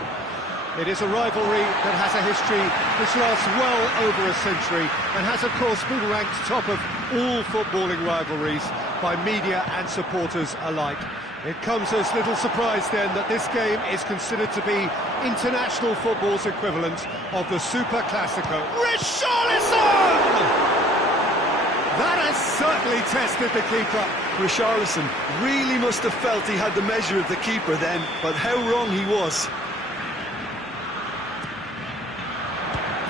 It is a rivalry that has a history which lasts well over a century and has of course been ranked top of all footballing rivalries by media and supporters alike. It comes as little surprise then that this game is considered to be international football's equivalent of the Super Classico. Richarlison! That has certainly tested the keeper. Richarlison really must have felt he had the measure of the keeper then, but how wrong he was.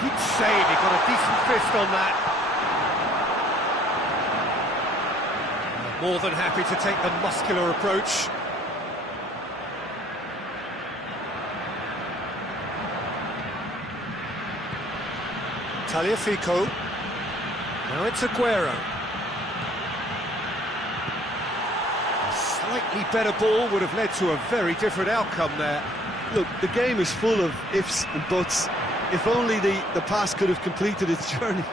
Good save, he got a decent fist on that. More than happy to take the muscular approach. Tagliafico. Now it's Aguero. A slightly better ball would have led to a very different outcome there. Look, the game is full of ifs and buts. If only the pass could have completed its journey.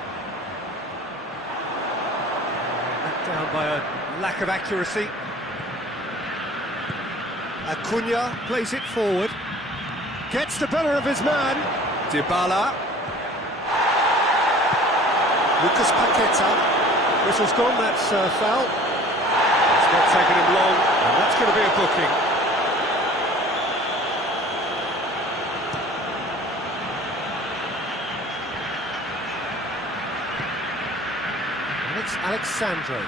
Let down by a lack of accuracy. Acuna plays it forward. Gets the better of his man. Dybala. Lucas Paqueta. Whistle's gone, that's foul. It's not taking him long, and that's going to be a booking. And it's Alexandro.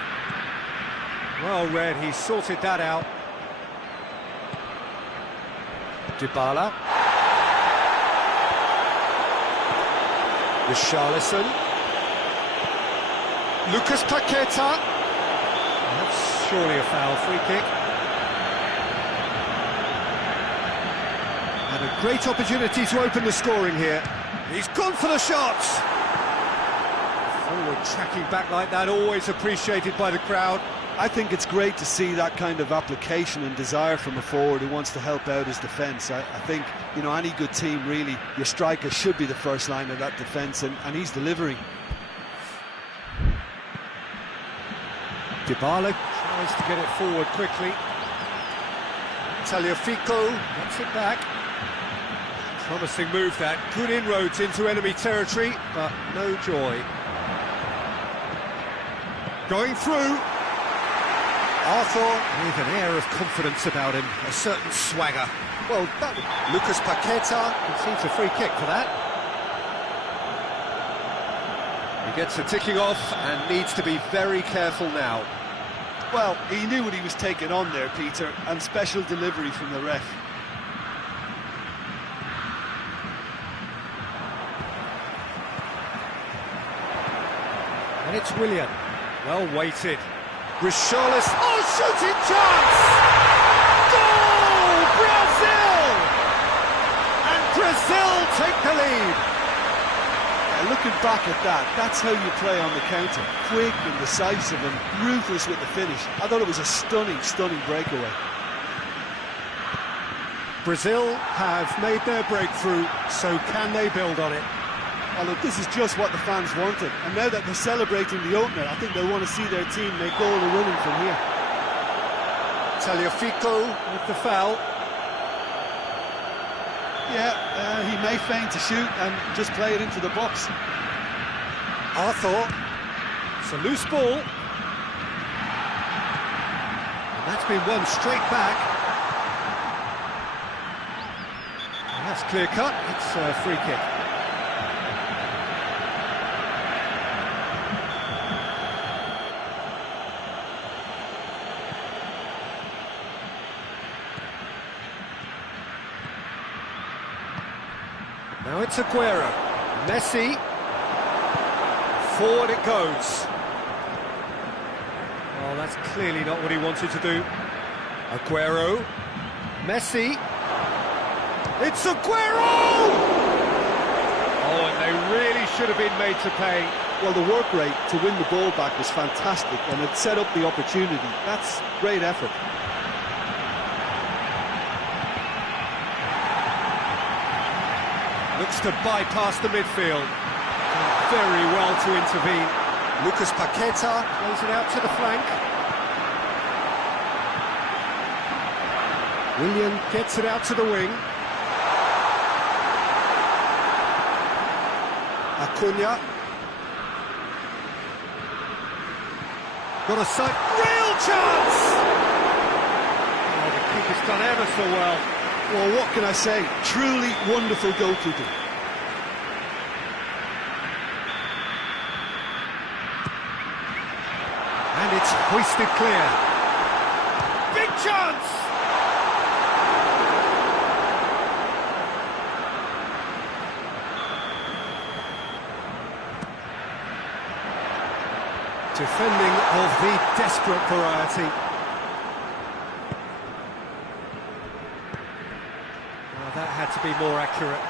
Well read, he sorted that out. Dybala. Richarlison. Lucas Paqueta. That's surely a foul, free kick. And a great opportunity to open the scoring here. He's gone for the shots. Forward tracking back like that, always appreciated by the crowd. I think it's great to see that kind of application and desire from a forward who wants to help out his defence. I think, you know, any good team really, your striker should be the first line of that defence, and he's delivering. Dybala tries to get it forward quickly. Tagliafico gets it back. Promising move that. Good inroads into enemy territory, but no joy. Going through. Arthur with an air of confidence about him, a certain swagger. Well, Lucas Paqueta concedes a free kick for that. He gets the ticking off and needs to be very careful now. Well, he knew what he was taking on there, Peter, and special delivery from the ref. And it's Willian. Well weighted. Richarlison. Oh, shooting chance! Goal! Brazil! And Brazil take the lead. Looking back at that, that's how you play on the counter. Quick and decisive and ruthless with the finish. I thought it was a stunning, stunning breakaway. Brazil have made their breakthrough, so can they build on it? Oh, look, this is just what the fans wanted. And now that they're celebrating the opener, I think they'll want to see their team make all the running from here. Tagliafico with the foul. Yeah, he may feign to shoot and just play it into the box. Arthur. It's a loose ball. And that's been won straight back. And that's clear cut. It's a free kick. Now it's Aguero. Messi. Forward it goes. Oh, that's clearly not what he wanted to do. Aguero. Messi. It's Aguero! Oh, and they really should have been made to pay. Well, the work rate to win the ball back was fantastic, and it set up the opportunity. That's great effort. Looks to bypass the midfield. Very well to intervene. Lucas Paqueta plays it out to the flank. Willian gets it out to the wing. Acuna. Got a sight. Real chance! Oh, the keeper's done ever so well. Well, what can I say? Truly wonderful goalkeeping. And it's hoisted clear. Big chance! Defending of the desperate variety. Well, that had to be more accurate.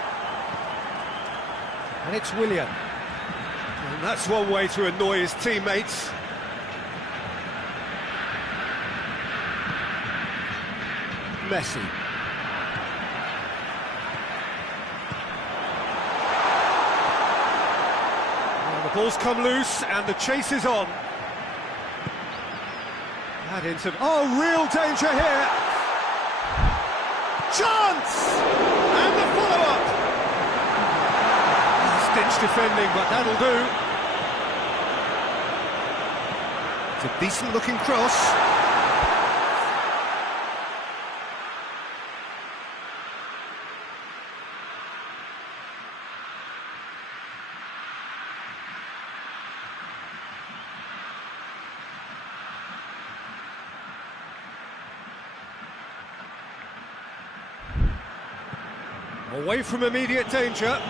And it's Willian. And that's one way to annoy his teammates. Messi. Well, the ball's come loose and the chase is on. That into... Oh, real danger here! Chance! And the follow-up! Stitch defending, but that'll do. It's a decent-looking cross. Away from immediate danger. And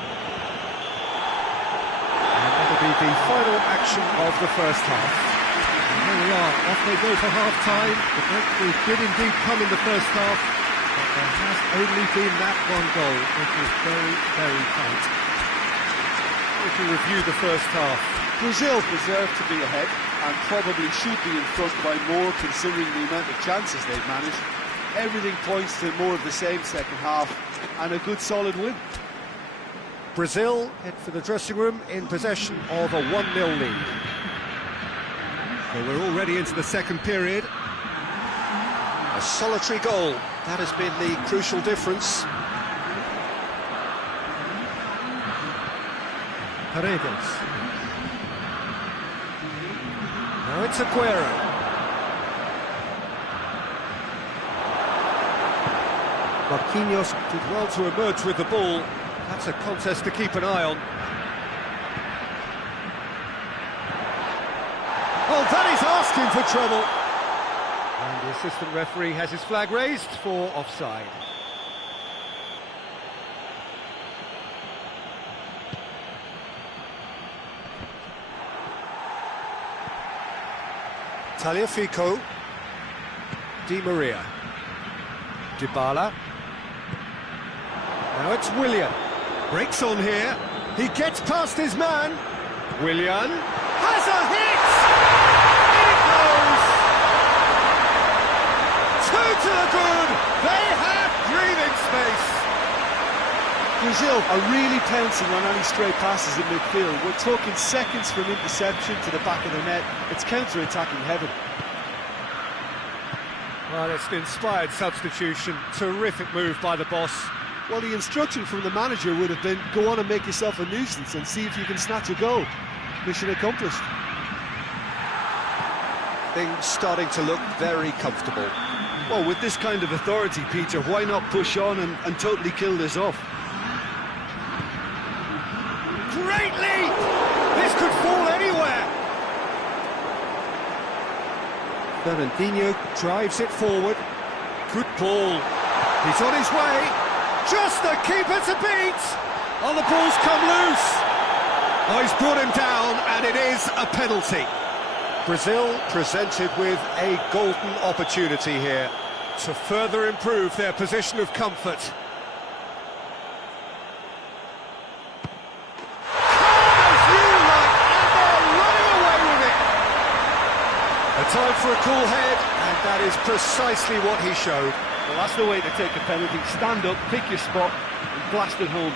that'll be the final action of the first half. And here we are, off they go for half-time. The breakthrough did indeed come in the first half, but there has only been that one goal, which is very, very tight. If you review the first half. Brazil deserve to be ahead and probably should be in front by more considering the amount of chances they've managed. Everything points to more of the same second half and a good solid win. Brazil head for the dressing room in possession of a 1-0 lead. So we're already into the second period. A solitary goal, that has been the crucial difference. Paredes. Now it's Aguero. Marquinhos did well to emerge with the ball. That's a contest to keep an eye on. Oh, that is asking for trouble. And the assistant referee has his flag raised for offside. Tagliafico. Di Maria. Dybala. Now it's Willian. Breaks on here. He gets past his man. Willian has a hit! In it goes! Two to the good! They have breathing space! Brazil are really pouncing on any stray passes in midfield. We're talking seconds from interception to the back of the net. It's counter-attacking heaven. Well, it's an inspired substitution. Terrific move by the boss. Well, the instruction from the manager would have been, go on and make yourself a nuisance and see if you can snatch a goal. Mission accomplished. Things starting to look very comfortable. Well, with this kind of authority, Peter, why not push on and totally kill this off? Great lead! This could fall anywhere! Fernandinho drives it forward. Good ball. He's on his way. Just the keeper to beat! Oh, the ball's come loose! Oh, he's brought him down, and it is a penalty. Brazil presented with a golden opportunity here to further improve their position of comfort. Calm as you like, and they're running away with it! A time for a cool head, and that is precisely what he showed. Well, that's the way to take a penalty. Stand up, pick your spot, and blast it home.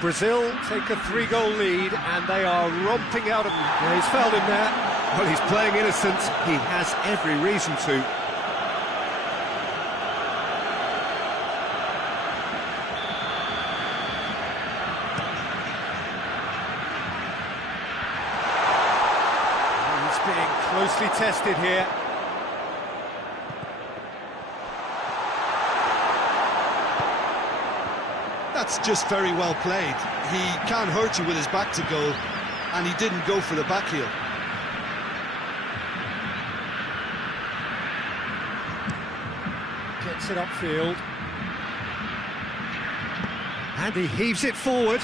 Brazil take a 3-goal lead and they are romping out of... Yeah, he's fouled him there. Well, he's playing innocent. He has every reason to. He's being closely tested here. That's just very well played. He can't hurt you with his back to goal, and he didn't go for the back heel. Gets it upfield. And he heaves it forward.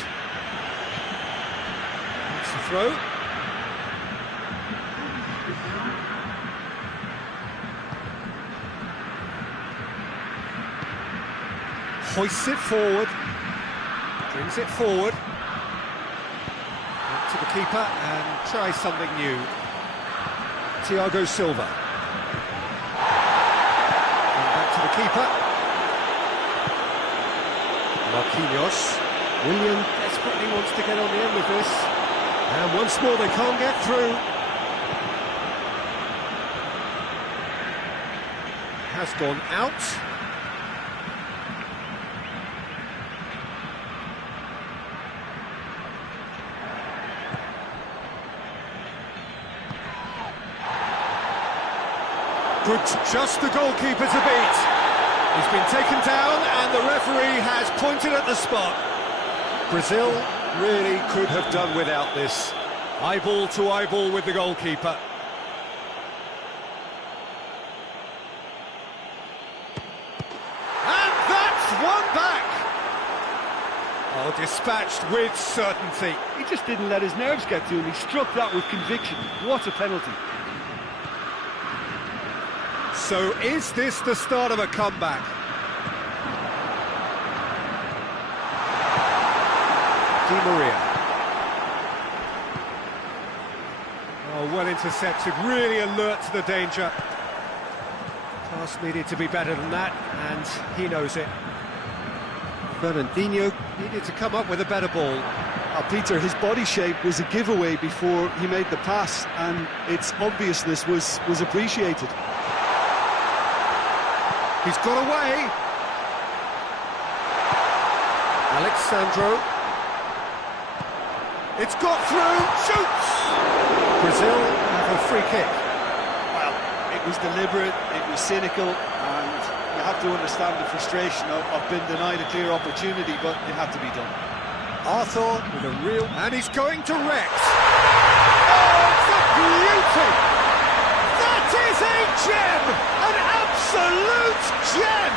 That's the throw. Hoists it forward. Brings it forward. Back to the keeper and tries something new. Thiago Silva. And back to the keeper. Marquinhos. Willian desperately wants to get on the end of this. And once more they can't get through. Has gone out. Puts just the goalkeeper to beat. He's been taken down and the referee has pointed at the spot. Brazil really could have done without this. Eyeball to eyeball with the goalkeeper. And that's one back. Oh, dispatched with certainty. He just didn't let his nerves get to him. He struck that with conviction. What a penalty. So is this the start of a comeback? Di Maria. Oh, well intercepted, really alert to the danger. Pass needed to be better than that, and he knows it. Fernandinho needed to come up with a better ball. Peter, his body shape was a giveaway before he made the pass, and its obviousness was appreciated. He's got away. Alexandro. It's got through. Shoots! Brazil have a free kick. Well, it was deliberate, it was cynical, and you have to understand the frustration of being denied a clear opportunity, but it had to be done. Arthur with a real... And he's going to Rex. Oh, it's a beauty! That is a gem! An absolute gem!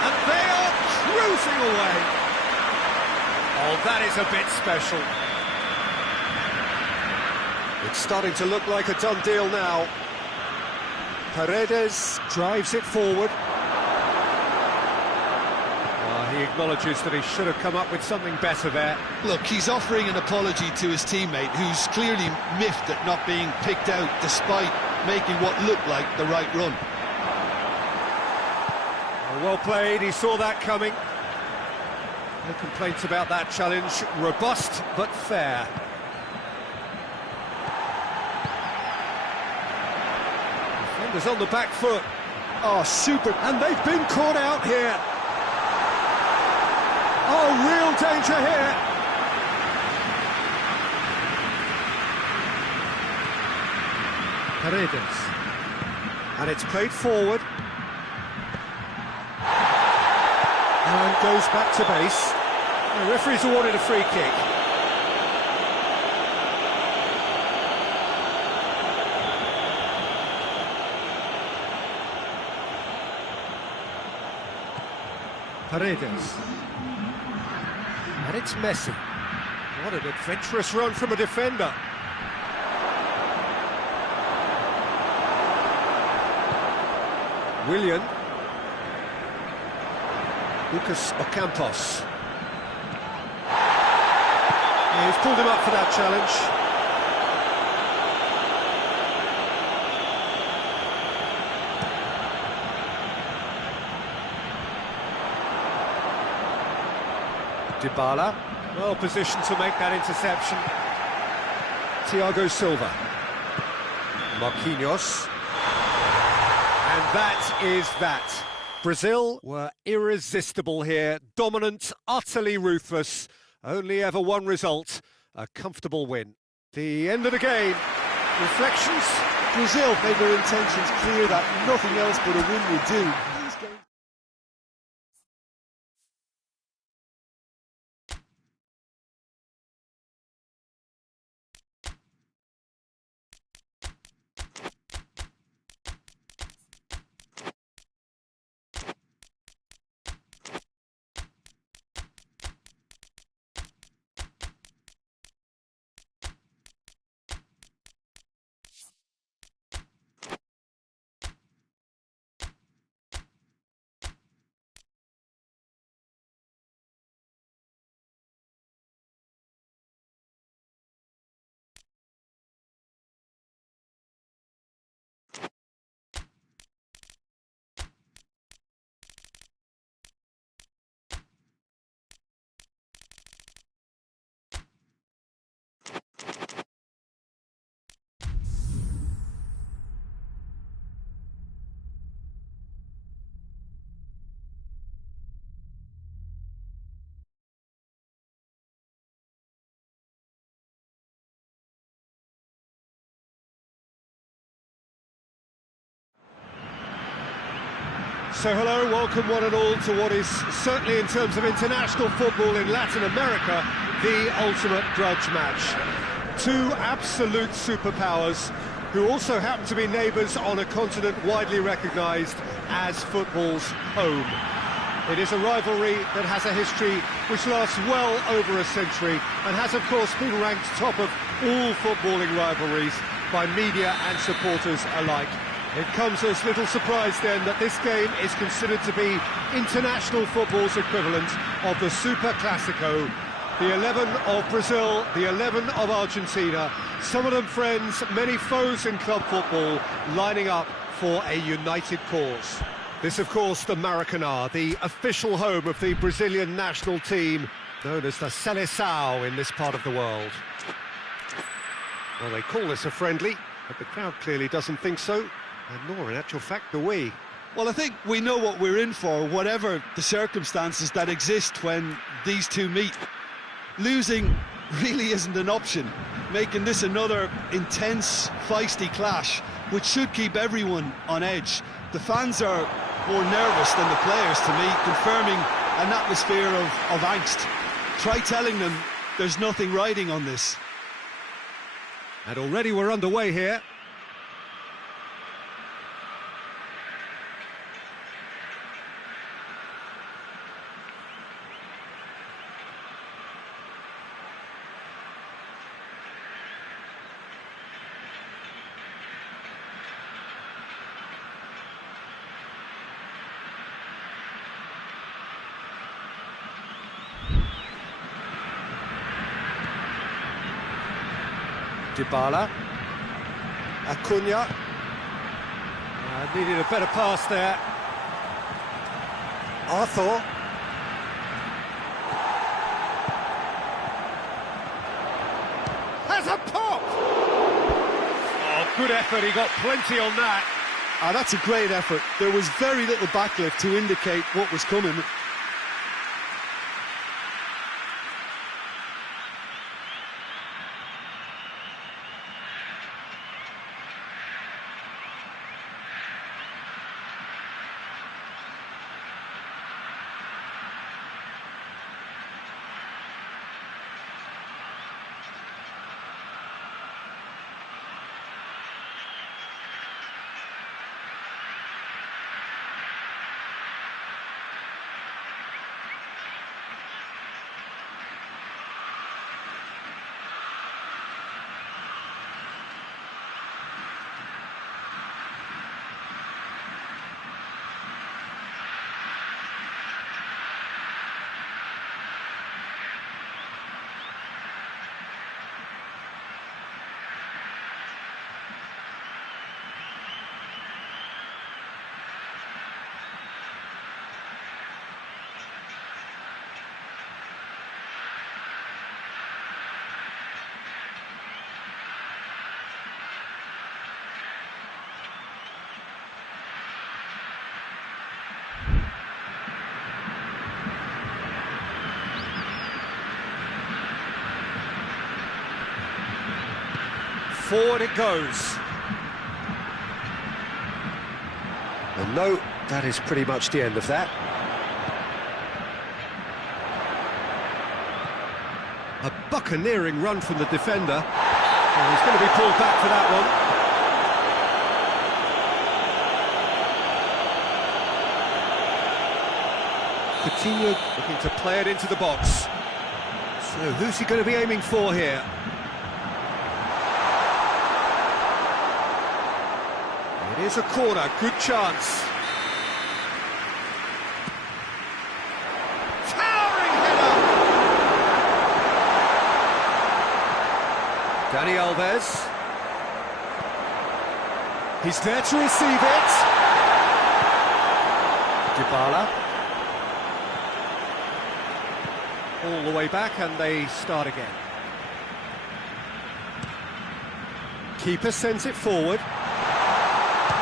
And they are cruising away. Oh, that is a bit special. It's starting to look like a done deal now. Paredes drives it forward. He acknowledges that he should have come up with something better there. Look, he's offering an apology to his teammate, who's clearly miffed at not being picked out despite making what looked like the right run. Well played, he saw that coming. No complaints about that challenge. Robust, but fair. Defenders on the back foot. Oh, super. And they've been caught out here. Oh, real danger here. Paredes. And it's played forward. And goes back to base. The referee's awarded a free kick. Paredes. And it's Messi. What an adventurous run from a defender. Willian. Lucas Ocampos. Yeah, he's pulled him up for that challenge. Dybala, well positioned to make that interception. Thiago Silva. Marquinhos. And that is that. Brazil were irresistible here, dominant, utterly ruthless. Only ever one result, a comfortable win. The end of the game. Reflections? Brazil made their intentions clear that nothing else but a win would do. These games... So hello, welcome one and all to what is certainly in terms of international football in Latin America, the ultimate grudge match. Two absolute superpowers who also happen to be neighbours on a continent widely recognised as football's home. It is a rivalry that has a history which lasts well over a century and has of course been ranked top of all footballing rivalries by media and supporters alike. It comes as little surprise then that this game is considered to be international football's equivalent of the Super Classico. The 11 of Brazil, the 11 of Argentina, some of them friends, many foes in club football, lining up for a united cause. This, of course, the Maracanã, the official home of the Brazilian national team, known as the Seleção in this part of the world. Well, they call this a friendly, but the crowd clearly doesn't think so. And nor, in actual fact, do we. Well, I think we know what we're in for, whatever the circumstances that exist when these two meet. Losing really isn't an option, making this another intense, feisty clash, which should keep everyone on edge. The fans are more nervous than the players, to me, confirming an atmosphere of angst. Try telling them there's nothing riding on this. And already we're underway here. Dybala. Acuna. Needed a better pass there. Arthur. Has a pop! Oh, good effort, he got plenty on that. That's a great effort. There was very little backlift to indicate what was coming. forward it goes. And no, that is pretty much the end of that. A buccaneering run from the defender. And he's going to be pulled back for that one. Coutinho looking to play it into the box. So who's he going to be aiming for here? It is a corner, good chance. Towering header! Dani Alves. He's there to receive it. Dybala. All the way back and they start again. Keeper sends it forward.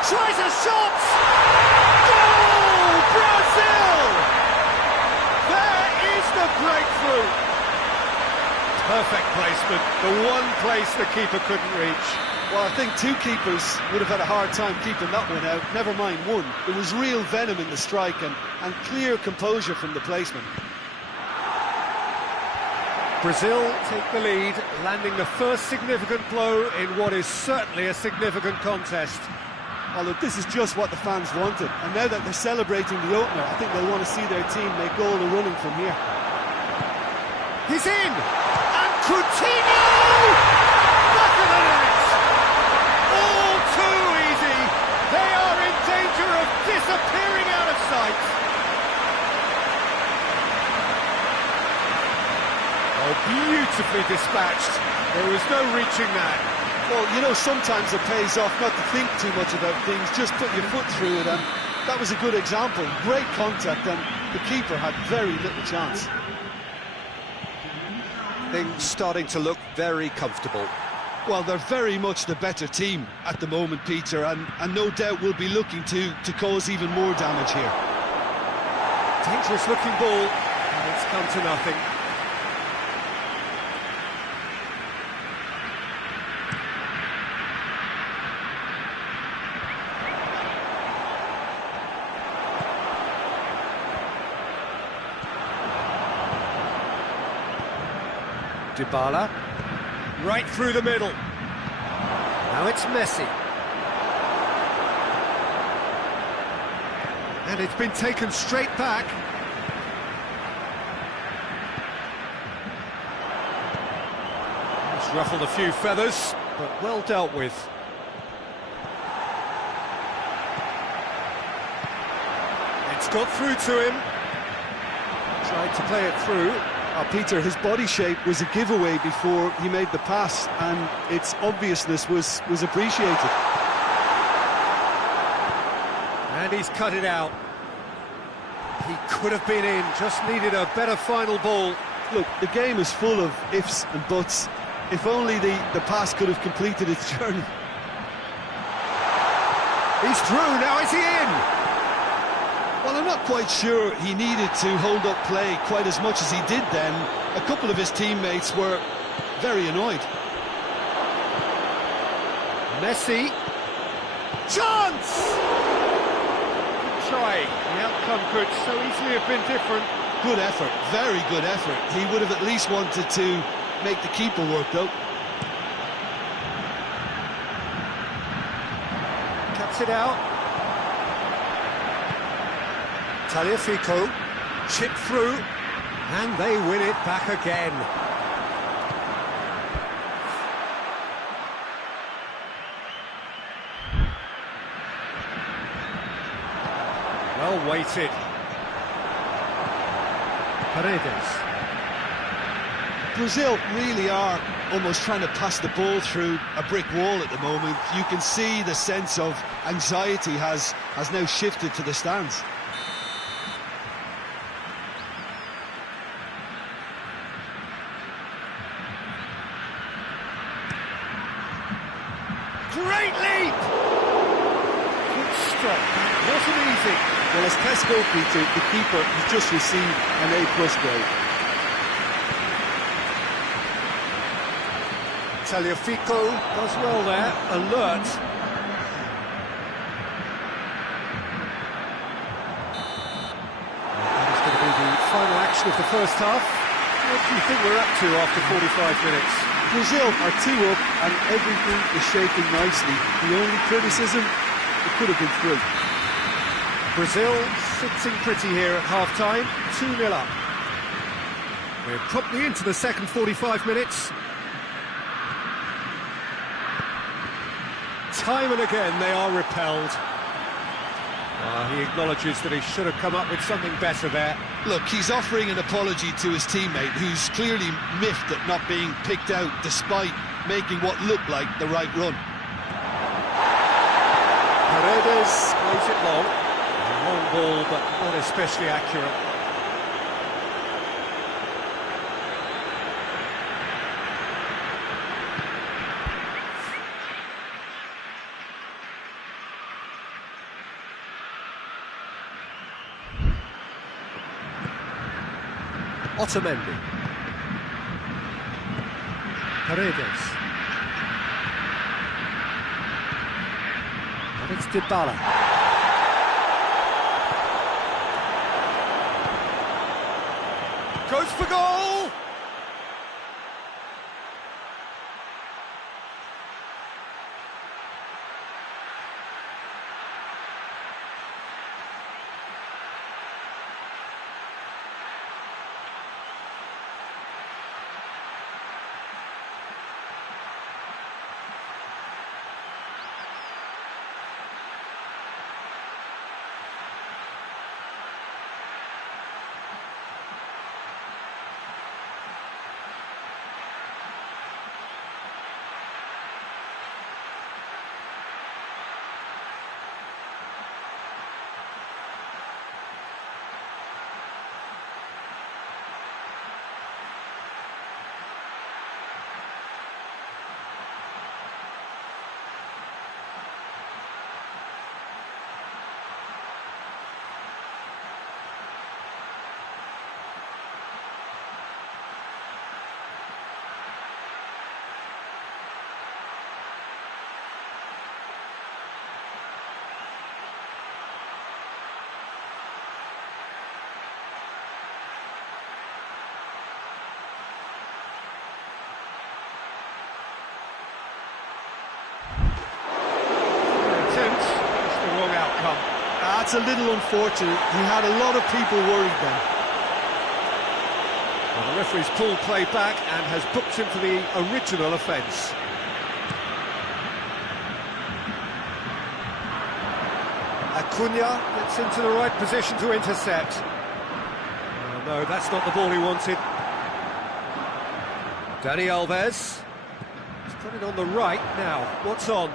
Tries a shot! Goal! Brazil! There is the breakthrough! Perfect placement, the one place the keeper couldn't reach. Well, I think two keepers would have had a hard time keeping that one out, never mind one. There was real venom in the strike and clear composure from the placement. Brazil take the lead, landing the first significant blow in what is certainly a significant contest. Oh, look, this is just what the fans wanted. And now that they're celebrating the opener, I think they'll want to see their team make all the running from here. He's in! And Coutinho! Back of the net! All too easy! They are in danger of disappearing out of sight! Oh, beautifully dispatched. There was no reaching that. Well, you know, sometimes it pays off not to think too much about things, just put your foot through it, and that was a good example. Great contact, and the keeper had very little chance. Things starting to look very comfortable. Well, they're very much the better team at the moment, Peter, and no doubt will be looking to cause even more damage here. Dangerous looking ball, and it's come to nothing. Dybala, right through the middle. Now it's Messi. And it's been taken straight back. It's ruffled a few feathers, but well dealt with. It's got through to him. Tried to play it through. Peter, his body shape was a giveaway before he made the pass, and its obviousness was appreciated. And he's cut it out. He could have been in, just needed a better final ball. Look, the game is full of ifs and buts. If only the pass could have completed its journey. He's through, now is he in? Well, I'm not quite sure he needed to hold up play quite as much as he did then. A couple of his teammates were very annoyed. Messi. Chance! Good try. The outcome could so easily have been different. Good effort, very good effort. He would have at least wanted to make the keeper work, though. Cuts it out. Tagliafico, chip through, and they win it back again. Well weighted. Paredes. Brazil really are almost trying to pass the ball through a brick wall at the moment. You can see the sense of anxiety has now shifted to the stands. Great leap! Good stop. Wasn't easy. Well, as tests go, Peter, the keeper has just received an A+ grade. Tagliafico does well there, alert. That is going to be the final action of the first half. What do you think we're up to after 45 minutes? Brazil are 2 up and everything is shaping nicely. The only criticism, it could have been 3. Brazil sitting pretty here at half-time, 2-0 up. We're promptly into the second 45 minutes. Time and again they are repelled. He acknowledges that he should have come up with something better there. Look, he's offering an apology to his teammate, who's clearly miffed at not being picked out despite making what looked like the right run. Paredes plays it long. A long ball, but not especially accurate. Otamendi. Paredes. And it's Dybala. Goes for goal! That's a little unfortunate. He had a lot of people worried then. Well, the referee's pulled play back and has booked him for the original offence. Acuna gets into the right position to intercept. Oh, no, that's not the ball he wanted. Dani Alves. He's put it on the right now. What's on?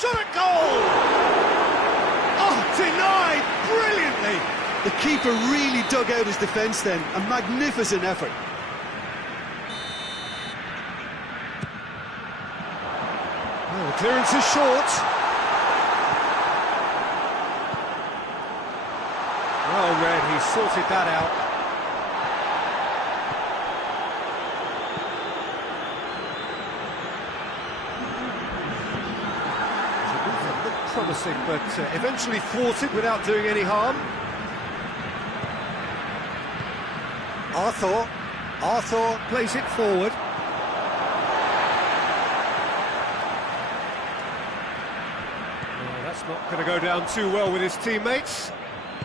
Shot at goal! Oh, denied brilliantly! The keeper really dug out his defence then. A magnificent effort. Oh, the clearance is short. Well read, he sorted that out. Promising, but eventually thwarted without doing any harm. Arthur plays it forward. Well, that's not going to go down too well with his teammates.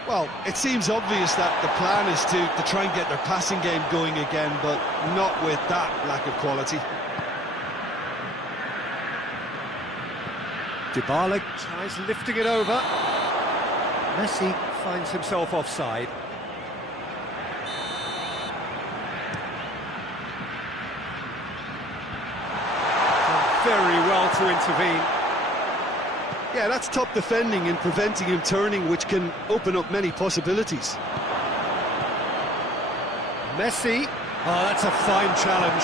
Well, it seems obvious that the plan is to try and get their passing game going again, but not with that lack of quality. Dybala tries lifting it over. Messi finds himself offside. Done very well to intervene. Yeah, that's top defending and preventing him turning, which can open up many possibilities. Messi. Oh, that's a fine challenge.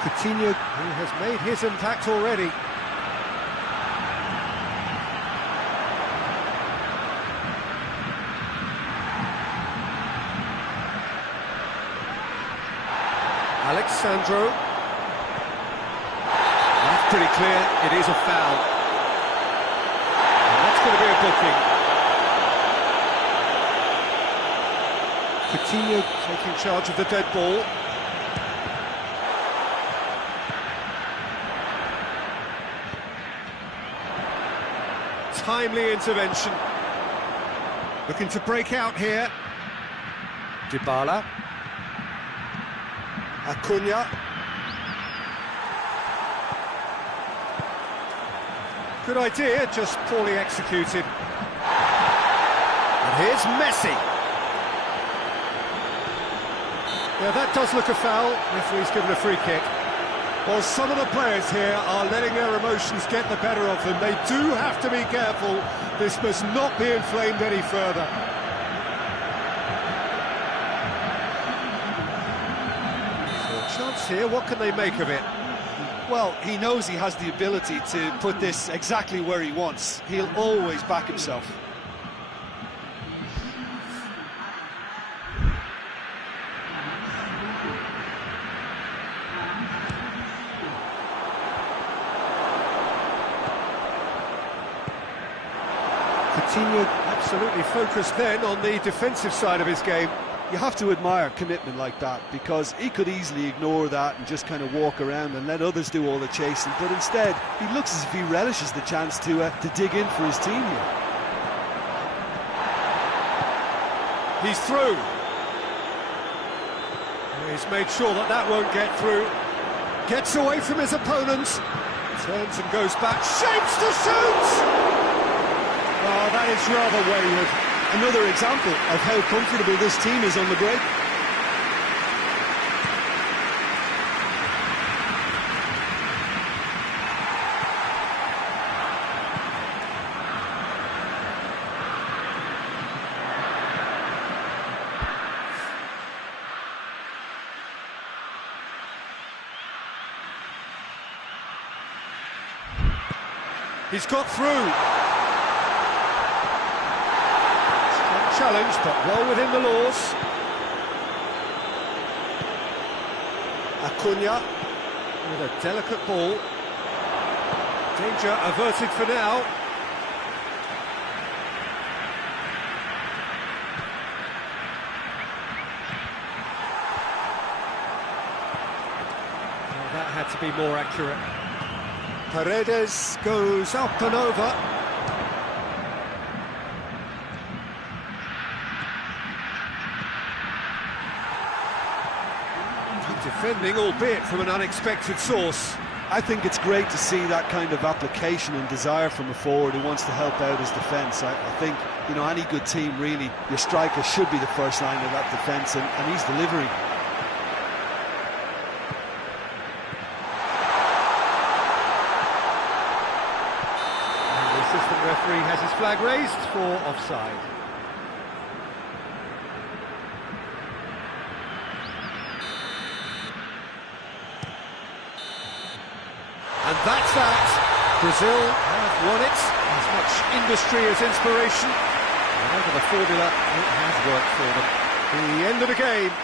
Coutinho, who has made his impact already. Alexandro. That's pretty clear, it is a foul. And that's going to be a booking. Coutinho taking charge of the dead ball. Timely intervention. Looking to break out here. Dybala. Acuna. Good idea, just poorly executed. And here's Messi. Yeah, that does look a foul. Referee's given a free kick. Well, some of the players here are letting their emotions get the better of them. They do have to be careful. This must not be inflamed any further. So a chance here, what can they make of it? Well, he knows he has the ability to put this exactly where he wants. He'll always back himself. Coutinho absolutely focused then on the defensive side of his game. You have to admire commitment like that, because he could easily ignore that and just kind of walk around and let others do all the chasing, but instead he looks as if he relishes the chance to dig in for his team here. He's through. He's made sure that that won't get through. Gets away from his opponents. Turns and goes back. Shapes to shoot! Oh, that is rather wayward. Another example of how comfortable this team is on the break. He's got through. Challenge, but well within the laws. Acuna with a delicate ball. Danger averted for now. Well, that had to be more accurate. Paredes goes up and over. Defending, albeit from an unexpected source. I think it's great to see that kind of application and desire from a forward who wants to help out his defence. I think, you know, any good team, really, your striker should be the first line of that defence, and he's delivering. And the assistant referee has his flag raised for offside. And that's that. Brazil have won it. As much industry as inspiration. Whatever the formula, it has worked for them. The end of the game.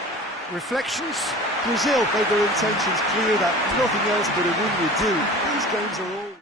Reflections? Brazil made their intentions clear that nothing else but a win would do. These games are all...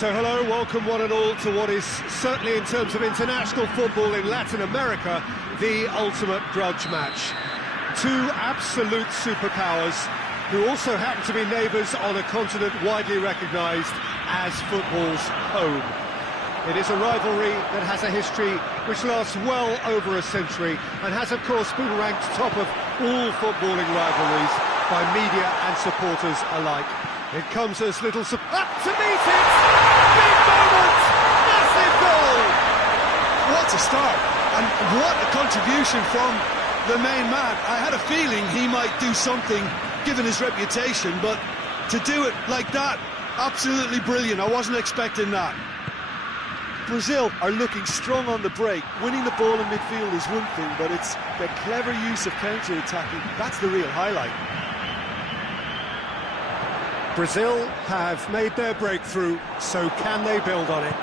So hello, welcome one and all to what is certainly in terms of international football in Latin America, the ultimate grudge match. Two absolute superpowers who also happen to be neighbours on a continent widely recognised as football's home. It is a rivalry that has a history which lasts well over a century and has of course been ranked top of all footballing rivalries by media and supporters alike. It comes as little up to meet it! Big moment! Massive goal! What a start, and what a contribution from the main man. I had a feeling he might do something, given his reputation, but to do it like that, absolutely brilliant. I wasn't expecting that. Brazil are looking strong on the break. Winning the ball in midfield is one thing, but it's the clever use of counter-attacking. That's the real highlight. Brazil have made their breakthrough, so can they build on it?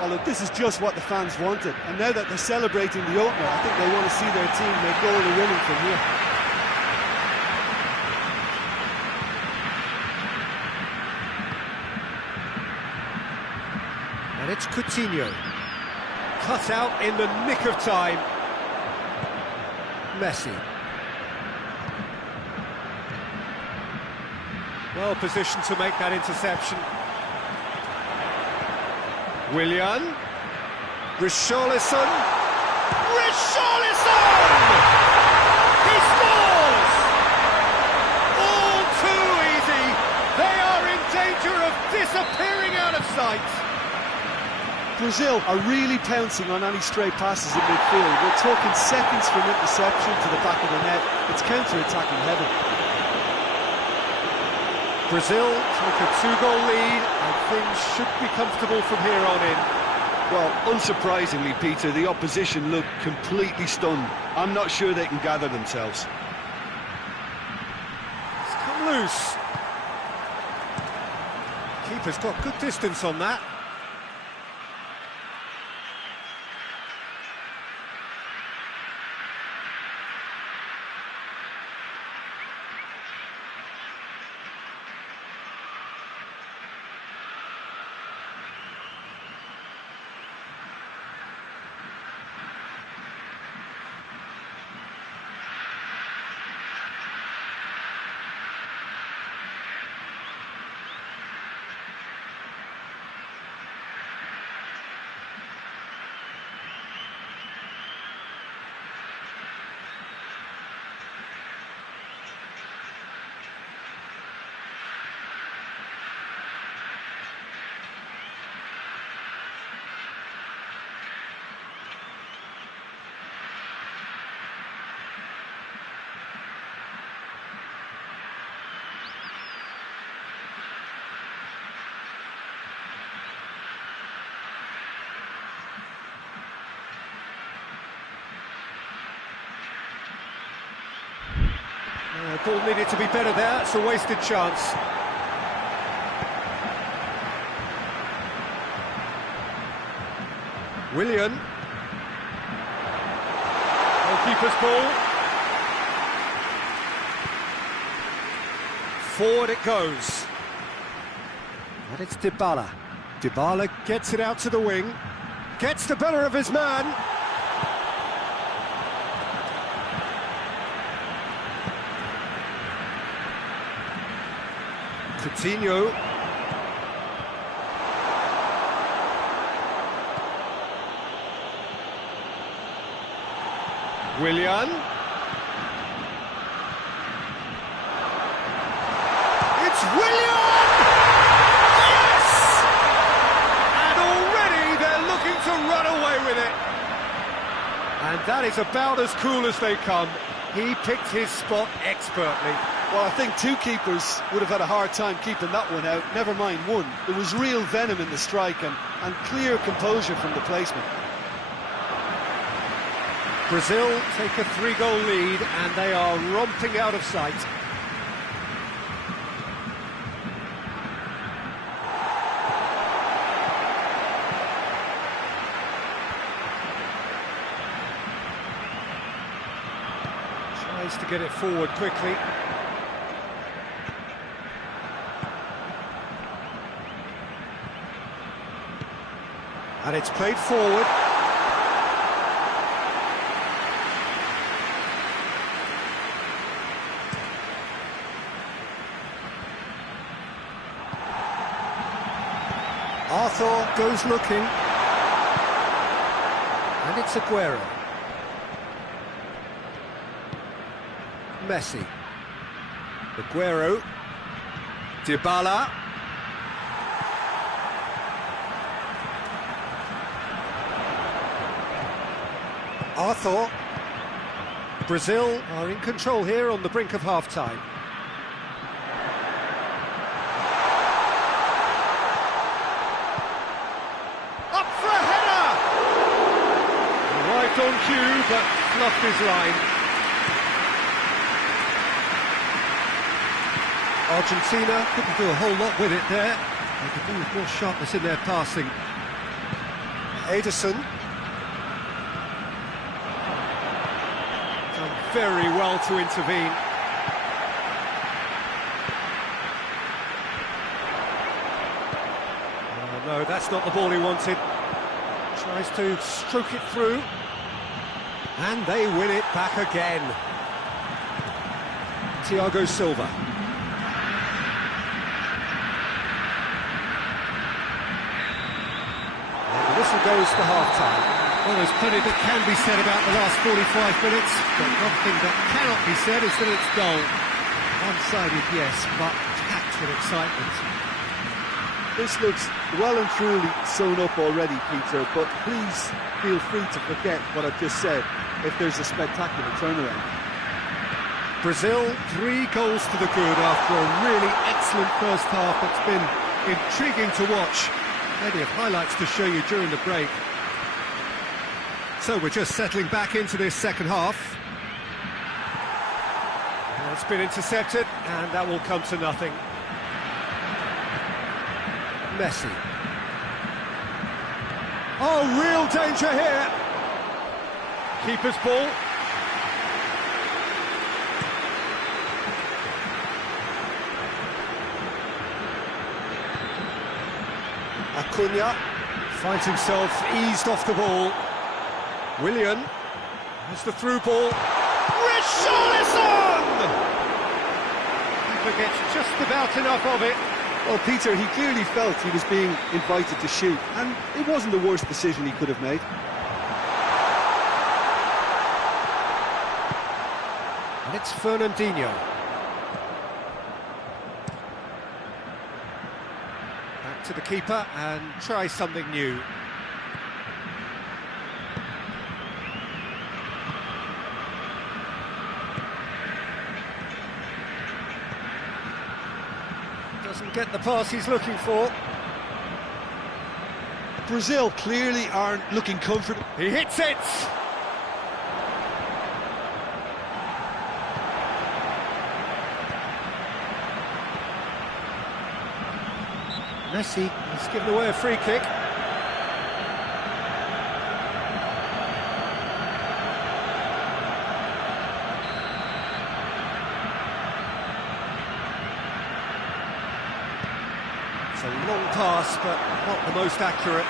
Oh, look, this is just what the fans wanted. And now that they're celebrating the opener, I think they want to see their team make all the running from here. And it's Coutinho. Cut out in the nick of time. Messi. Well positioned to make that interception. Willian. Richarlison. Richarlison! He scores! All too easy. They are in danger of disappearing out of sight. Brazil are really pouncing on any stray passes in midfield. We're talking seconds from interception to the back of the net. It's counter-attacking heavy. Brazil take a 2-goal lead and things should be comfortable from here on in. Well, unsurprisingly, Peter, the opposition look completely stunned. I'm not sure they can gather themselves. It's come loose. Keeper's got good distance on that. Ball needed to be better there, it's a wasted chance. Willian. Goalkeeper's ball. Forward it goes. And it's Dybala. Dybala gets it out to the wing. Gets the better of his man. Coutinho. Willian. It's Willian! Yes! And already they're looking to run away with it. And that is about as cool as they come. He picked his spot expertly. Well, I think two keepers would have had a hard time keeping that one out, never mind one. There was real venom in the strike and clear composure from the placement. Brazil take a 3-goal lead and they are romping out of sight. Tries to get it forward quickly. And it's played forward. Arthur goes looking. And it's Aguero. Messi. Aguero. Dybala. Arthur. Brazil are in control here on the brink of half-time. Up for a header! Arrived on cue, but fluffed his line. Argentina couldn't do a whole lot with it there. They could do with more sharpness in their passing. Ederson. Done very well to intervene. Oh, no, that's not the ball he wanted. Tries to stroke it through. And they win it back again. Thiago Silva. Goes for half-time. Well, there's plenty that can be said about the last 45 minutes, but one thing that cannot be said is that it's dull. One-sided, yes, but packed with excitement. This looks well and truly sewn up already, Peter, but please feel free to forget what I've just said if there's a spectacular turnaround. Brazil, 3 goals to the good after a really excellent first half that's been intriguing to watch. Plenty of highlights to show you during the break. So we're just settling back into this second half. Well, it's been intercepted, and that will come to nothing. Messi. Oh, real danger here. Keeper's ball. Acuna finds himself eased off the ball. Willian has the through ball. Richarlison! Keeper gets just about enough of it. Well, Peter, he clearly felt he was being invited to shoot, and it wasn't the worst decision he could have made. And it's Fernandinho. To the keeper and try something new. Doesn't get the pass he's looking for. Brazil clearly aren't looking comfortable. He hits it! Messi has given away a free kick. It's a long pass, but not the most accurate.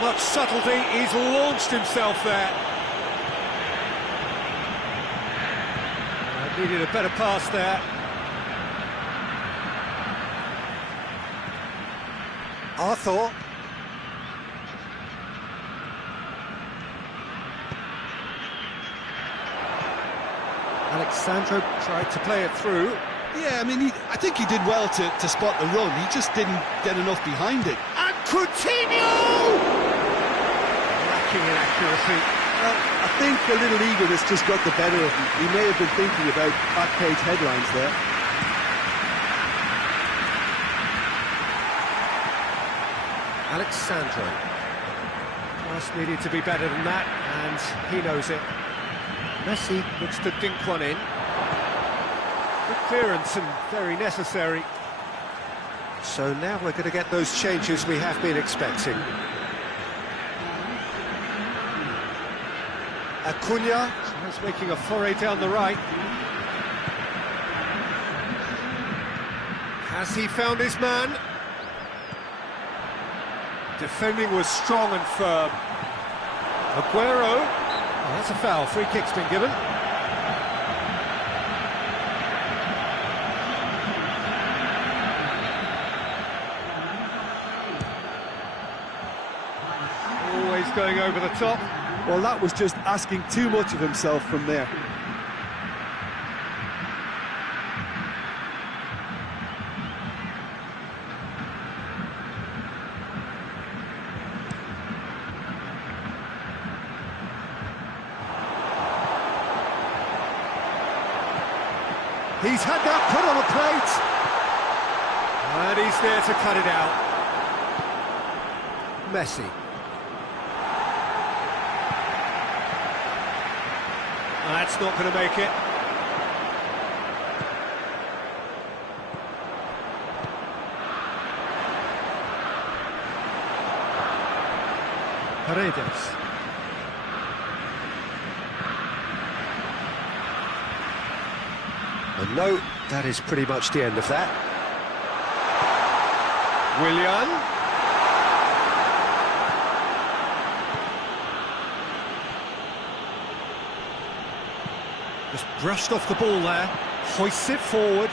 Much subtlety, he's launched himself there. Needed a better pass there. Arthur. Alexandro tried to play it through. Yeah, I mean, I think he did well to spot the run. He just didn't get enough behind it. And Coutinho! Lacking in accuracy. Well, I think a little eagerness just got the better of him. He may have been thinking about back-page headlines there. Alexandro. Pass needed to be better than that, and he knows it. Messi looks to dink one in. Good clearance and very necessary. So now we're going to get those changes we have been expecting. Acuna is making a foray down the right. Has he found his man? Defending was strong and firm. Aguero. Oh, that's a foul. Free kick's been given. Always going over the top. Well, that was just asking too much of himself from there. He's had that put on a plate. And he's there to cut it out. Messi. That's not going to make it. Paredes. And no, that is pretty much the end of that. Willian. Just brushed off the ball there, hoists it forward,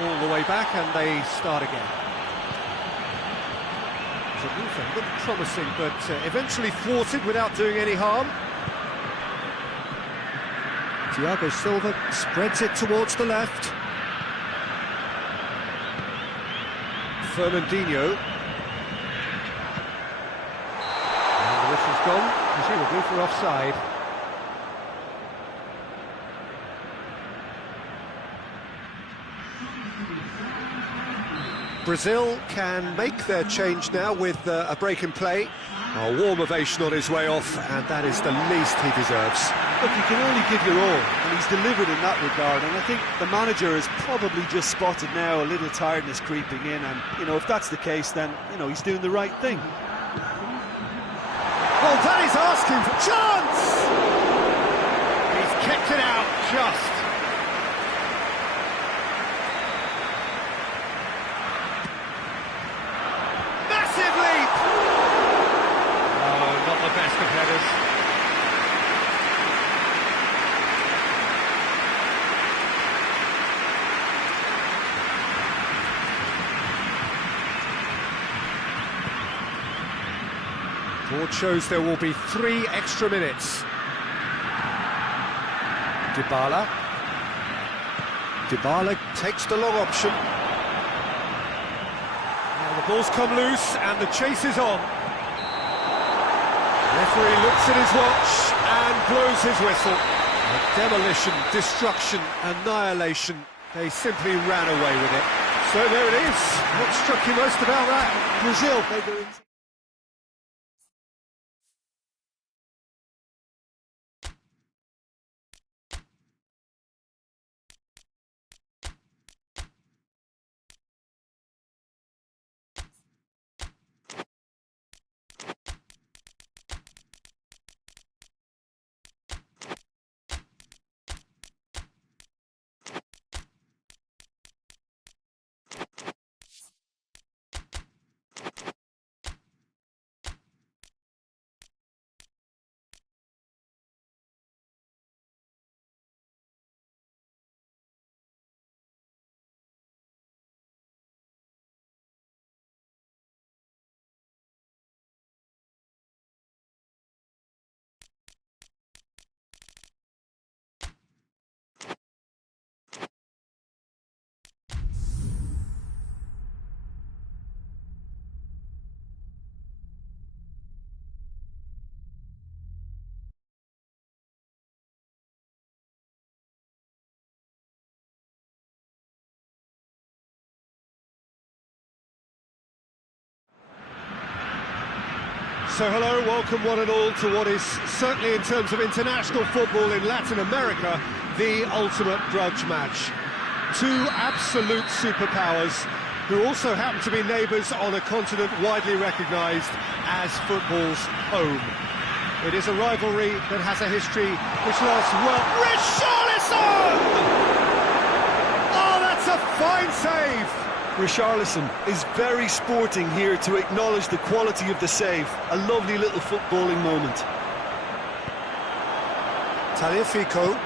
all the way back, and they start again. Zamufa looked promising, but eventually thwarted without doing any harm. Thiago Silva spreads it towards the left. Fernandinho. And the whistle's gone, presumably for offside. Brazil can make their change now with a break in play. A warm ovation on his way off, and that is the least he deserves. Look, you can only give your all, and he's delivered in that regard, and I think the manager has probably just spotted now a little tiredness creeping in, and, you know, if that's the case, then, you know, he's doing the right thing. Well, that is asking for chance! He's kept it out, just. Massive leap! Oh, not the best of headers. Board shows there will be 3 extra minutes. Dybala. Dybala takes the long option. Now the ball's come loose and the chase is on. The referee looks at his watch and blows his whistle. Demolition, destruction, annihilation. They simply ran away with it. So there it is. What struck you most about that? Brazil made their So hello, welcome one and all to what is, certainly in terms of international football in Latin America, the ultimate grudge match. 2 absolute superpowers who also happen to be neighbours on a continent widely recognised as football's home. It is a rivalry that has a history which lasts well. Richarlison! Oh, that's a fine save! Richarlison is very sporting here to acknowledge the quality of the save. A lovely little footballing moment. Tagliafico.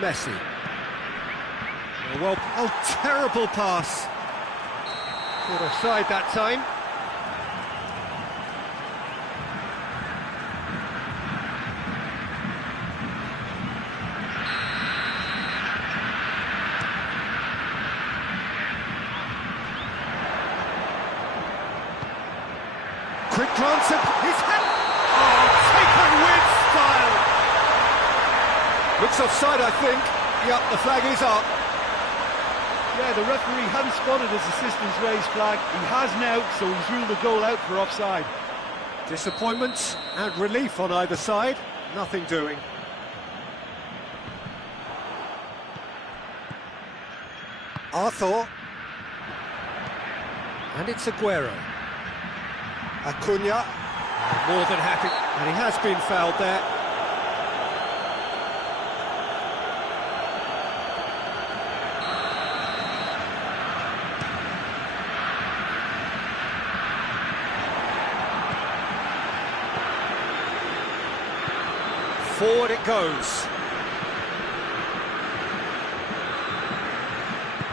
Messi. Well, oh, terrible pass. Caught offside that time. Quick glance at his head. Oh, taken with style. Looks offside, I think. Yep, the flag is up. Yeah, the referee hadn't spotted his assistant's raised flag. He has now, so he's ruled the goal out for offside. Disappointment and relief on either side. Nothing doing. Arthur. And it's Aguero. Acuna. More than happy. And he has been fouled there. Forward it goes.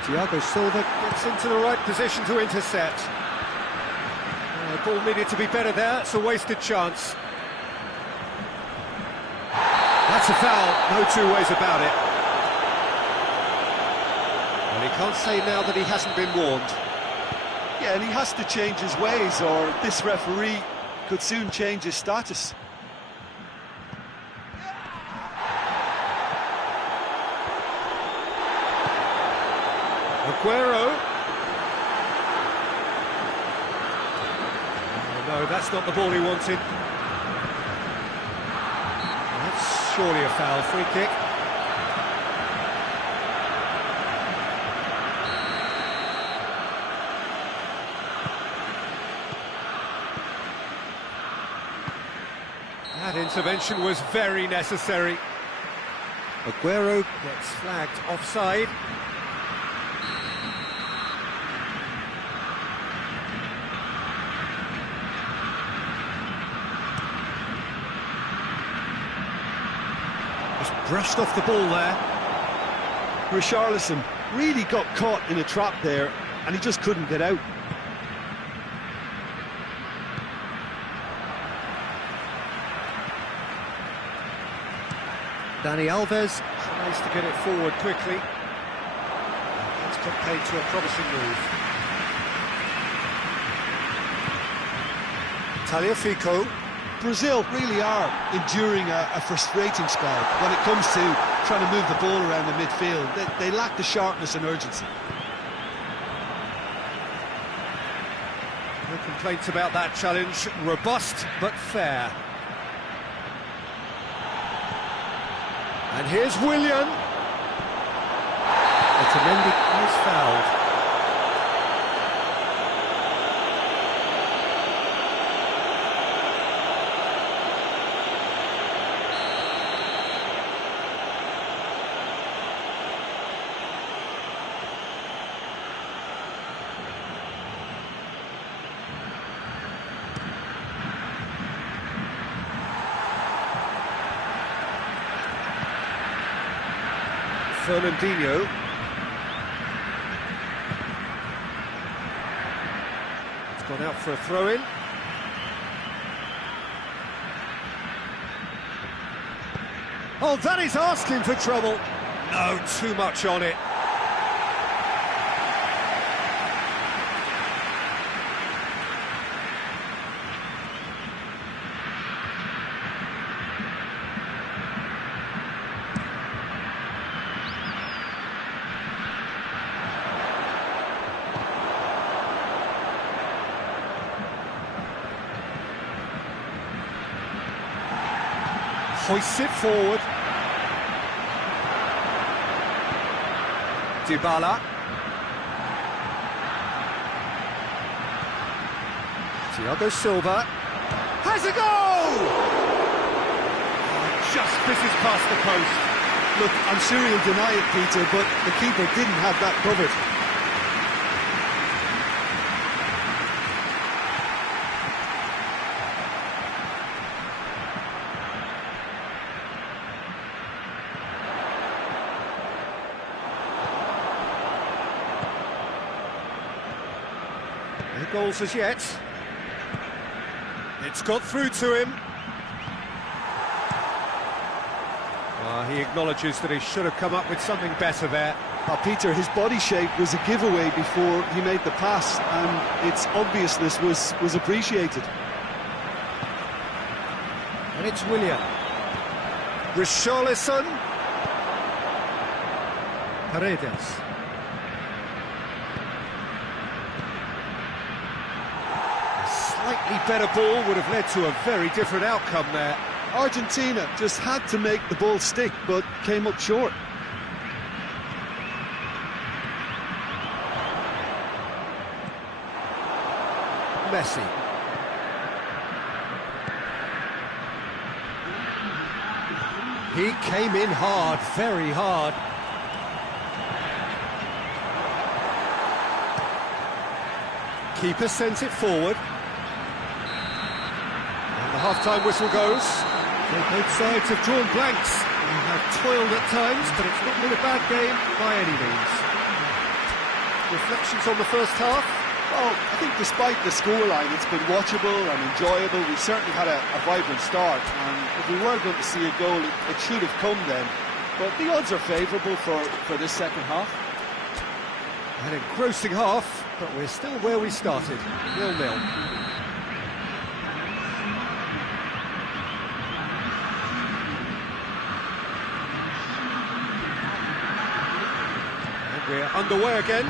Thiago Silva gets into the right position to intercept. The ball needed to be better there, it's a wasted chance. That's a foul, no two ways about it. Well, he can't say now that he hasn't been warned. Yeah, and he has to change his ways, or this referee could soon change his status. Aguero. Oh, no, that's not the ball he wanted. That's surely a foul. Free kick. That intervention was very necessary. Aguero gets flagged offside. Just brushed off the ball there. Richarlison really got caught in a trap there, and he just couldn't get out. Dani Alves tries to get it forward quickly. That's compared to a promising move. Tagliafico. Brazil really are enduring a frustrating spell when it comes to trying to move the ball around the midfield. They lack the sharpness and urgency. No complaints about that challenge. Robust but fair. And here's Willian. Otamendi is fouled. Fernandinho. It's gone out for a throw-in. Oh, that is asking for trouble. No, too much on it. Hoists it forward. Dybala. Thiago Silva. Has a goal! Just misses past the post. Look, I'm sure he'll deny it, Peter, but the keeper didn't have that covered. No goals as yet. It's got through to him. He acknowledges that he should have come up with something better there. Peter, his body shape was a giveaway before he made the pass, and its obviousness was appreciated. And it's Willian. Richarlison. Paredes. A slightly better ball would have led to a very different outcome there. Argentina just had to make the ball stick, but came up short. Messi. He came in hard, very hard. Keeper sent it forward. And the half-time whistle goes. Both sides have drawn blanks and have toiled at times, but it's not been a bad game by any means. Reflections on the first half? Well, I think despite the scoreline, it's been watchable and enjoyable. We certainly had a vibrant start, and if we were going to see a goal, it should have come then. But the odds are favourable for this second half. An engrossing half, but we're still where we started, 0-0. We're underway again.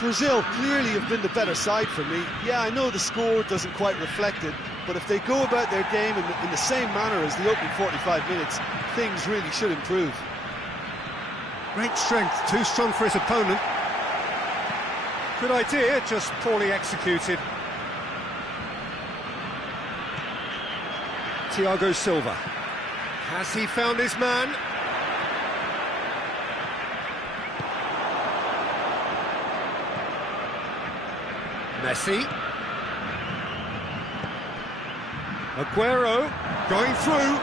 Brazil clearly have been the better side for me. Yeah, I know the score doesn't quite reflect it, but if they go about their game in the same manner as the opening 45 minutes, things really should improve. Great strength, too strong for his opponent. Good idea, just poorly executed. Thiago Silva. Has he found his man? Messi. Aguero going through.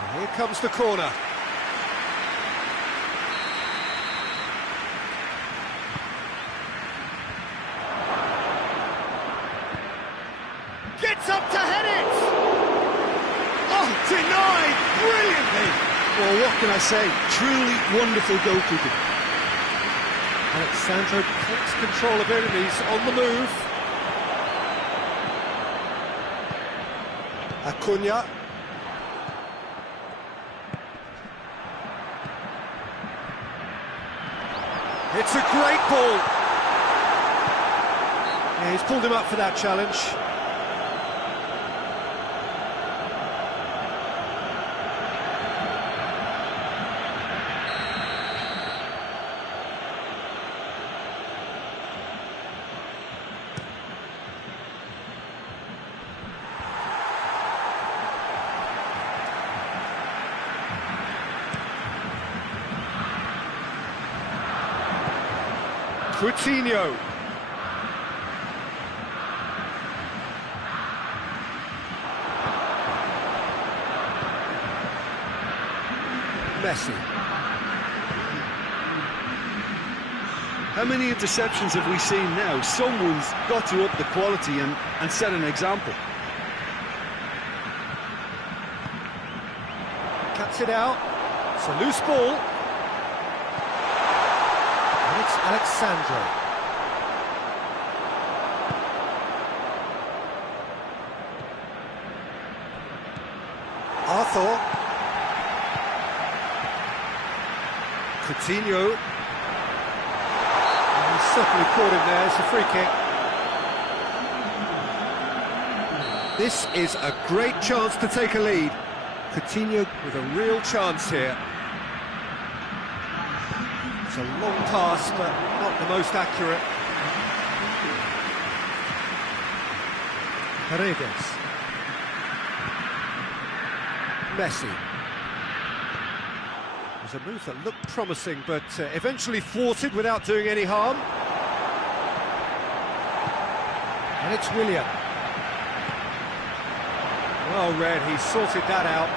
And here comes the corner. Gets up to head it! Oh, denied brilliantly! Well, what can I say? Truly wonderful goalkeeping. Alexandro takes control of it and he's on the move. Acuna. It's a great ball. Yeah, he's pulled him up for that challenge. Coutinho. Messi. How many interceptions have we seen now? Someone's got to up the quality and set an example. Cuts it out. It's a loose ball. And it's Alexandro. Arthur. Coutinho. And he's certainly caught him there. It's a free kick. This is a great chance to take a lead. Coutinho with a real chance here. It's a long pass, but not the most accurate. Paredes. Messi. It was a move that looked promising, but eventually thwarted without doing any harm. And it's Willian. Well read, he sorted that out.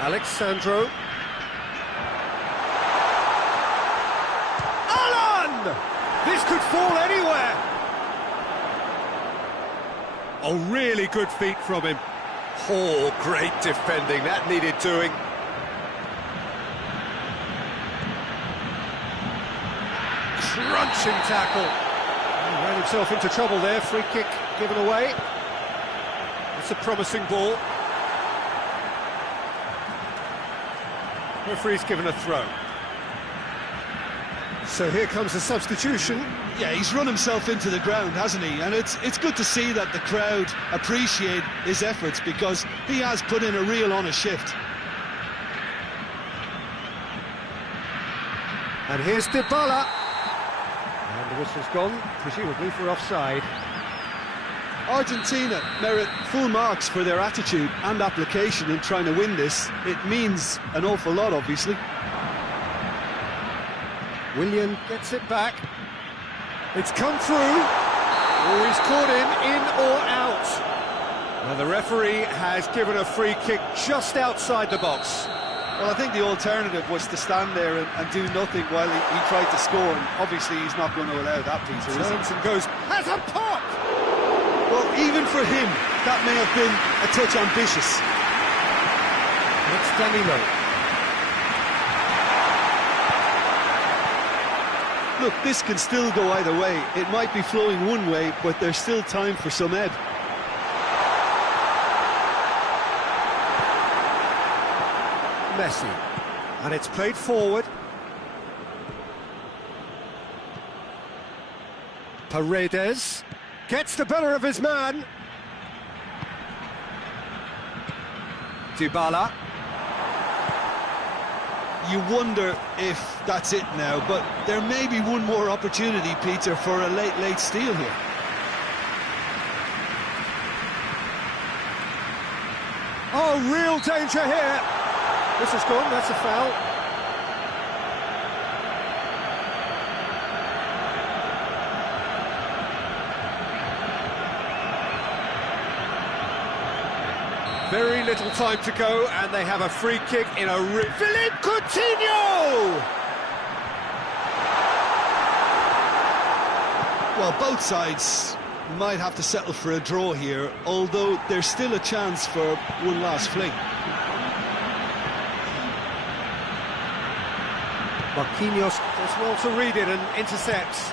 Alexandro. Alan! This could fall anywhere. Oh, really good feet from him. Oh, great defending, that needed doing. Crunching tackle. He ran himself into trouble there. Free kick given away. It's a promising ball. Referee's given a throw. So here comes the substitution. Yeah, he's run himself into the ground, hasn't he? And it's good to see that the crowd appreciate his efforts, because he has put in a real honest shift. And here's Dybala. And the whistle's gone, presumably for offside. Argentina merit full marks for their attitude and application in trying to win this. It means an awful lot, obviously. Willian gets it back. It's come through. Oh, he's caught him in or out. And the referee has given a free kick just outside the box. Well, I think the alternative was to stand there and do nothing while he tried to score, and obviously he's not going to allow that, Peter, is he? Turns and goes, has a pop! Well, even for him, that may have been a touch ambitious. It's Danilo. Look, this can still go either way. It might be flowing one way, but there's still time for some ebb. Messi. And it's played forward. Paredes gets the better of his man. Dybala. You wonder if that's it now, but there may be one more opportunity, Peter, for a late steal here. Oh, real danger here. This is gone, that's a foul. Very little time to go, and they have a free kick in a... Philippe Coutinho! Well, both sides might have to settle for a draw here, although there's still a chance for one last fling. Marquinhos does well to read it and intercepts.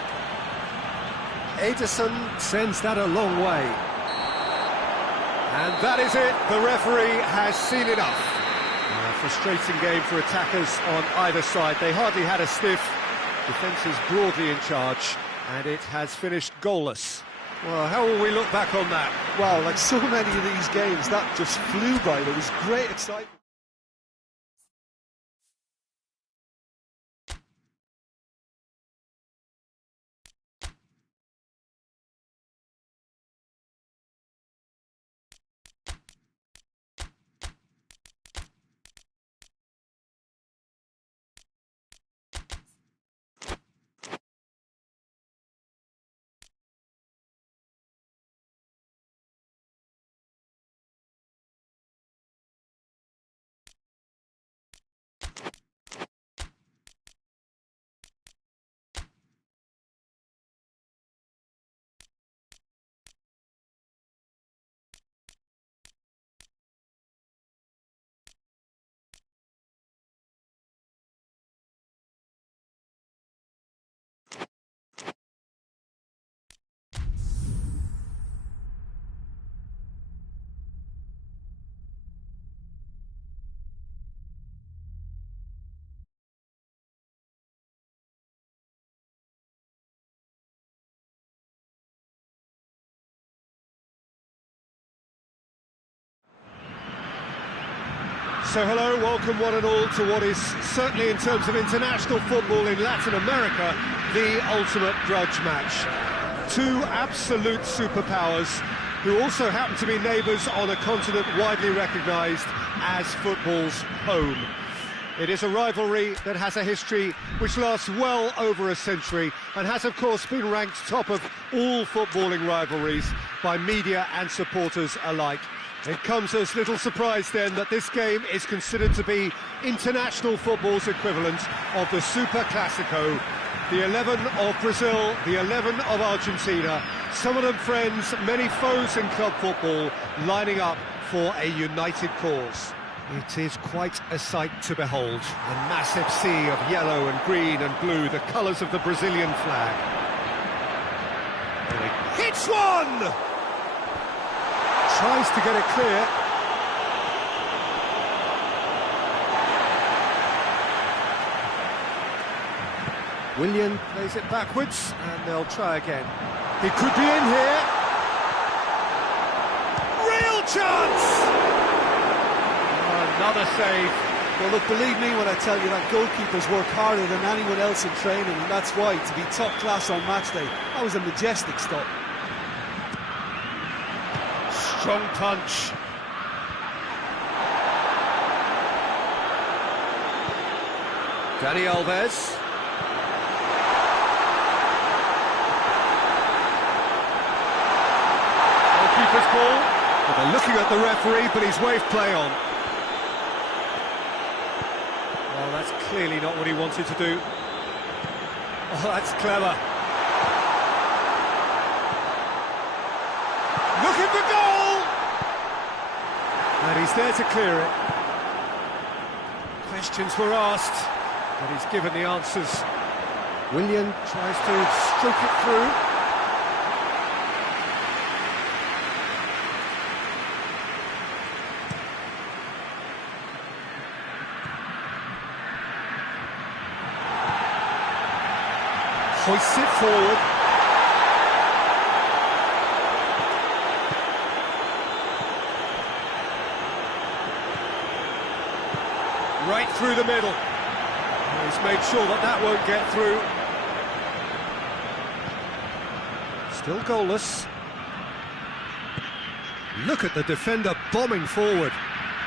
Ederson sends that a long way. And that is it, the referee has seen enough. A frustrating game for attackers on either side. They hardly had a sniff. Defence is broadly in charge, and it has finished goalless. Well, how will we look back on that? Well, like so many of these games, that just flew by. There was great excitement. So hello, welcome one and all to what is certainly in terms of international football in Latin America, the ultimate grudge match. Two absolute superpowers who also happen to be neighbours on a continent widely recognised as football's home. It is a rivalry that has a history which lasts well over a century and has of course been ranked top of all footballing rivalries by media and supporters alike. It comes as little surprise then that this game is considered to be international football's equivalent of the Super Classico. The 11 of Brazil, the 11 of Argentina, some of them friends, many foes in club football, lining up for a united cause. It is quite a sight to behold. A massive sea of yellow and green and blue, the colours of the Brazilian flag. Hits one! Tries to get it clear. Willian plays it backwards, and they'll try again. He could be in here. Real chance! Another save. Well, look, believe me when I tell you that goalkeepers work harder than anyone else in training, and that's why, to be top class on match day, that was a majestic stop. Strong punch. Dani Alves. Goalkeeper's ball. Well, they're looking at the referee, but he's waved play on. Well, that's clearly not what he wanted to do. Oh, that's clever. Looking for goal! And he's there to clear it. Questions were asked, but he's given the answers. Willian tries to stroke it through. Hoists it forward. Right through the middle. He's made sure that that won't get through. Still goalless. Look at the defender bombing forward.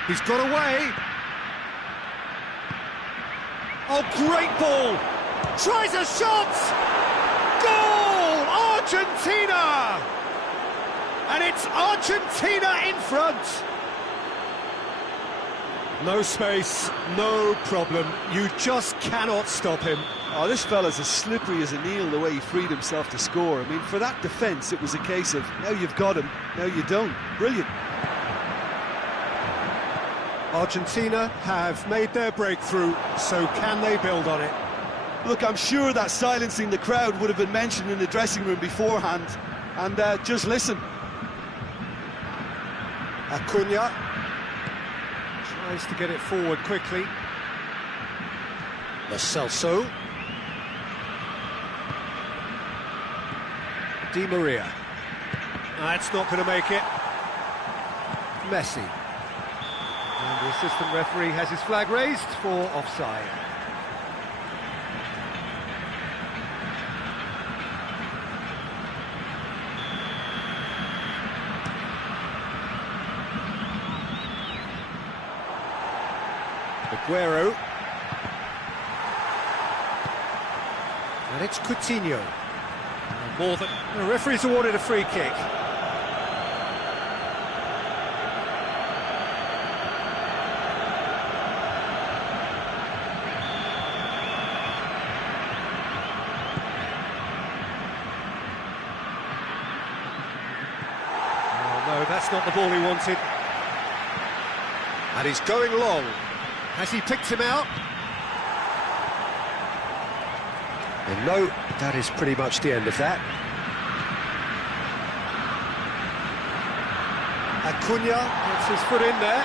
He's got away. Oh, great ball! Tries a shot! Goal! Argentina! And it's Argentina in front. No space, no problem. You just cannot stop him. Oh, this fella's as slippery as an eel the way he freed himself to score. I mean, for that defence, it was a case of, now you've got him, now you don't. Brilliant. Argentina have made their breakthrough, so can they build on it? Look, I'm sure that silencing the crowd would have been mentioned in the dressing room beforehand. And just listen. Acuna tries to get it forward quickly. Lo Celso. Di Maria. That's not going to make it. Messi. And the assistant referee has his flag raised for offside. Aguero. And it's Coutinho. More than the referee's awarded a free kick. Oh no, that's not the ball he wanted. And he's going long. Has he picked him out? And no, that is pretty much the end of that. Acuna gets his foot in there.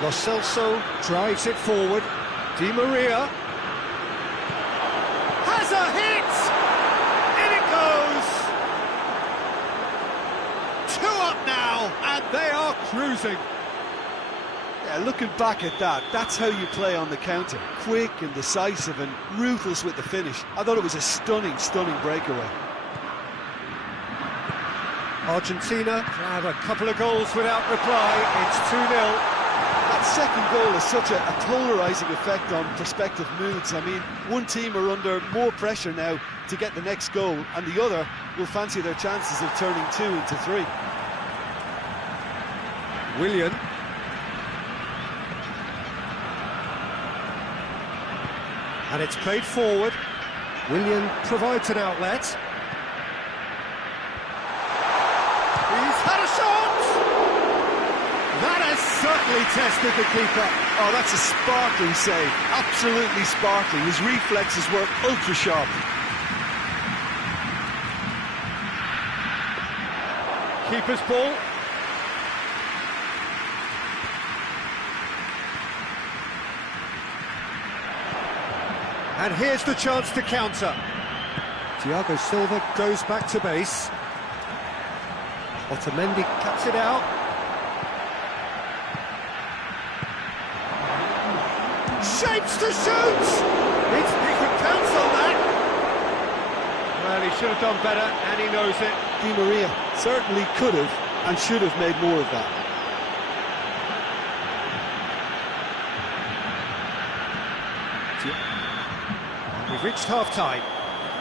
Lo Celso drives it forward. Di Maria has a hit! In it goes! 2 up now, and they are cruising. Yeah, looking back at that, that's how you play on the counter. Quick and decisive and ruthless with the finish. I thought it was a stunning, stunning breakaway. Argentina have a couple of goals without reply. It's 2-0. That second goal has such a polarising effect on prospective moods. I mean, one team are under more pressure now to get the next goal, and the other will fancy their chances of turning 2 into 3. Willian. And it's played forward. Willian provides an outlet. He's had a shot! That has certainly tested the keeper. Oh, that's a sparkling save. Absolutely sparkling. His reflexes were ultra sharp. Keeper's ball. And here's the chance to counter. Thiago Silva goes back to base. Otamendi cuts it out. Shapes to shoot! He could pounce on that. Well, he should have done better, and he knows it. Di Maria certainly could have and should have made more of that. We've reached half-time.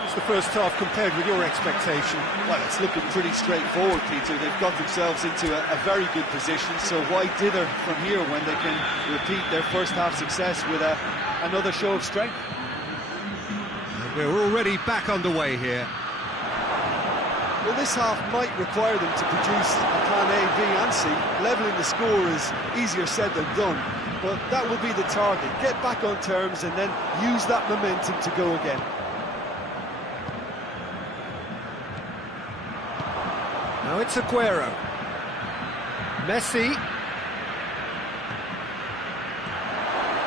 What's the first half compared with your expectation? Well, it's looking pretty straightforward, Peter. They've got themselves into a very good position, so why dither from here when they can repeat their first half success with another show of strength? And we're already back underway here. Well, this half might require them to produce a plan A, B and C. Levelling the score is easier said than done, but that will be the target. Get back on terms and then use that momentum to go again. Now it's Aguero. Messi.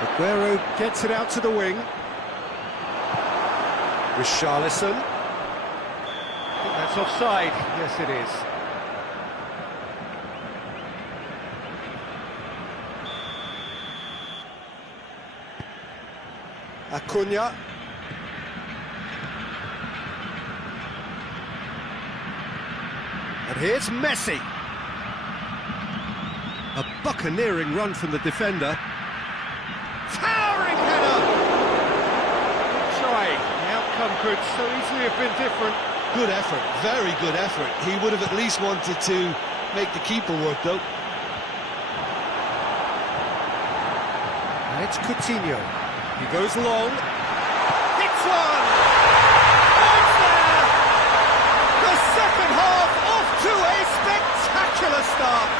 Aguero gets it out to the wing. Richarlison. I think that's offside. Yes, it is. Acuna. And here's Messi. A buccaneering run from the defender. Towering header! Good try. The outcome could so easily have been different. Good effort, very good effort. He would have at least wanted to make the keeper work, though. And it's Coutinho. He goes long. Hits one! It's there! The second half off to a spectacular start.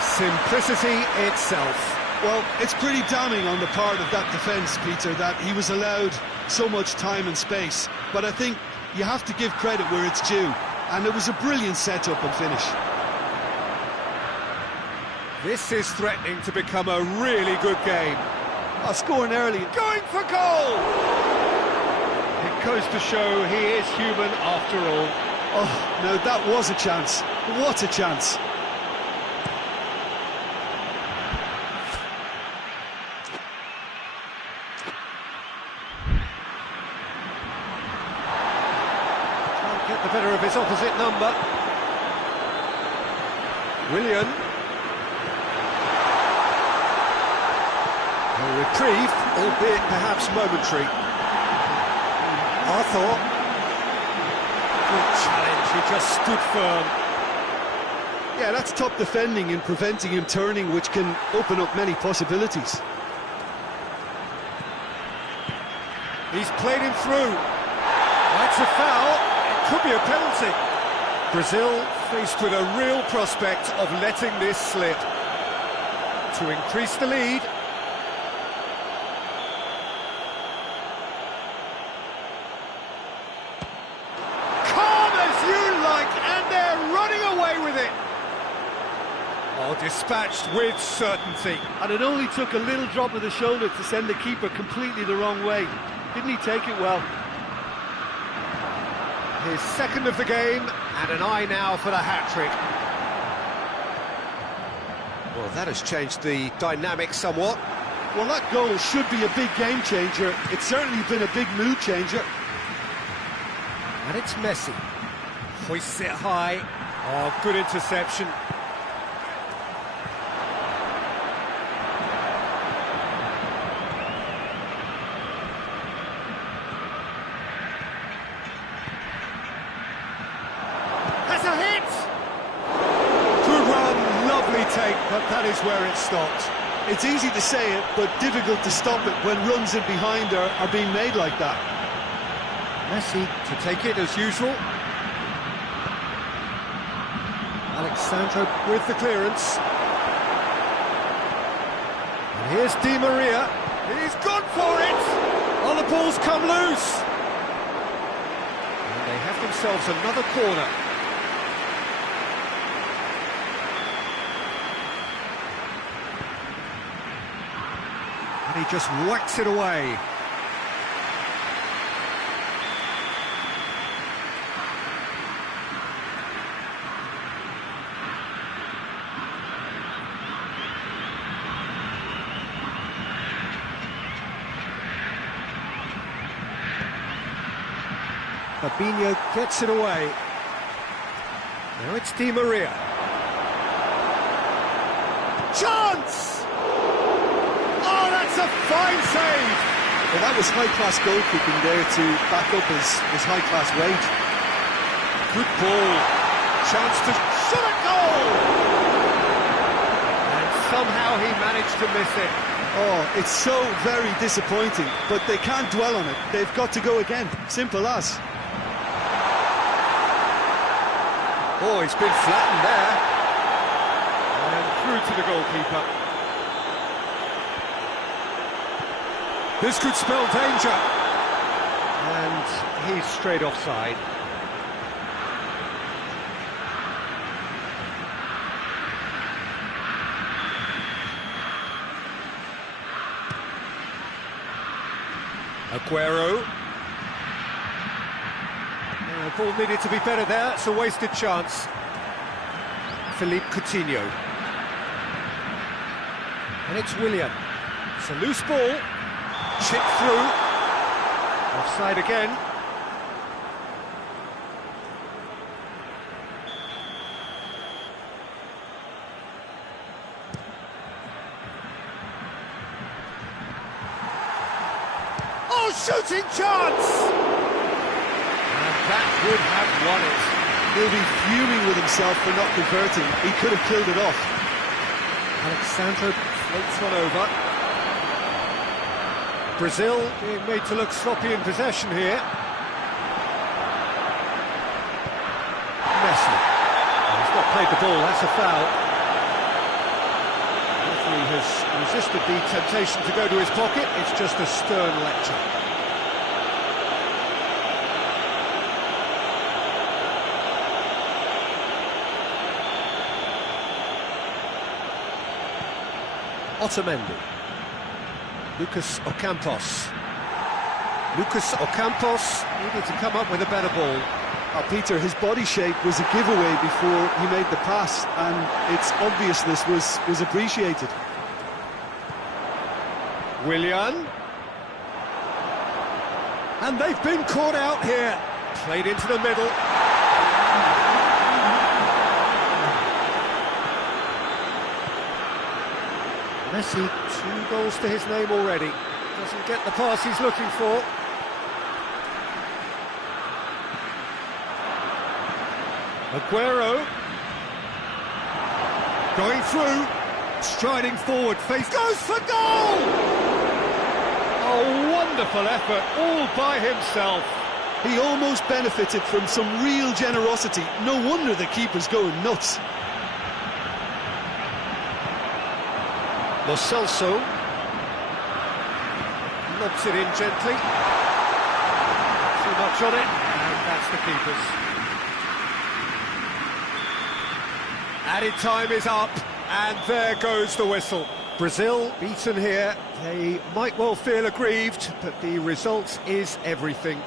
Simplicity itself. Well, it's pretty damning on the part of that defence, Peter, that he was allowed so much time and space. But I think you have to give credit where it's due. And it was a brilliant set-up and finish. This is threatening to become a really good game. Scoring early. Going for goal! It goes to show he is human after all. Oh, no, that was a chance. What a chance. Can't get the better of his opposite number. Willian. A reprieve, albeit perhaps momentary. Arthur. Good challenge, he just stood firm. Yeah, that's top defending and preventing him turning, which can open up many possibilities. He's played him through. That's a foul. It could be a penalty. Brazil faced with a real prospect of letting this slip. To increase the lead. Oh, dispatched with certainty. And it only took a little drop of the shoulder to send the keeper completely the wrong way. Didn't he take it well? His second of the game, and an eye now for the hat-trick. Well, that has changed the dynamic somewhat. Well, that goal should be a big game changer. It's certainly been a big mood changer. And it's Messi. Hoists it high. Oh, good interception. That's a hit! Good run, lovely take, but that is where it stopped. It's easy to say it, but difficult to stop it when runs in behind are being made like that. Messi to take it as usual. Alexandro with the clearance. And here's Di Maria. He's gone for it! Oh, the ball's come loose! And they have themselves another corner. And he just whacks it away. Fabinho gets it away. Now it's Di Maria. Chance! Oh, that's a fine save! Well, that was high-class goalkeeping there to back up his high-class wage. Good ball. Chance to shot a goal! And somehow he managed to miss it. Oh, it's so very disappointing, but they can't dwell on it. They've got to go again. Simple as. Oh, he's been flattened there. And through to the goalkeeper. This could spell danger. And he's straight offside. Aguero. The ball needed to be better there, it's a wasted chance. Philippe Coutinho. And it's Willian. It's a loose ball. Chipped through. Offside again. Oh, shooting chance! That would have won it. He'll be fuming with himself for not converting. He could have killed it off. Alexandro floats one over. Brazil being made to look sloppy in possession here. Messi. Oh, he's not played the ball, that's a foul. The referee has resisted the temptation to go to his pocket. It's just a stern lecture. Otamendi. Lucas Ocampos. Lucas Ocampos needed to come up with a better ball. Peter, his body shape was a giveaway before he made the pass, and its obviousness was appreciated. Willian. And they've been caught out here. Played into the middle. Messi, 2 goals to his name already. Doesn't get the pass he's looking for. Aguero. Going through. Striding forward. Face goes for goal! A wonderful effort, all by himself. He almost benefited from some real generosity. No wonder the keeper's going nuts. Lo Celso lobs it in gently. Too much on it, and that's the keeper's. Added time is up, and there goes the whistle. Brazil beaten here. They might well feel aggrieved, but the result is everything.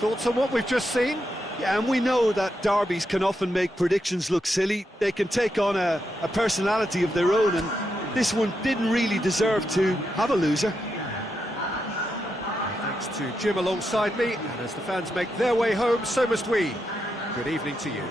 Thoughts on what we've just seen? Yeah, and we know that derbies can often make predictions look silly. They can take on a personality of their own, and this one didn't really deserve to have a loser. Thanks to Jim alongside me, and as the fans make their way home, so must we. Good evening to you.